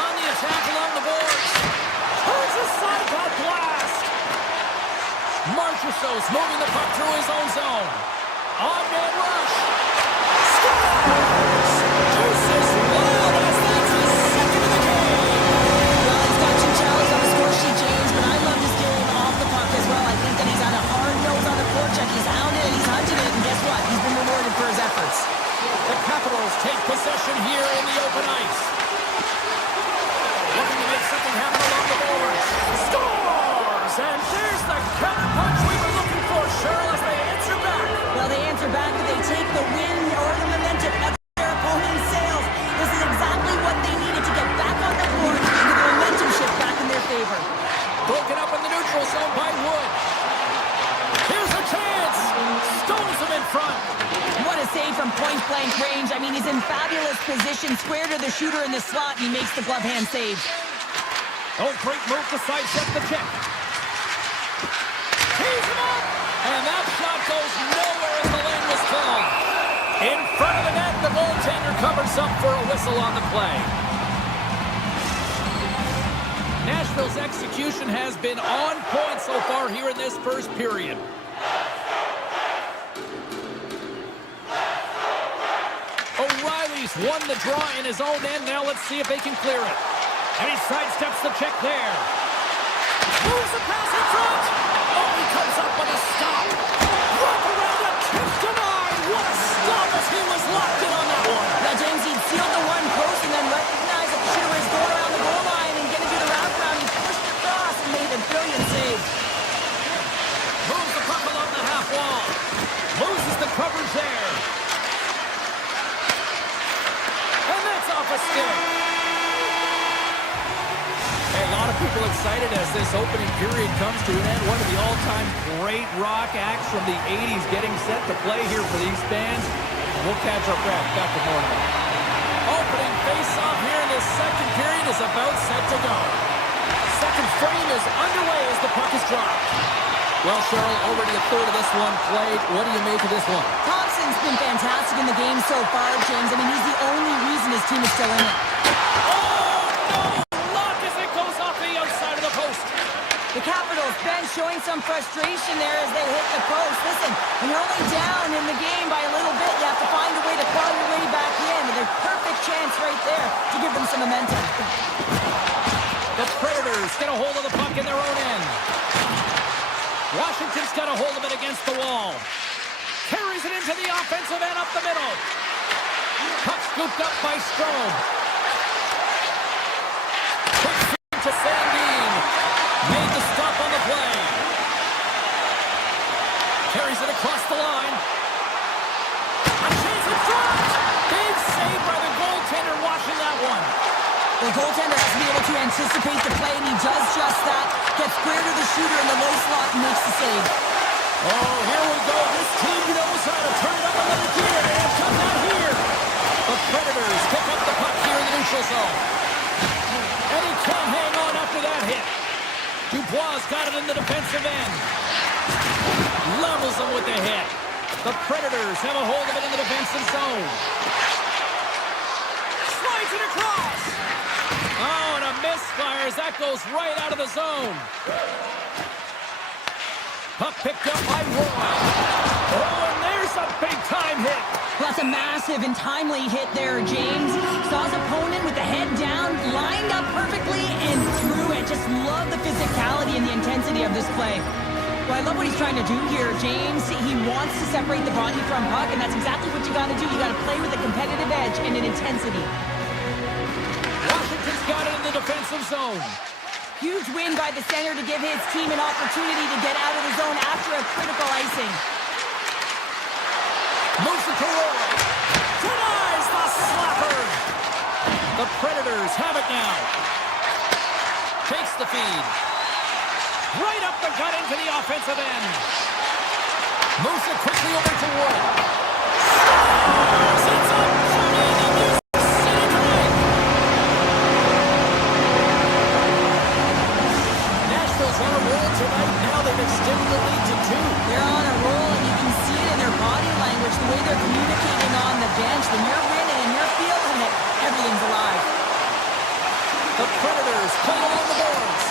On the attack along the boards. Turns aside that blast. Marchessault's moving the puck through his own zone. On-man rush. Scores! Deuces wild as that's his second of the game. Well, he's got some challenges on the score sheet, James, but I love his game off the puck as well. I think that he's had a hard nose on the forecheck. He's hounded it, he's hunted it, and guess what? He's been rewarded for his efforts. The Capitals take possession here in the open ice. Looking to make something happen along the boards. Scores! And there's the counterpunch we were looking for, Cheryl, as they answer back. Well, they answer back, but they take the win or the momentum out of their opponent's sails. This is exactly what they needed to get back on the board and get the momentum shift back in their favor. Broken up in the neutral zone by Wood. Here's a chance. Stones him in front. What a save from point-blank range. I mean, he's in fabulous position, square to the shooter in the slot, and he makes the glove hand save. Oh, great move to sidestep the check. Tees him up. And that shot goes nowhere as the lane was filled. In front of the net, the goaltender covers up for a whistle on the play. Nashville's execution has been on point so far here in this first period. O'Reilly's won the draw in his own end. Now let's see if they can clear it. And he sidesteps the check there. Moves the pass in front. Oh, he comes up with a stop. Wrap around a tip denied. What a stop as he was locked in on that one. Now, James, he'd sealed the one post and then recognized that the shooter was going around the goal line and going to do the wraparound. He pushed across and made a brilliant save. Moves the puck along the half wall. Loses the coverage there. And that's off a stick. Hey, a lot of people excited as this opening period comes to an end. One of the all-time great rock acts from the 80s getting set to play here for these fans. And we'll catch up back with more now. Opening face-off here in this second period is about set to go. Second frame is underway as the puck is dropped. Well, Cheryl, already a third of this one played. What do you make of this one? Thompson's been fantastic in the game so far, James. I mean, he's the only reason his team is still in it. Oh, no! Locked as it goes off the outside of the post. The Capitals bench showing some frustration there as they hit the post. Listen, when you're only down in the game by a little bit, you have to find a way to claw your way back in. And there's a perfect chance right there to give them some momentum. The Predators get a hold of the puck in their own end. a hold of it against the wall. Carries it into the offensive end up the middle. Puck scooped up by Strome. Quick feed to Sandin. Made the stop on the play. Carries it across the line. A chance in front. Big save by the goaltender watching that one. The goaltender has to be able to anticipate the play, and he does just that. Gets square to the shooter in the low slot and makes the save. Oh, here we go. This team knows how to turn it up another gear. They have come down here. The Predators pick up the puck here in the neutral zone. And he can't hang on after that hit. Dubois got it in the defensive end. Levels him with the hit. The Predators have a hold of it in the defensive zone. Slides it across. Oh, and a misfire as that goes right out of the zone. Puck picked up by Roy. Oh, and there's a big-time hit. Well, that's a massive and timely hit there, James. Saw his opponent with the head down, lined up perfectly, and threw it. Just love the physicality and the intensity of this play. Well, I love what he's trying to do here, James. He wants to separate the body from puck, and that's exactly what you got to do. You got to play with a competitive edge and an intensity. Washington's got it in the defensive zone. Huge win by the center to give his team an opportunity to get out of the zone after a critical icing. Moves it to Roy. Denies the slapper. The Predators have it now. Takes the feed. Right up the gut into the offensive end. Moves it quickly over to Wood. Scores! It's up! Nashville's on a roll tonight. Now they've extended the lead to 2. They're on a roll, and you can see it in their body language, the way they're communicating on the bench. When you're winning and you're feeling it, everything's alive. The Predators play along the boards.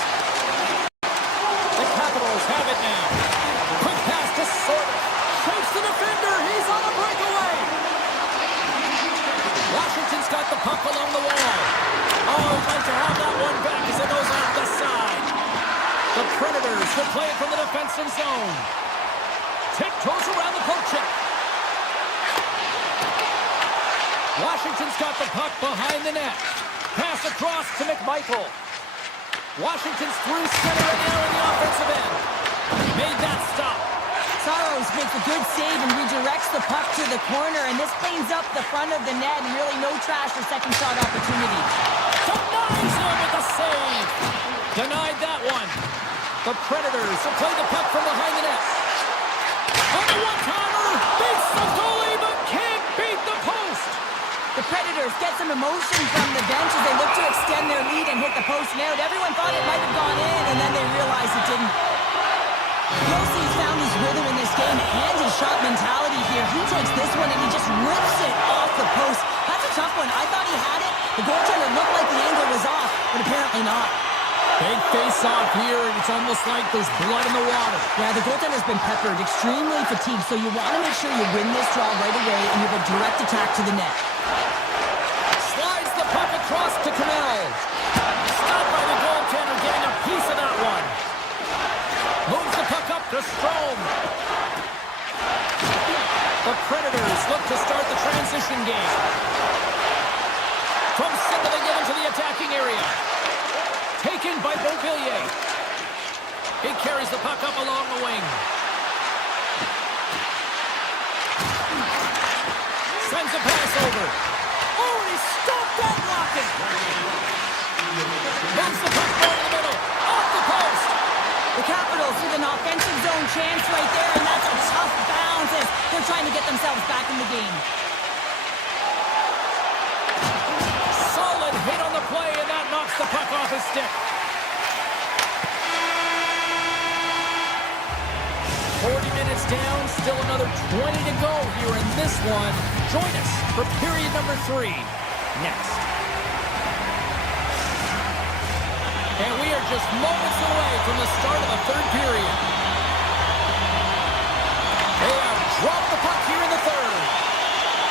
The Capitals have it now. Quick pass to Sorda. Shakes the defender. He's on a breakaway. Washington's got the puck along the wall. Oh, he'd like to have that one back as it goes out the side. The Predators will play it from the defensive zone. Tiptoes around the poke check. Washington's got the puck behind the net. Pass across to McMichael. Washington's through center right now in the offensive end. Made that stop. Saros makes a good save and redirects the puck to the corner, and this cleans up the front of the net, and really no trash for second shot opportunity. Denies him with the save. Denied that one. The Predators will play the puck from behind the net. On the one-timer, beats the goalie, but can't beat the post. The Predators get some emotion from the bench as they look to extend their lead and hit the post and out. Everyone thought it might have gone in, and then they realized it didn't. Yossi's found his rhythm in this game and his shot mentality here. He takes this one and he just rips it off the post. That's a tough one. I thought he had it. The goaltender looked like the angle was off, but apparently not. Big face-off here, and it's almost like there's blood in the water. Yeah, the goaltender's been peppered, extremely fatigued, so you want to make sure you win this draw right away and you have a direct attack to the net. Slides the puck across to Kamel. Stopped by the goaltender, getting a piece of that one. Moves the puck up to Strome. The Predators look to start the transition game. From center they get into the attacking area. Taken by Beauvillier. He carries the puck up along the wing. Sends a pass over. Oh, and he stopped that rocket. Moves the puck over the middle. Off the post. The Capitals with an offensive zone chance right there, and that's a tough bounce as they're trying to get themselves back in the game. Solid hit on the play, and that knocks the puck off his stick. 40 minutes down, still another 20 to go here in this one. Join us for period number 3 next. And we are just moments away from the start of the third period. They have dropped the puck here in the third.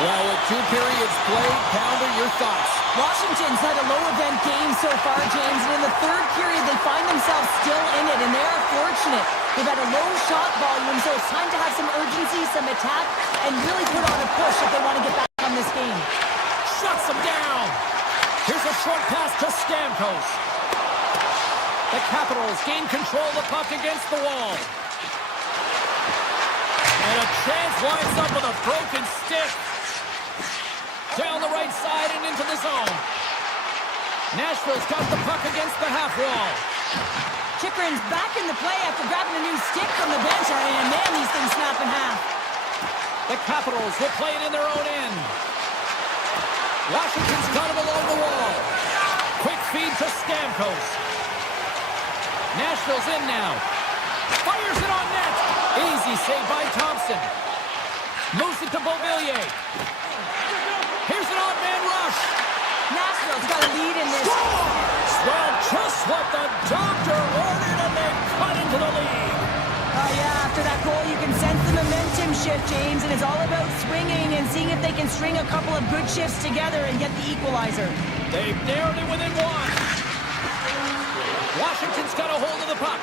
Well, with 2 periods played, Pounder, your thoughts? Washington's had a low-event game so far, James, and in the third period, they find themselves still in it, and they are fortunate. They've had a low shot volume, so it's time to have some urgency, some attack, and really put on a push if they want to get back on this game. Shuts him down. Here's a short pass to Stamkos. The Capitals gain control of the puck against the wall. And a chance winds up with a broken stick. Down the right side and into the zone. Nashville's got the puck against the half wall. Chikrin's back in the play after grabbing a new stick from the bench, and man, these things snap in half. The Capitals will play it in their own end. Washington's got him along the wall. Quick feed to Stamkos. Nashville's in now. Fires it on net. Easy save by Thompson. Moves it to Beauvillier. Here's an odd-man rush. Nashville's got a lead in this. Well, just what the doctor ordered, and they cut into the lead. Oh, yeah, after that goal, you can sense the momentum shift, James, and it's all about swinging and seeing if they can string a couple of good shifts together and get the equalizer. They've narrowed it within one. Washington's got a hold of the puck.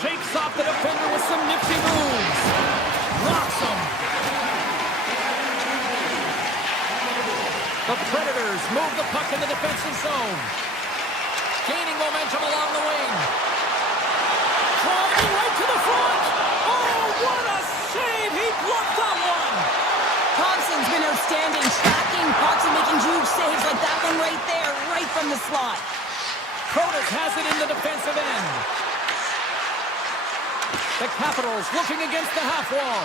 Shakes off the defender with some nifty moves. Rocks him. The Predators move the puck in the defensive zone. Gaining momentum along the wing. Driving right to the front. Oh, what a save! He blocked that one. Thompson's been outstanding, tracking pucks and making huge saves like that one right there, right from the slot. Protas has it in the defensive end. The Capitals looking against the half wall.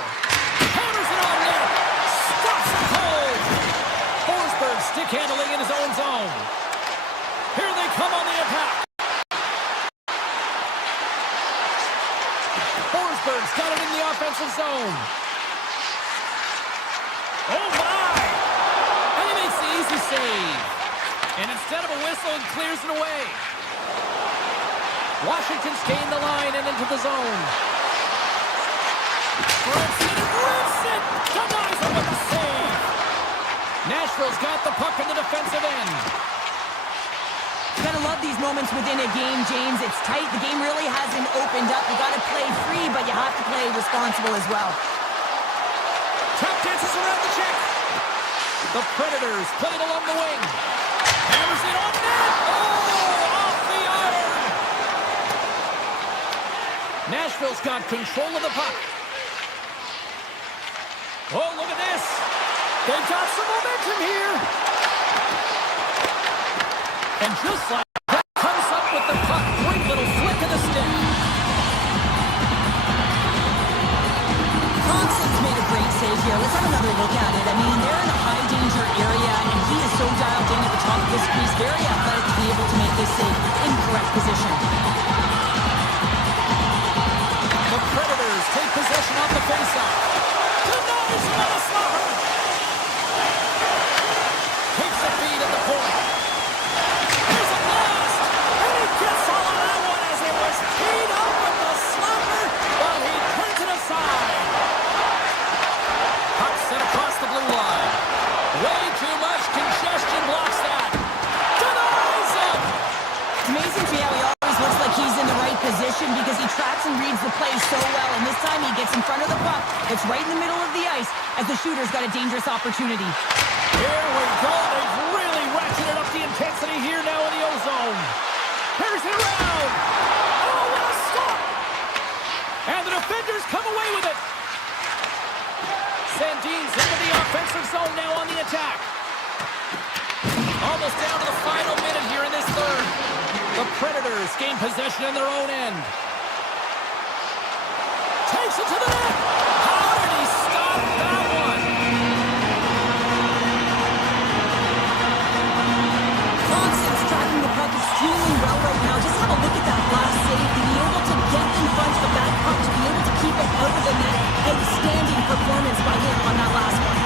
Hammers it on net. Stops it cold. Forsberg stick handling in his own zone. Here they come on the attack. Forsberg's got it in the offensive zone. Oh my! And he makes the easy save. And instead of a whistle, it clears it away. Washington's gained the line and into the zone. Grips it! Denies him with the save! Nashville's got the puck in the defensive end. You gotta love these moments within a game, James. It's tight. The game really hasn't opened up. You gotta play free, but you have to play responsible as well. Tap dances around the check. The Predators play it along the wing. Hammers it on net. Oh, off the iron. Nashville's got control of the puck. Oh, look at this. They've got some momentum here. And just like that, comes up with the puck. Great little flick of the stick. Thompson's made a great save here. Let's have another look at it. I mean, they're in a high-danger area, and he is so dialed in at the top of this crease. Very athletic to be able to make this save in correct position. The Predators take possession off the faceoff. Denies him on a slaughter. Takes a feed at the point. Here's a blast. And he gets all of that one as it was teed up with the slapper, while he turns it aside. Puck set across the blue line. Way too much congestion blocks that. Denies him. It's amazing to me how he always looks like he's in the right position because he tracks and reads the play so well. And this time he gets in front of the puck. It's right in the middle of the ice as the shooter's got a dangerous opportunity. Here we go. They've really ratcheted up the intensity here now in the O-zone. Here's it around. Oh, what a stop. And the defenders come away with it. Sandin's into the offensive zone now on the attack. Almost down to the final minute here in this third. The Predators gain possession in their own end. Takes it to the net. How did he stop that one? Thompson's tracking the puck extremely well right now. Just have a look at that last save. To be able to get in front of that puck, to be able to keep it out of the net. Outstanding performance by him on that last one.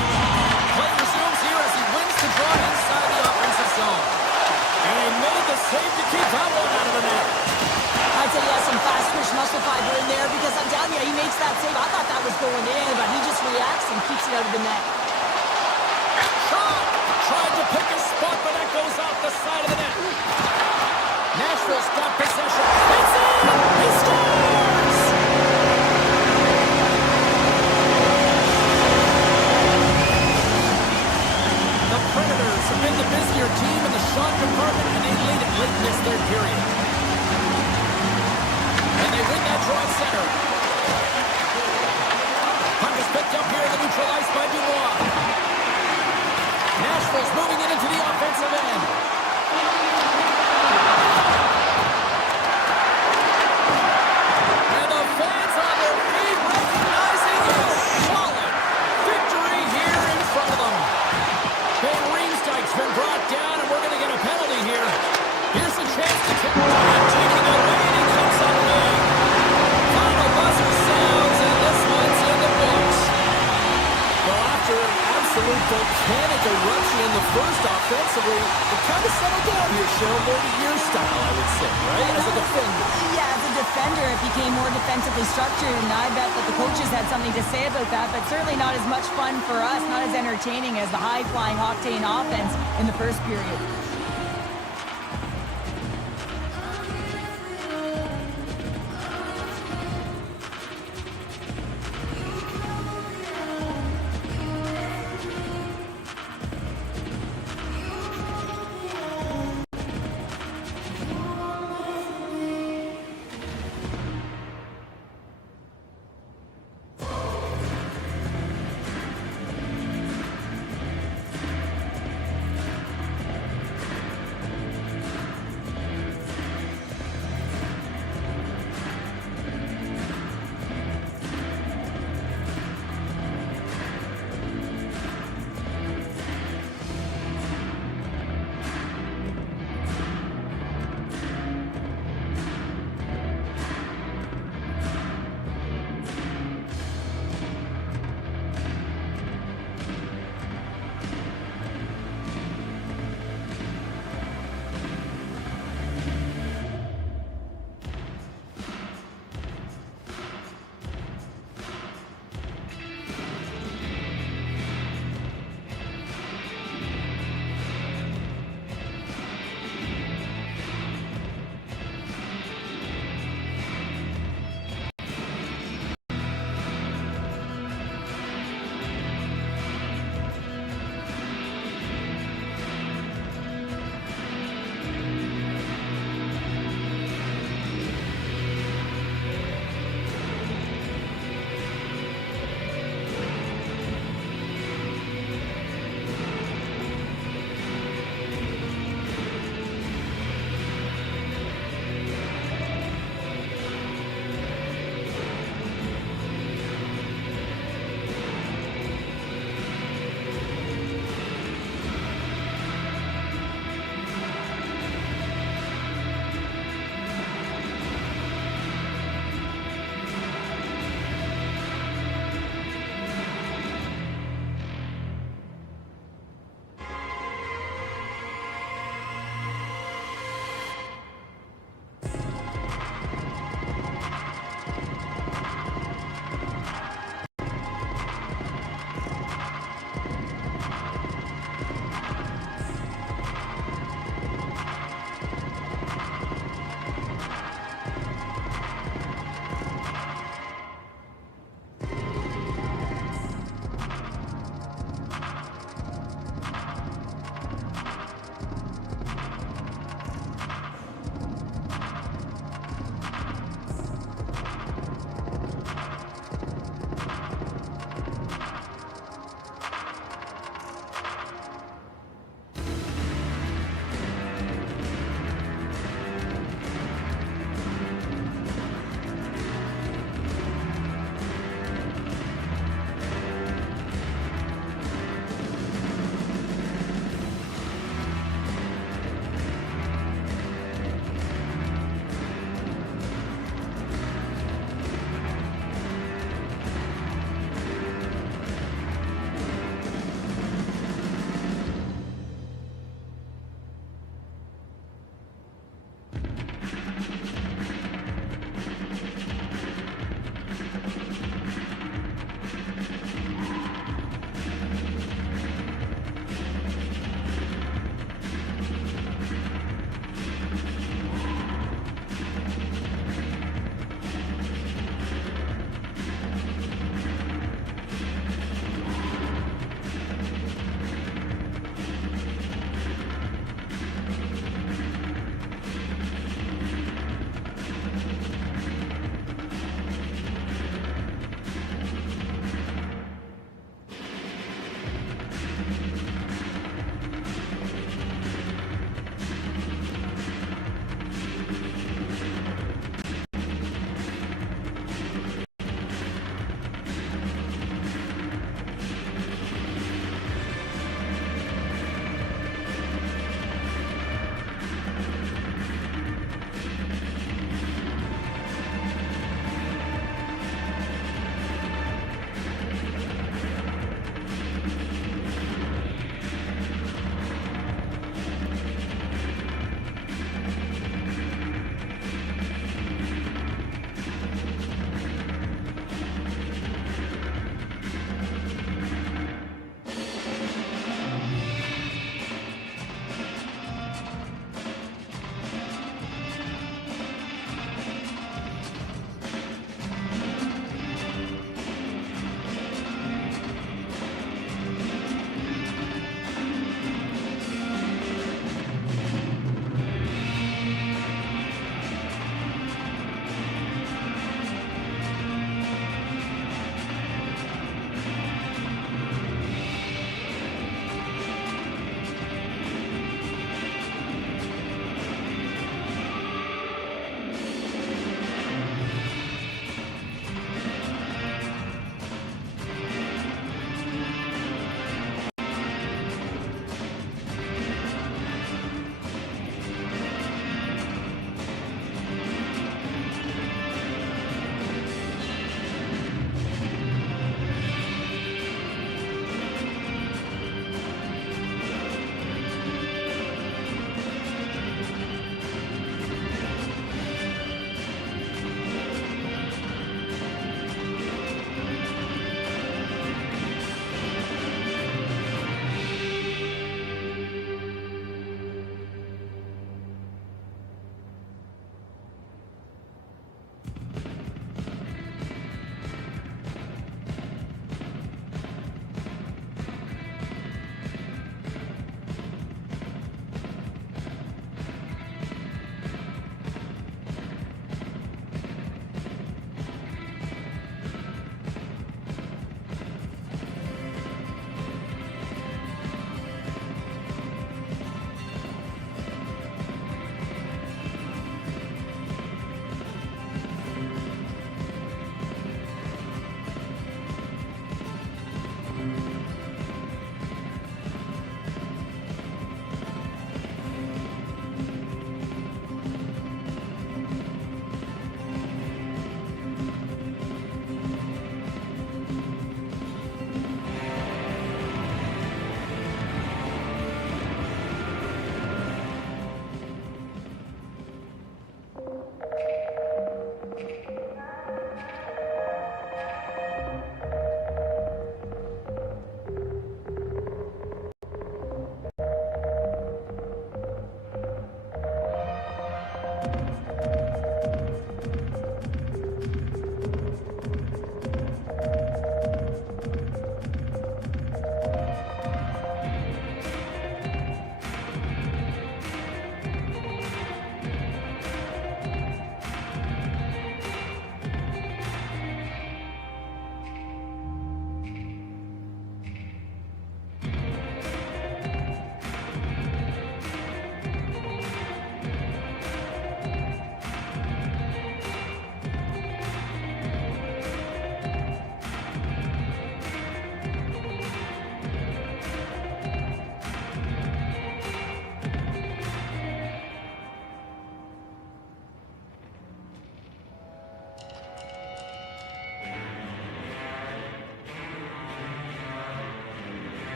Play resumes here as he wins the draw inside the offensive zone. And he made the save to keep that one out of the net. I'd say he has some fast twitch muscle fiber in there because I'm telling you, he makes that save. I thought that was going in, but he just reacts and keeps it out of the net. Shot! Tried to pick a spot, but that goes off the side of the net. Nashville's got possession. It's in! He scores! more defensively structured, and I bet that the coaches had something to say about that, but certainly not as much fun for us, not as entertaining as the high-flying octane offense in the first period.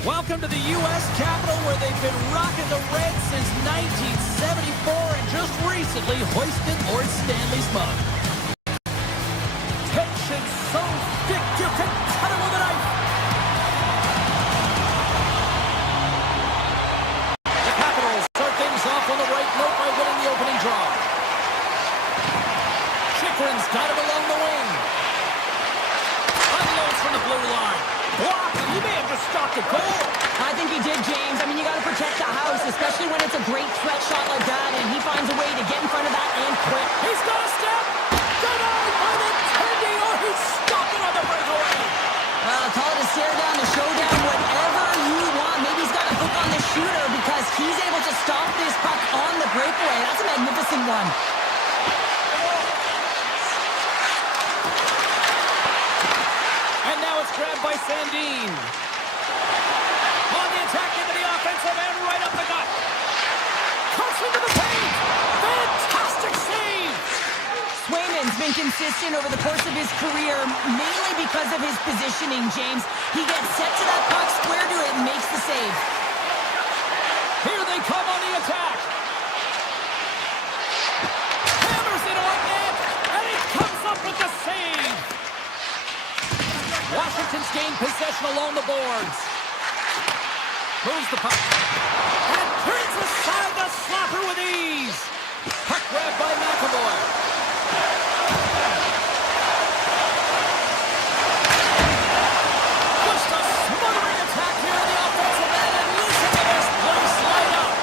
Welcome to the U.S. Capitol, where they've been rocking the red since 1974 and just recently hoisted Lord Stanley's mug. Tension so thick you can cut it with a knife. The Capitals start things off on the right note by winning the opening draw. Chychrun's got it along the wing. Unloads from the blue line. Blocked. He may have just stopped a goal. I think he did, James. I mean, you got to protect the house, especially when it's a great threat shot like that, and he finds a way to get in front of that and quick. He's got a step. Denied by the Tendy. Oh, he stopped it on the breakaway. Well, call it a stare down, a showdown, whatever you want. Maybe he's got a hook on the shooter because he's able to stop this puck on the breakaway. That's a magnificent one. And now it's grabbed by Sandin. On the attack into the offensive end, right up the gut. Cuts into the paint. Fantastic save. Swayman's been consistent over the course of his career, mainly because of his positioning, James. He gets set to that puck, square to it, and makes the save. Here they come on the attack. Hammers it on net, and he comes up with the save. Washington's gained possession along the boards. Moves the puck. And turns aside the slapper with ease. Puck grabbed by McAvoy. Just a smothering attack here in the offensive end. And listen to this place light up.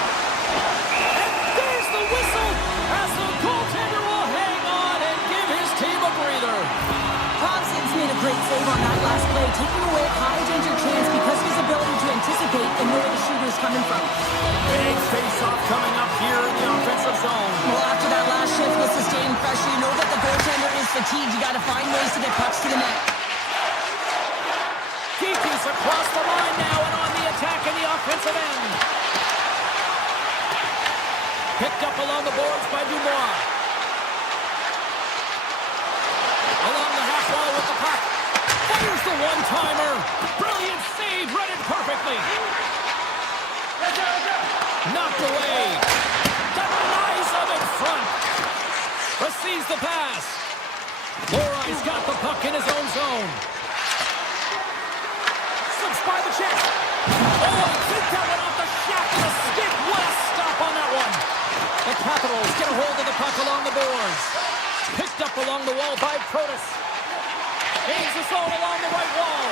And there's the whistle as the goaltender will hang on and give his team a breather. Thompson's made a great save on that last play, taking away a high-danger chance because of his ability to anticipate and know where the shooter is coming from. Big face-off coming up here in the offensive zone. Well, after that last shift with sustained pressure, you know that the goaltender is fatigued. You got to find ways to get pucks to the net. Kiki's across the line now and on the attack in the offensive end. Picked up along the boards by Dubois. Along the half wall with the puck. Fires the one-timer. Brilliant save, read it perfectly. Knocked away. Denies him in front. Receives the pass. Lorai's got the puck in his own zone. Slips by the chest. Oh, I think that went off the shaft of the stick. What a stop on that one. The Capitals get a hold of the puck along the boards. Picked up along the wall by Protas. Gains the zone along the right wall.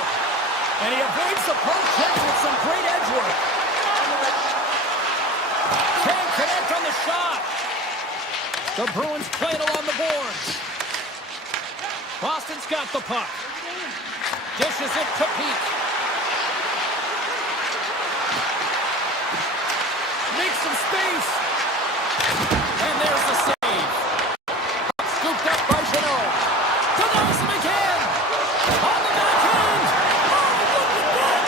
And he avoids the poke check with some great edge work. Can't connect on the shot. The Bruins play it along the boards. Boston's got the puck. Dishes it to Pete. Makes some space. And there's the save. Scooped up by Janot. Denies him again. On the backhand. Oh, look at that.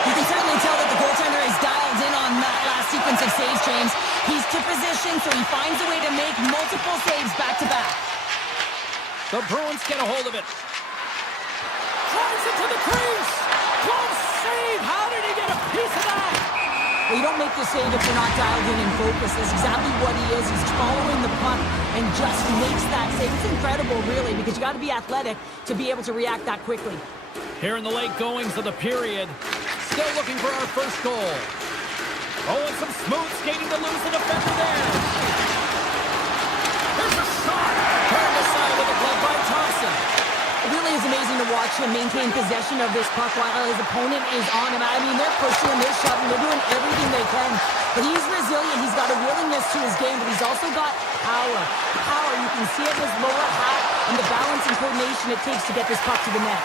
You can certainly tell that the goaltender is dialed in on that last sequence of saves, James. He's to position, so he finds a way to make multiple saves back-to-back. The Bruins get a hold of it. Drives it to the crease. Close save. How did he get a piece of that? Well, you don't make the save if you're not dialed in and focused. That's exactly what he is. He's following the puck and just makes that save. It's incredible, really, because you got to be athletic to be able to react that quickly. Here in the late goings of the period, still looking for our first goal. Oh, and some smooth skating to lose the defender there. There's a shot. Turned aside with a glove by Thompson. It really is amazing to watch him maintain possession of this puck while his opponent is on him. I mean, they're pushing him, they're shoving, they're doing everything they can. But he's resilient. He's got a willingness to his game, but he's also got power. Power, you can see it in his lower half and the balance and coordination it takes to get this puck to the net.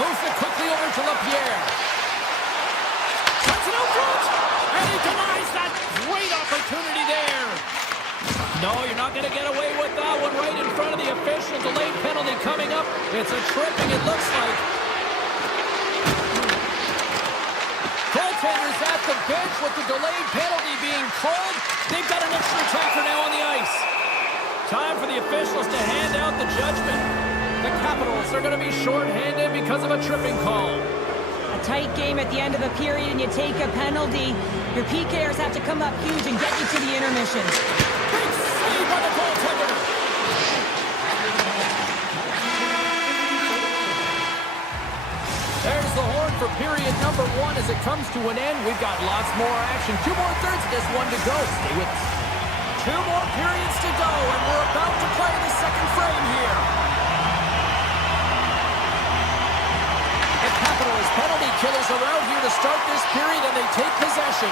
Moves it quickly over to LaPierre. Cuts it out front, and he denies that great opportunity there. No, you're not going to get away with that one right in front of the official. Delayed penalty coming up. It's a tripping, it looks like. Goaltenders at the bench with the delayed penalty being called. They've got an extra attacker now on the ice. Time for the officials to hand out the judgment. The Capitals are going to be shorthanded because of a tripping call. A tight game at the end of the period and you take a penalty. Your PKers have to come up huge and get you to the intermission. Big save by the goaltender. There's the horn for period number 1 as it comes to an end. We've got lots more action. 2 more thirds of this one to go. Stay with us. 2 more periods to go, and we're about to play the second frame here. The Capitals penalty killers are out here to start this period, and they take possession.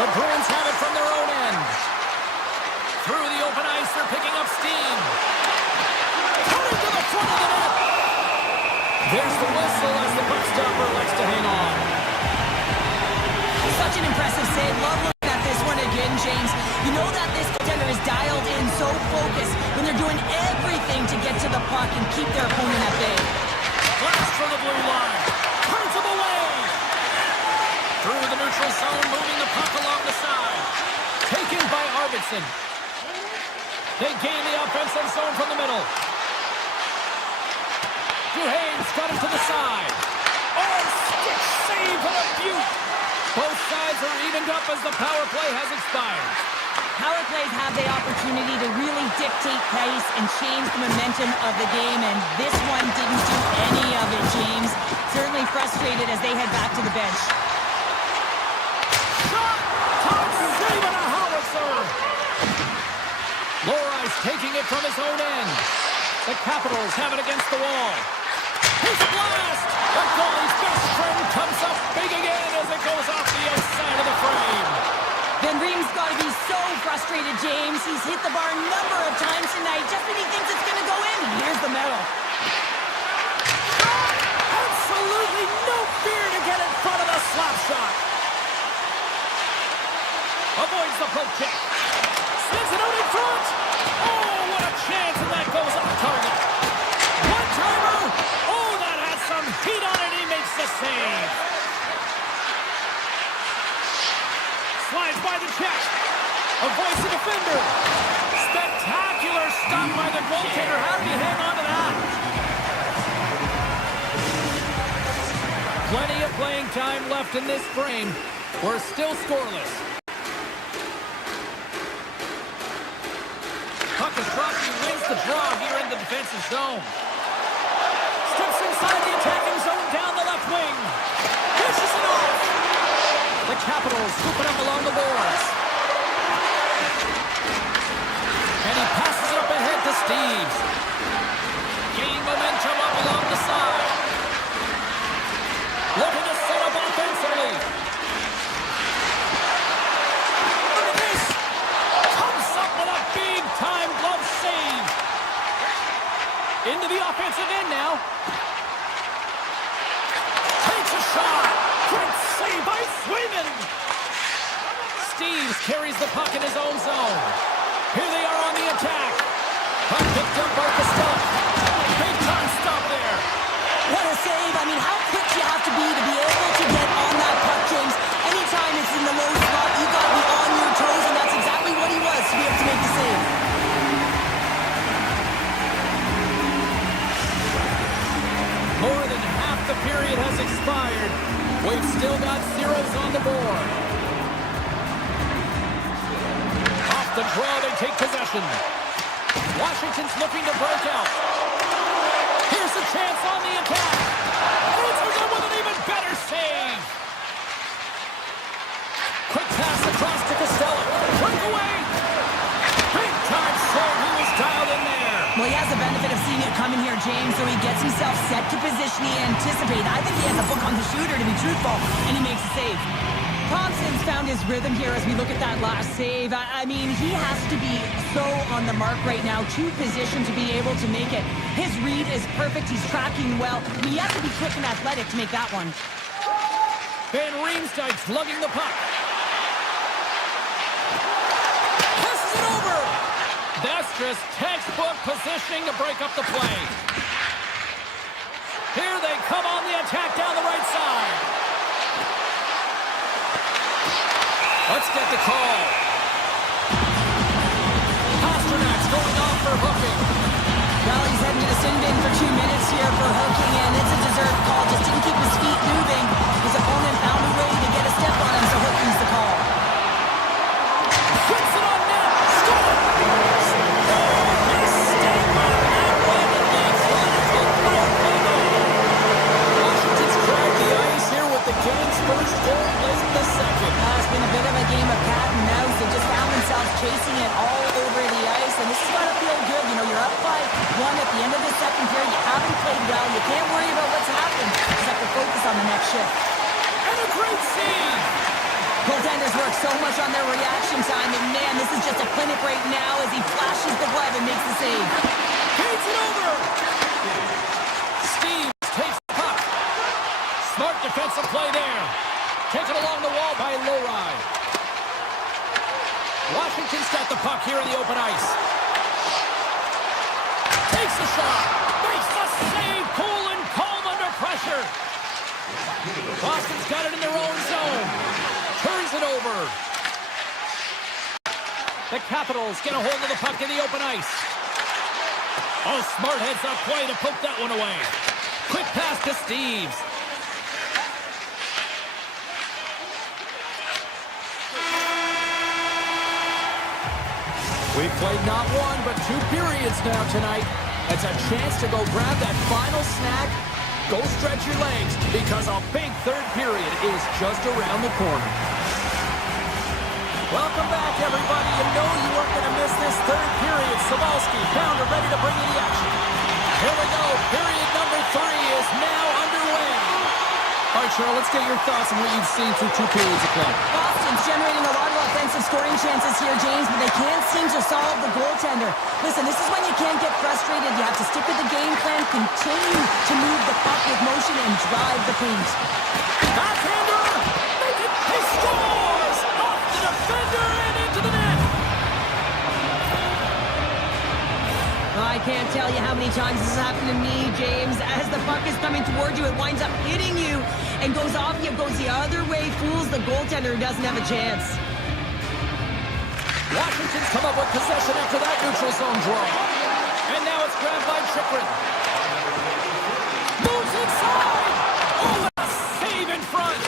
The Bruins have it from their own end. Through the open ice, they're picking up steam. Coming to the front of the net. There's the whistle as the puck stopper likes to hang on. Such an impressive save. Love looking at this one again, James. You know that this goaltender is dialed in, so focused when they're doing everything to get to the puck and keep their opponent at bay. Blast from the blue line. Turns him away. Through the neutral zone, moving the puck along the side. Taken by Arvidsson. They gain the offensive zone from the middle. Duhane's got him to the side. Oh, stick save and a beaut. Both sides are evened up as the power play has expired. Power plays have the opportunity to really dictate pace and change the momentum of the game, and this one didn't do any of it, James. Certainly frustrated as they head back to the bench. Shot! Todd save and a howitzer! Lohrey's taking it from his own end. The Capitals have it against the wall. His blast! The goalie's best friend comes up big again as it goes off the outside of the frame. Van Riemen's got to be so frustrated, James. He's hit the bar a number of times tonight just when he thinks it's going to go in. And here's the medal. Absolutely no fear to get in front of the slap shot. Avoids the poke check. Spins it out in front. Oh, what a chance, and that goes off target. One-timer. Oh, that has some heat on it. He makes the save. Slides by the check. Avoids the defender. Spectacular stop by the goaltender. How did he hang on to that? Plenty of playing time left in this frame. We're still scoreless. Puck is dropped. He wins the draw here in the defensive zone. Steps inside the attacking zone down the left wing. Pushes it off. The Capitals scooping up along the boards. And he passes it up ahead to Steves. Gaining momentum up along the side. Looking to set up offensively. Look at this. Comes up with a big-time glove save. Into the offensive end now. Takes a shot. Great save by Swayman. Steves carries the puck in his own zone. Here they are on the attack. Puck picked up by Costello. Big time stop there. What a save. I mean, how quick you have to be able to get on that puck, James. Anytime it's in the low slot, you got to be on your toes, and that's exactly what he was to be able to make the save. More than half the period has expired. We've still got zeros on the board. Off the draw, they take possession. Washington's looking to break out. Here's a chance on the attack. Answers it with an even better save. Quick pass across to Costello. Breakaway. Big time save. He was dialed in there. Well, he has the benefit of seeing it coming here, James, so he gets himself set to position he anticipated. I think he has a book on the shooter, to be truthful, and he makes a save. Thompson's found his rhythm here as we look at that last save. I mean, he has to be so on the mark right now, to position to be able to make it. His read is perfect. He's tracking well. He has to be quick and athletic to make that one. Van Riemsdyk's lugging the puck. Passes it over. That's just textbook positioning to break up the play. Here they come on the attack down the right side. Let's get the call. Pasternak's going off for hooking. Well, he's heading to the sin bin for 2 minutes here for hooking, and it's a deserved call. Just didn't keep his feet moving. His opponent found a way to get a step on him, so hooking's the call. Puts it on net. Score! Mistake on that one. Washington's cracked the ice here with the game's first goal late in the second. It's been a bit of a game of cat and mouse. They just found themselves chasing it all over the ice, and this is going to feel good. You know, you're up 5-1 at the end of the second period. You haven't played well. You can't worry about what's happened. You just have to focus on the next shift. And a great save! Goaltenders work so much on their reaction time, and man, this is just a clinic right now as he flashes the glove and makes the save. Feeds it over! Steve takes the puck. Smart defensive play there. Taken along the wall by Lowry. Washington's got the puck here in the open ice. Takes the shot. Makes the save. Cool and calm under pressure. Boston's got it in their own zone. Turns it over. The Capitals get a hold of the puck in the open ice. Oh, smart heads up play to poke that one away. Quick pass to Steves. We've played not one, but 2 periods now tonight. It's a chance to go grab that final snack. Go stretch your legs, because a big third period is just around the corner. Welcome back, everybody. You know you weren't going to miss this third period. Sabalski, Pounder, ready to bring you the action. Here we go. Period number 3 is now underway. All right, Cheryl, let's get your thoughts on what you've seen through 2 periods of play. Boston's generating a lot of offensive scoring chances here, James, but they can't seem to solve the goaltender. Listen, this is when you can't get frustrated. You have to stick with the game plan, continue to move the puck with motion, and drive the paint. Backhander! He scores! Off the defender and into the net! I can't tell you how many times this has happened to me, James. As the puck is coming toward you, it winds up hitting you and goes off you, goes the other way, fools the goaltender who doesn't have a chance. Washington's come up with possession after that neutral zone draw. And now it's grabbed by Chychrun. Moves inside! Oh, a save in front!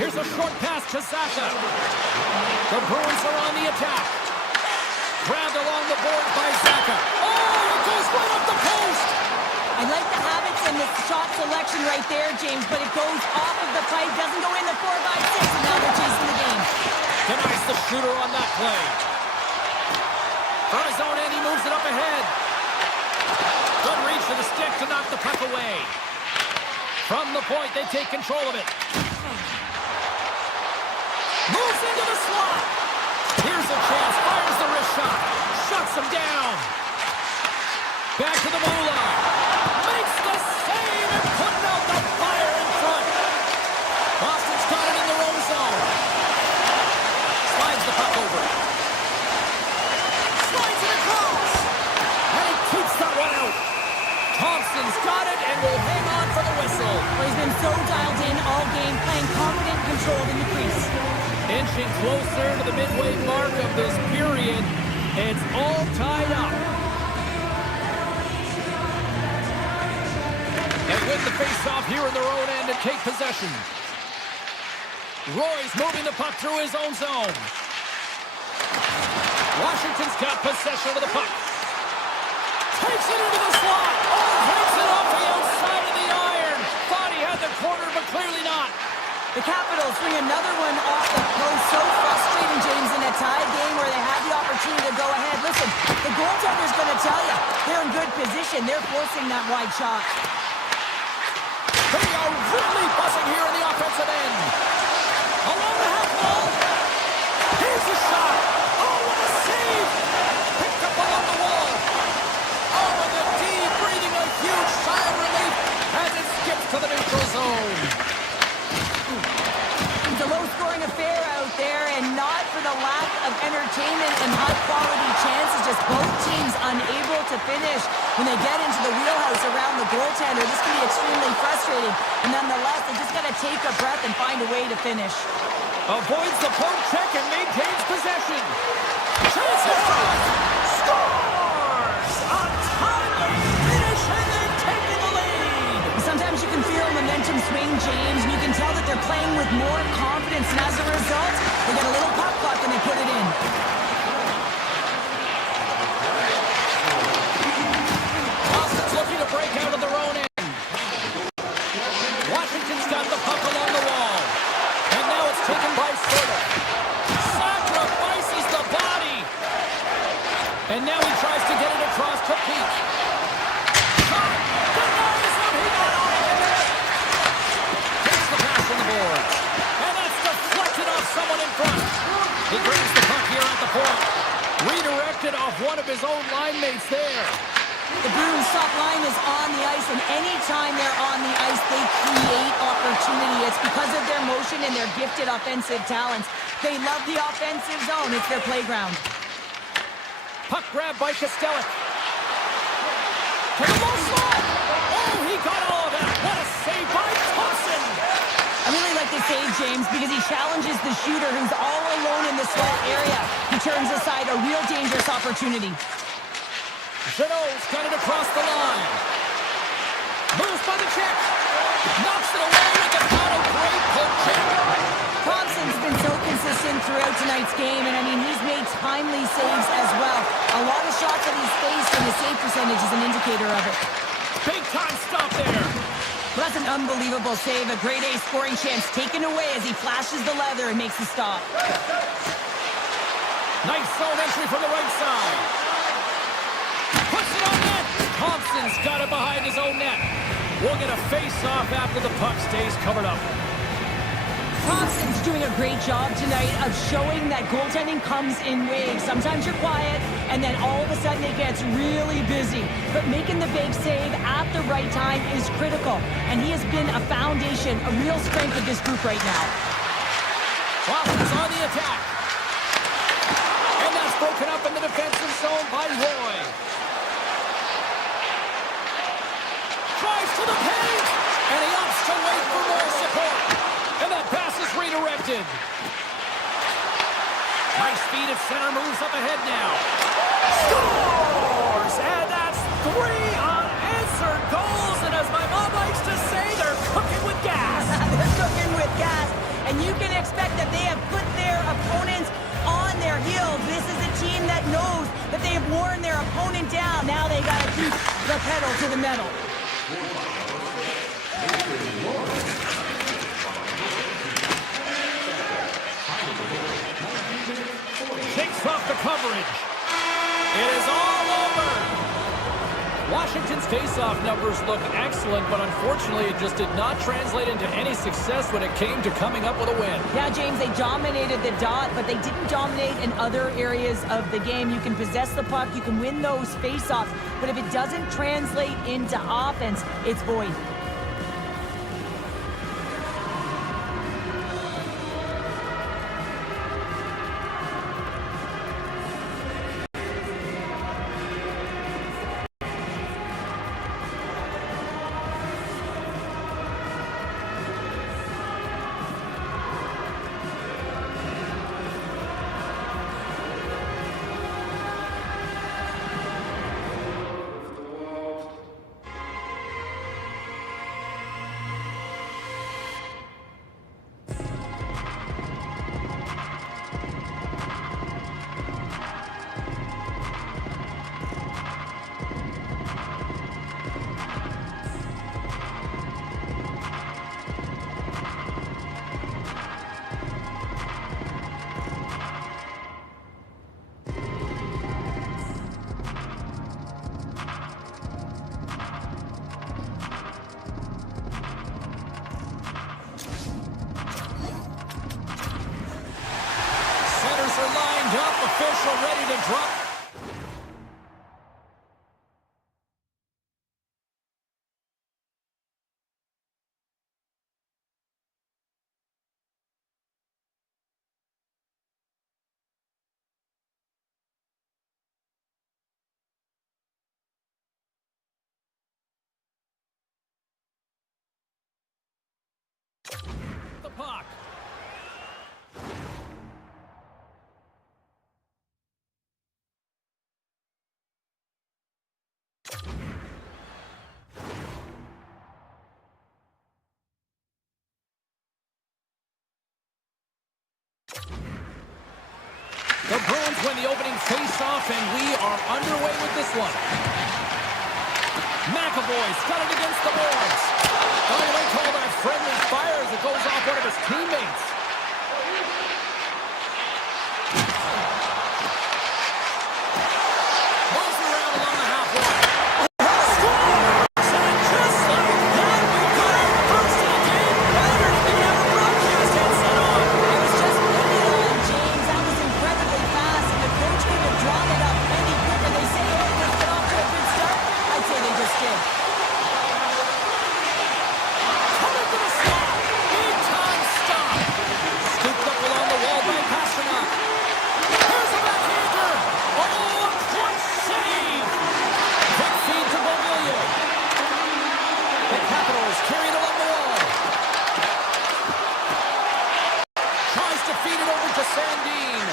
Here's a short pass to Zacha. The Bruins are on the attack. Grabbed along the board by Zacha. Oh, it goes right up the post! I like the habits and the shot selection right there, James, but it goes off of the pipe, doesn't go in the 4-5-6, and now they're chasing the game. Denies the shooter on that play. From his own end, he moves it up ahead. Good reach to the stick to knock the puck away. From the point, they take control of it. Moves into the slot. Here's a chance. Fires the wrist shot. Shuts him down. Back to the blue line. Makes the save and putting out the fire in front. Boston's got it in their own zone. Slides the puck over. Slides it across. And he keeps that one out. Thompson's got it and will hang on for the whistle. Well, he's been so dialed in all game, playing confident, controlled in the crease. Inching closer to the midway mark of this period. It's all tied up. They win the face-off here in their own end and take possession. Roy's moving the puck through his own zone. Washington's got possession of the puck. Takes it into the slot. Oh, takes it off the outside of the iron. Thought he had the corner, but clearly not. The Capitals bring another one off the post. So frustrating, James, in a tie game where they had the opportunity to go ahead. Listen, the goaltender's going to tell you they're in good position. They're forcing that wide shot. They are really buzzing here in the offensive end. Along the half shot. Oh, what a save. Picked up along the wall. Oh, and the D breathing a huge sigh of relief as it skips to the neutral zone. It's a low-scoring affair out there, and not for the lack of entertainment and high-quality chances. Just both teams unable to finish when they get into the wheelhouse around the goaltender. This can be extremely frustrating, and nonetheless, they just got to take a breath and find a way to finish. Avoids the poke check and maintains possession. Chance to shot. Scores! A timely finish, and they've taken the lead. Sometimes you can feel momentum swing, James, and you can tell that they're playing with more confidence, and as a result, they get a little puck luck and they put it in. Boston's looking to break out of their own end. Washington's got the puck along the wall. And now it's taken by Soto. Sacrifices the body. And now he tries to get it across to Peak. Shot! Denies him! He got all of it! Takes the pass from the boards. And that's deflected off someone in front. He grabs the puck here at the point. Redirected off one of his own line mates there. The Bruins' top line is on the ice, and anytime they're on the ice, they create opportunity. It's because of their motion and their gifted offensive talents. They love the offensive zone. It's their playground. Puck grab by Kostelic. To the low slot. Oh, he got all of that. What a save by Thompson. I really like this save, James, because he challenges the shooter who's all alone in the slot area. He turns aside a real dangerous opportunity. Jeannot's got it across the line. Moves by the check. Knocks it away with the final great poke check. Thompson's been so consistent throughout tonight's game, and I mean, he's made timely saves as well. A lot of shots that he's faced, and his save percentage is an indicator of it. Big time stop there. Well, that's an unbelievable save. A grade A scoring chance taken away as he flashes the leather and makes the stop. Nice zone entry from the right side. Puts it on net. Thompson's got it behind his own net. We'll get a face-off after the puck stays covered up. Thompson's doing a great job tonight of showing that goaltending comes in waves. Sometimes you're quiet, and then all of a sudden it gets really busy. But making the big save at the right time is critical, and he has been a foundation, a real strength of this group right now. Boston's on the attack. And that's broken up in the defensive zone by Roy. Drives to the paint, and he opts to wait for more support. And that pass is redirected. Nice feed at center, moves up ahead now. Scores! And that's 3 unanswered goals. And as my mom likes to say, they're cooking with gas. They're cooking with gas, and you can expect that they have put their opponents on their heels. This is a team that knows that they have worn their opponent down. Now they got to keep the pedal to the metal. Takes off the coverage. It is all over. Washington's face-off numbers look excellent, but unfortunately it just did not translate into any success when it came to coming up with a win. Yeah, James, they dominated the dot, but they didn't dominate in other areas of the game. You can possess the puck, you can win those face-offs, but if it doesn't translate into offense, it's void. official ready to drop. The puck. The Bruins win the opening face-off, and we are underway with this one. McAvoy's got it against the boards. Oh, you don't call that friendly fire as it goes off one of his teammates. Moves it around along the half wall. Scores! And just like that, we got our first of the game. I didn't even have a broadcast headset on. It was just windy on, James. That was incredibly fast, and the coach could have drawn it up any quicker. They say, hey, let's get off to a good start. I'd say they just did. Coming to the slot. Big time stop. Scooped up along the wall by Pasternak. Here's a backhander. Oh, a clutch save. Quick feed to Beauvillier. The Capitals carry it along the wall. Tries to feed it over to Sandin.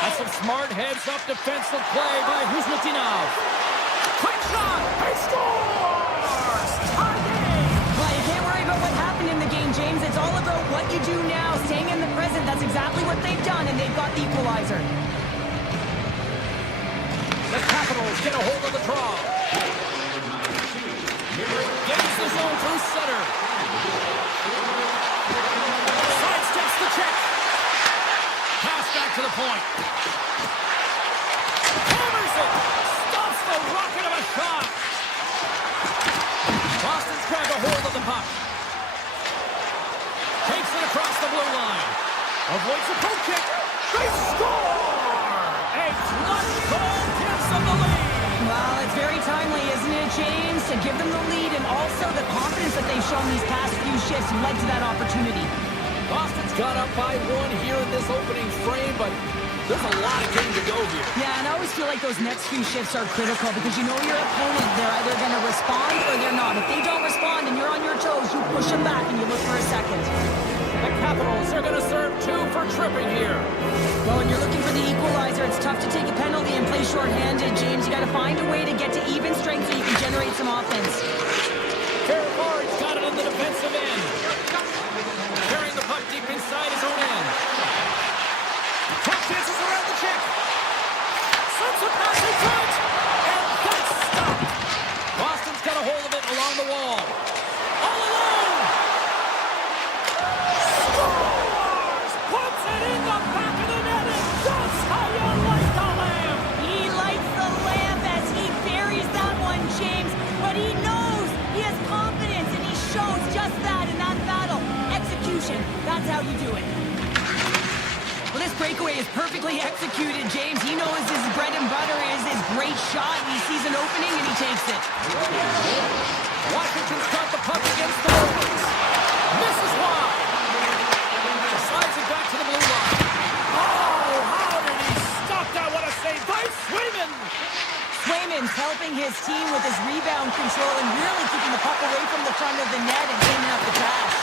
That's some smart heads-up defensive play by Huzmatinov. Quick shot. He scores. Tie game. Well, you can't worry about what happened in the game, James. It's all about what you do now, staying in the present. That's exactly what they've done, and they've got the equalizer. The Capitals get a hold of the draw. Gains the zone through center. Sidesteps the check. Pass back to the point. Hammers it. Stops the rocket of a shot. Boston's grabbed a hold of the puck. Takes it across the blue line. Avoids the poke kick. They score! A clutch goal gives them the lead. Well, it's very timely, isn't it, James? To give them the lead and also the confidence that they've shown these past few shifts led to that opportunity. Boston's got up by one here in this opening frame, but there's a lot of game to go here. Yeah, and I always feel like those next few shifts are critical because you know your opponent, they're either going to respond or they're not. If they don't respond and you're on your toes, you push them back and you look for a second. The Capitals are going to serve two for tripping here. Well, when you're looking for the equalizer, it's tough to take a penalty and play shorthanded, James. You got to find a way to get to even strength so you can generate some offense. Ferrari's got it in the defensive end. Carrying the puck deep inside his own end. Quick chances around the check. Sends a pass in front. And that's stopped. Boston's got a hold of it along the wall. All alone. Scores! Puts it in the back of the net. And that's how you light the lamp. He lights the lamp as he buries that one, James. But he knows he has confidence, and he shows just that in that battle. Execution. That's how you do it. Well, this breakaway is perfectly executed, James. He knows his bread and butter is his great shot. He sees an opening, and he takes it. Washington's got the puck against the boards. Misses wide. Slides it back to the blue line. Oh, how did he stop that? What a save by Swayman. Swayman's helping his team with his rebound control and really keeping the puck away from the front of the net and cleaning up the trash.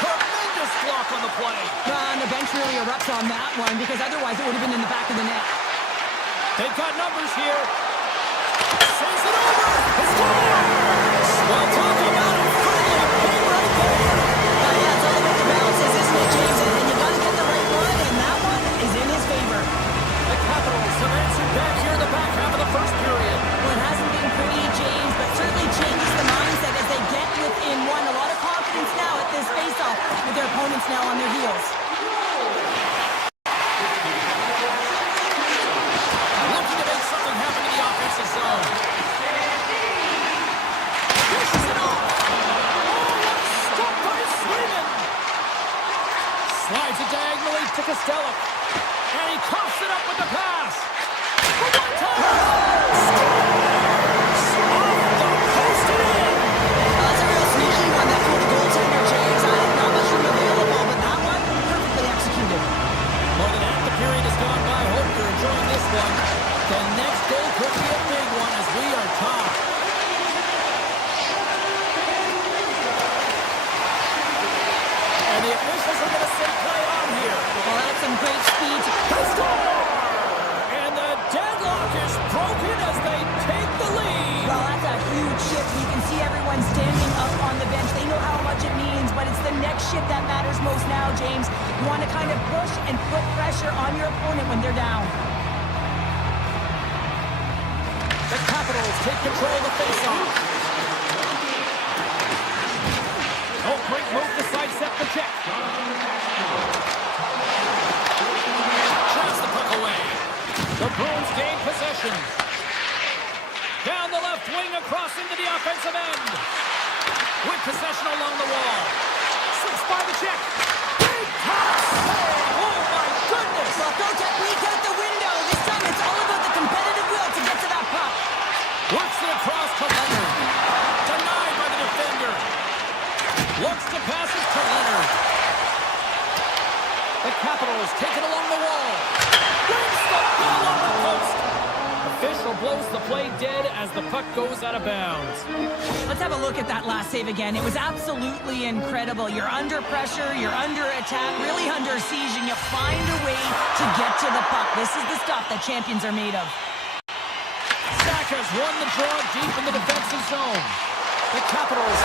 Tremendous block on the play. And the bench really erupts on that one because otherwise it would have been in the back of the net. They've got numbers here. Sends it over. It's scores. Well, talk about a friendly game right there. Yeah, it's all about the bounces, isn't it, James? And you got to get the right one, and that one is in his favor. The Capitals have answered back here in the back half of the first period. Well, it hasn't been pretty, James, but certainly changes the mindset as they get within one. A lot of confidence now at this face-off with their opponents now on their heels. Looking to make something happen in the shift that matters most now, James. You want to kind of push and put pressure on your opponent when they're down. The Capitals take control of the faceoff. Oh, great move to sidestep the check. Shots the puck away. The Bruins gain possession. Down the left wing, across into the offensive end. With possession along the wall. Slips by the check. Big top save. Oh, my goodness. Well, no technique out the window. This time it's all about the competitive will to get to that puck. Works it across to Leonard. Denied by the defender. Looks to pass it to Leonard. The Capitals take it along the wall. Brings the ball on the post. Official blows the play dead as the puck goes out of bounds. Let's have a look at that last save again. It was absolutely incredible. You're under pressure, you're under attack, really under siege, and you find a way to get to the puck. This is the stuff that champions are made of. Sackers won the draw deep in the defensive zone. The Capitals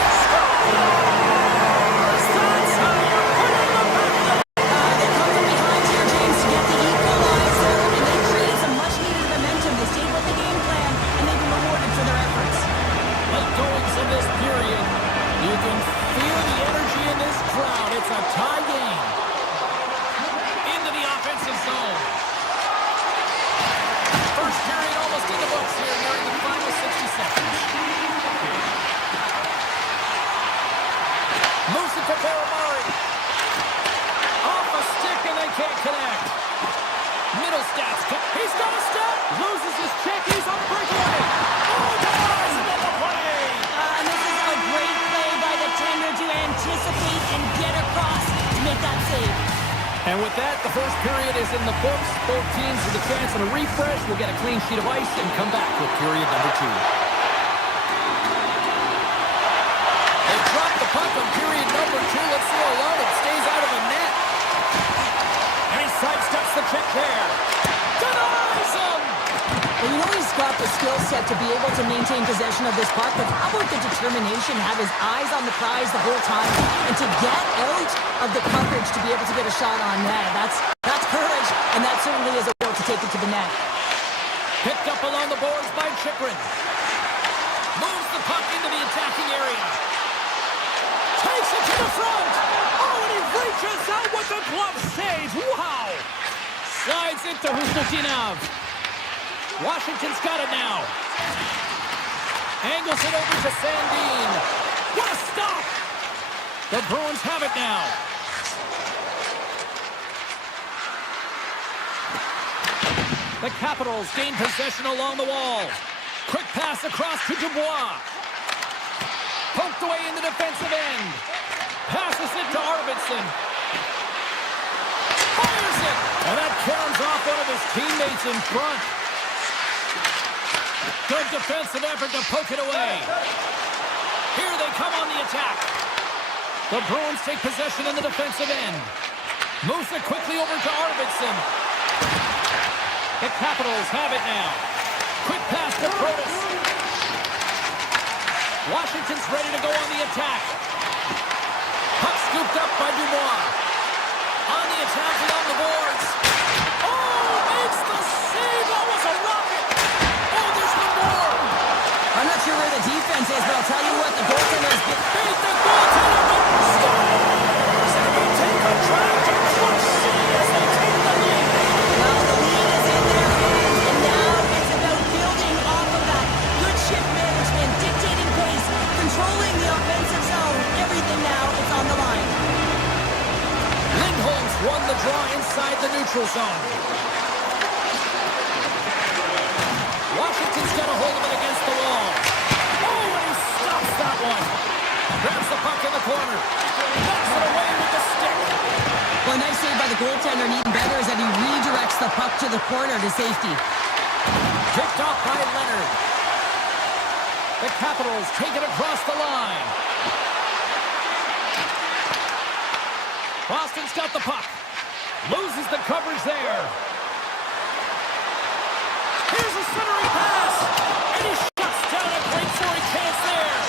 They come from behind here, James, to get the equalizer, and they created some much-needed momentum. They stayed with the game plan, and they've been rewarded for their efforts. late goings in this period. You can feel the energy in this crowd. It's a tie game. Into the offensive zone. First period almost in the books here during the final 60 seconds. Moves it to Baramari. Off a stick and they can't connect. Middle stats. He's got a step. Loses his check. He's on breakaway. Oh, guys, another play. And this is a great play by the tender to anticipate and get across to make that save. And with that, the first period is in the books. Both teams with a chance at a refresh will get a clean sheet of ice and come back with period number 2. They drop the puck on period number 2. Let's see how long it stays out of the net. And he sidesteps the check there. Denies him! Well, you know he's got the skill set to be able to maintain possession of this puck, but how about the determination, have his eyes on the prize the whole time, and to get out of the coverage to be able to get a shot on net. That's courage, and that certainly is a will to take it to the net. Picked up along the boards by Chikrin. Moves the puck into the attacking area. Takes it to the front. Oh, and he reaches out with the glove save. Wow! Slides it to Husnutinov. Washington's got it now. Angles it over to Sandin. What a stop! The Bruins have it now. The Capitals gain possession along the wall. Quick pass across to Dubois. Poked away in the defensive end. Passes it to Arvidsson. Fires it! And that caroms off one of his teammates in front. Good defensive effort to poke it away. Here they come on the attack. The Bruins take possession in the defensive end. Moves it quickly over to Arvidsson. The Capitals have it now. Quick pass to Protas. Washington's ready to go on the attack. Puck scooped up by Dubois. On the attack along the boards. Oh, makes the save. That was a rocket. Oh, there's one more. I'm not sure where the defense is, but I'll tell you what, the goaltender's Beat the goaltender, but scores. And they take a drive to crush City as they take the lead. Well, the lead is in their hands, and now it's about building off of that. Good shift management, dictating pace, controlling the offensive zone. Everything now is on the line. Lindholm's won the draw inside the neutral zone. Washington's got a hold of it against the wall. Oh, and he stops that one. Grabs the puck in the corner. Knocks it away with the stick. Well, a nice save by the goaltender, and even better is that he redirects the puck to the corner to safety. Picked off by Leonard. The Capitals take it across the line. Boston's got the puck. Loses the coverage there. Here's a centering pass. And he shuts down a great scoring chance there.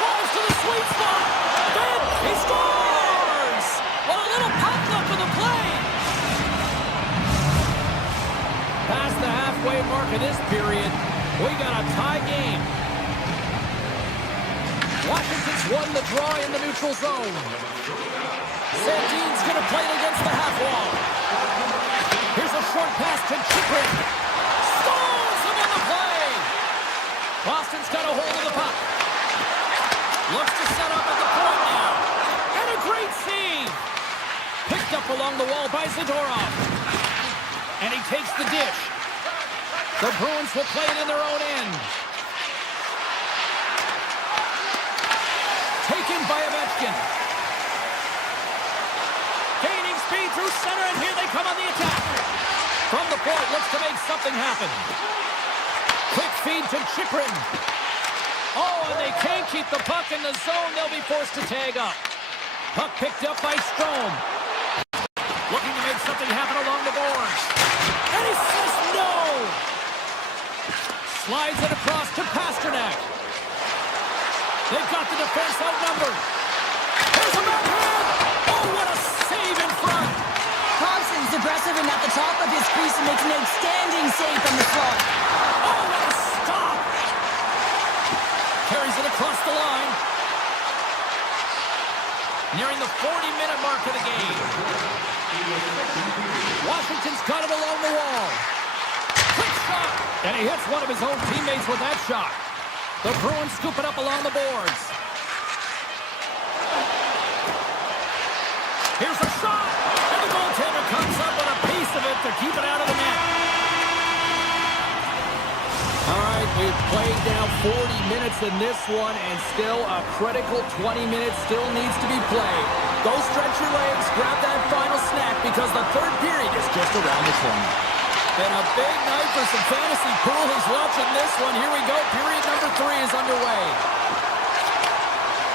Drives to the sweet spot. Then he scores. We got a tie game. Washington's won the draw in the neutral zone. Sandin's going to play it against the half wall. Here's a short pass to Chikrin. Scores him on the play. Boston's got a hold of the puck. Looks to set up at the point now. And a great save. Picked up along the wall by Zadorov. And he takes the dish. The Bruins will play it in their own end. Taken by Ovechkin. Gaining speed through center, and here they come on the attack. From the point, looks to make something happen. Quick feed to Chikrin. Oh, and they can't keep the puck in the zone. They'll be forced to tag up. Puck picked up by Strome. Looking to make something happen along the boards. And he says no! Slides it across to Pasternak. They've got the defense outnumbered. There's a backhand! Oh, what a save in front! Thompson's aggressive and at the top of his crease and makes an outstanding save from the slot. Oh, what a stop! Carries it across the line. Nearing the 40-minute mark of the game. Washington's got it along the wall. Quick shot! And he hits one of his own teammates with that shot. The Bruins scoop it up along the boards. Here's a shot! And the goaltender comes up with a piece of it to keep it out of the net. All right, we've played now 40 minutes in this one, and still a critical 20 minutes still needs to be played. Go stretch your legs, grab that final snack, because the third period is just around the corner. Been a big night for some fantasy poolers watching this one. Here we go. Period number 3 is underway.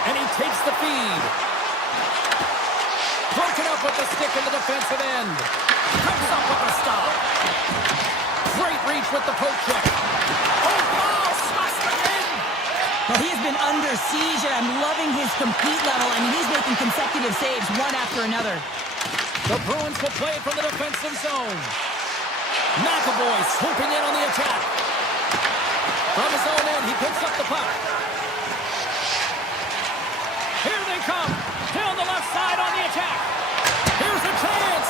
And he takes the feed. Broken up with the stick in the defensive end. Comes up with a stop. Great reach with the poke check. Oh, wow! Smashed it in! Well, he has been under siege, and I'm loving his compete level, and he's making consecutive saves one after another. The Bruins will play it from the defensive zone. McAvoy swooping in on the attack. From his own end, he picks up the puck. Here they come. Down the left side on the attack. Here's a chance.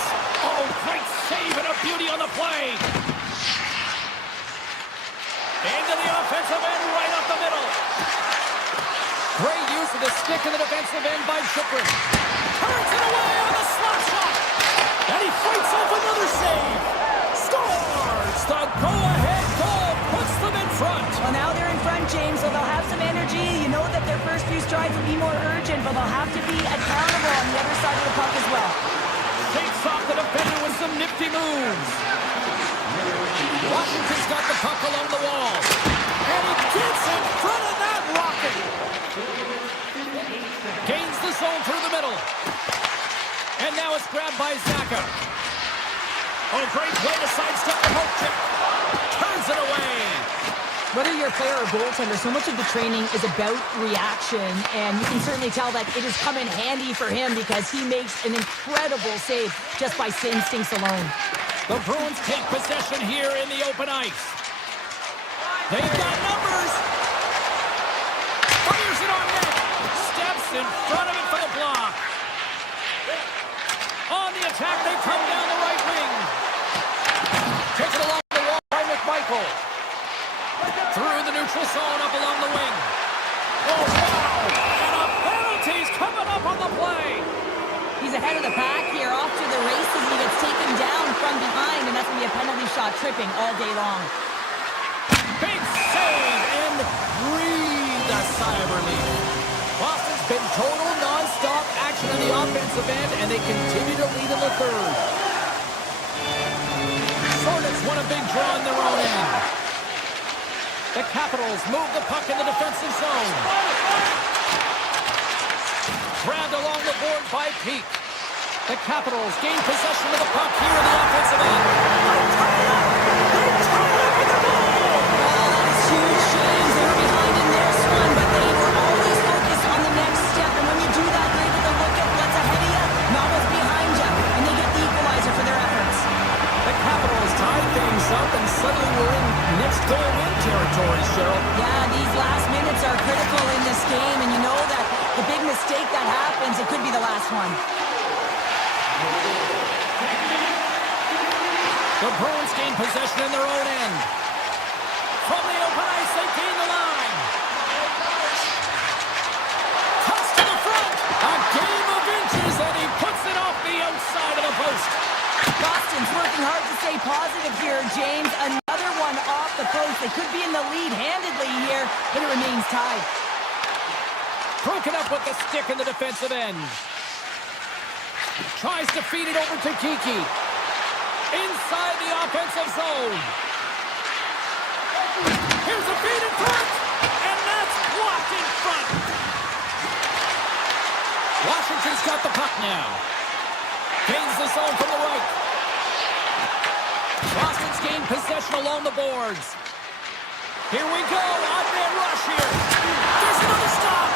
Oh, great save and a beauty on the play. Into the offensive end, right up the middle. Great use of the stick in the defensive end by Chikrin. Turns it away on the slot shot. And he fights off another save. Scores! The go-ahead goal puts them in front. Well, now they're in front, James, so they'll have some energy. You know that their first few strides will be more urgent, but they'll have to be accountable on the other side of the puck as well. Takes off the defender with some nifty moves. Washington's got the puck along the wall. And he gets in front of that rocket. Gains the zone through the middle. And now it's grabbed by Zaka. Oh, great way to sidestep the poke check. Turns it away. Whether you're a player or goaltender, so much of the training is about reaction, and you can certainly tell that it has come in handy for him because he makes an incredible save just by instincts alone. The Bruins take possession here in the open ice. They've got numbers. Fires it on net. Steps in front of it for the block. On the attack, they come down the right wing. Taken along the wall by McMichael. Through the neutral zone, up along the wing. Oh, wow! And a penalty's coming up on the play. He's ahead of the pack here, off to the races. He gets taken down from behind, and that's going to be a penalty shot tripping all day long. Big save and breathe a sigh of relief. Boston's been total non-stop action in the offensive end, and they continue to lead in the third. Hornets won a big draw in their own end. The Capitals move the puck in the defensive zone. Grabbed along the board by Peak. The Capitals gain possession of the puck here in the offensive end. They're tied up! They're tied up with the goal! Well, that is huge, James. They were behind in this one, but they were always focused on the next step. And when you do that, you're able to look at what's ahead of you, not what's behind you. And they get the equalizer for their efforts. The Capitals tied things up, and suddenly we're in next goal win territory. territory, Cheryl. Yeah, these last minutes are critical in this game, and you know that the big mistake that happens, it could be the last one. The Bruins gain possession in their own end. From the open ice, they gain the line. Cuts to the front. A game of inches, and he puts it off the outside of the post. Boston's working hard to stay positive here, James. Another one off the post. They could be in the lead handedly here, but it remains tied. Broken up with the stick in the defensive end. Tries to feed it over to Kiki. Inside the offensive zone. Here's a feed in front, and that's blocked in front. Washington's got the puck now. Gains the zone from the right. Boston's gained possession along the boards. Here we go. Odd man rush here. There's another stop.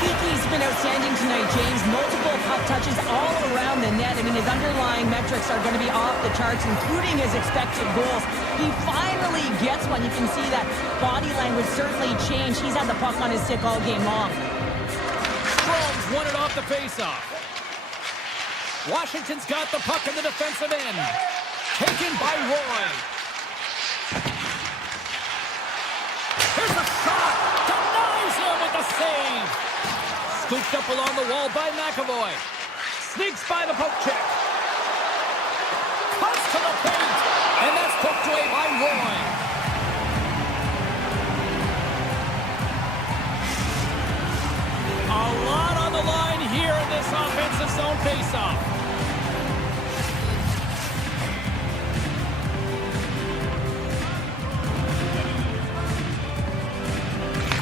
Kiki's been outstanding tonight, James. Multiple puck touches all around the net. I mean, his underlying metrics are going to be off the charts, including his expected goals. He finally gets one. You can see that body language certainly changed. He's had the puck on his stick all game long. Strom's won it off the faceoff. Washington's got the puck in the defensive end. Taken by Roy. Here's a shot. Denies him with the save. Scooped up along the wall by McAvoy. Sneaks by the poke check. Cuts to the paint. And that's poked away by Roy. A lot on the line here in this offensive zone faceoff.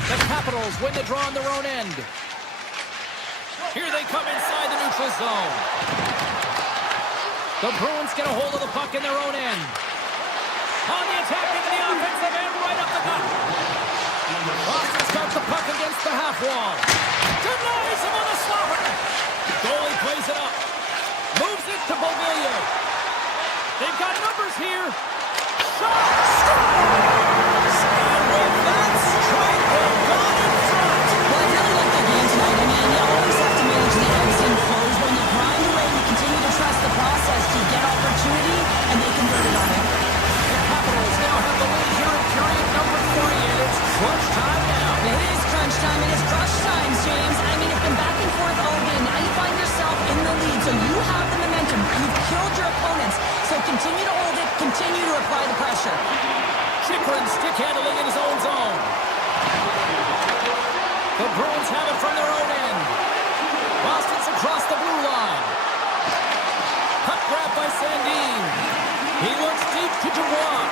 The Capitals win the draw on their own end. Here they come inside the neutral zone. The Bruins get a hold of the puck in their own end. On the attack into the offensive end, right up the gut. Boston's got the puck against the half wall. Denies him on the slobber. Goalie plays it up. Moves it to Beauvillier. They've got numbers here. Shot! Scores! And with that strike, they've gone in front. Well, I really like their game tonight. I mean, you always have to manage the ebbs and flows. When you grind away, you continue to trust the process. You get opportunity, and they convert it on it. The Capitals now have the lead here in period number 3, and it's crunch time now. It is crunch time. It is crush time, James. I mean, it's been back and forth all game. Now you find yourself in the lead, so you have the momentum. You've killed your opponents, so continue to hold it. Continue to apply the pressure. Chychrun stick handling in his own zone. The Bruins have it from their own end. Boston's across the blue line. Puck grab by Sandin. He looks deep to Dubois.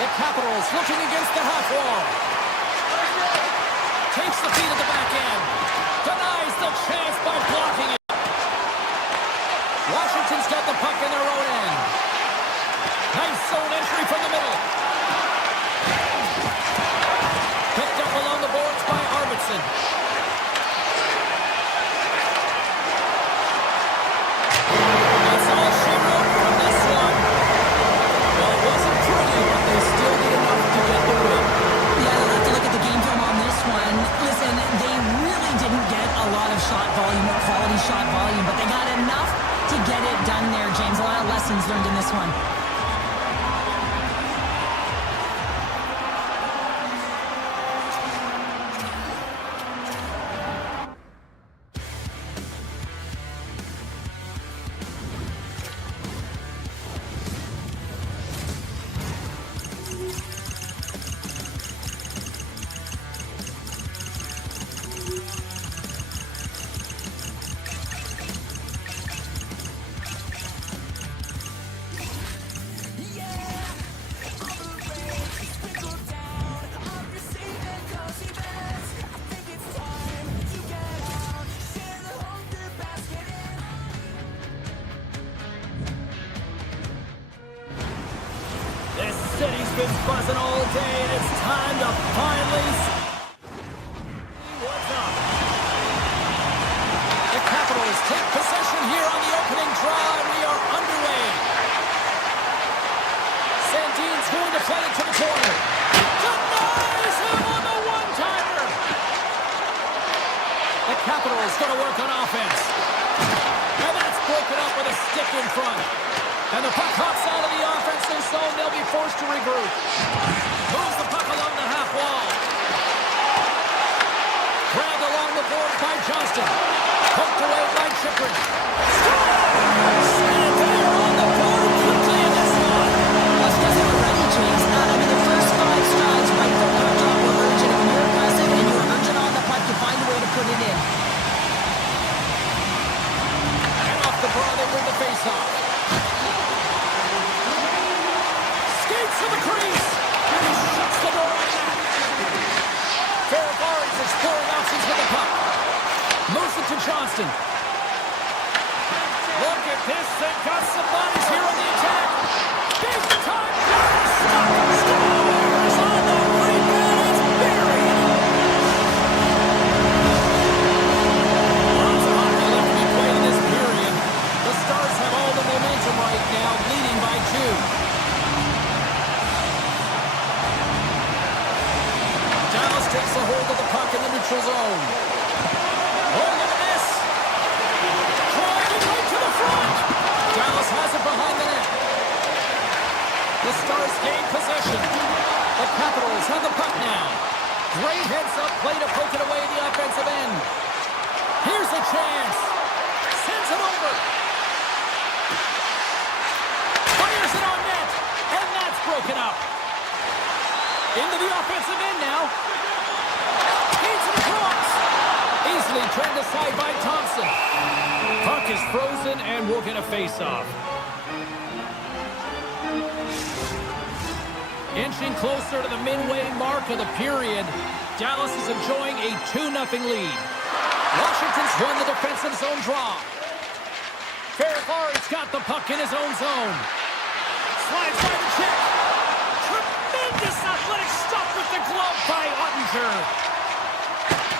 The Capitals looking against the half wall. Takes the feed at the back end. Denies the chance by blocking it. Washington's got the puck in their own end. Nice zone entry from the middle. Picked up along the boards by Arvidsson. That's all she wrote from this one. Well, it wasn't pretty, but they still did enough to get the win. Yeah, you'll have to look at the game film on this one. Listen, they really didn't get a lot of shot volume or quality shot volume, but they got enough to get it done there, James. A lot of lessons learned in this one. This city's been buzzing all day, and it's time to finally see what's up. The Capitals take possession here on stick in front. And the puck hops out of the offensive zone. They'll be forced to regroup. Moves the puck along the half wall. Grabbed along the board by Johnston. Poked away by Chikrin. Scores! And they're on the board quickly in this one. That's because they were ready, James. I mean, the first 5 strides right from the top were urgent. When you're aggressive and you're urgent on the puck, you find a way to put it in. And off the draw, they win the faceoff. Skates to the crease. And he shuts the door on that. Ferraris exploring options with the puck. Moves it to Johnston. Look at this. They've got some bodies here on the attack. Big time. Scores on the rebound. It's buried. Lots of hockey left to be played in this period. The Stars have all the momentum right now, leading by 2. Dallas takes a hold of the puck in the neutral zone. Oh, look at this. Driving right to the front. Dallas has it behind the net. The Stars gain possession. The Capitals have the puck now. Great heads-up play to poke it away at the offensive end. Here's a chance. Sends it over. Fires it on net. And that's broken up. Into the offensive end now. Feeds it across. Easily turned aside by Thompson. Puck is frozen and we'll get a face-off. Inching closer to the midway mark of the period, Dallas is enjoying a 2-0 lead. Washington's won the defensive zone draw. Ferraris got the puck in his own zone. Slides by the check. Tremendous athletic stop with the glove by Ottinger.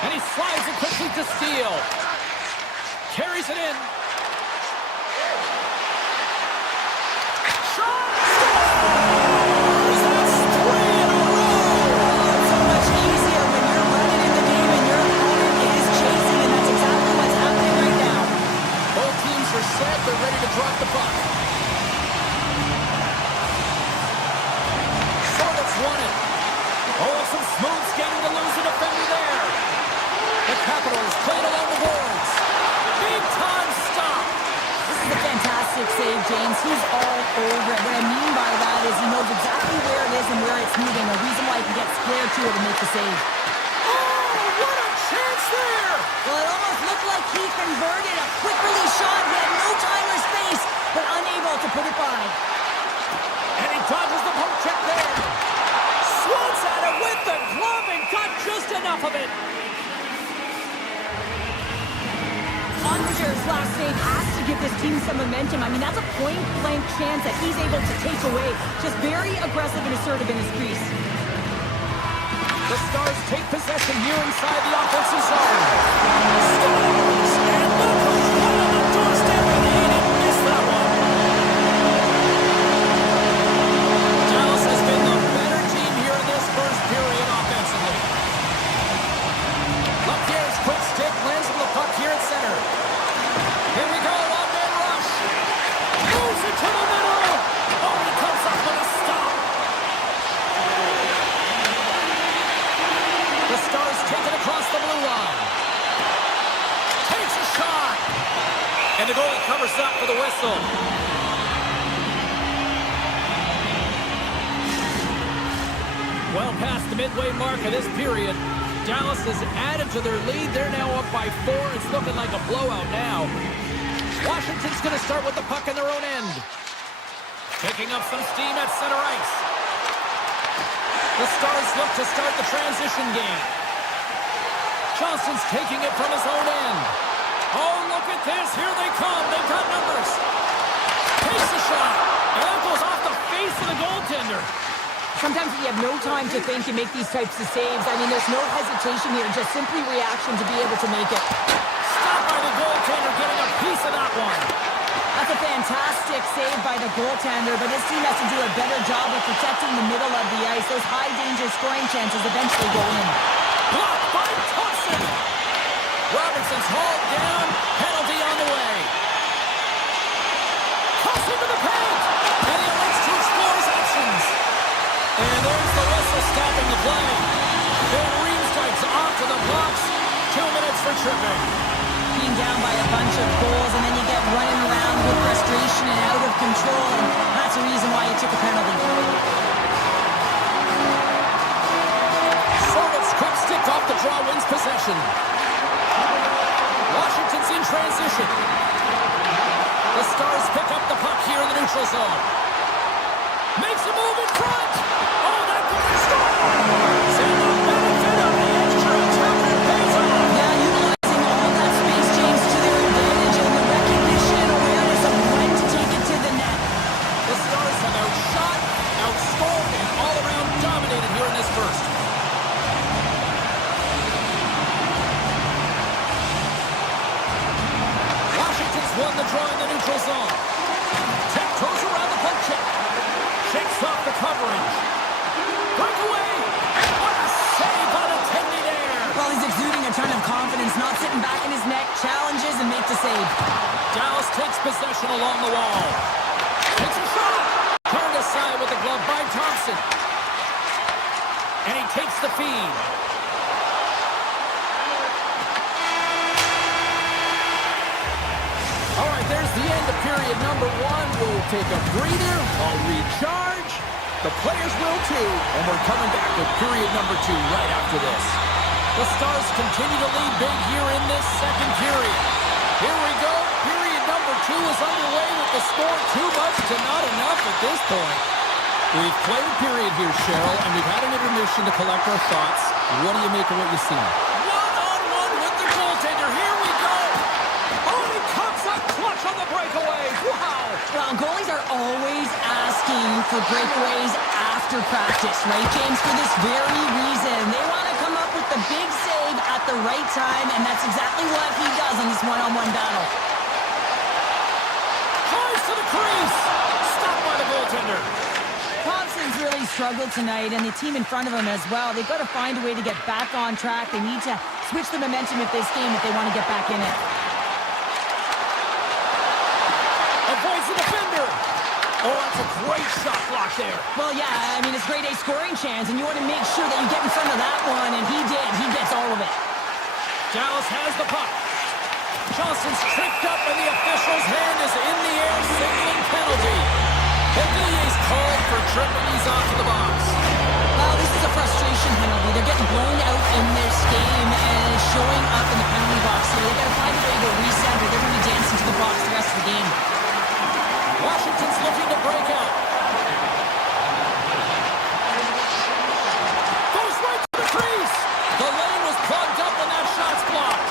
And he slides it quickly to Steele. Carries it in. Shot! Scores! That's 3 in a row! It's so much easier when you're running in the game and your opponent is chasing, and that's exactly what's happening right now. Both teams are set. They're ready to drop the puck. Sorlet's won it. Oh, some smooth skating to lose a defender there. The Capitals played along the boards. Big time stop. This is a fantastic save, James. He's all over it. What I mean by that is he knows exactly where it is and where it's moving. A reason why he can get square to it and make the save. Oh, what a chance there! Well, it almost looked like he converted a quick release shot. He had no time or space, but unable to put it by. And he dodges the poke check there. Swats at it with the glove and got just enough of it. Ottinger's last save has to give this team some momentum. I mean, that's a point-blank chance that he's able to take away. Just very aggressive and assertive in his crease. The Stars take possession here inside the offensive zone. Scores! And look who's right on the doorstep, and he didn't miss that one. Dallas has been the better team here in this first period offensively. Lapierre's quick stick lands on the puck here at center. Here we go, one-man rush. Moves it to the middle. Oh, he comes up with a stop. The Stars take it across the blue line. Takes a shot. And the goalie covers up for the whistle. Well past the midway mark of this period, Dallas has added to their lead. They're now up by 4. It's looking like a blowout now. Washington's going to start with the puck in their own end. Picking up some steam at center ice. The Stars look to start the transition game. Johnston's taking it from his own end. Oh, look at this. Here they come. They've got numbers. Takes a shot. And that goes off the face of the goaltender. Sometimes you have no time to think and make these types of saves. I mean, there's no hesitation here, just simply reaction to be able to make it. Stopped by the goaltender, getting a piece of that one. That's a fantastic save by the goaltender, but his team has to do a better job of protecting the middle of the ice. Those high-danger scoring chances eventually go in. Blocked by Thompson. Robertson's hauled down. Penalty on the way. for tripping. Being down by a bunch of goals, and then you get running around with frustration and out of control, and that's the reason why you took a penalty. Sort of quick-sticked off the draw, wins possession. Washington's in transition. The Stars pick up the puck here in the neutral zone. Makes a move in front. Oh, that could be scored. Send off benefit of the extra attack and pays off. Yeah, utilizing all that space, James, to their advantage, and the recognition and awareness of when to take it to the net. The Stars have outshot, outscored, and all around dominated here in this first. Washington's won the draw in the neutral zone. Tech goes around the puck check. Shakes off the coverage. Breakaway! What a save on a Tindy there! Well, he's exuding a ton of confidence, not sitting back in his net, challenges and makes a save. Dallas takes possession along the wall. Takes a shot! Turned aside with the glove by Thompson. And he takes the feed. All right, there's the end of period number one. We'll take a breather, a recharge. The players will too, and we're coming back with period number two right after this. The Stars continue to lead big here in this second period. Here we go. Period number two is underway with the score too much to not enough at this point. We've played a period here, Cheryl, and we've had an intermission to collect our thoughts. What do you make of what you've seen? One-on-one with the goaltender. Here we go. Oh, he comes up clutch on the breakaway. Wow. Well, goalies are always asking for breakaways after practice, right, James? For this very reason. They want to come up with the big save at the right time, and that's exactly what he does on this one-on-one battle. Tries to the crease. Stopped by the goaltender. Thompson's really struggled tonight, and the team in front of him as well. They've got to find a way to get back on track. They need to switch the momentum of this game if they want to get back in it. Avoids the defender. Oh, that's a great shot block there. Well, yeah, I mean, it's grade A scoring chance, and you want to make sure that you get in front of that one, and he did. He gets all of it. Dallas has the puck. Johnson's tripped up, and the official's hand is in the air, signaling penalty. Villiers called for tripping. He's off to the box. Well, this is a frustration penalty. They're getting blown out in this game, and it's showing up in the penalty box here. They've got to find a way to reset, or they're going to be dancing to the box the rest of the game. Washington's looking to break out. Goes right to the crease. The lane was plugged up, and that shot's blocked.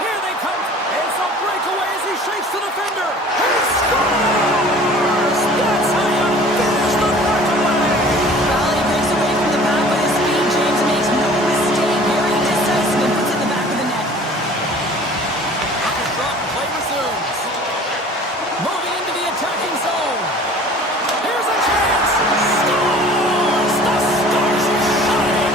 Here they come. It's a breakaway as he shakes the defender. He scores! That's how you finish the breakaway. Well, he breaks away from the back with his speed. James makes no mistake. Very decisive and puts it in the back of the net. Puck is dropped. Play resumes. Moving into the attacking zone. Here's a chance. Scores! The Stars are shining.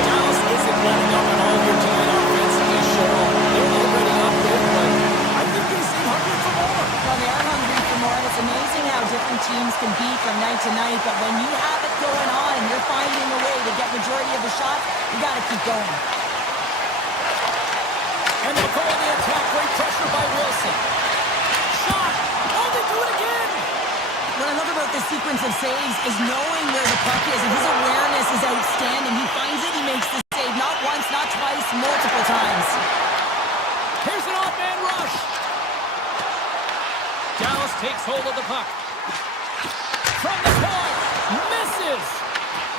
Dallas isn't letting up at all here tonight offensively, Cheryl. They're already up big, but I think they seem hungry for more. Well, they are hungry for more, and it's amazing how different teams can be from night to night, but when you have it going on and you're finding a way to get majority of the shots, you got to keep going. And they'll go on the attack. Great pressure by Wilson. Shot. Oh, they do it again. What I love about this sequence of saves is knowing where the puck is, and his awareness is outstanding. He finds it, he makes the save, not once, not twice, multiple times. Here's an odd man rush. Dallas takes hold of the puck. From the point. Misses.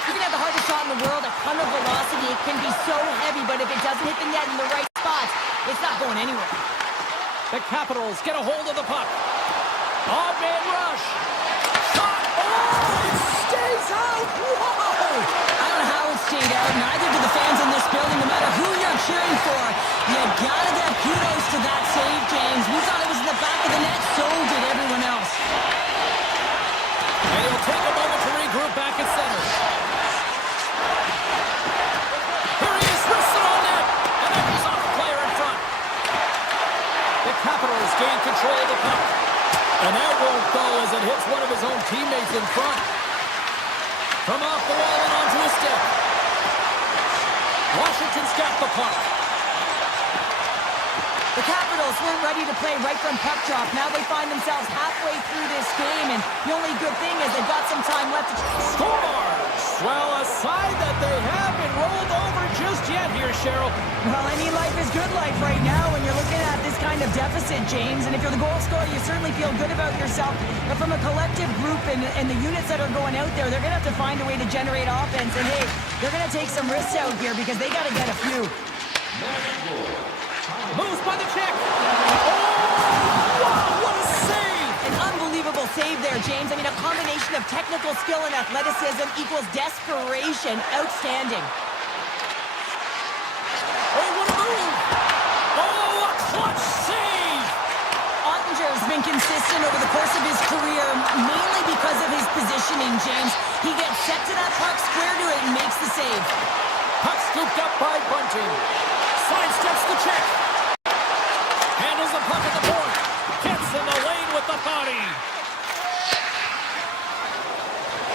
You can have the hardest shot in the world, a ton of velocity. It can be so heavy, but if it doesn't hit the net in the right spots, it's not going anywhere. The Capitals get a hold of the puck. Odd man rush. Shot. Oh, it stays out. Whoa. I don't know how it stayed out. Neither do the fans in this building, no matter who you're cheering for. You gotta give kudos to that save, James. We thought it was in the back of the net, so did everyone else. And he'll take a moment to regroup back at center. Here he is, wristed on net. And that goes off the player in front. The Capitals gain control of the puck. And that won't go as it hits one of his own teammates in front. From off the wall and onto a stick. Washington's got the puck. The Capitals weren't ready to play right from puck drop. Now they find themselves halfway through this game, and the only good thing is they've got some time left to... Scores! Well, a side that they haven't rolled over just yet here, Cheryl. Well, any life is good life right now when you're looking at this kind of deficit, James. And if you're the goal scorer, you certainly feel good about yourself. But from a collective group and the units that are going out there, they're going to have to find a way to generate offense. And, hey, they're going to take some risks out here because they got to get a few. Moves by the check. Oh, wow, what a save! An unbelievable save there, James. I mean, a combination of technical skill and athleticism equals desperation. Outstanding. Oh, what a move! Oh, a clutch save! Ottinger's been consistent over the course of his career, mainly because of his positioning, James. He gets set to that puck, square to it, and makes the save. Puck scooped up by Bunting. Sidesteps the check. Handles the puck at the point. Gets in the lane with the body.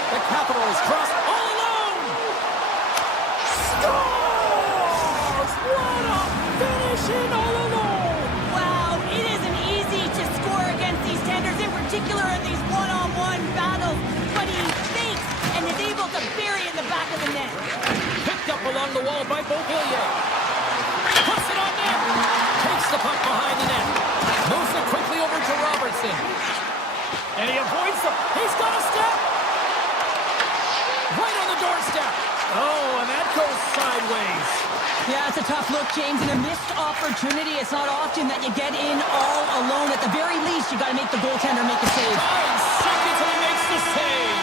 The Capitals cross all alone. Scores! What a finish in all alone! Wow, it isn't easy to score against these tenders, in particular in these one-on-one battles, but he fakes and is able to bury it in the back of the net. Picked up along the wall by Beauvillier. Puts it on net. Takes the puck behind the net. Moves it quickly over to Robertson. And he avoids them. He's got a step. Right on the doorstep. Oh, and that goes sideways. Yeah, it's a tough look, James, and a missed opportunity. It's not often that you get in all alone. At the very least, you got to make the goaltender make a save. 5 seconds and he makes the save.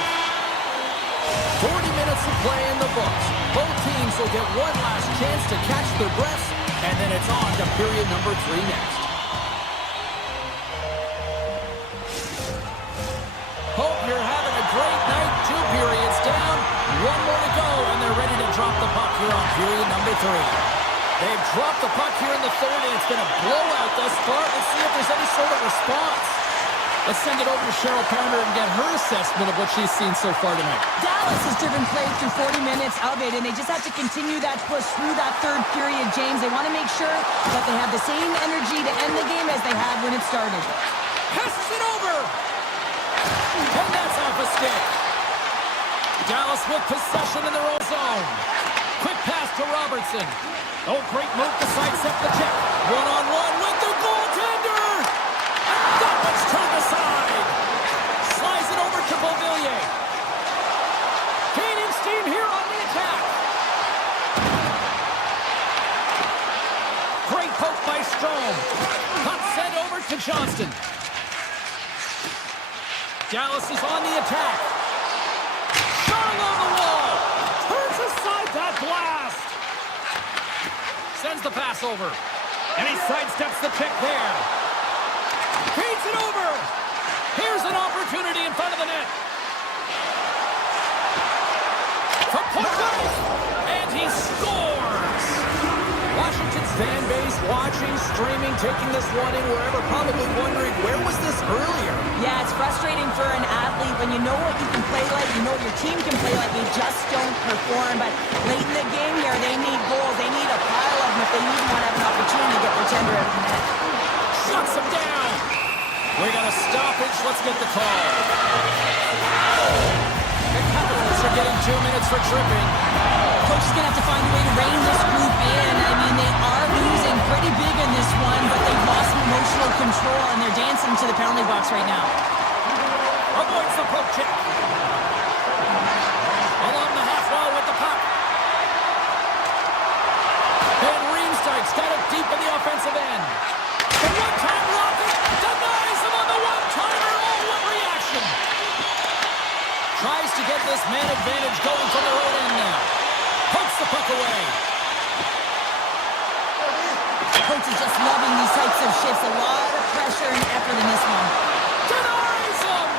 40 minutes of play in the books. Both teams will get one last chance to catch their breaths, and then it's on to period number 3 next. Hope you're having a great night. 2 periods down, 1 more to go, and they're ready to drop the puck here on period number 3. They've dropped the puck here in the 3rd, and it's been a blowout thus far. Let's see if there's any sort of response. Let's send it over to Cheryl Pounder and get her assessment of what she's seen so far tonight. Dallas has driven play through 40 minutes of it, and they just have to continue that push through that 3rd period, James. They want to make sure that they have the same energy to end the game as they had when it started. Passes it over! And that's off a stick. Dallas with possession in their own zone. Quick pass to Robertson. Oh, great move to sidestep the check. One-on-one with the goaltender! That one's turned aside. Slides it over to Beauvillier. Gaining steam here on the attack. Great poke by Strome. Puck sent over to Johnston. Dallas is on the attack. Shot along the wall. Turns aside that blast. Sends the pass over. And he sidesteps the check there. Feeds it over. Here's an opportunity in front of the net. From point blank. And he scores. Washington's fan base watching, streaming, taking this one in wherever, probably wondering, where was this earlier? Yeah, it's frustrating for an athlete when you know what you can play like, you know what your team can play like, you just don't perform. But late in the game here, they need goals. They need a pile of them if they even want to have an opportunity to get their tender out of the net. Shuts him down. We got a stoppage. Let's get the call. The Capitals are getting 2 minutes for tripping. Coach is going to have to find a way to rein this group in. I mean, they are losing pretty big in this one, but they've lost emotional control, and they're dancing to the penalty box right now. Avoids the poke check. Along the half wall with the puck. And Riemsdyk's got it deep in the offensive end. The one-time rocket denies him on the one-timer. Oh, what reaction. Tries to get this man advantage going from their own end now. Pokes the puck away. Coach is just loving these types of shifts. A lot of pressure and effort in this one. Denies him.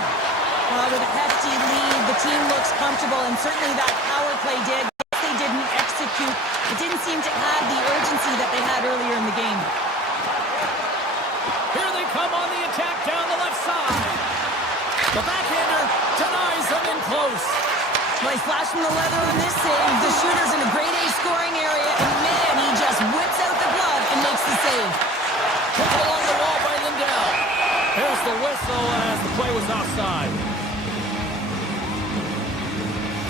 With a hefty lead, the team looks comfortable, and certainly that power play did. Yes, they didn't execute. It didn't seem to have the urgency that they had earlier in the game. Here they come on the attack down the left side. The backhander denies them in close. Well, he's flashing the leather on this save. The shooter's in a grade A scoring area, and man, he just whips out the glove and makes the save. Taken along the wall by Lindell. Here's the whistle as the play was offside.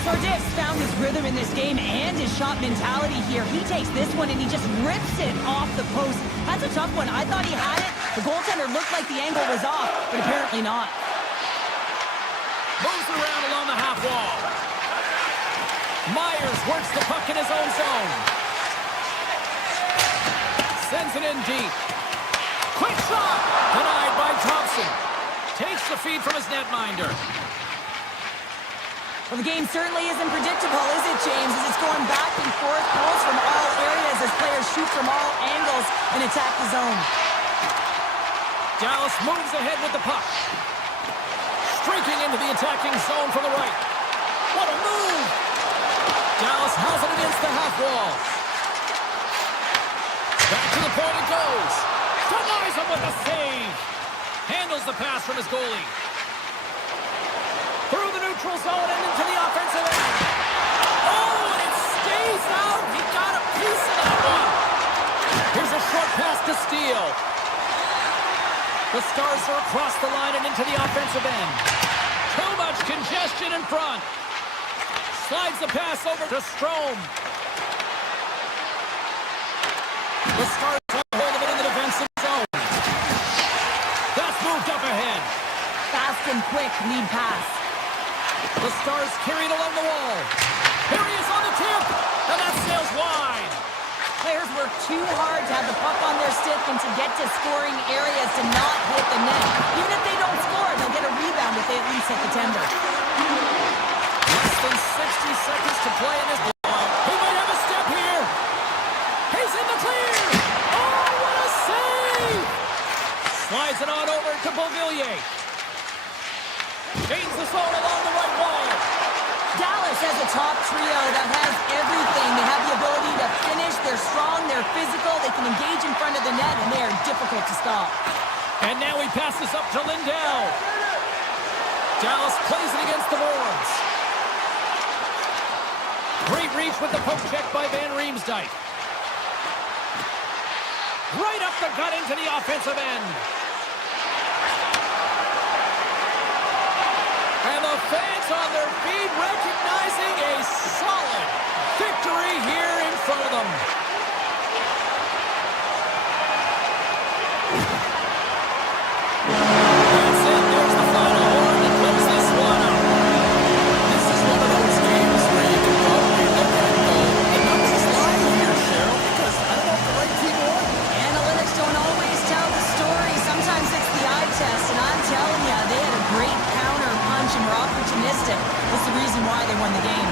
Sardis found his rhythm in this game and his shot mentality here. He takes this one and he just rips it off the post. That's a tough one. I thought he had it. The goaltender looked like the angle was off, but apparently not. Moves around along the half wall. Myers works the puck in his own zone. Sends it in deep. Quick shot! Denied by Thompson. Takes the feed from his netminder. Well, the game certainly isn't predictable, is it, James? As it's going back and forth, goals from all areas as players shoot from all angles and attack the zone. Dallas moves ahead with the puck. Streaking into the attacking zone from the right. What a move! Dallas has it against the half wall. Back to the point it goes. Denies him with a save. Handles the pass from his goalie. Through the neutral zone and into the offensive end. Oh, and it stays out. He got a piece of that one. Here's a short pass to Steele. The Stars are across the line and into the offensive end. Too much congestion in front. Slides the pass over to Strome. The Stars have hold of it in the defensive zone. That's moved up ahead. Fast and quick lead pass. The Stars carried along the wall. Here he is on the tip, and that sails wide. Players work too hard to have the puck on their stick and to get to scoring areas to not hit the net. Even if they don't score, they'll get a rebound if they at least hit the tender. Less than 60 seconds to play in this blowout. He might have a step here. He's in the clear. Oh, what a save! Slides it on over to Beauvillier. Gains the zone along the right wall. Dallas has a top trio that has everything. They have the ability to finish. They're strong. They're physical. They can engage in front of the net, and they are difficult to stop. And now he passes up to Lindell. Dallas plays it against the Bruins. Great reach with the poke check by Van Riemsdyk. Right up the gut into the offensive end. And the fans on their feet recognizing a solid victory here in front of them. That's it. There's the final horn to close this one out. This is one of those games where you can probably look at the numbers lie here, Cheryl, because I don't know if the right team won. Analytics don't always tell the story. Sometimes it's the eye test, and I'm telling you, they had a great counter punch and were opportunistic. That's the reason why they won the game.